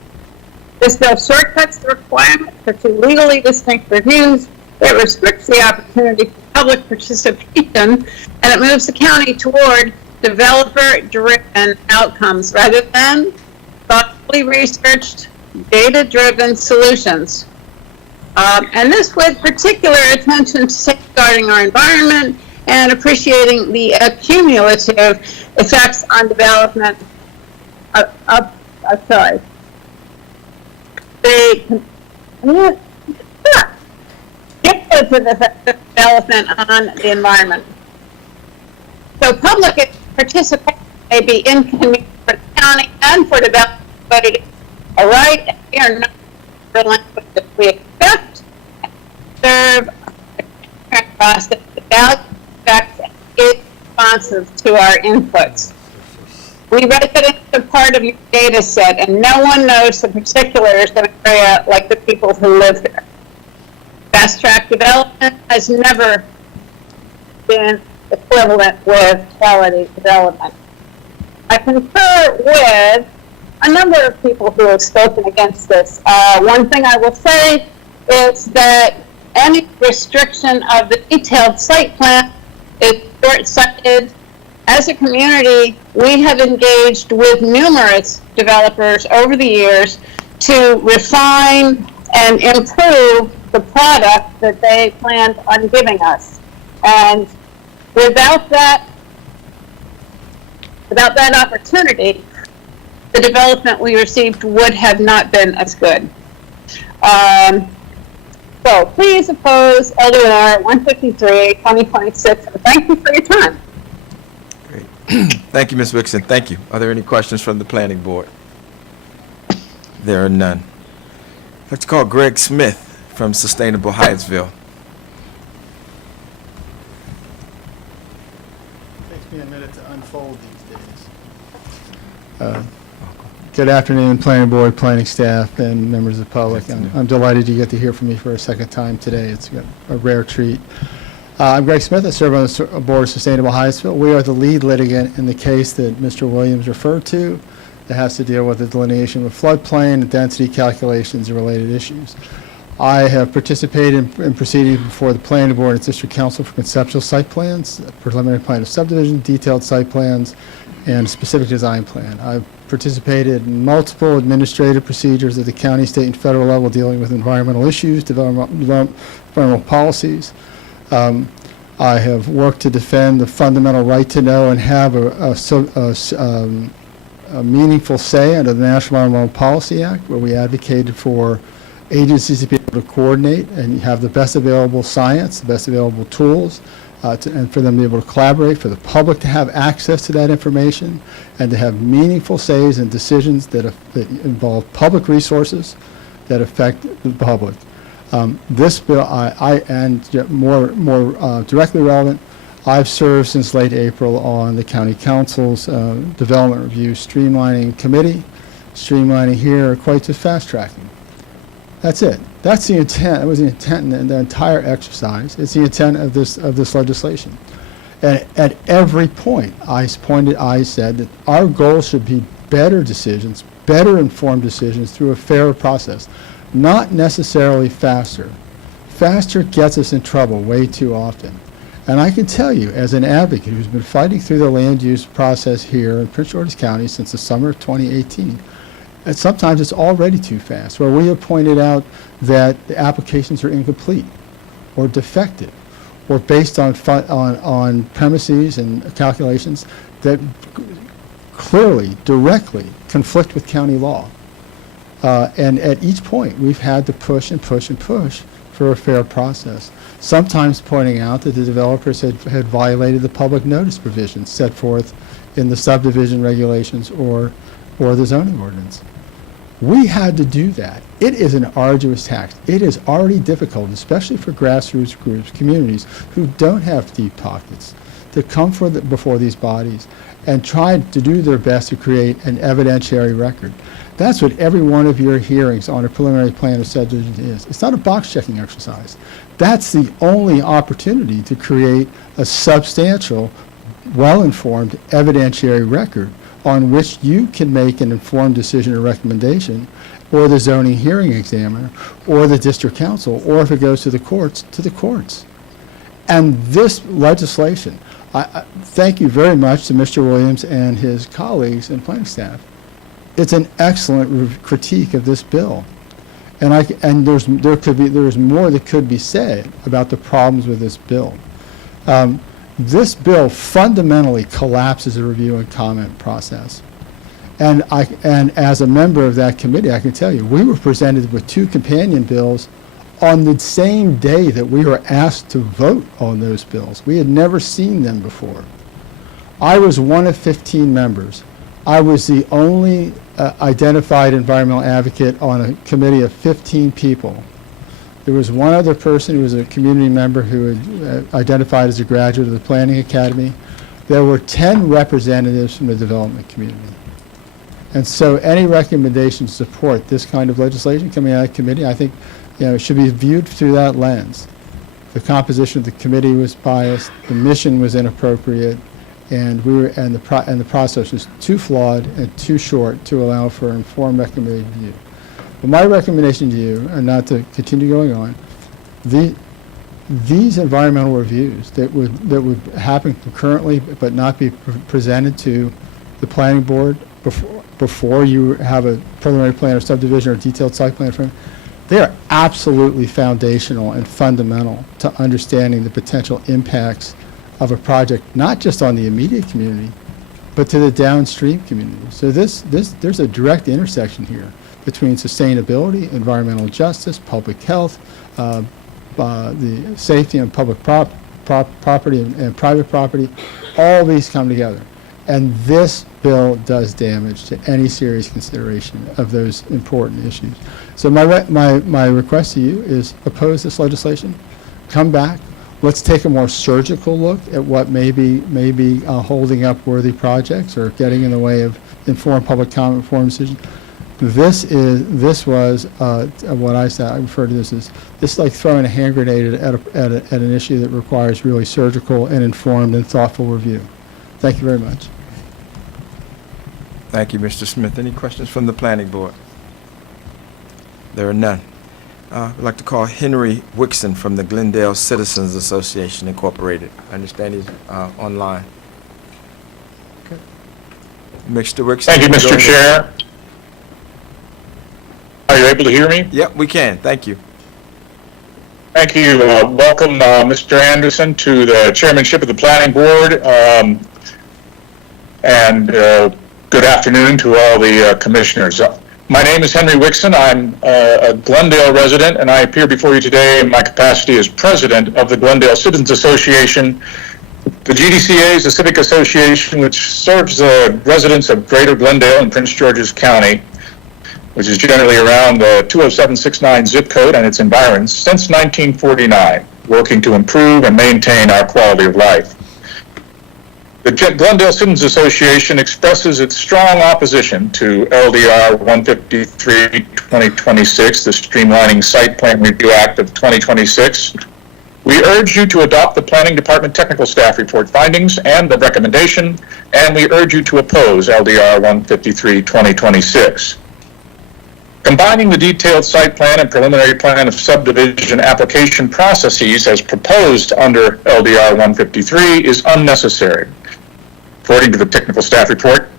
This bill shortcuts the requirement for two legally distinct reviews. It restricts the opportunity for public participation, and it moves the county toward developer-driven outcomes rather than thoughtfully researched, data-driven solutions. And this with particular attention to safeguarding our environment and appreciating the cumulative effects on development. Sorry. The development on the environment. So public participation may be inconvenient for the county and for development, but it is a right, and we are not relinquish that we expect and serve a process that values, respects, and is responsive to our inputs. We residents are part of your data set, and no one knows the particulars of an area like the people who live there. Fast track development has never been equivalent with quality development. I concur with a number of people who have spoken against this. One thing I will say is that any restriction of the detailed site plan is short-sighted. As a community, we have engaged with numerous developers over the years to refine and improve the product that they planned on giving us. And without that opportunity, the development we received would have not been as good. So please oppose LDR 153, 2026, and thank you for your time. Thank you, Ms. Wixon. Thank you. Are there any questions from the planning board? There are none. Let's call Greg Smith from Sustainable Hyattsville. Takes me a minute to unfold these days. Good afternoon, Planning Board, Planning Staff, and members of the public. I'm delighted you get to hear from me for a second time today. It's a rare treat. I'm Greg Smith. I serve on the Board of Sustainable Hyattsville. We are the lead litigant in the case that Mr. Williams referred to that has to deal with the delineation of floodplain and density calculations and related issues. I have participated in proceedings before the Planning Board and District Council for conceptual site plans, preliminary plan of subdivision, detailed site plans, and specific design plan. I've participated in multiple administrative procedures at the county, state, and federal level dealing with environmental issues, environmental policies. I have worked to defend the fundamental right to know and have a meaningful say under the National Environmental Policy Act, where we advocated for agencies to be able to coordinate and have the best available science, the best available tools, and for them to be able to collaborate, for the public to have access to that information, and to have meaningful says and decisions that involve public resources that affect the public. This bill, and more directly relevant, I've served since late April on the County Council's Development Review Streamlining Committee. Streamlining here equates to fast tracking. That's it. That's the intent. That was the intent in the entire exercise. It's the intent of this legislation. And at every point, I said that our goal should be better decisions, better informed decisions through a fairer process, not necessarily faster. Faster gets us in trouble way too often. And I can tell you, as an advocate who's been fighting through the land use process here in Prince George's County since the summer of 2018, and sometimes it's already too fast, where we have pointed out that the applications are incomplete or defective or based on premises and calculations that clearly, directly conflict with county law. And at each point, we've had to push and push and push for a fair process, sometimes pointing out that the developers had violated the public notice provisions set forth in the subdivision regulations or the zoning ordinance. We had to do that. It is an arduous task. It is already difficult, especially for grassroots groups, communities who don't have deep pockets, to come before these bodies and try to do their best to create an evidentiary record. That's what every one of your hearings on a preliminary plan of subdivision is. It's not a box-checking exercise. That's the only opportunity to create a substantial, well-informed evidentiary record on which you can make an informed decision or recommendation, or the zoning hearing examiner, or the district council, or if it goes to the courts, to the courts. And this legislation, I thank you very much to Mr. Williams and his colleagues and planning staff. It's an excellent critique of this bill. And there's more that could be said about the problems with this bill. This bill fundamentally collapses the review and comment process. And as a member of that committee, I can tell you, we were presented with two companion bills on the same day that we were asked to vote on those bills. We had never seen them before. I was one of 15 members. I was the only identified environmental advocate on a committee of 15 people. There was one other person who was a community member who had identified as a graduate of the Planning Academy. There were 10 representatives from the development community. And so any recommendation to support this kind of legislation coming out of the committee, I think, it should be viewed through that lens. The composition of the committee was biased, the mission was inappropriate, and the process was too flawed and too short to allow for informed recommendation to you. But my recommendation to you, and not to continue going on, these environmental reviews that would happen concurrently but not be presented to the planning board before you have a preliminary plan or subdivision or detailed site plan for them, they are absolutely foundational and fundamental to understanding the potential impacts of a project, not just on the immediate community, but to the downstream community. So there's a direct intersection here between sustainability, environmental justice, public health, the safety and public property and private property. All these come together. And this bill does damage to any serious consideration of those important issues. So my request to you is oppose this legislation, come back, let's take a more surgical look at what may be holding up worthy projects or getting in the way of informed public comment, informed decision. This was what I said. I refer to this as like throwing a hand grenade at an issue that requires really surgical and informed and thoughtful review. Thank you very much. Thank you, Mr. Smith. Any questions from the planning board? There are none. I'd like to call Henry Wixon from the Glendale Citizens Association Incorporated. I understand he's online. Okay. Mr. Wixon. Thank you, Mr. Chair. Are you able to hear me? Yep, we can. Thank you. Thank you. Welcome, Mr. Anderson, to the chairmanship of the planning board. And good afternoon to all the commissioners. My name is Henry Wixon. I'm a Glendale resident, and I appear before you today in my capacity as president of the Glendale Citizens Association. The GDCA is a civic association which serves the residents of Greater Glendale and Prince George's County, which is generally around the 20769 zip code and its environs, since 1949, working to improve and maintain our quality of life. The Glendale Citizens Association expresses its strong opposition to LDR 153-2026, the Streamlining Site Plan Review Act of 2026. We urge you to adopt the Planning Department Technical Staff Report findings and the recommendation, and we urge you to oppose LDR 153-2026. Combining the detailed site plan and preliminary plan of subdivision application processes as proposed under LDR 153 is unnecessary. According to the technical staff report,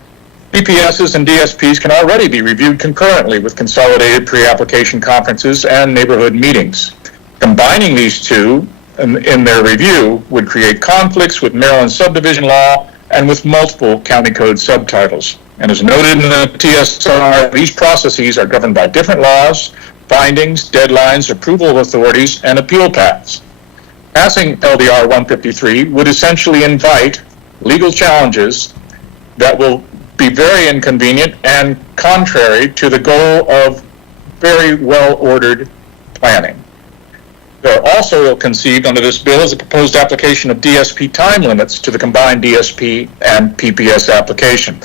PPSs and DSPs can already be reviewed concurrently with consolidated pre-application conferences and neighborhood meetings. Combining these two in their review would create conflicts with Maryland subdivision law and with multiple county code subtitles. And as noted in the TSR, these processes are governed by different laws, findings, deadlines, approval authorities, and appeal paths. Passing LDR 153 would essentially invite legal challenges that will be very inconvenient and contrary to the goal of very well-ordered planning. There are also ill-conceived under this bill is a proposed application of DSP time limits to the combined DSP and PPS application.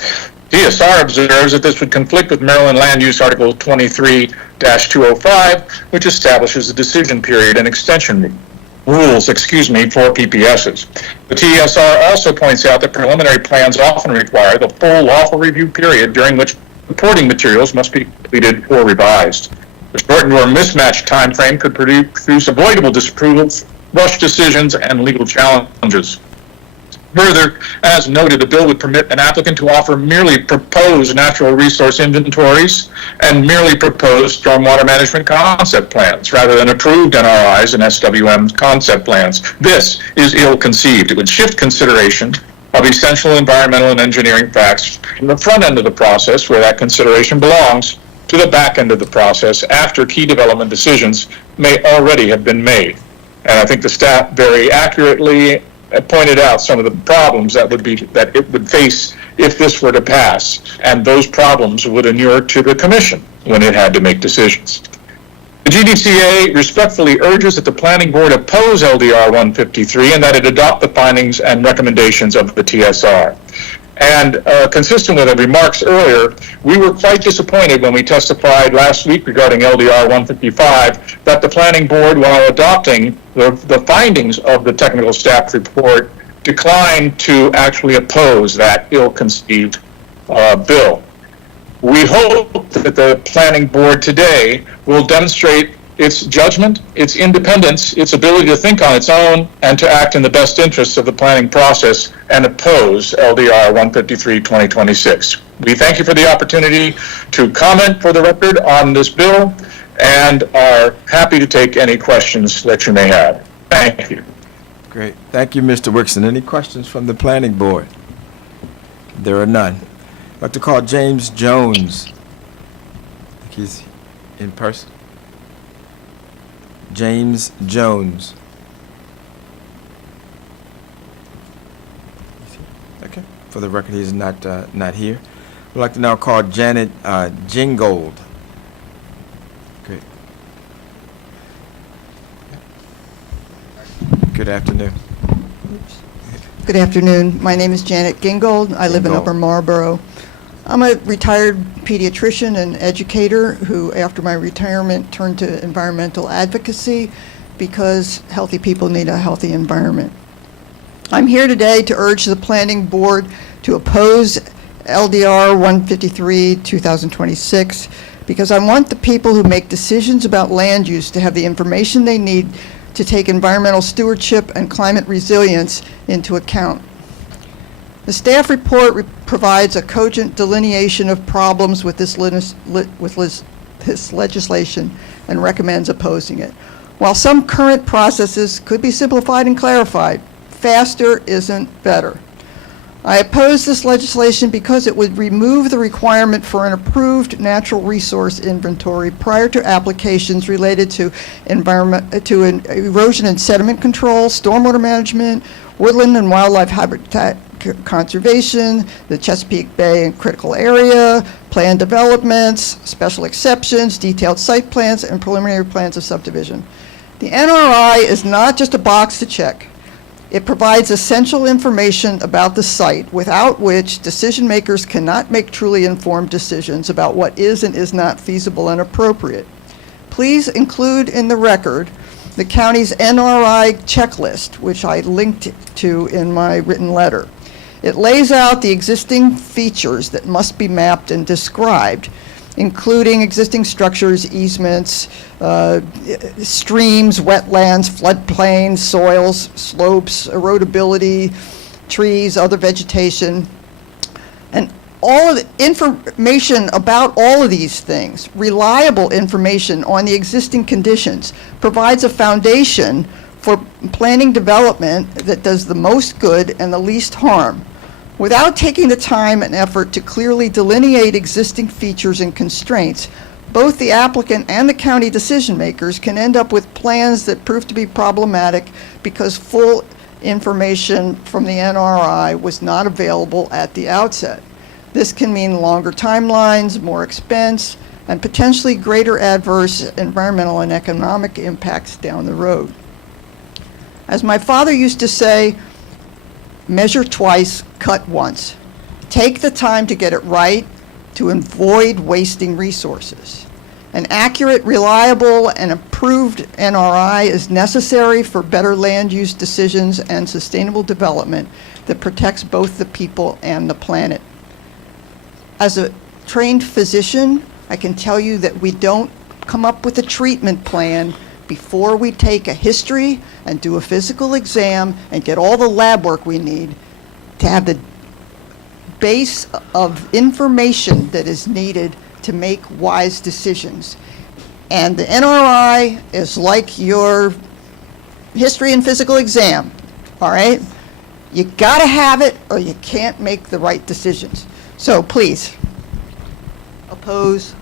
TSR observes that this would conflict with Maryland Land Use Article 23-205, which establishes a decision period and extension rules, for PPSs. The TSR also points out that preliminary plans often require the full lawful review period during which reporting materials must be completed or revised. The shortened or mismatched time frame could produce avoidable disapprovals, rush decisions, and legal challenges. Further, as noted, the bill would permit an applicant to offer merely proposed natural resource inventories and merely proposed stormwater management concept plans, rather than approved NRIs and SWM concept plans. This is ill-conceived. It would shift consideration of essential environmental and engineering facts from the front end of the process, where that consideration belongs, to the back end of the process after key development decisions may already have been made. And I think the staff very accurately pointed out some of the problems that it would face if this were to pass, and those problems would inure to the commission when it had to make decisions. The GDCA respectfully urges that the planning board oppose LDR 153 and that it adopt the findings and recommendations of the TSR. And consistent with the remarks earlier, we were quite disappointed when we testified last week regarding LDR 155 that the planning board, while adopting the findings of the technical staff report, declined to actually oppose that ill-conceived bill. We hope that the planning board today will demonstrate its judgment, its independence, its ability to think on its own, and to act in the best interests of the planning process and oppose LDR 153-2026. We thank you for the opportunity to comment for the record on this bill and are happy to take any questions that you may have. Thank you. Great. Thank you, Mr. Wixon. Any questions from the planning board? There are none. I'd like to call James Jones. I think he's in person. James Jones. Okay. For the record, he's not here. I'd like to now call Janet Gingold. Great. Good afternoon. Good afternoon. My name is Janet Gingold. I live in Gingold. Upper Marlboro. I'm a retired pediatrician and educator who, after my retirement, turned to environmental advocacy because healthy people need a healthy environment. I'm here today to urge the Planning Board to oppose LDR 153, 2026, because I want the people who make decisions about land use to have the information they need to take environmental stewardship and climate resilience into account. The staff report provides a cogent delineation of problems with this legislation and recommends opposing it. While some current processes could be simplified and clarified, faster isn't better. I oppose this legislation because it would remove the requirement for an approved natural resource inventory prior to applications related to erosion and sediment control, stormwater management, woodland and wildlife habitat conservation, the Chesapeake Bay and critical area, planned developments, special exceptions, detailed site plans, and preliminary plans of subdivision. The NRI is not just a box to check. It provides essential information about the site, without which decision makers cannot make truly informed decisions about what is and is not feasible and appropriate. Please include in the record the county's NRI checklist, which I linked to in my written letter. It lays out the existing features that must be mapped and described, including existing structures, easements, streams, wetlands, floodplains, soils, slopes, erodibility, trees, other vegetation, and all of the information about all of these things, reliable information on the existing conditions, provides a foundation for planning development that does the most good and the least harm. Without taking the time and effort to clearly delineate existing features and constraints, both the applicant and the county decision makers can end up with plans that prove to be problematic because full information from the NRI was not available at the outset. This can mean longer timelines, more expense, and potentially greater adverse environmental and economic impacts down the road. As my father used to say, measure twice, cut once. Take the time to get it right to avoid wasting resources. An accurate, reliable, and approved NRI is necessary for better land use decisions and sustainable development that protects both the people and the planet. As a trained physician, I can tell you that we don't come up with a treatment plan before we take a history and do a physical exam and get all the lab work we need to have the base of information that is needed to make wise decisions. And the NRI is like your history and physical exam, all right? You gotta have it or you can't make the right decisions. So please, oppose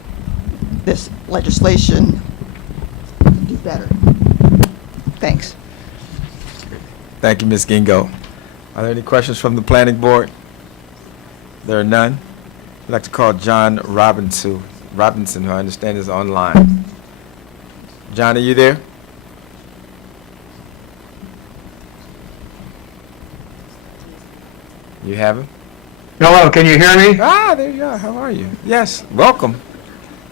this legislation. Do better. Thanks. Thank you, Ms. Gingo. Are there any questions from the planning board? There are none. I'd like to call John Robinson, who I understand is online. John, are you there? You have him? Hello, can you hear me? Ah, there you are. How are you? Yes, welcome.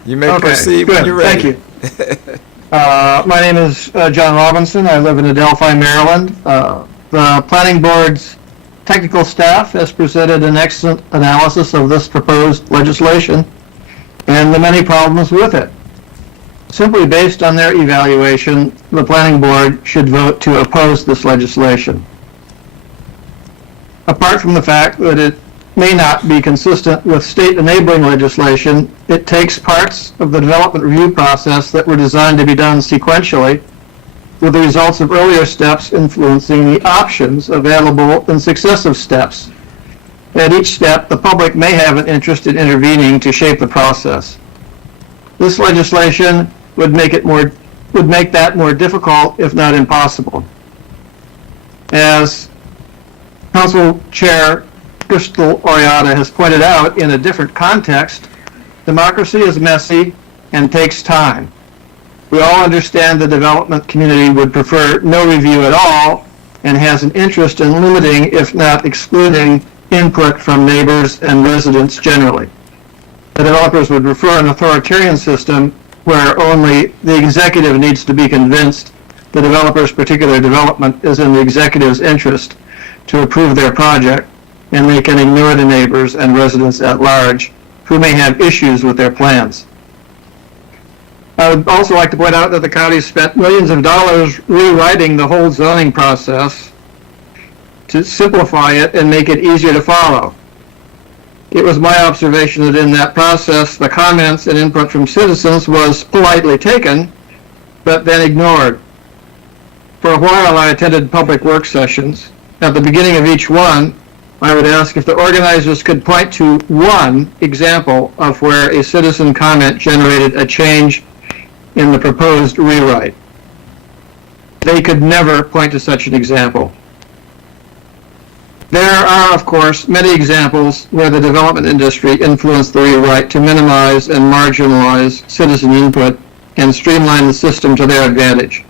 You may Okay, proceed when good. you're ready. Thank you. My name is John Robinson. I live in Adelphi, Maryland. The planning board's technical staff has presented an excellent analysis of this proposed legislation and the many problems with it. Simply based on their evaluation, the planning board should vote to oppose this legislation. Apart from the fact that it may not be consistent with state enabling legislation, it takes parts of the development review process that were designed to be done sequentially, with the results of earlier steps influencing the options available in successive steps. At each step, the public may have an interest in intervening to shape the process. This legislation would make that more difficult, if not impossible. As Council Chair Crystal Oriata has pointed out in a different context, democracy is messy and takes time. We all understand the development community would prefer no review at all and has an interest in limiting, if not excluding, input from neighbors and residents generally. the developers would prefer an authoritarian system where only the executive needs to be convinced the developer's particular development is in the executive's interest to approve their project, and they can ignore the neighbors and residents at large who may have issues with their plans. I would also like to point out that the county spent millions of dollars rewriting the whole zoning process to simplify it and make it easier to follow. It was my observation that in that process, the comments and input from citizens was politely taken, but then ignored. For a while, I attended public work sessions. At the beginning of each one, I would ask if the organizers could point to one example of where a citizen comment generated a change in the proposed rewrite. They could never point to such an example. There are, of course, many examples where the development industry influenced the rewrite to minimize and marginalize citizen input and streamline the system to their advantage.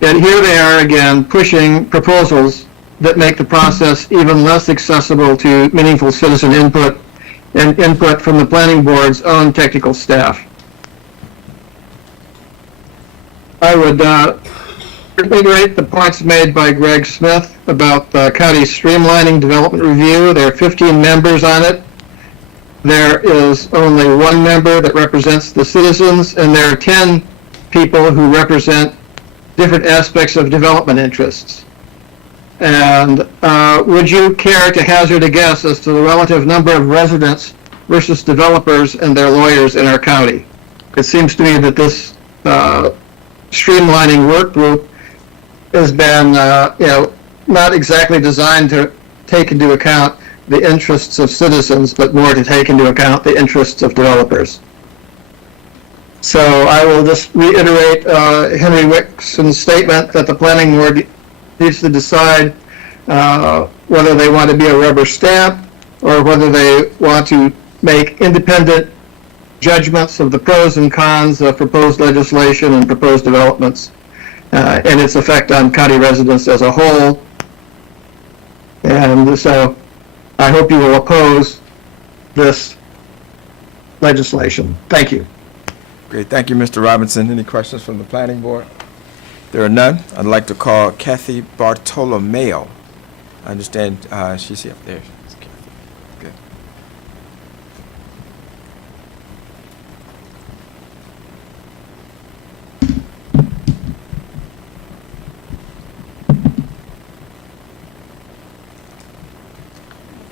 Yet here they are again pushing proposals that make the process even less accessible to meaningful citizen input and input from the planning board's own technical staff. I would reiterate the points made by Greg Smith about the county's streamlining development review. There are 15 members on it. There is only one member that represents the citizens, and there are 10 people who represent different aspects of development interests. And would you care to hazard a guess as to the relative number of residents versus developers and their lawyers in our county? It seems to me that this streamlining work group has been, not exactly designed to take into account the interests of citizens, but more to take into account the interests of developers. So I will just reiterate Henry Wixson's statement that the planning board needs to decide whether they want to be a rubber stamp or whether they want to make independent judgments of the pros and cons of proposed legislation and proposed developments and its effect on county residents as a whole. And so I hope you will oppose this legislation. Thank you. Great, thank you, Mr. Robinson. Any questions from the planning board? There are none. I'd like to call Kathy Bartolomeo. I understand she's here. There. It's Kathy. Good.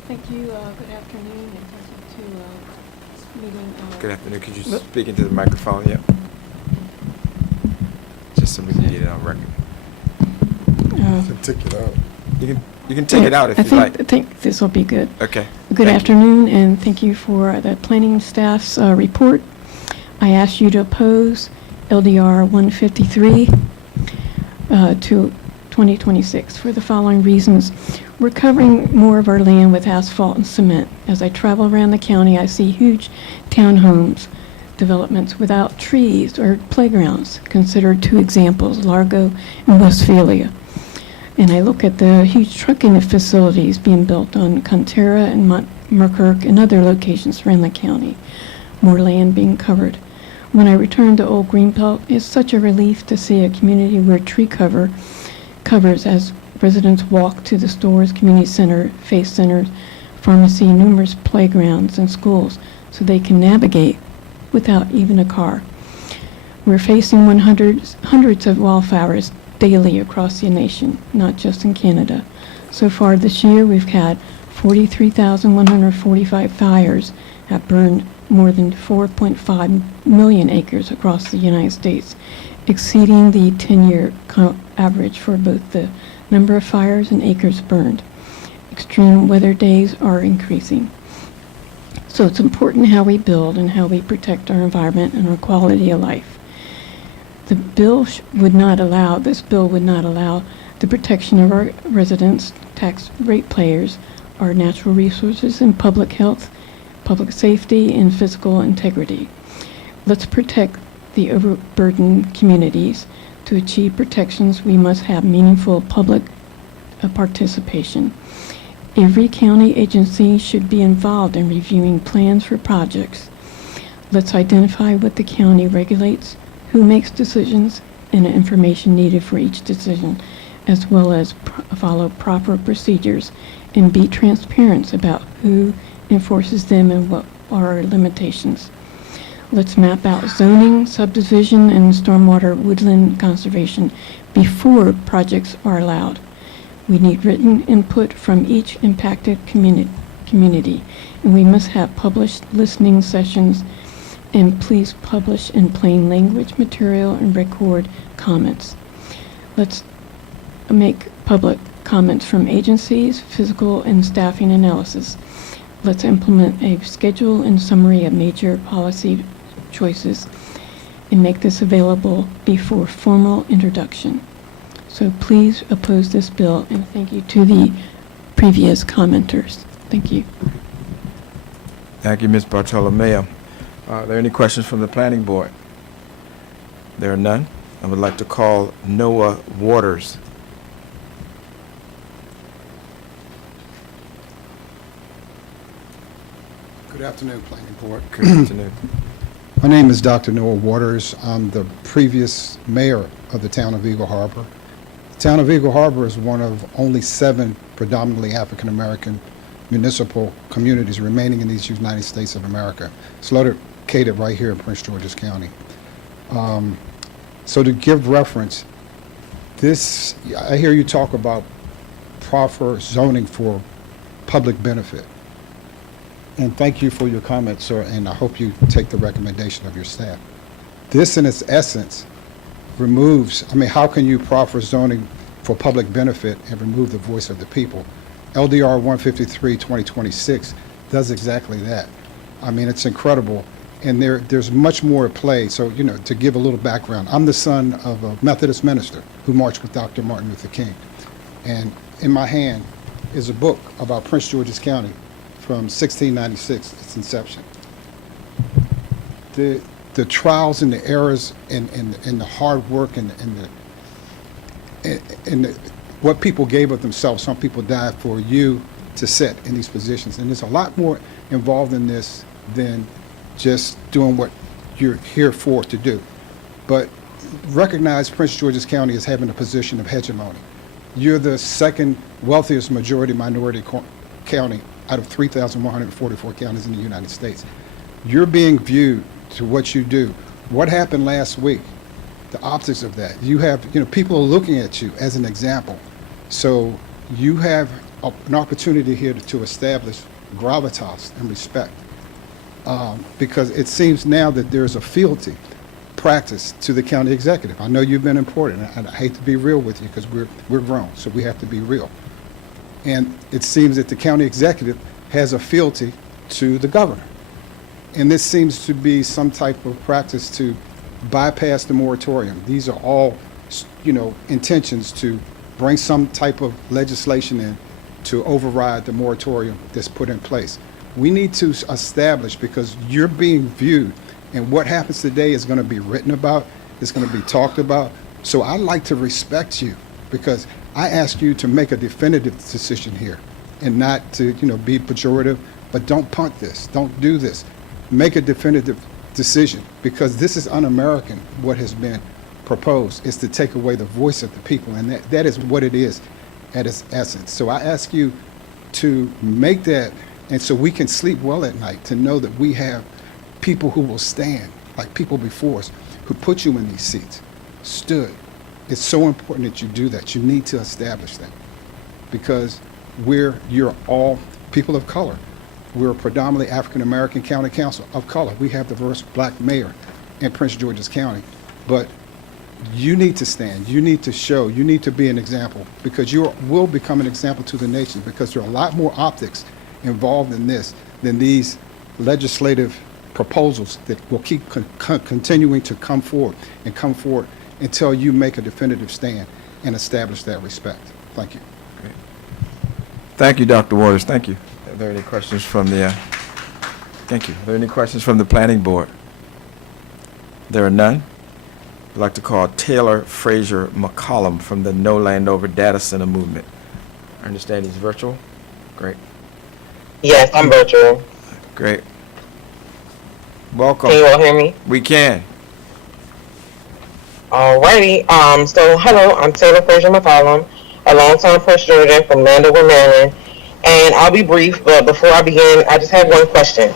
Thank you. Good afternoon, and thank you to meeting. Good afternoon. Could you speak into the microphone? Yep. Just so we can get it on record. Take it out. You can take it out if you like. I think this will be good. Okay. Good afternoon, and thank you for the planning staff's report. I asked you to oppose LDR 153 to 2026 for the following reasons. We're covering more of our land with asphalt and cement. As I travel around the county, I see huge townhomes developments without trees or playgrounds. Consider two examples, Largo and Westphalia. And I look at the huge trucking facilities being built on Conterra and Merkirk and other locations around the county. More land being covered. When I return to Old Greenbelt, it's such a relief to see a community where tree covers as residents walk to the stores, community center, faith centers, pharmacy, numerous playgrounds and schools so they can navigate without even a car. We're facing hundreds of wildfires daily across the nation, not just in Canada. So far this year, we've had 43,145 fires have burned more than 4.5 million acres across the United States, exceeding the 10-year average for both the number of fires and acres burned. Extreme weather days are increasing. So it's important how we build and how we protect our environment and our quality of life. The bill would not allow the protection of our residents, tax ratepayers, our natural resources, and public health, public safety, and physical integrity. Let's protect the overburdened communities. To achieve protections, we must have meaningful public participation. Every county agency should be involved in reviewing plans for projects. Let's identify what the county regulates, who makes decisions, and the information needed for each decision, as well as follow proper procedures and be transparent about who enforces them and what are our limitations. Let's map out zoning, subdivision, and stormwater woodland conservation before projects are allowed. We need written input from each impacted community, and we must have published listening sessions, and please publish in plain language material and record comments. Let's make public comments from agencies, physical and staffing analysis. Let's implement a schedule and summary of major policy choices and make this available before formal introduction. So please oppose this bill, and thank you to the previous commenters. Thank you. Thank you, Ms. Bartolomeo. Are there any questions from the planning board? There are none. I would like to call Noah Waters. Good afternoon, Planning Board. Good afternoon. My name is Dr. Noah Waters. I'm the previous mayor of the town of Eagle Harbor. The town of Eagle Harbor is one of only 7 predominantly African-American municipal communities remaining in these United States of America. It's located right here in Prince George's County. So to give reference, I hear you talk about proper zoning for public benefit. And thank you for your comments, sir, and I hope you take the recommendation of your staff. This, in its essence, removes, how can you proffer zoning for public benefit and remove the voice of the people? LDR 153-2026 does exactly that. It's incredible, and there's much more at play. So, to give a little background, I'm the son of a Methodist minister who marched with Dr. Martin Luther King. And in my hand is a book about Prince George's County from 1696, its inception. The trials and the errors and the hard work and what people gave of themselves, some people died for you to sit in these positions. And there's a lot more involved in this than just doing what you're here for to do. But recognize Prince George's County as having a position of hegemony. You're the second wealthiest majority minority county out of 3,144 counties in the United States. You're being viewed to what you do. What happened last week? The optics of that. You have, people are looking at you as an example. So you have an opportunity here to establish gravitas and respect. Because it seems now that there's a fealty practice to the county executive. I know you've been important, and I hate to be real with you because we're grown, so we have to be real. And it seems that the county executive has a fealty to the governor. And this seems to be some type of practice to bypass the moratorium. These are all, intentions to bring some type of legislation in to override the moratorium that's put in place. We need to establish, because you're being viewed, and what happens today is going to be written about, it's going to be talked about. So I'd like to respect you, because I ask you to make a definitive decision here and not to, be pejorative, but don't punt this, don't do this. Make a definitive decision, because this is un-American, what has been proposed, is to take away the voice of the people, and that is what it is at its essence. So I ask you to make that, and so we can sleep well at night, to know that we have people who will stand, like people before us, who put you in these seats, stood. It's so important that you do that. You need to establish that, because you're all people of color. We're a predominantly African-American county council of color. We have the first black mayor in Prince George's County. But you need to stand. You need to show. You need to be an example, because you will become an example to the nation, because there are a lot more optics involved in this than these legislative proposals that will keep continuing to come forward until you make a definitive stand and establish that respect. Thank you. Great. Thank you, Dr. Waters. Thank you. Are there any questions from the, thank you. Are there any questions from the planning board? There are none. I'd like to call Taylor Frazier McCollum from the No Land Over Data Center movement. I understand he's virtual. Great, Yes, I'm virtual. great. Welcome. Can you all hear me? We can. Alrighty. So hello, I'm Taylor Frazier McCollum, a longtime Prince Georgian from Landover, Maryland. And I'll be brief, but before I begin, I just have one question.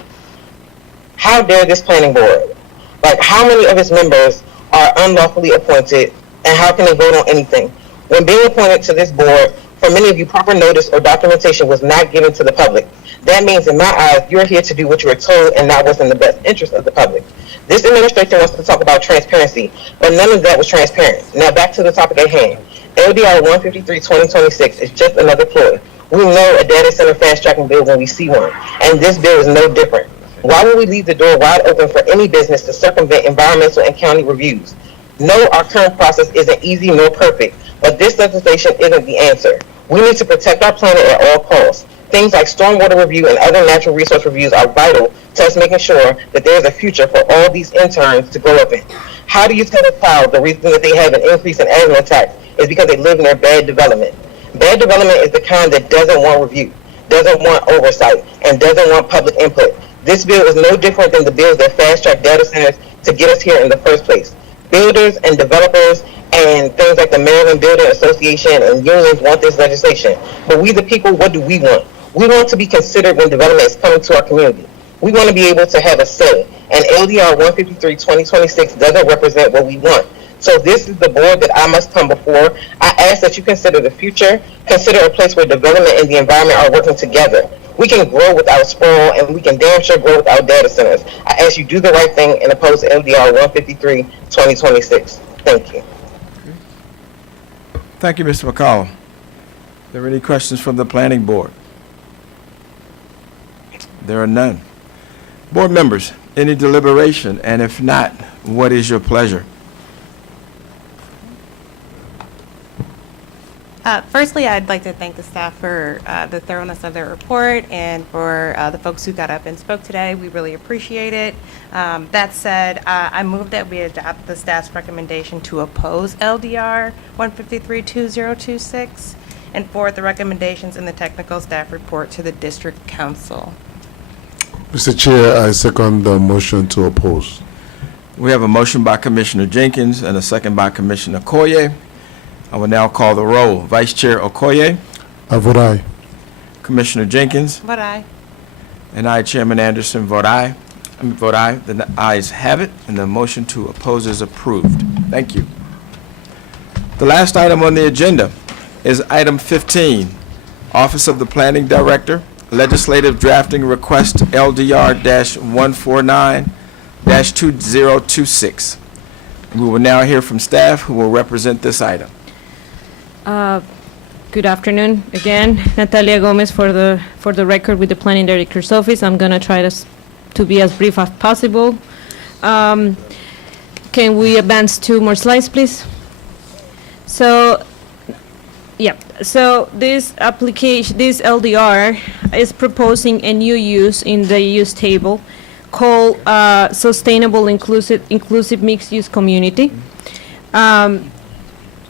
How dare this planning board? Like, how many of its members are unlawfully appointed, and how can they vote on anything? When being appointed to this board, for many of you, proper notice or documentation was not given to the public. That means, in my eyes, you're here to do what you were told and not what's in the best interest of the public. This administration wants to talk about transparency, but none of that was transparent. Now back to the topic at hand. LDR 153-2026 is just another ploy. We know a data center fast-tracking bill when we see one, and this bill is no different. Why would we leave the door wide open for any business to circumvent environmental and county reviews? No, our current process isn't easy nor perfect, but this legislation isn't the answer. We need to protect our planet at all costs. Things like stormwater review and other natural resource reviews are vital to us making sure that there is a future for all these interns to grow up in. How do you tell a child the reason that they have an increase in asthma attacks is because they live near bad development? Bad development is the kind that doesn't want review, doesn't want oversight, and doesn't want public input. This bill is no different than the bills that fast-track data centers to get us here in the first place. Builders and developers and things like the Maryland Building Association and unions want this legislation. But we the people, what do we want? We want to be considered when development is coming to our community. We want to be able to have a say. And LDR 153-2026 doesn't represent what we want. So this is the board that I must come before. I ask that you consider the future, consider a place where development and the environment are working together. We can grow without sprawl, and we can damn sure grow without data centers. I ask you do the right thing and oppose LDR 153-2026. Thank you. Thank you, Mr. McCollum. Are there any questions from the planning board? There are none. Board members, any deliberation? And if not, what is your pleasure? Firstly, I'd like to thank the staff for the thoroughness of their report and for the folks who got up and spoke today. We really appreciate it. That said, I move that we adopt the staff's recommendation to oppose LDR 153-2026 and forward the recommendations in the technical staff report to the district council. Mr. Chair, I second the motion to oppose. We have a motion by Commissioner Jenkins and a second by Commissioner Okoye. I will now call the roll. Vice Chair Okoye. I vote aye. Commissioner Jenkins. Vote aye. And I, Chairman Anderson, vote aye. Vote aye. The ayes have it, and the motion to oppose is approved. Thank you. The last item on the agenda is item 15, Office of the Planning Director, Legislative Drafting Request LDR-149-2026. We will now hear from staff who will represent this item. Good afternoon again. Natalia Gomez for the record with the Planning Director's Office. I'm going to try to be as brief as possible. Can we advance 2 more slides, please? So, yeah. So this application, this LDR is proposing a new use in the use table called Sustainable Inclusive Mixed-Use Community.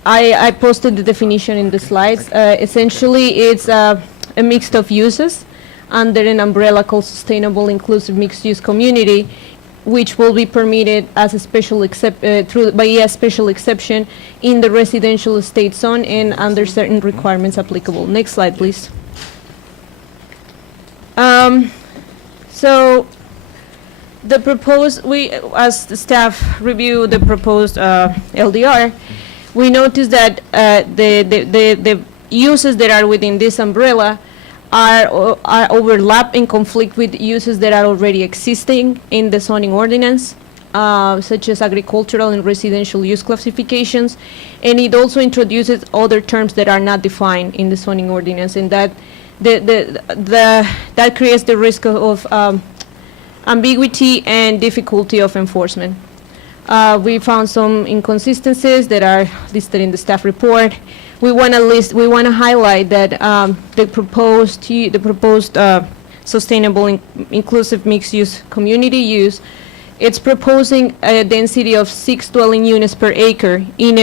I posted the definition in the slides. Essentially, it's a mix of uses under an umbrella called Sustainable Inclusive Mixed-Use Community, which will be permitted as a special by a special exception in the residential estate zone and under certain requirements applicable. Next slide, please. So the proposed, as the staff review the proposed LDR, we noticed that the uses that are within this umbrella are overlap and conflict with uses that are already existing in the zoning ordinance, such as agricultural and residential use classifications, and it also introduces other terms that are not defined in the zoning ordinance, and that that creates the risk of ambiguity and difficulty of enforcement. We found some inconsistencies that are listed in the staff report. We want to highlight that the proposed sustainable inclusive mixed-use community use, it's proposing a density of 6 dwelling units per acre in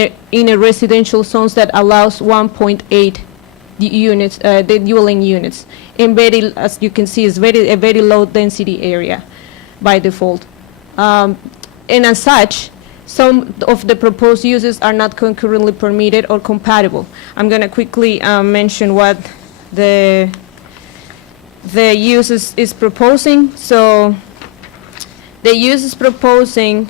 a residential zones that allows 1.8 the units, the dwelling units. And very, as you can see, is a very low density area by default. And as such, some of the proposed uses are not concurrently permitted or compatible. I'm going to quickly mention what the use is proposing. So the use is proposing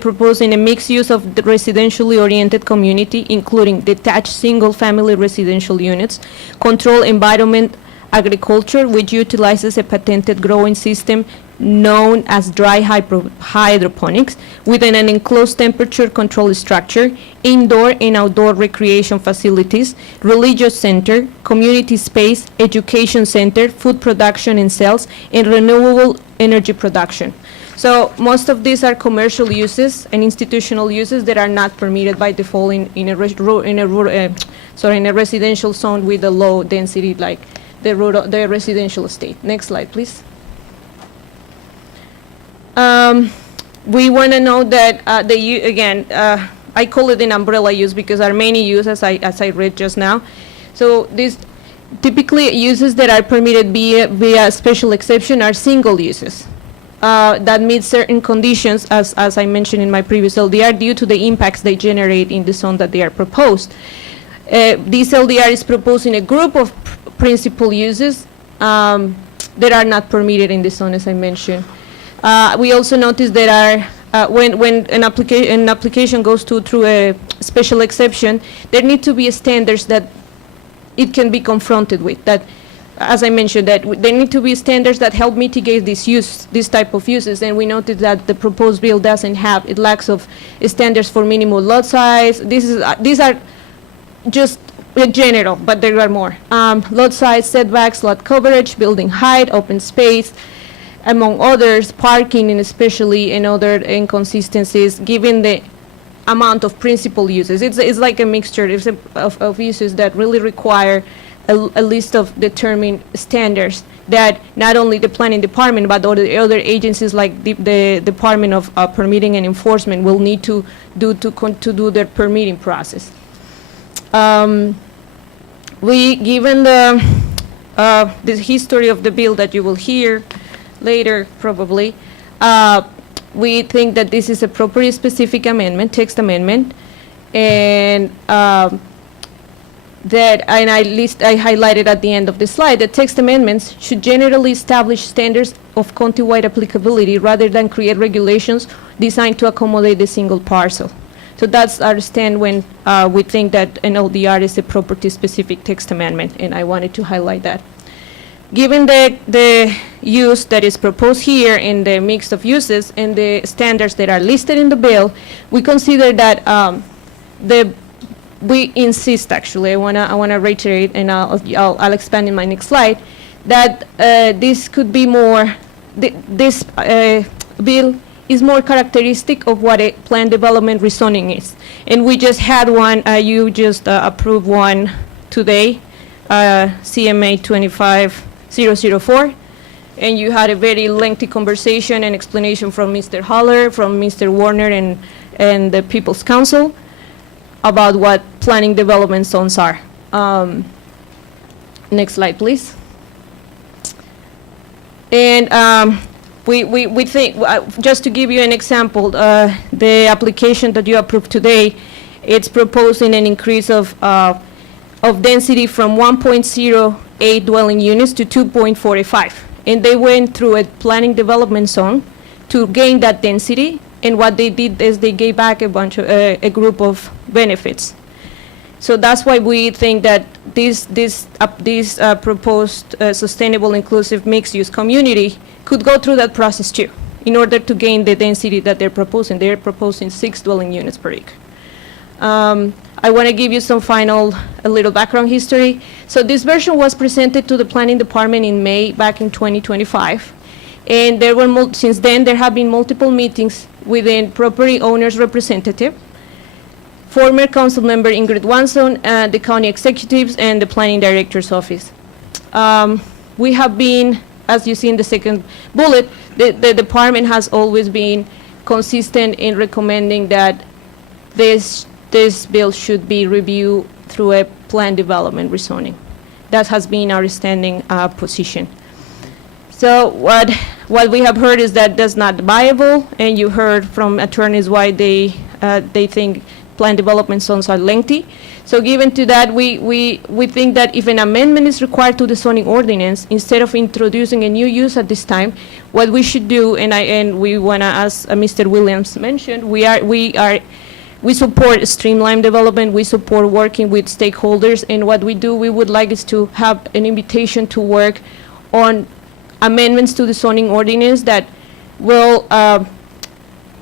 proposing a mixed use of the residentially oriented community, including detached single-family residential units, controlled environment agriculture, which utilizes a patented growing system known as dry hydroponics, within an enclosed temperature control structure, indoor and outdoor recreation facilities, religious center, community space, education center, food production and sales, and renewable energy production. So most of these are commercial uses and institutional uses that are not permitted by default in a residential zone with a low density like the residential estate. Next slide, please. We want to know that I call it an umbrella use because our many uses, as I read just now. So these typically uses that are permitted via special exception are single uses that meet certain conditions, as I mentioned in my previous LDR, due to the impacts they generate in the zone that they are proposed. This LDR is proposing a group of principal uses that are not permitted in the zone, as I mentioned. We also notice that when an application goes through a special exception, there need to be standards that it can be confronted with. That, as I mentioned, that there need to be standards that help mitigate this type of uses. And we noted that the proposed bill doesn't have; it lacks of standards for minimum lot size. These are just general, but there are more. Lot size, setbacks, lot coverage, building height, open space, among others, parking, and especially and other inconsistencies, given the amount of principal uses. It's like a mixture of uses that really require a list of determined standards that not only the planning department, but the other agencies like the Department of Permitting and Enforcement will need to do their permitting process. Given the history of the bill that you will hear later, probably, we think that this is a property specific amendment, text amendment, and I highlighted at the end of the slide that text amendments should generally establish standards of county-wide applicability rather than create regulations designed to accommodate the single parcel. So that's our stand when we think that an LDR is a property specific text amendment, and I wanted to highlight that. Given the use that is proposed here in the mix of uses and the standards that are listed in the bill, we consider that we insist, actually, I wanna reiterate, and I'll expand in my next slide, that this could be more, this bill is more characteristic of what a planned development rezoning is. And we just had one, you just approved one today, CMA 25004, and you had a very lengthy conversation and explanation from Mr. Haller, from Mr. Warner, and the People's Council about what planning development zones are. Next slide, please. And we think, just to give you an example, the application that you approved today, it's proposing an increase of density from 1.08 dwelling units to 2.45. And they went through a planning development zone to gain that density, and what they did is they gave back a group of benefits. So that's why we think that this proposed sustainable inclusive mixed-use community could go through that process too, in order to gain the density that they're proposing. They're proposing 6 dwelling units per acre. I want to give you a little background history. So this version was presented to the Planning Department in May back in 2025. And there were since then there have been multiple meetings within property owners' representative, former council member Ingrid Wanson, the county executives, and the planning director's office. We have been, as you see in the second bullet, the department has always been consistent in recommending that this bill should be reviewed through a planned development rezoning. That has been our standing position. So what we have heard is that that's not viable, and you heard from attorneys why they think planned development zones are lengthy. So given to that, we think that if an amendment is required to the zoning ordinance, instead of introducing a new use at this time, what we should do, and we want to, as Mr. Williams mentioned, we support streamlined development, we support working with stakeholders, and what we would like is to have an invitation to work on amendments to the zoning ordinance that will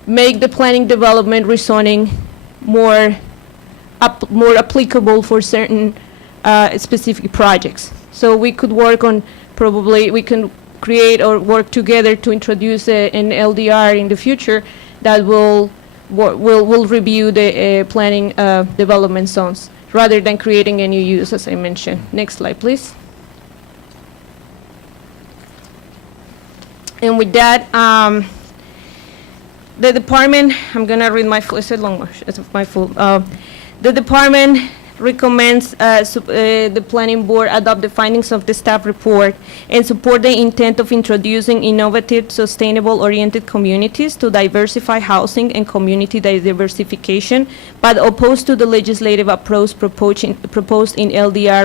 make the planning development rezoning more applicable for certain specific projects. So we could work on, probably we can create or work together to introduce an LDR in the future that will review the planning development zones rather than creating a new use, as I mentioned. Next slide, please. And with that, the department, I'm going to read my full, it's a long, it's my full. The department recommends the planning board adopt the findings of the staff report and support the intent of introducing innovative, sustainable-oriented communities to diversify housing and community diversification, but opposed to the legislative approach proposed in LDR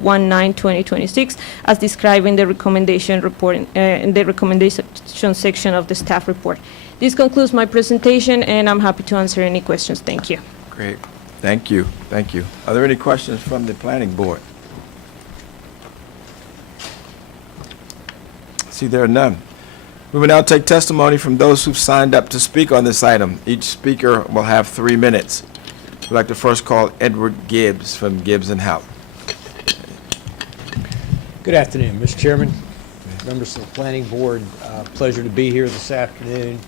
1419-2026, as described in the recommendation report, in the recommendation section of the staff report. This concludes my presentation, and I'm happy to answer any questions. Thank you. Great. Thank you. Thank you. Are there any questions from the planning board? See, there are none. We will now take testimony from those who've signed up to speak on this item. Each speaker will have 3 minutes. I'd like to first call Edward Gibbs from Gibbs and Howe. Good afternoon, Mr. Chairman, members of the Planning Board. Pleasure to be here this afternoon.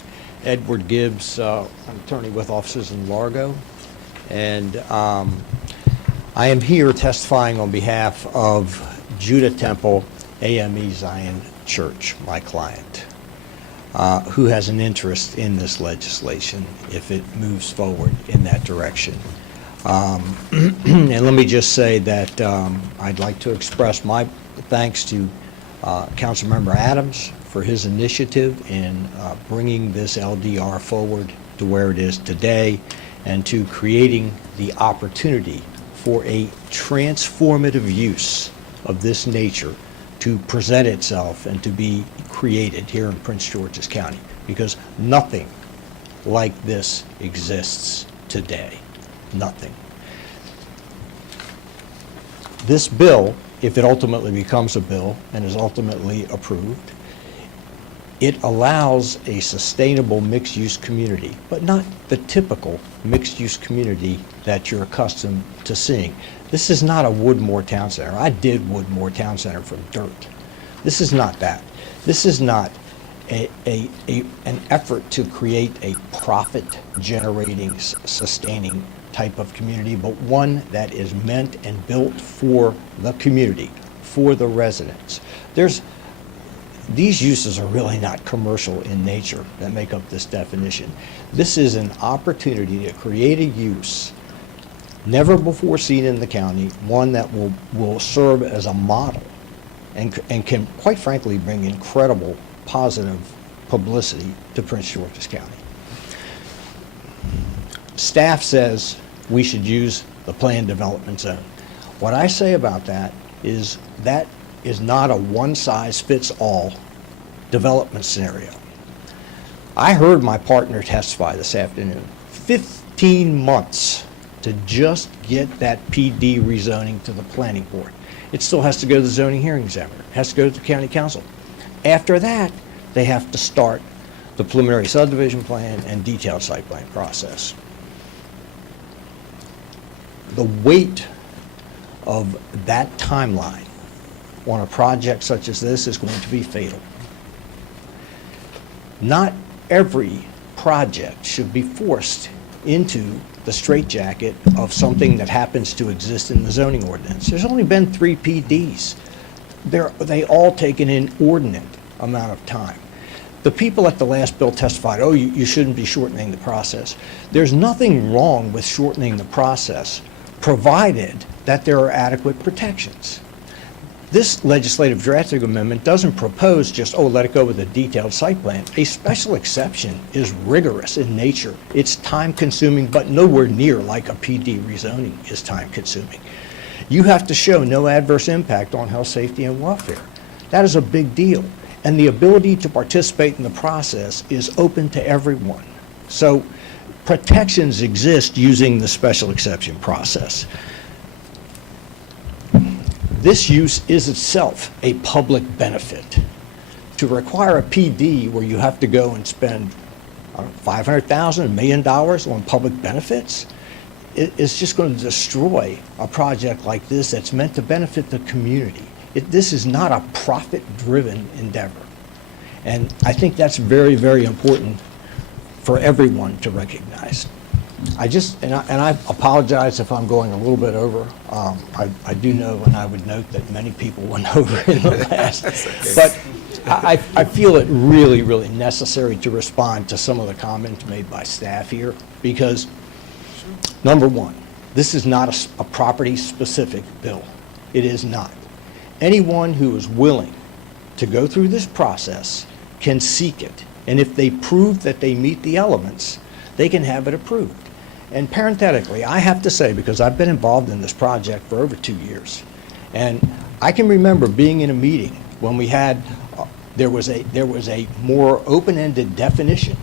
Edward Gibbs, I'm an attorney with offices in Largo, and I am here testifying on behalf of Judah Temple AME Zion Church, my client, who has an interest in this legislation if it moves forward in that direction. And let me just say that I'd like to express my thanks to Councilmember Adams for his initiative in bringing this LDR forward to where it is today and to creating the opportunity for a transformative use of this nature to present itself and to be created here in Prince George's County, because nothing like this exists today. Nothing. This bill, if it ultimately becomes a bill and is ultimately approved, it allows a sustainable mixed-use community, but not the typical mixed-use community that you're accustomed to seeing. This is not a Woodmore Town Center. I did Woodmore Town Center from dirt. This is not that. This is not an effort to create a profit-generating, sustaining type of community, but one that is meant and built for the community, for the residents. These uses are really not commercial in nature that make up this definition. This is an opportunity to create a use never before seen in the county, one that will serve as a model and can, quite frankly, bring incredible positive publicity to Prince George's County. Staff says we should use the planned development zone. What I say about that is not a one-size-fits-all development scenario. I heard my partner testify this afternoon. 15 months to just get that PD rezoning to the planning board. It still has to go to the zoning hearing examiner. It has to go to the county council. After that, they have to start the preliminary subdivision plan and detailed site plan process. The weight of that timeline on a project such as this is going to be fatal. Not every project should be forced into the straitjacket of something that happens to exist in the zoning ordinance. There's only been 3 PDs. They all take an inordinate amount of time. The people at the last bill testified, oh, you shouldn't be shortening the process. There's nothing wrong with shortening the process provided that there are adequate protections. This legislative drafting amendment doesn't propose just, oh, let it go with a detailed site plan. A special exception is rigorous in nature. It's time-consuming, but nowhere near like a PD rezoning is time-consuming. You have to show no adverse impact on health, safety, and welfare. That is a big deal. And the ability to participate in the process is open to everyone. So protections exist using the special exception process. This use is itself a public benefit. To require a PD where you have to go and spend $500,000, $1 million on public benefits, it's just going to destroy a project like this that's meant to benefit the community. This is not a profit-driven endeavor. And I think that's very, very important for everyone to recognize. And I apologize if I'm going a little bit over. I do know, and I would note that many people went over in the last. But I feel it really, really necessary to respond to some of the comments made by staff here, because number one, this is not a property-specific bill. It is not. Anyone who is willing to go through this process can seek it. And if they prove that they meet the elements, they can have it approved. And parenthetically, I have to say, because I've been involved in this project for over 2 years, and I can remember being in a meeting when we had, there was a more open-ended definition,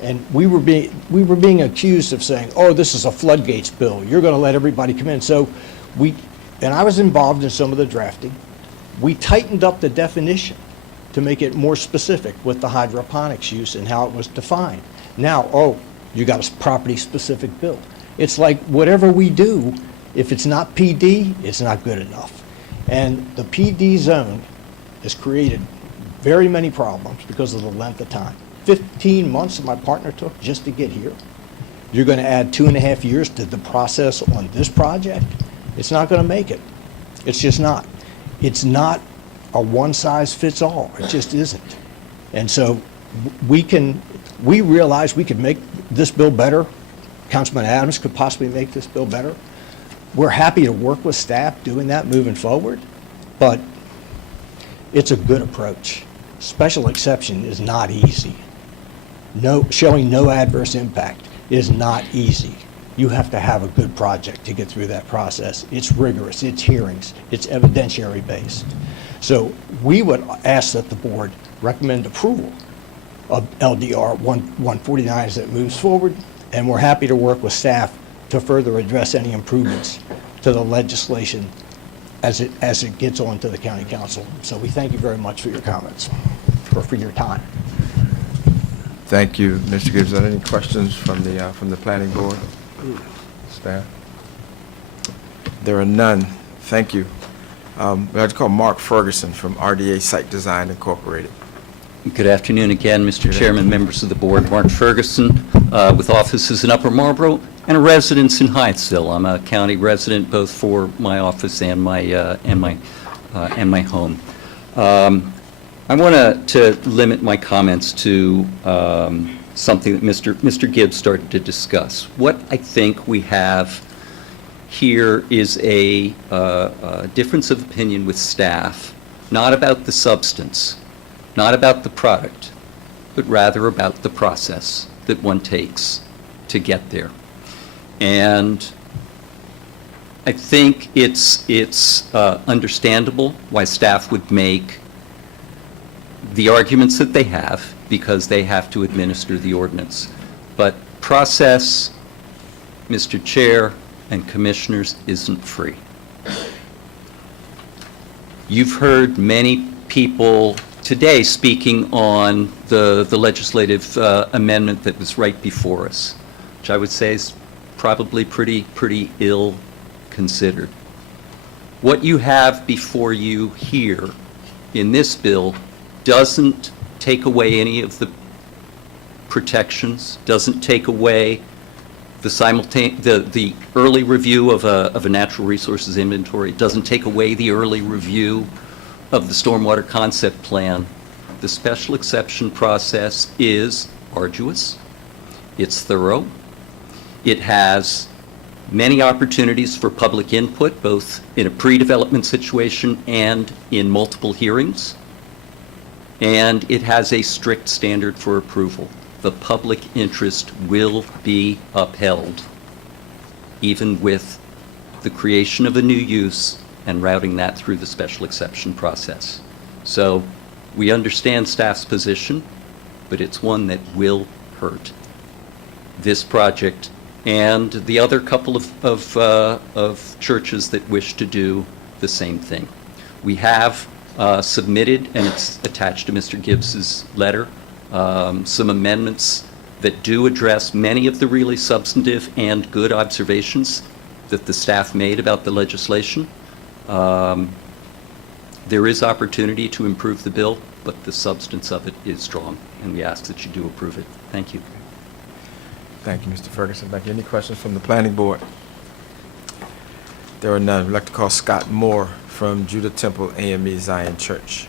and we were being accused of saying, oh, this is a floodgates bill, you're going to let everybody come in. So and I was involved in some of the drafting. We tightened up the definition to make it more specific with the hydroponics use and how it was defined. Now, oh, you got a property-specific bill. It's like whatever we do, if it's not PD, it's not good enough. And the PD zone has created very many problems because of the length of time. 15 months that my partner took just to get here. You're going to add 2.5 years to the process on this project? It's not going to make it. It's just not. It's not a one-size-fits-all. It just isn't. And so we realize we could make this bill better. Councilman Adams could possibly make this bill better. We're happy to work with staff doing that moving forward, but it's a good approach. Special exception is not easy. Showing no adverse impact is not easy. You have to have a good project to get through that process. It's rigorous, it's hearings, it's evidentiary based. So we would ask that the board recommend approval of LDR 149 as it moves forward, and we're happy to work with staff to further address any improvements to the legislation as it gets on to the county council. So we thank you very much for your comments, or for your time. Thank you, Mr. Gibbs. Are there any questions from the planning board staff? There are none. Thank you. I'd like to call Mark Ferguson from RDA Site Design Incorporated. Good afternoon again, Mr. Chairman, members of the board. Mark Ferguson, with offices in Upper Marlboro and a residence in Hyattsville. I'm a county resident both for my office and my home. I want to limit my comments to something that Mr. Gibbs started to discuss. What I think we have here is a difference of opinion with staff, not about the substance, not about the product, but rather about the process that one takes to get there. And I think it's understandable why staff would make the arguments that they have, because they have to administer the ordinance. But process, Mr. Chair and Commissioners, isn't free. You've heard many people today speaking on the legislative amendment that was right before us, which I would say is probably pretty ill considered. What you have before you here in this bill doesn't take away any of the protections, doesn't take away the early review of a natural resources inventory, doesn't take away the early review of the stormwater concept plan. The special exception process is arduous, it's thorough, it has many opportunities for public input, both in a pre-development situation and in multiple hearings. And it has a strict standard for approval. The public interest will be upheld, even with the creation of a new use and routing that through the special exception process. So we understand staff's position, but it's one that will hurt this project and the other couple of churches that wish to do the same thing. We have submitted, and it's attached to Mr. Gibbs's letter, some amendments that do address many of the really substantive and good observations that the staff made about the legislation. There is opportunity to improve the bill, but the substance of it is strong, and we ask that you do approve it. Thank you. Thank you, Mr. Ferguson. Thank you. Any questions from the planning board? There are none. We'd like to call Scott Moore from Judah Temple AME Zion Church.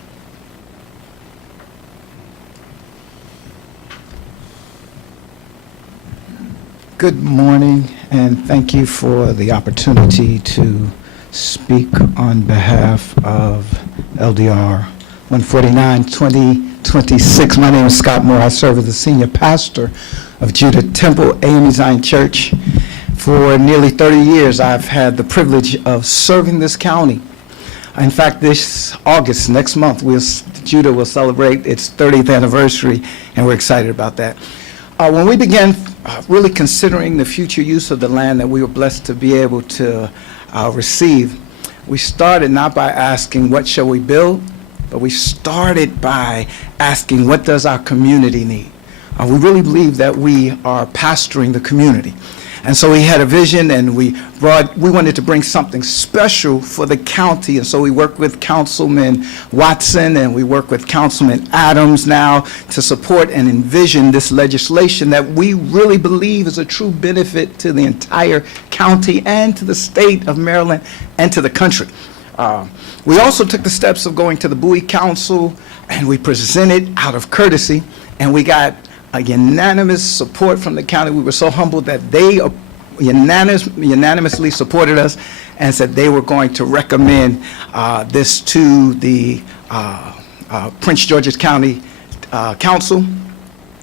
Good morning, and thank you for the opportunity to speak on behalf of LDR 149 2026. My name is Scott Moore. I serve as the senior pastor of Judah Temple AME Zion Church. For nearly 30 years, I've had the privilege of serving this county. In fact, this August, next month, Judah will celebrate its 30th anniversary, and we're excited about that. When we began really considering the future use of the land that we were blessed to be able to receive, we started not by asking, what shall we build? But we started by asking, what does our community need? We really believe that we are pastoring the community. And so we had a vision, and we wanted to bring something special for the county. And so we worked with Councilman Watson, and we work with Councilman Adams now to support and envision this legislation that we really believe is a true benefit to the entire county and to the state of Maryland and to the country. We also took the steps of going to the Bowie Council, and we presented out of courtesy, and we got a unanimous support from the county. We were so humbled that they unanimously supported us and said they were going to recommend this to the Prince George's County Council.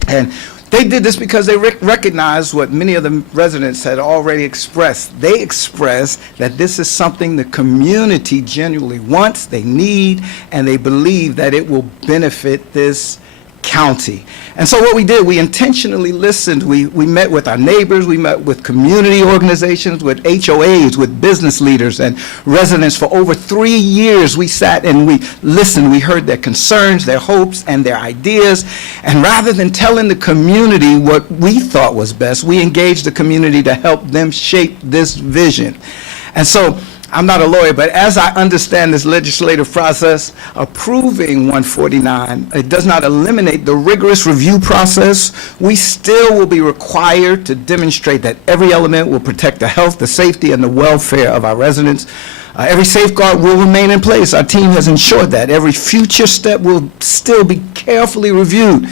And they did this because they recognized what many of the residents had already expressed. They expressed that this is something the community genuinely wants, they need, and they believe that it will benefit this county. And so what we did, we intentionally listened. We met with our neighbors, we met with community organizations, with HOAs, with business leaders and residents. For over 3 years, we sat and we listened. We heard their concerns, their hopes, and their ideas. And rather than telling the community what we thought was best, we engaged the community to help them shape this vision. And so I'm not a lawyer, but as I understand this legislative process, approving 149, it does not eliminate the rigorous review process. We still will be required to demonstrate that every element will protect the health, the safety, and the welfare of our residents. Every safeguard will remain in place. Our team has ensured that. Every future step will still be carefully reviewed.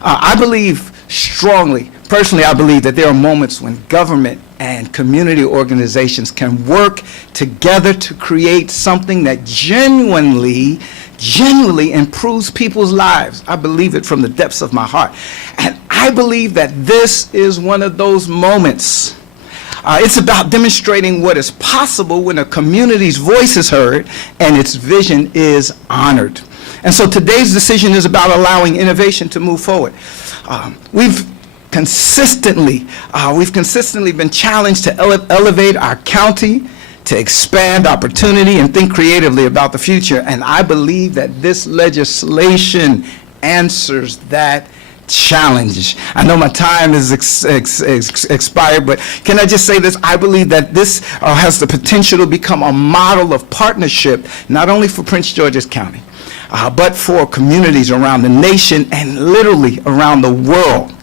I believe strongly, personally, I believe that there are moments when government and community organizations can work together to create something that genuinely improves people's lives. I believe it from the depths of my heart. And I believe that this is one of those moments. It's about demonstrating what is possible when a community's voice is heard and its vision is honored. And so today's decision is about allowing innovation to move forward. We've consistently been challenged to elevate our county, to expand opportunity and think creatively about the future. And I believe that this legislation answers that challenge. I know my time is expired, but can I just say this? I believe that this has the potential to become a model of partnership, not only for Prince George's County, but for communities around the nation and literally around the world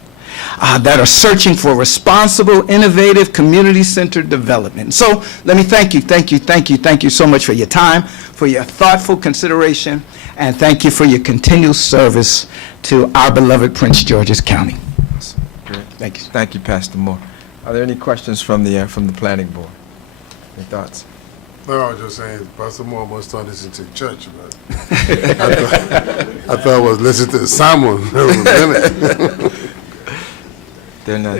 that are searching for responsible, innovative, community-centered development. So let me thank you so much for your time, for your thoughtful consideration, and thank you for your continual service to our beloved Prince George's County. Great. Thank you. Thank you, Pastor Moore. Are there any questions from the planning board? Any thoughts? No, I was just saying, Pastor Moore must start listening to church, but I thought I was listening to Simon. They're not.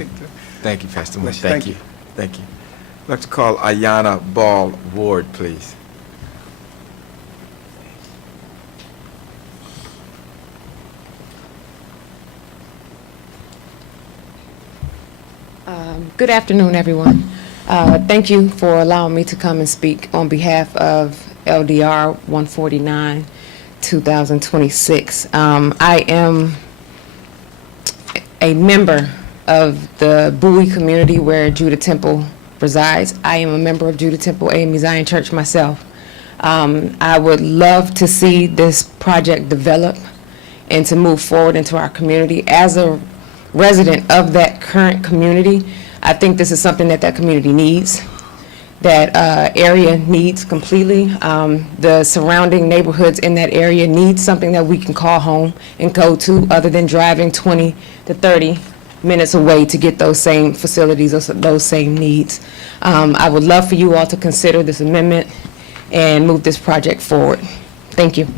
Thank you, Pastor Moore. Thank you. Thank you. I'd like to call Ayanna Ball Ward, please. Good afternoon, everyone. Thank you for allowing me to come and speak on behalf of LDR 149, 2026. I am a member of the Bowie community where Judah Temple resides. I am a member of Judah Temple AME Zion Church myself. I would love to see this project develop and to move forward into our community. As a resident of that current community, I think this is something that that community needs, that area needs completely. The surrounding neighborhoods in that area need something that we can call home and go to, other than driving 20 to 30 minutes away to get those same facilities, those same needs. I would love for you all to consider this amendment and move this project forward. Thank you.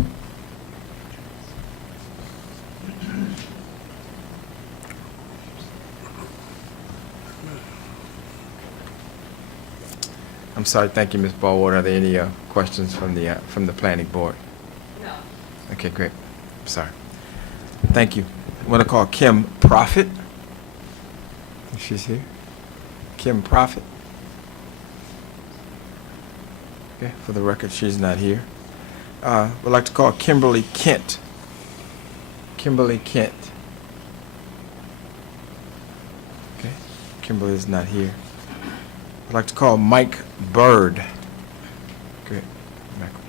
I'm sorry, thank you, Ms. Ballward. Are there any questions from the planning board? No. Okay, great. I'm sorry. Thank you. I want to call Kim Prophet. If she's here. Kim Prophet. Okay, for the record, she's not here. Would like to call Kimberly Kent. Kimberly Kent. Okay, Kimberly is not here. I'd like to call Mike Bird. Great. Michael.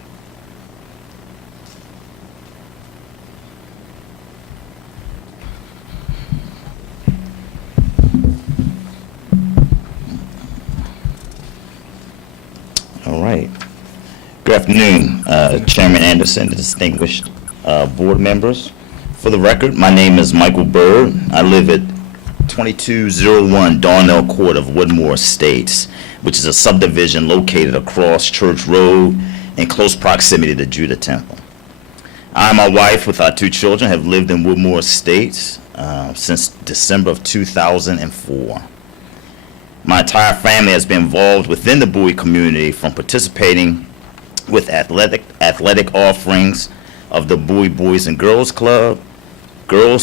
All right. Good afternoon, Chairman Anderson, distinguished board members. For the record, my name is Michael Bird. I live at 2201 Darnell Court of Woodmore Estates, which is a subdivision located across Church Road in close proximity to Judah Temple. I and my wife, with our 2 children, have lived in Woodmore Estates since December of 2004. My entire family has been involved within the Bowie community, from participating with athletic offerings of the Bowie Boys and Girls Club, Girl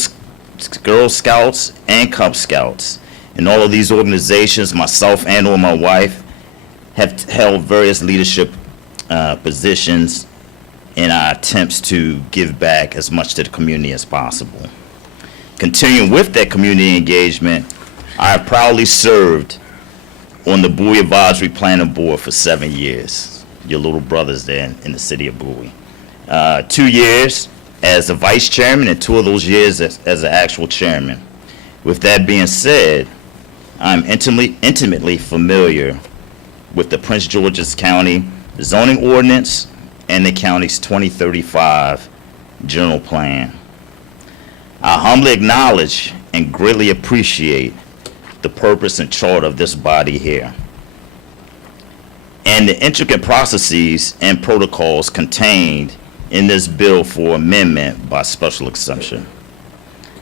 Scouts, and Cub Scouts. In all of these organizations, myself and or my wife have held various leadership positions in our attempts to give back as much to the community as possible. Continuing with that community engagement, I have proudly served on the Bowie Advisory Planning Board for 7 years. Your little brother's there in the city of Bowie. 2 years as a vice chairman, and 2 of those years as an actual chairman. With that being said, I'm intimately familiar with the Prince George's County zoning ordinance and the county's 2035 general plan. I humbly acknowledge and greatly appreciate the purpose and charter of this body here, and the intricate processes and protocols contained in this bill for amendment by special exception.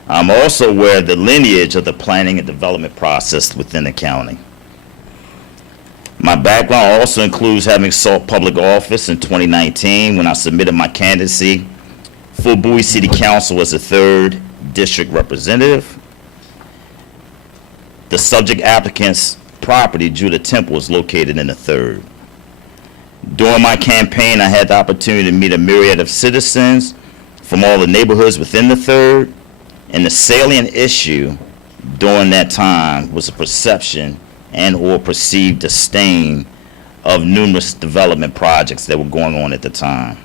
I'm also aware of the lineage of the planning and development process within the county. My background also includes having sought public office in 2019 when I submitted my candidacy for Bowie City Council as a 3rd district representative. The subject applicant's property, Judah Temple, is located in the 3rd. During my campaign, I had the opportunity to meet a myriad of citizens from all the neighborhoods within the 3rd, and the salient issue during that time was a perception and or perceived disdain of numerous development projects that were going on at the time.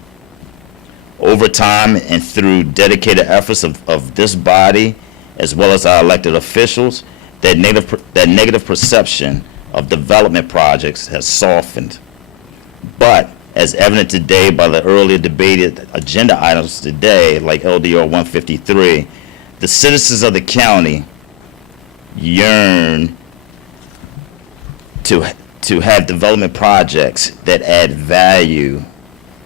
Over time and through dedicated efforts of this body, as well as our elected officials, that negative perception of development projects has softened. But as evident today by the earlier debated agenda items today, like LDR 153, the citizens of the county yearn to have development projects that add value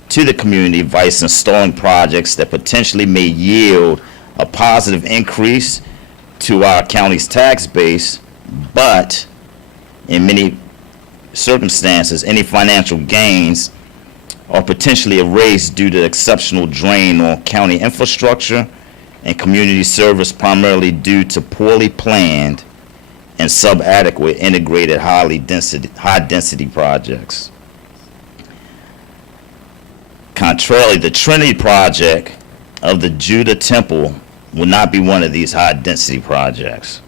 to the community by installing projects that potentially may yield a positive increase to our county's tax base, but in many circumstances, any financial gains are potentially erased due to exceptional drain on county infrastructure and community service, primarily due to poorly planned and subadequate integrated high-density projects. Contrarily, the Trinity project of the Judah Temple will not be one of these high-density projects.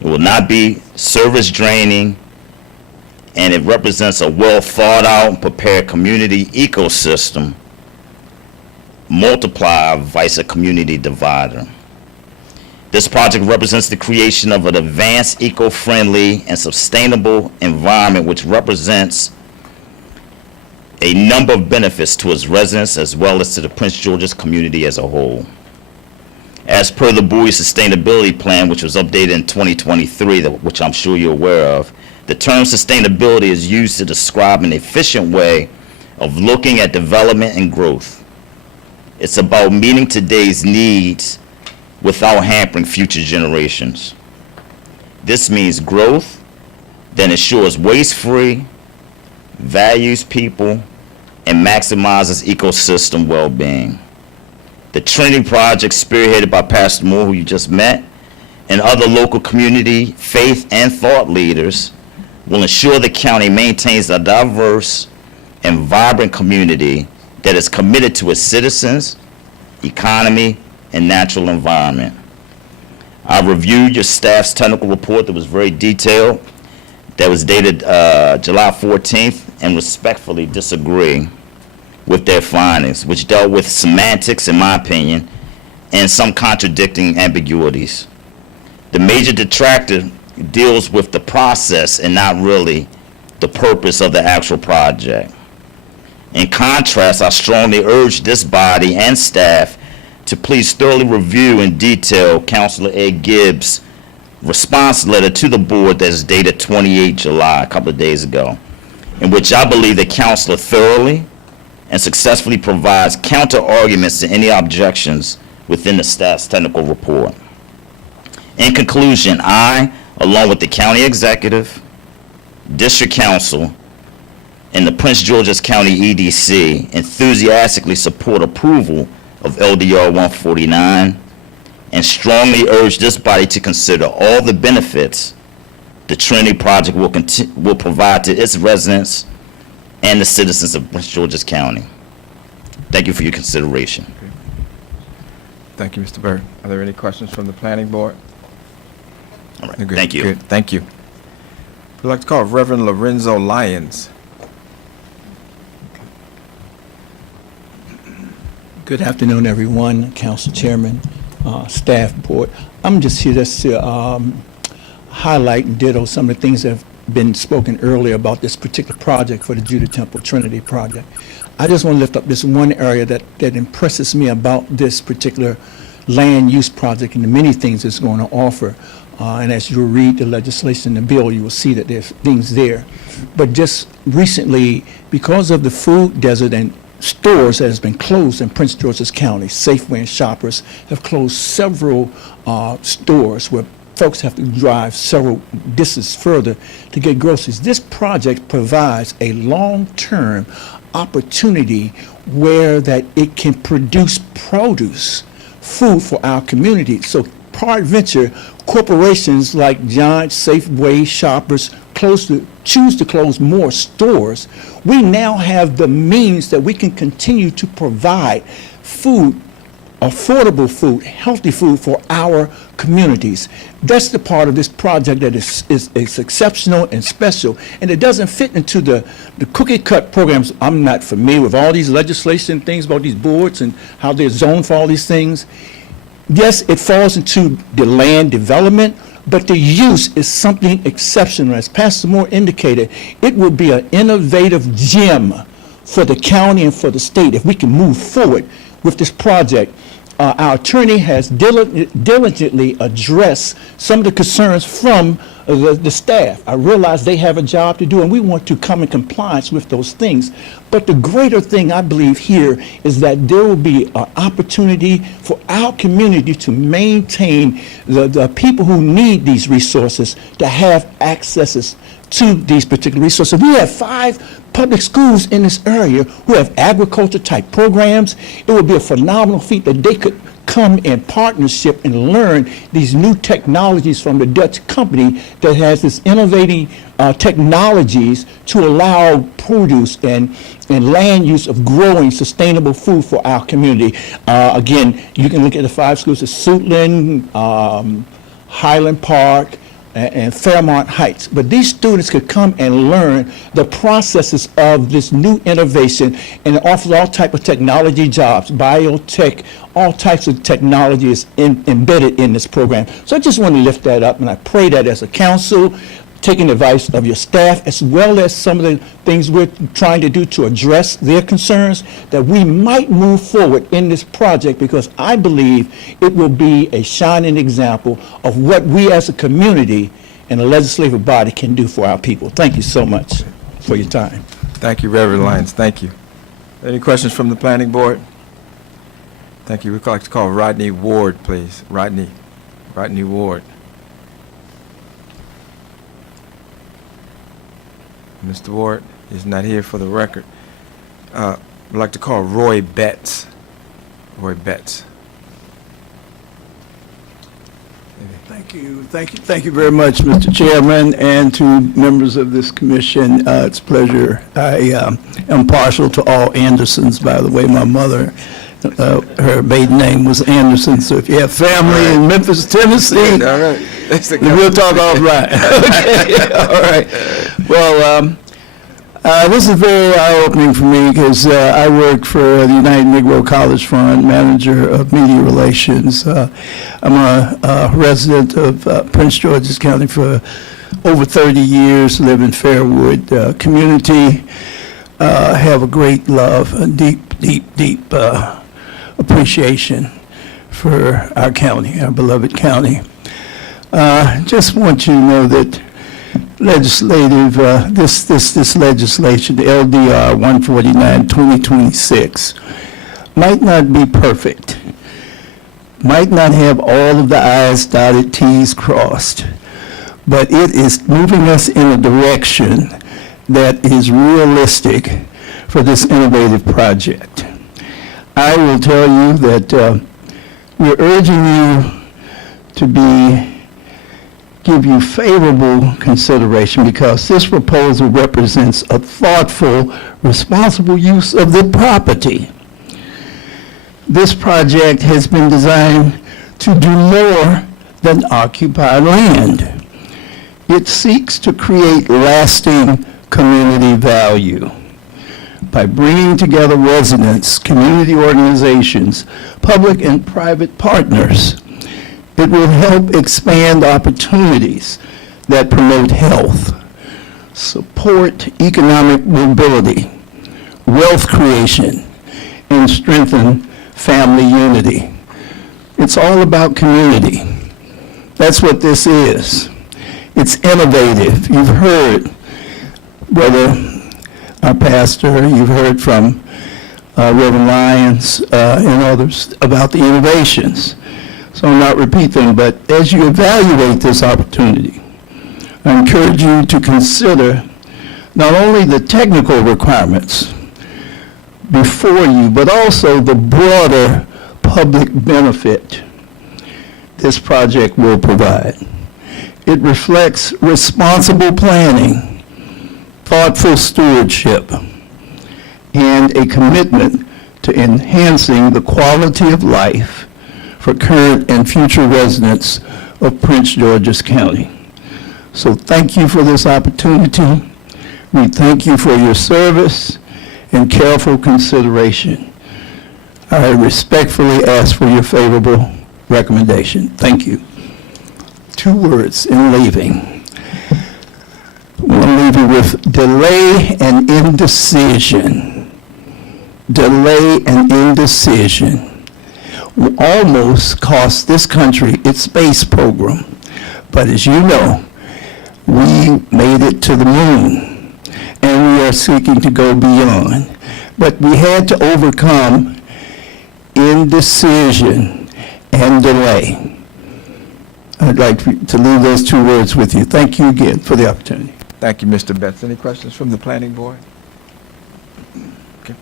It will not be service draining, and it represents a well-thought-out and prepared community ecosystem multiplier vice a community divider. This project represents the creation of an advanced, eco-friendly, and sustainable environment which represents a number of benefits to its residents as well as to the Prince George's community as a whole. As per the Bowie Sustainability Plan, which was updated in 2023, which I'm sure you're aware of, the term sustainability is used to describe an efficient way of looking at development and growth. It's about meeting today's needs without hampering future generations. This means growth that ensures waste-free, values people, and maximizes ecosystem well-being. The Trinity Project, spearheaded by Pastor Moore, who you just met, and other local community, faith, and thought leaders, will ensure the county maintains a diverse and vibrant community that is committed to its citizens, economy, and natural environment. I reviewed your staff's technical report that was very detailed, that was dated July 14th, and respectfully disagree with their findings, which dealt with semantics, in my opinion, and some contradicting ambiguities. The major detractor deals with the process and not really the purpose of the actual project. In contrast, I strongly urge this body and staff to please thoroughly review in detail Councilor Ed Gibbs' response letter to the board that is dated 28 July, a couple of days ago, in which I believe the councilor thoroughly and successfully provides counter arguments to any objections within the staff's technical report. In conclusion, I, along with the county executive, district council, and the Prince George's County EDC, enthusiastically support approval of LDR 149 and strongly urge this body to consider all the benefits the Trinity Project will provide to its residents and the citizens of Prince George's County. Thank you for your consideration. Thank you, Mr. Byrd. Are there any questions from the planning board? All right, Good, thank you. good. Thank you. We'd like to call Reverend Lorenzo Lyons. Good afternoon, everyone, Council Chairman, staff, board. I'm just here to highlight and ditto some of the things that have been spoken earlier about this particular project for the Judah Temple Trinity Project. I just want to lift up this one area that impresses me about this particular land use project and the many things it's going to offer. And as you read the legislation and the bill, you will see that there's things there. But just recently, because of the food desert and stores that has been closed in Prince George's County, Safeway and Shoppers have closed several stores where folks have to drive several distances further to get groceries. This project provides a long-term opportunity where that it can produce produce, food for our community. So peradventure, corporations like Giant, Safeway, Shoppers choose to close more stores. We now have the means that we can continue to provide food, affordable food, healthy food for our communities. That's the part of this project that is exceptional and special, and it doesn't fit into the cookie cut programs. I'm not familiar with all these legislation things about these boards and how they're zoned for all these things. Yes, it falls into the land development, but the use is something exceptional. As Pastor Moore indicated, it would be an innovative gem for the county and for the state if we can move forward with this project. our attorney has diligently addressed some of the concerns from the staff. I realize they have a job to do, and we want to come in compliance with those things. But the greater thing I believe here is that there will be an opportunity for our community to maintain the people who need these resources to have accesses to these particular resources. We have 5 public schools in this area who have agriculture type programs. It would be a phenomenal feat that they could come in partnership and learn these new technologies from the Dutch company that has this innovating technologies to allow produce and land use of growing sustainable food for our community. Again, you can look at the 5 schools at Suitland, Highland Park, and Fairmont Heights. But these students could come and learn the processes of this new innovation, and it offers all type of technology jobs, biotech, all types of technology is embedded in this program. So I just want to lift that up, and I pray that as a council, taking advice of your staff, as well as some of the things we're trying to do to address their concerns, that we might move forward in this project, because I believe it will be a shining example of what we as a community and a legislative body can do for our people. Thank you so much for your time. Thank you, Reverend Lyons. Thank you. Any questions from the planning board? Thank you. We'd like to call Rodney Ward, please. Rodney Ward. Mr. Ward is not here for the record. I'd like to call Roy Betts. Roy Betts. Thank you very much, Mr. Chairman, and to members of this commission. It's a pleasure. I am partial to all Andersons, by the way. My mother, her maiden name was Anderson, so if you have family in Memphis, Tennessee, All right. we'll talk offline. Okay, all right. Well, this is very eye-opening for me because I work for the United Negro College Fund, manager of media relations. I'm a resident of Prince George's County for over 30 years, live in Fairwood community, have a great love, a deep appreciation for our county, our beloved county. Just want you to know that legislative, this legislation, the LDR 149 2026, might not be perfect, might not have all of the I's dotted, T's crossed, but it is moving us in a direction that is realistic for this innovative project. I will tell you that we're urging you to give you favorable consideration because this proposal represents a thoughtful, responsible use of the property. This project has been designed to do more than occupy land. It seeks to create lasting community value by bringing together residents, community organizations, public and private partners. It will help expand opportunities that promote health, support economic mobility, wealth creation, and strengthen family unity. It's all about community. That's what this is. It's innovative. You've heard, Brother, our pastor, you've heard from Reverend Lyons and others about the innovations. So I'll not repeat them, but as you evaluate this opportunity, I encourage you to consider not only the technical requirements before you, but also the broader public benefit this project will provide. It reflects responsible planning, thoughtful stewardship, and a commitment to enhancing the quality of life for current and future residents of Prince George's County. So thank you for this opportunity. We thank you for your service and careful consideration. I respectfully ask for your favorable recommendation. Thank you. 2 words in leaving. I want to leave you with delay and indecision. Delay and indecision. almost cost this country its space program. But as you know, we made it to the moon, and we are seeking to go beyond. But we had to overcome indecision and delay. I'd like to leave those two words with you. Thank you again for the opportunity. Thank you, Mr. Betts. Any questions from the planning board? Okay.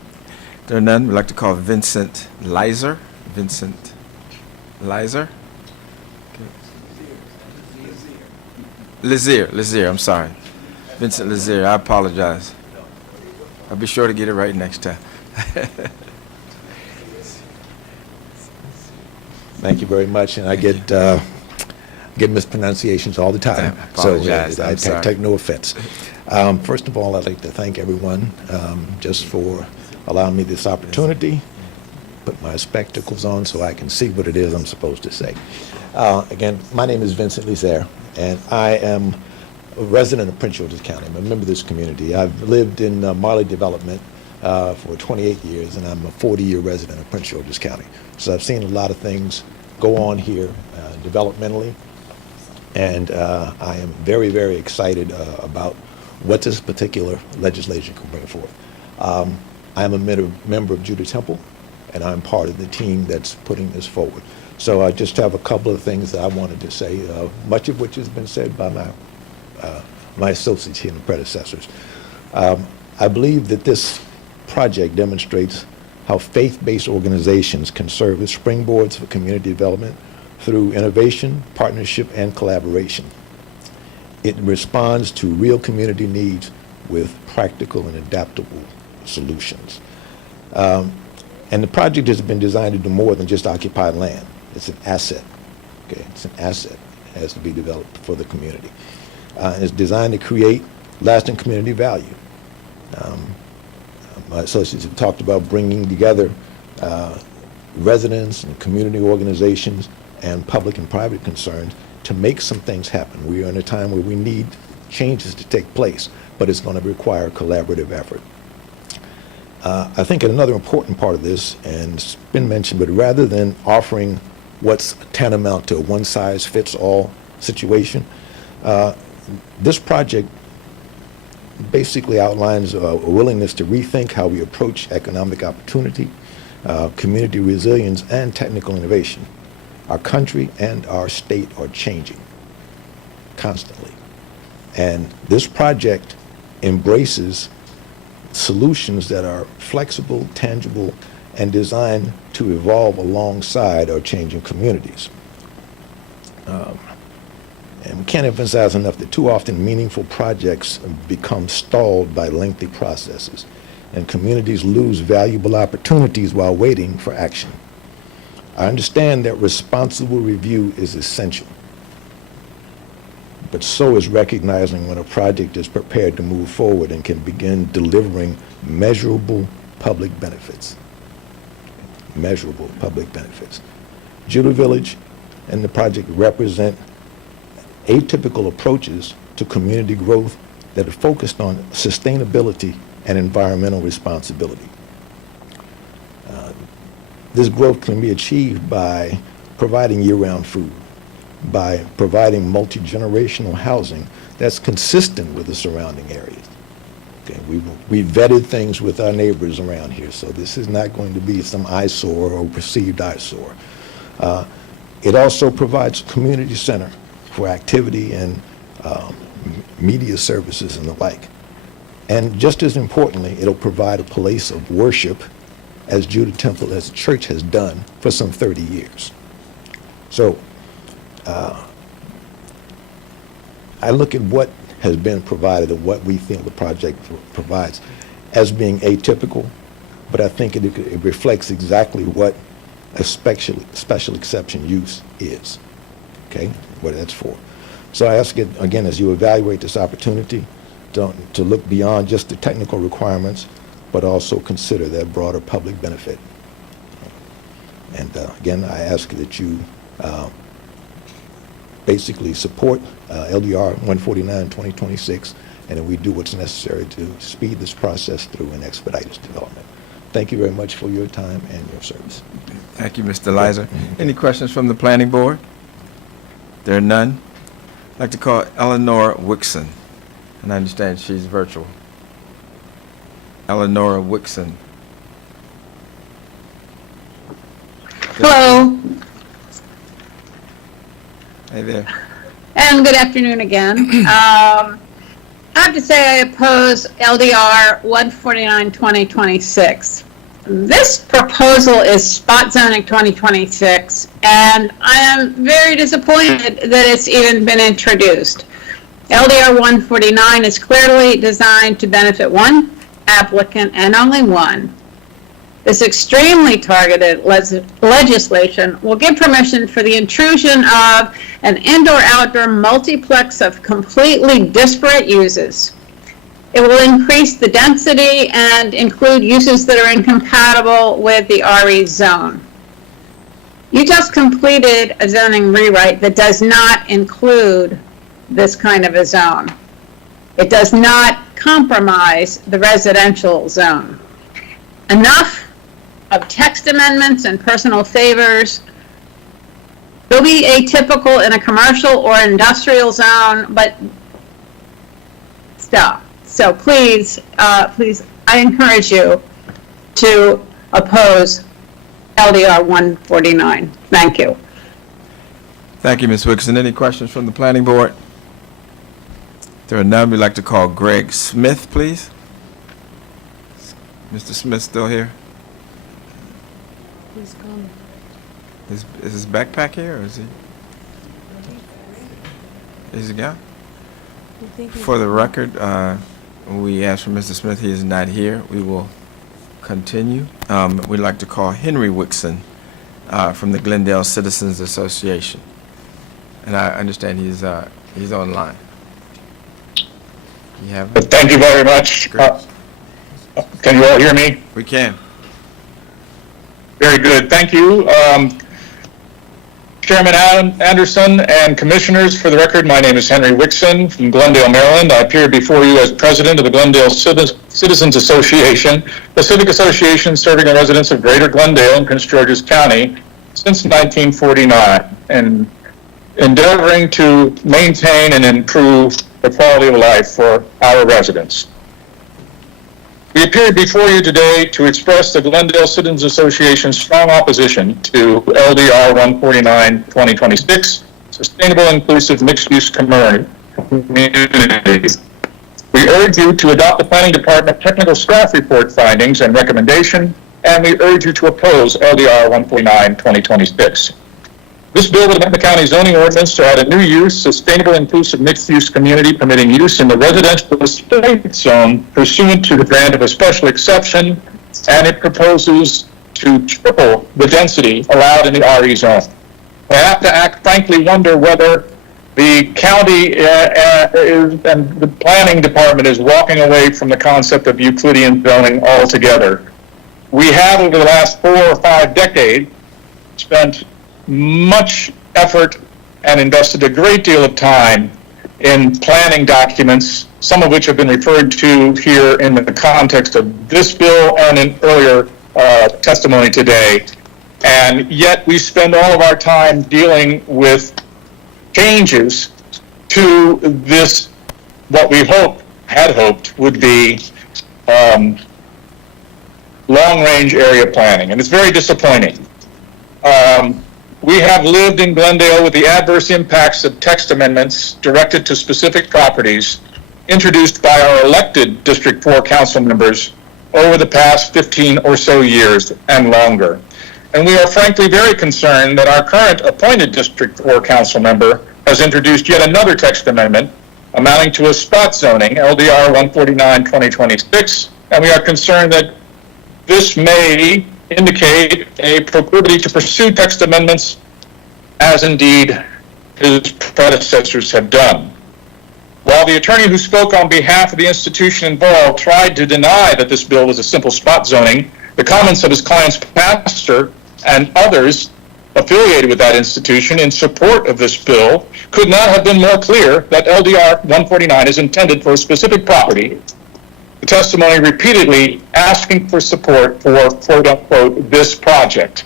There are none. We'd like to call Vincent Lizer. Vincent Lizer? Lazier, I'm sorry. Vincent Lazier, I apologize. I'll be sure to get it right next time. Thank you very much, and I get mispronunciations all the time. I apologize. I'm So I sorry. take no offense. First of all, I'd like to thank everyone just for allowing me this opportunity. Put my spectacles on so I can see what it is I'm supposed to say. Again, my name is Vincent Lizer, and I am a resident of Prince George's County. I'm a member of this community. I've lived in Marley Development for 28 years, and I'm a 40-year resident of Prince George's County. So I've seen a lot of things go on here developmentally, and I am very, very excited about what this particular legislation can bring forth. I am a member of Judah Temple, and I'm part of the team that's putting this forward. So I just have a couple of things that I wanted to say, much of which has been said by my associates here and predecessors. I believe that this project demonstrates how faith-based organizations can serve as springboards for community development through innovation, partnership, and collaboration. It responds to real community needs with practical and adaptable solutions. And the project has been designed to do more than just occupy land. It's an asset. Okay, it's an asset. It has to be developed for the community. It's designed to create lasting community value. My associates have talked about bringing together residents and community organizations and public and private concerns to make some things happen. We are in a time where we need changes to take place, but it's going to require collaborative effort. I think another important part of this, and it's been mentioned, but rather than offering what's tantamount to a one-size-fits-all situation, this project basically outlines a willingness to rethink how we approach economic opportunity, community resilience, and technical innovation. Our country and our state are changing constantly. And this project embraces solutions that are flexible, tangible, and designed to evolve alongside our changing communities. And we can't emphasize enough that too often meaningful projects become stalled by lengthy processes, and communities lose valuable opportunities while waiting for action. I understand that responsible review is essential, but so is recognizing when a project is prepared to move forward and can begin delivering measurable public benefits. Measurable public benefits. Judah Village and the project represent atypical approaches to community growth that are focused on sustainability and environmental responsibility. This growth can be achieved by providing year-round food, by providing multi-generational housing that's consistent with the surrounding areas. Okay, we vetted things with our neighbors around here, so this is not going to be some eyesore or perceived eyesore. It also provides a community center for activity and media services and the like. And just as importantly, it'll provide a place of worship as Judah Temple, as a church, has done for some 30 years. So I look at what has been provided and what we think the project provides as being atypical, but I think it reflects exactly what a special exception use is, okay, what that's for. So I ask it, again, as you evaluate this opportunity, to look beyond just the technical requirements, but also consider that broader public benefit. And again, I ask that you basically support LDR 149-2026, and that we do what's necessary to speed this process through and expedite its development. Thank you very much for your time and your service. Thank you, Mr. Lizer. Any questions from the planning board? There are none. I'd like to call Eleanor Wixon, and I understand she's virtual. Eleanor Wixon. Hello, Hey there. and good afternoon again. I have to say I oppose LDR 149-2026. This proposal is spot zoning 2026, and I am very disappointed that it's even been introduced. LDR 149 is clearly designed to benefit one applicant and only one. This extremely targeted legislation will give permission for the intrusion of an indoor-outdoor multiplex of completely disparate uses. It will increase the density and include uses that are incompatible with the RE zone. You just completed a zoning rewrite that does not include this kind of a zone. It does not compromise the residential zone. Enough of text amendments and personal favors. They'll be atypical in a commercial or industrial zone, but stop. So please, please, I encourage you to oppose LDR 149. Thank you. Thank you, Ms. Wixon. Any questions from the planning board? There are none. We'd like to call Greg Smith, please. Mr. Smith still here? He's gone. Is his backpack here, or is he? Is he gone? For the record, we asked for Mr. Smith. He is not here. We will continue. We'd like to call Henry Wixon from the Glendale Citizens Association. And I understand he's online. You have him? Thank you very much. Can you all hear me? We can. Very good. Thank you. Chairman Anderson and Commissioners, for the record, my name is Henry Wixon from Glendale, Maryland. I appear before you as President of the Glendale Citizens Association, a civic association serving the residents of Greater Glendale and Prince George's County since 1949, and endeavoring to maintain and improve the quality of life for our residents. We appeared before you today to express the Glendale Citizens Association's strong opposition to LDR 149-2026, Sustainable Inclusive Mixed-Use Communities. We urge you to adopt the Planning Department Technical Staff Report findings and recommendation, and we urge you to oppose LDR 149-2026. This bill would amend the county zoning ordinance to add a new use, sustainable inclusive mixed-use community permitting use in the residential estate zone pursuant to the grant of a special exception, and it proposes to triple the density allowed in the RE zone. I have to frankly wonder whether the county and the planning department is walking away from the concept of Euclidean zoning altogether. We have, over the last 4 or 5 decades, spent much effort and invested a great deal of time in planning documents, some of which have been referred to here in the context of this bill and in earlier testimony today. And yet we spend all of our time dealing with changes to this, what we had hoped would be long-range area planning, and it's very disappointing. We have lived in Glendale with the adverse impacts of text amendments directed to specific properties introduced by our elected District 4 council members over the past 15 or so years and longer. And we are frankly very concerned that our current appointed District 4 council member has introduced yet another text amendment amounting to a spot zoning, LDR 149-2026, and we are concerned that this may indicate a proclivity to pursue text amendments as indeed his predecessors have done. While the attorney who spoke on behalf of the institution involved tried to deny that this bill was a simple spot zoning, the comments of his client's pastor and others affiliated with that institution in support of this bill could not have been more clear that LDR 149 is intended for a specific property the testimony repeatedly asking for support for quote-unquote this project.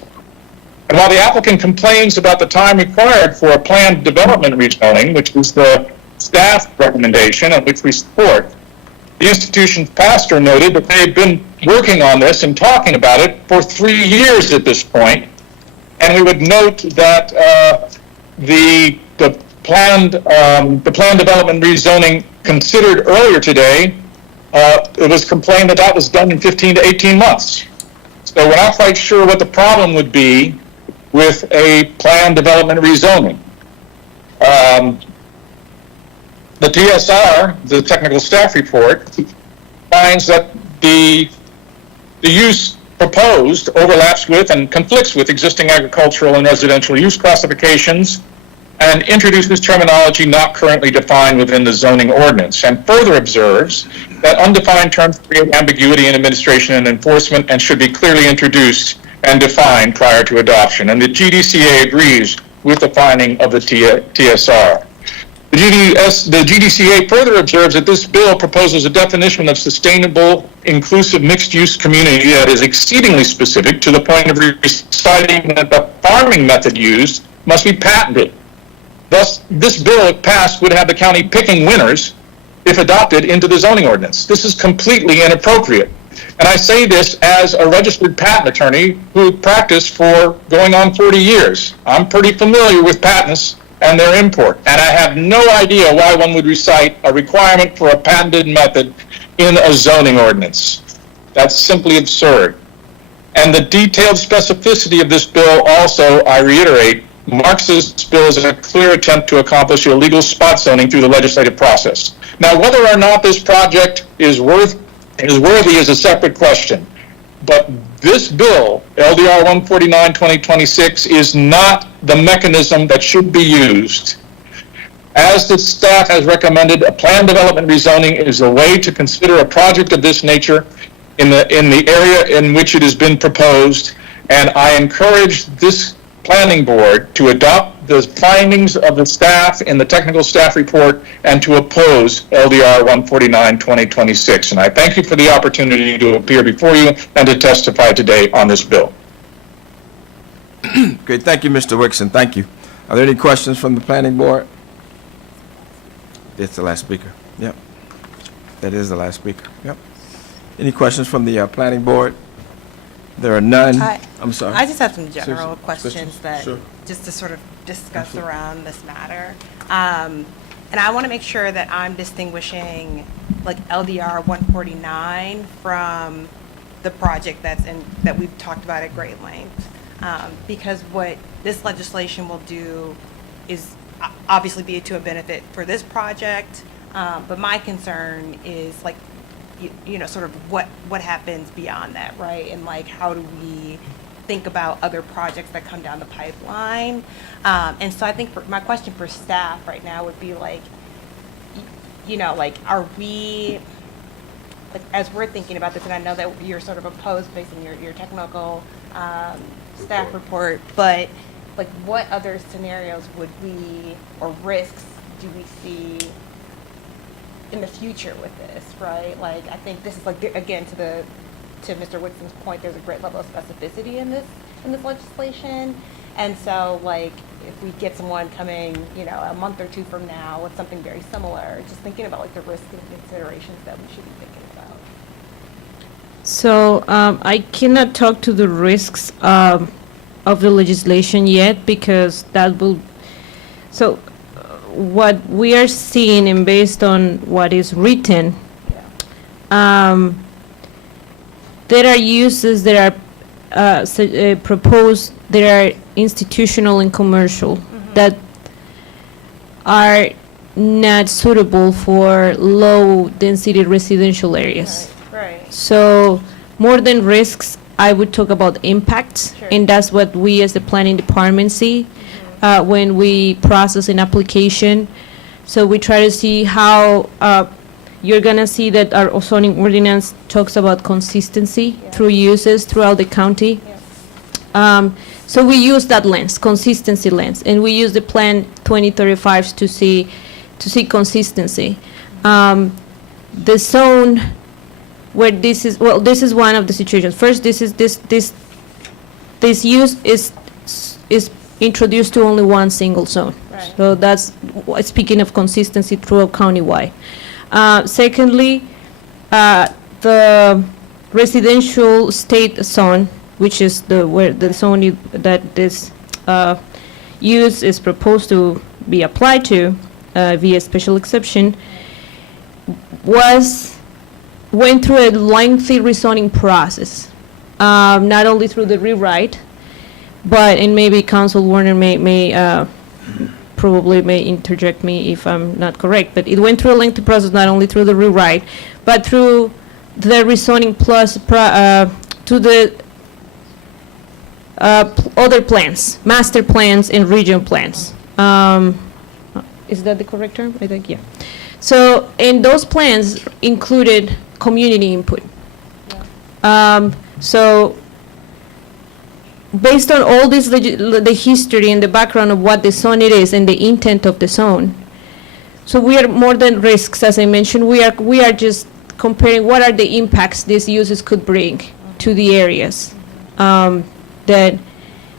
And while the applicant complains about the time required for a planned development rezoning, which is the staff recommendation and which we support, the institution's pastor noted that they've been working on this and talking about it for 3 years at this point. And we would note that the planned development rezoning considered earlier today, it was complained that that was done in 15 to 18 months. So we're not quite sure what the problem would be with a planned development rezoning. The TSR, the technical staff report, finds that the use proposed overlaps with and conflicts with existing agricultural and residential use classifications and introduces terminology not currently defined within the zoning ordinance, and further observes that undefined terms create ambiguity in administration and enforcement and should be clearly introduced and defined prior to adoption. And the GDCA agrees with the finding of the TSR. The GDCA further observes that this bill proposes a definition of sustainable, inclusive, mixed-use community that is exceedingly specific to the point of reciting that the farming method used must be patented. Thus, this bill, if passed, would have the county picking winners if adopted into the zoning ordinance. This is completely inappropriate. And I say this as a registered patent attorney who practiced for going on 40 years. I'm pretty familiar with patents and their import, and I have no idea why one would recite a requirement for a patented method in a zoning ordinance. That's simply absurd. And the detailed specificity of this bill also, I reiterate, marks this bill as a clear attempt to accomplish illegal spot zoning through the legislative process. Now, whether or not this project is worthy is a separate question. But this bill, LDR 149-2026, is not the mechanism that should be used. As the staff has recommended, a planned development rezoning is a way to consider a project of this nature in the area in which it has been proposed, and I encourage this planning board to adopt the findings of the staff in the technical staff report and to oppose LDR 149-2026. And I thank you for the opportunity to appear before you and to testify today on this bill. Great, thank you, Mr. Wixon, thank you. Are there any questions from the planning board? That's the last speaker, yep. That is the last speaker, yep. Any questions from the planning board? There are none. I'm sorry. I just have some general Susan, questions that, sure. just to sort of discuss around this matter. And I want to make sure that I'm distinguishing like LDR 149 from the project that we've talked about at great length. Because what this legislation will do is obviously be to a benefit for this project. But my concern is like, you know, sort of what happens beyond that, right? And like, how do we think about other projects that come down the pipeline? And so I think my question for staff right now would be like, you know, like, are we, like, as we're thinking about this, and I know that you're sort of opposed based on your technical staff report, but like, what other scenarios would we, or risks do we see in the future with this, right? Like, I think this is like, again, to Mr. Whitson's point, there's a great level of specificity in this legislation. And so, like, if we get someone coming, you know, a month or two from now with something very similar, just thinking about like the risks and considerations that we should be thinking about. So I cannot talk to the risks of the legislation yet, because that will, so what we are seeing, and based on what is written, there are uses that are proposed, there are institutional and commercial that are not suitable for low-density residential areas. Right. So more than risks, I would talk about impacts, and that's what we as the planning department see when we process an application. So we try to see how you're gonna see that our zoning ordinance talks about consistency through uses throughout the county. So we use that lens, consistency lens, and we use the Plan 2035 to see consistency. The zone where this is, well, this is one of the situations. First, this use is introduced to only one single zone. Right. So that's, speaking of consistency throughout countywide. Secondly, the residential state zone, which is where the zone that this use is proposed to be applied to via special exception, went through a lengthy rezoning process, not only through the rewrite, but, and maybe Council Warner may probably may interject me if I'm not correct, but it went through a lengthy process, not only through the rewrite, but through the rezoning plus to the other plans, master plans and region plans. Is that the correct term? I think, yeah. So, and those plans included community input. So, based on all this, the history and the background of what the zone it is and the intent of the zone, so we are more than risks, as I mentioned. We are just comparing what are the impacts these uses could bring to the areas that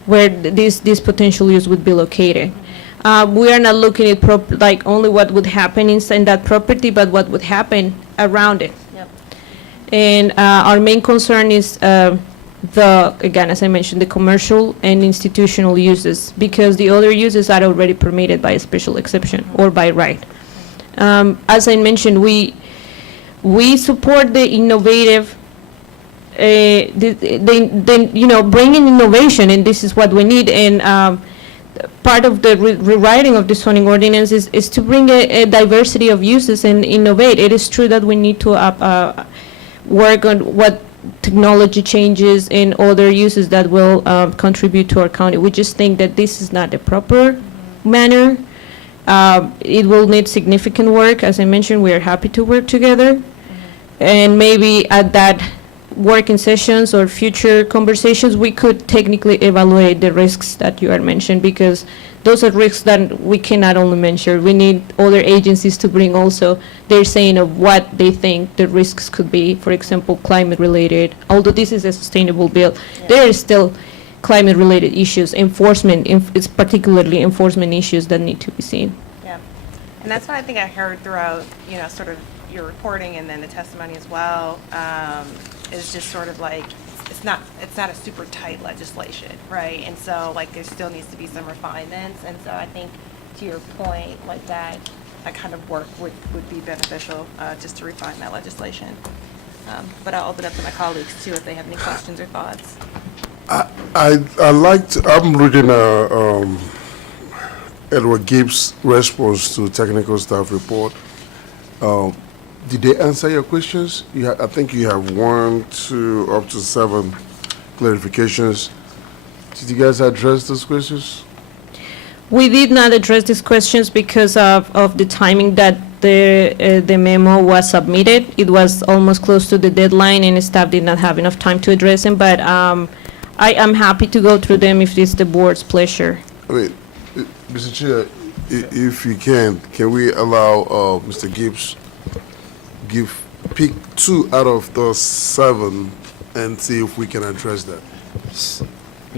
where this potential use would be located. We are not looking at like only what would happen inside that property, but what would happen around it. Yep. And our main concern is again, as I mentioned, the commercial and institutional uses, because the other uses are already permitted by a special exception or by right. As I mentioned, we support the innovative, bringing innovation, and this is what we need. And part of the rewriting of the zoning ordinance is to bring a diversity of uses and innovate. It is true that we need to work on what technology changes and other uses that will contribute to our county. We just think that this is not the proper manner. It will need significant work. As I mentioned, we are happy to work together. And maybe at that working sessions or future conversations, we could technically evaluate the risks that you are mentioned, because those are risks that we cannot only mention. We need other agencies to bring also their saying of what they think the risks could be. For example, climate related. Although this is a sustainable bill, there is still climate related issues, enforcement, it's particularly enforcement issues that need to be seen. Yeah, and that's what I think I heard throughout, sort of your reporting and then the testimony as well, is just sort of like, it's not a super tight legislation, right? And so like there still needs to be some refinements, and so I think to your point, like that kind of work would be beneficial, just to refine that legislation. But I'll open up to my colleagues too if they have any questions or thoughts. I'm reading Edward Gibbs' response to technical staff report. Did they answer your questions? I think you have 1, 2, up to 7 clarifications. Did you guys address those questions? We did not address these questions because of the timing that the memo was submitted. It was almost close to the deadline, and staff did not have enough time to address them, but I am happy to go through them if it's the board's pleasure. I mean, Mr. Chair, if you can we allow Mr. Gibbs pick 2 out of those 7 and see if we can address that?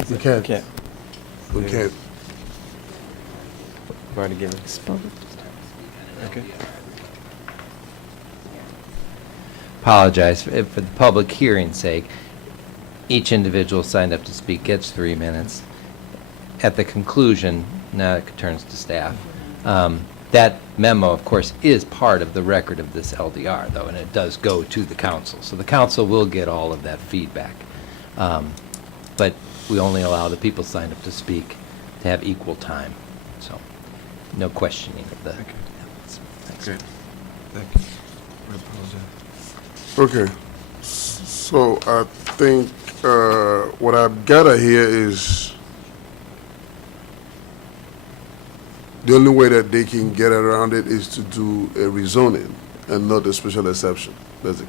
We can't. We can't. Already given. Okay. Apologize for the public hearing's sake. Each individual signed up to speak gets 3 minutes. At the conclusion, now it turns to staff. That memo, of course, is part of the record of this LDR, though, and it does go to the council. So the council will get all of that feedback. But we only allow the people signed up to speak to have equal time. So no questioning of the... Thanks. Okay. Thank you. I apologize. Okay. So I think what I've gather here is the only way that they can get around it is to do a rezoning and not a special exception. That's it.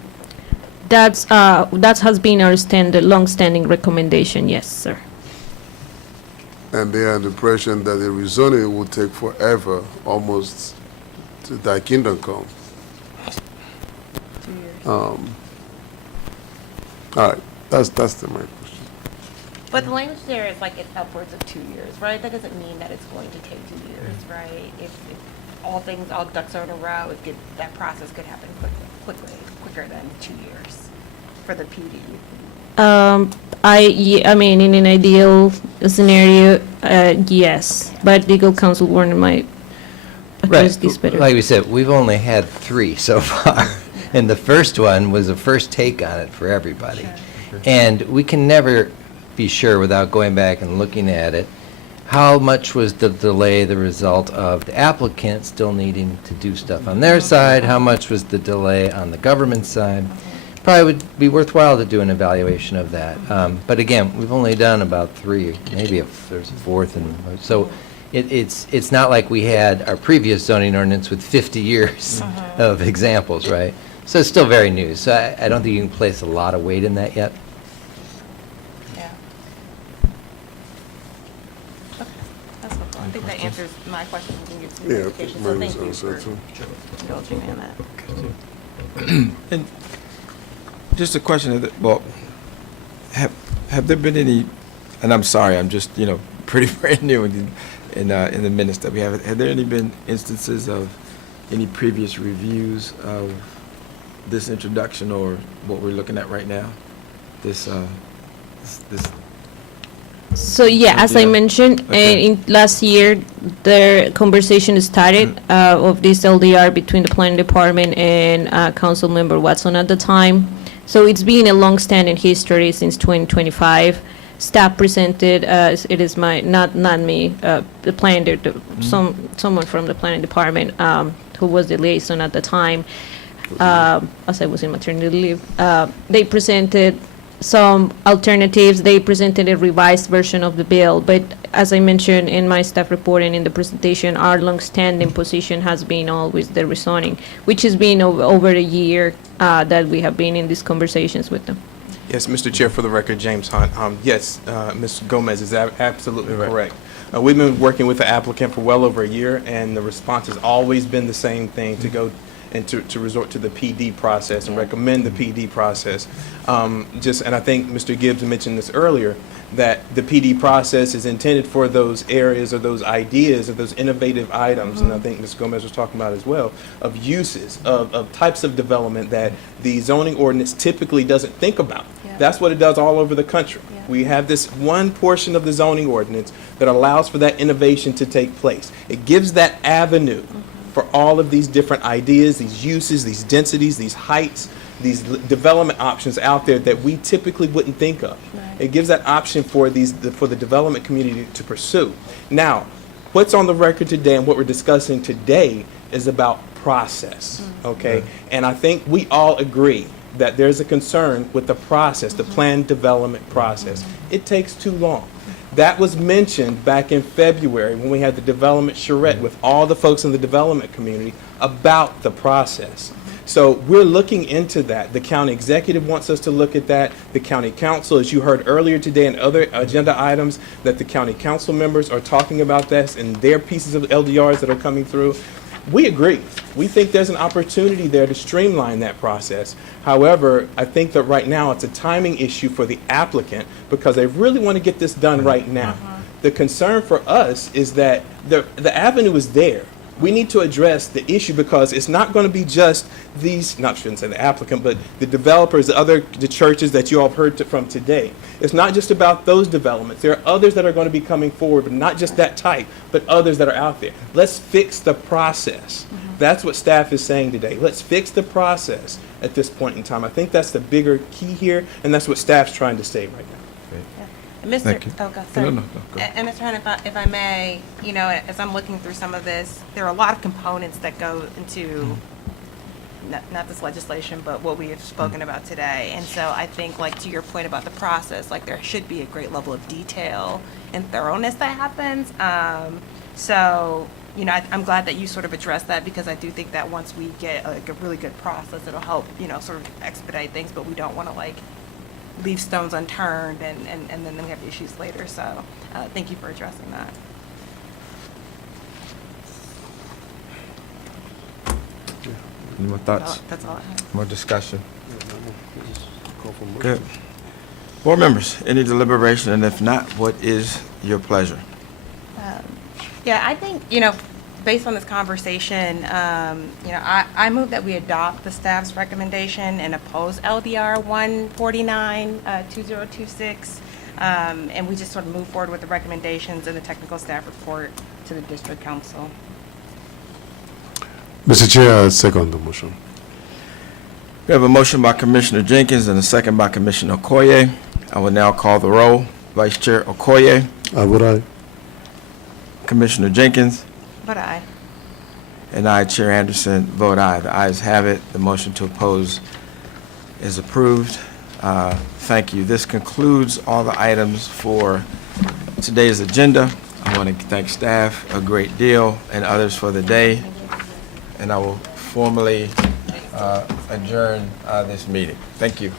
That has been our long-standing recommendation, yes, sir. And they are under the impression that the rezoning will take forever, almost to thy kingdom come. All right, that's my question. But the language there is like it's upwards of 2 years, right? That doesn't mean that it's going to take 2 years, right? If all ducks are in a row, that process could happen quicker than 2 years for the PD. I mean, in an ideal scenario, yes, but legal counsel Warner might address this better. Like we said, we've only had 3 so far, and the first one was a first take on it for everybody. And we can never be sure without going back and looking at it, how much was the delay the result of the applicant still needing to do stuff on their side? How much was the delay on the government side? Probably would be worthwhile to do an evaluation of that. But again, we've only done about 3, maybe if there's a 4th, and so it's not like we had our previous zoning ordinance with 50 years of examples, right? So it's still very new. So I don't think you can place a lot of weight in that yet. I think that answers my question and gives some Yeah, clarification. So mine thank is you answered for too. indulging me on that. And just a question of well, have there been any, and I'm sorry, I'm just, pretty brand new in the minutes that we have. Have there any been instances of any previous reviews of this introduction or what we're looking at right now? This So yeah, as I mentioned, in last year, the conversation started of this LDR between the planning department and council member Watson at the time. So it's been a long-standing history since 2025. Staff presented, it is not me, the planning, someone from the planning department who was the liaison at the time, as I was in maternity leave. They presented some alternatives. They presented a revised version of the bill, but as I mentioned in my staff report and in the presentation, our long-standing position has been always the rezoning, which has been over a year that we have been in these conversations with them. Yes, Mr. Chair, for the record, James Hunt. Yes, Ms. Gomez is absolutely correct. We've been working with the applicant for well over a year, and the response has always been the same thing, to go and to resort to the PD process and recommend the PD process. And I think Mr. Gibbs mentioned this earlier, that the PD process is intended for those areas or those ideas or those innovative items, and I think Ms. Gomez was talking about as well, of uses, of types of development that the zoning ordinance typically doesn't think about. That's what it does all over the country. We have this one portion of the zoning ordinance that allows for that innovation to take place. It gives that avenue for all of these different ideas, these uses, these densities, these heights, these development options out there that we typically wouldn't think of. It gives that option for the development community to pursue. Now, what's on the record today and what we're discussing today is about process, okay? And I think we all agree that there's a concern with the process, the planned development process. It takes too long. That was mentioned back in February when we had the development charrette with all the folks in the development community about the process. So we're looking into that. The county executive wants us to look at that. The county council, as you heard earlier today in other agenda items, that the county council members are talking about this and their pieces of LDRs that are coming through. We agree. We think there's an opportunity there to streamline that process. However, I think that right now it's a timing issue for the applicant because they really want to get this done right now. The concern for us is that the avenue is there. We need to address the issue because it's not going to be just these, shouldn't say the applicant, but the developers, the churches that you all have heard from today. It's not just about those developments. There are others that are going to be coming forward, but not just that type, but others that are out there. Let's fix the process. That's what staff is saying today. Let's fix the process at this point in time. I think that's the bigger key here, and that's what staff's trying to say right now. Thank you. No, go. And Mr. Hunt, if I may, as I'm looking through some of this, there are a lot of components that go into not this legislation, but what we have spoken about today. And so I think, to your point about the process, there should be a great level of detail and thoroughness that happens. I'm glad that you sort of addressed that because I do think that once we get a really good process, it'll help, sort of expedite things, but we don't want to leave stones unturned and then we have issues later. So thank you for addressing that. Any more thoughts? That's all I have. More discussion? Call for motion. Good. Board members, any deliberation, and if not, what is your pleasure? Yeah, I think, based on this conversation, I move that we adopt the staff's recommendation and oppose LDR 149, 2026, and we just sort of move forward with the recommendations and the technical staff report to the district council. Mr. Chair, I second the motion. We have a motion by Commissioner Jenkins and a second by Commissioner Okoye. I will now call the roll. Vice Chair Okoye, I would aye. Commissioner Jenkins, But aye. and I, Chair Anderson, vote aye. The ayes have it. The motion to oppose is approved. Thank you. This concludes all the items for today's agenda. I want to thank staff a great deal and others for the day, and I will formally adjourn this meeting. Thank you.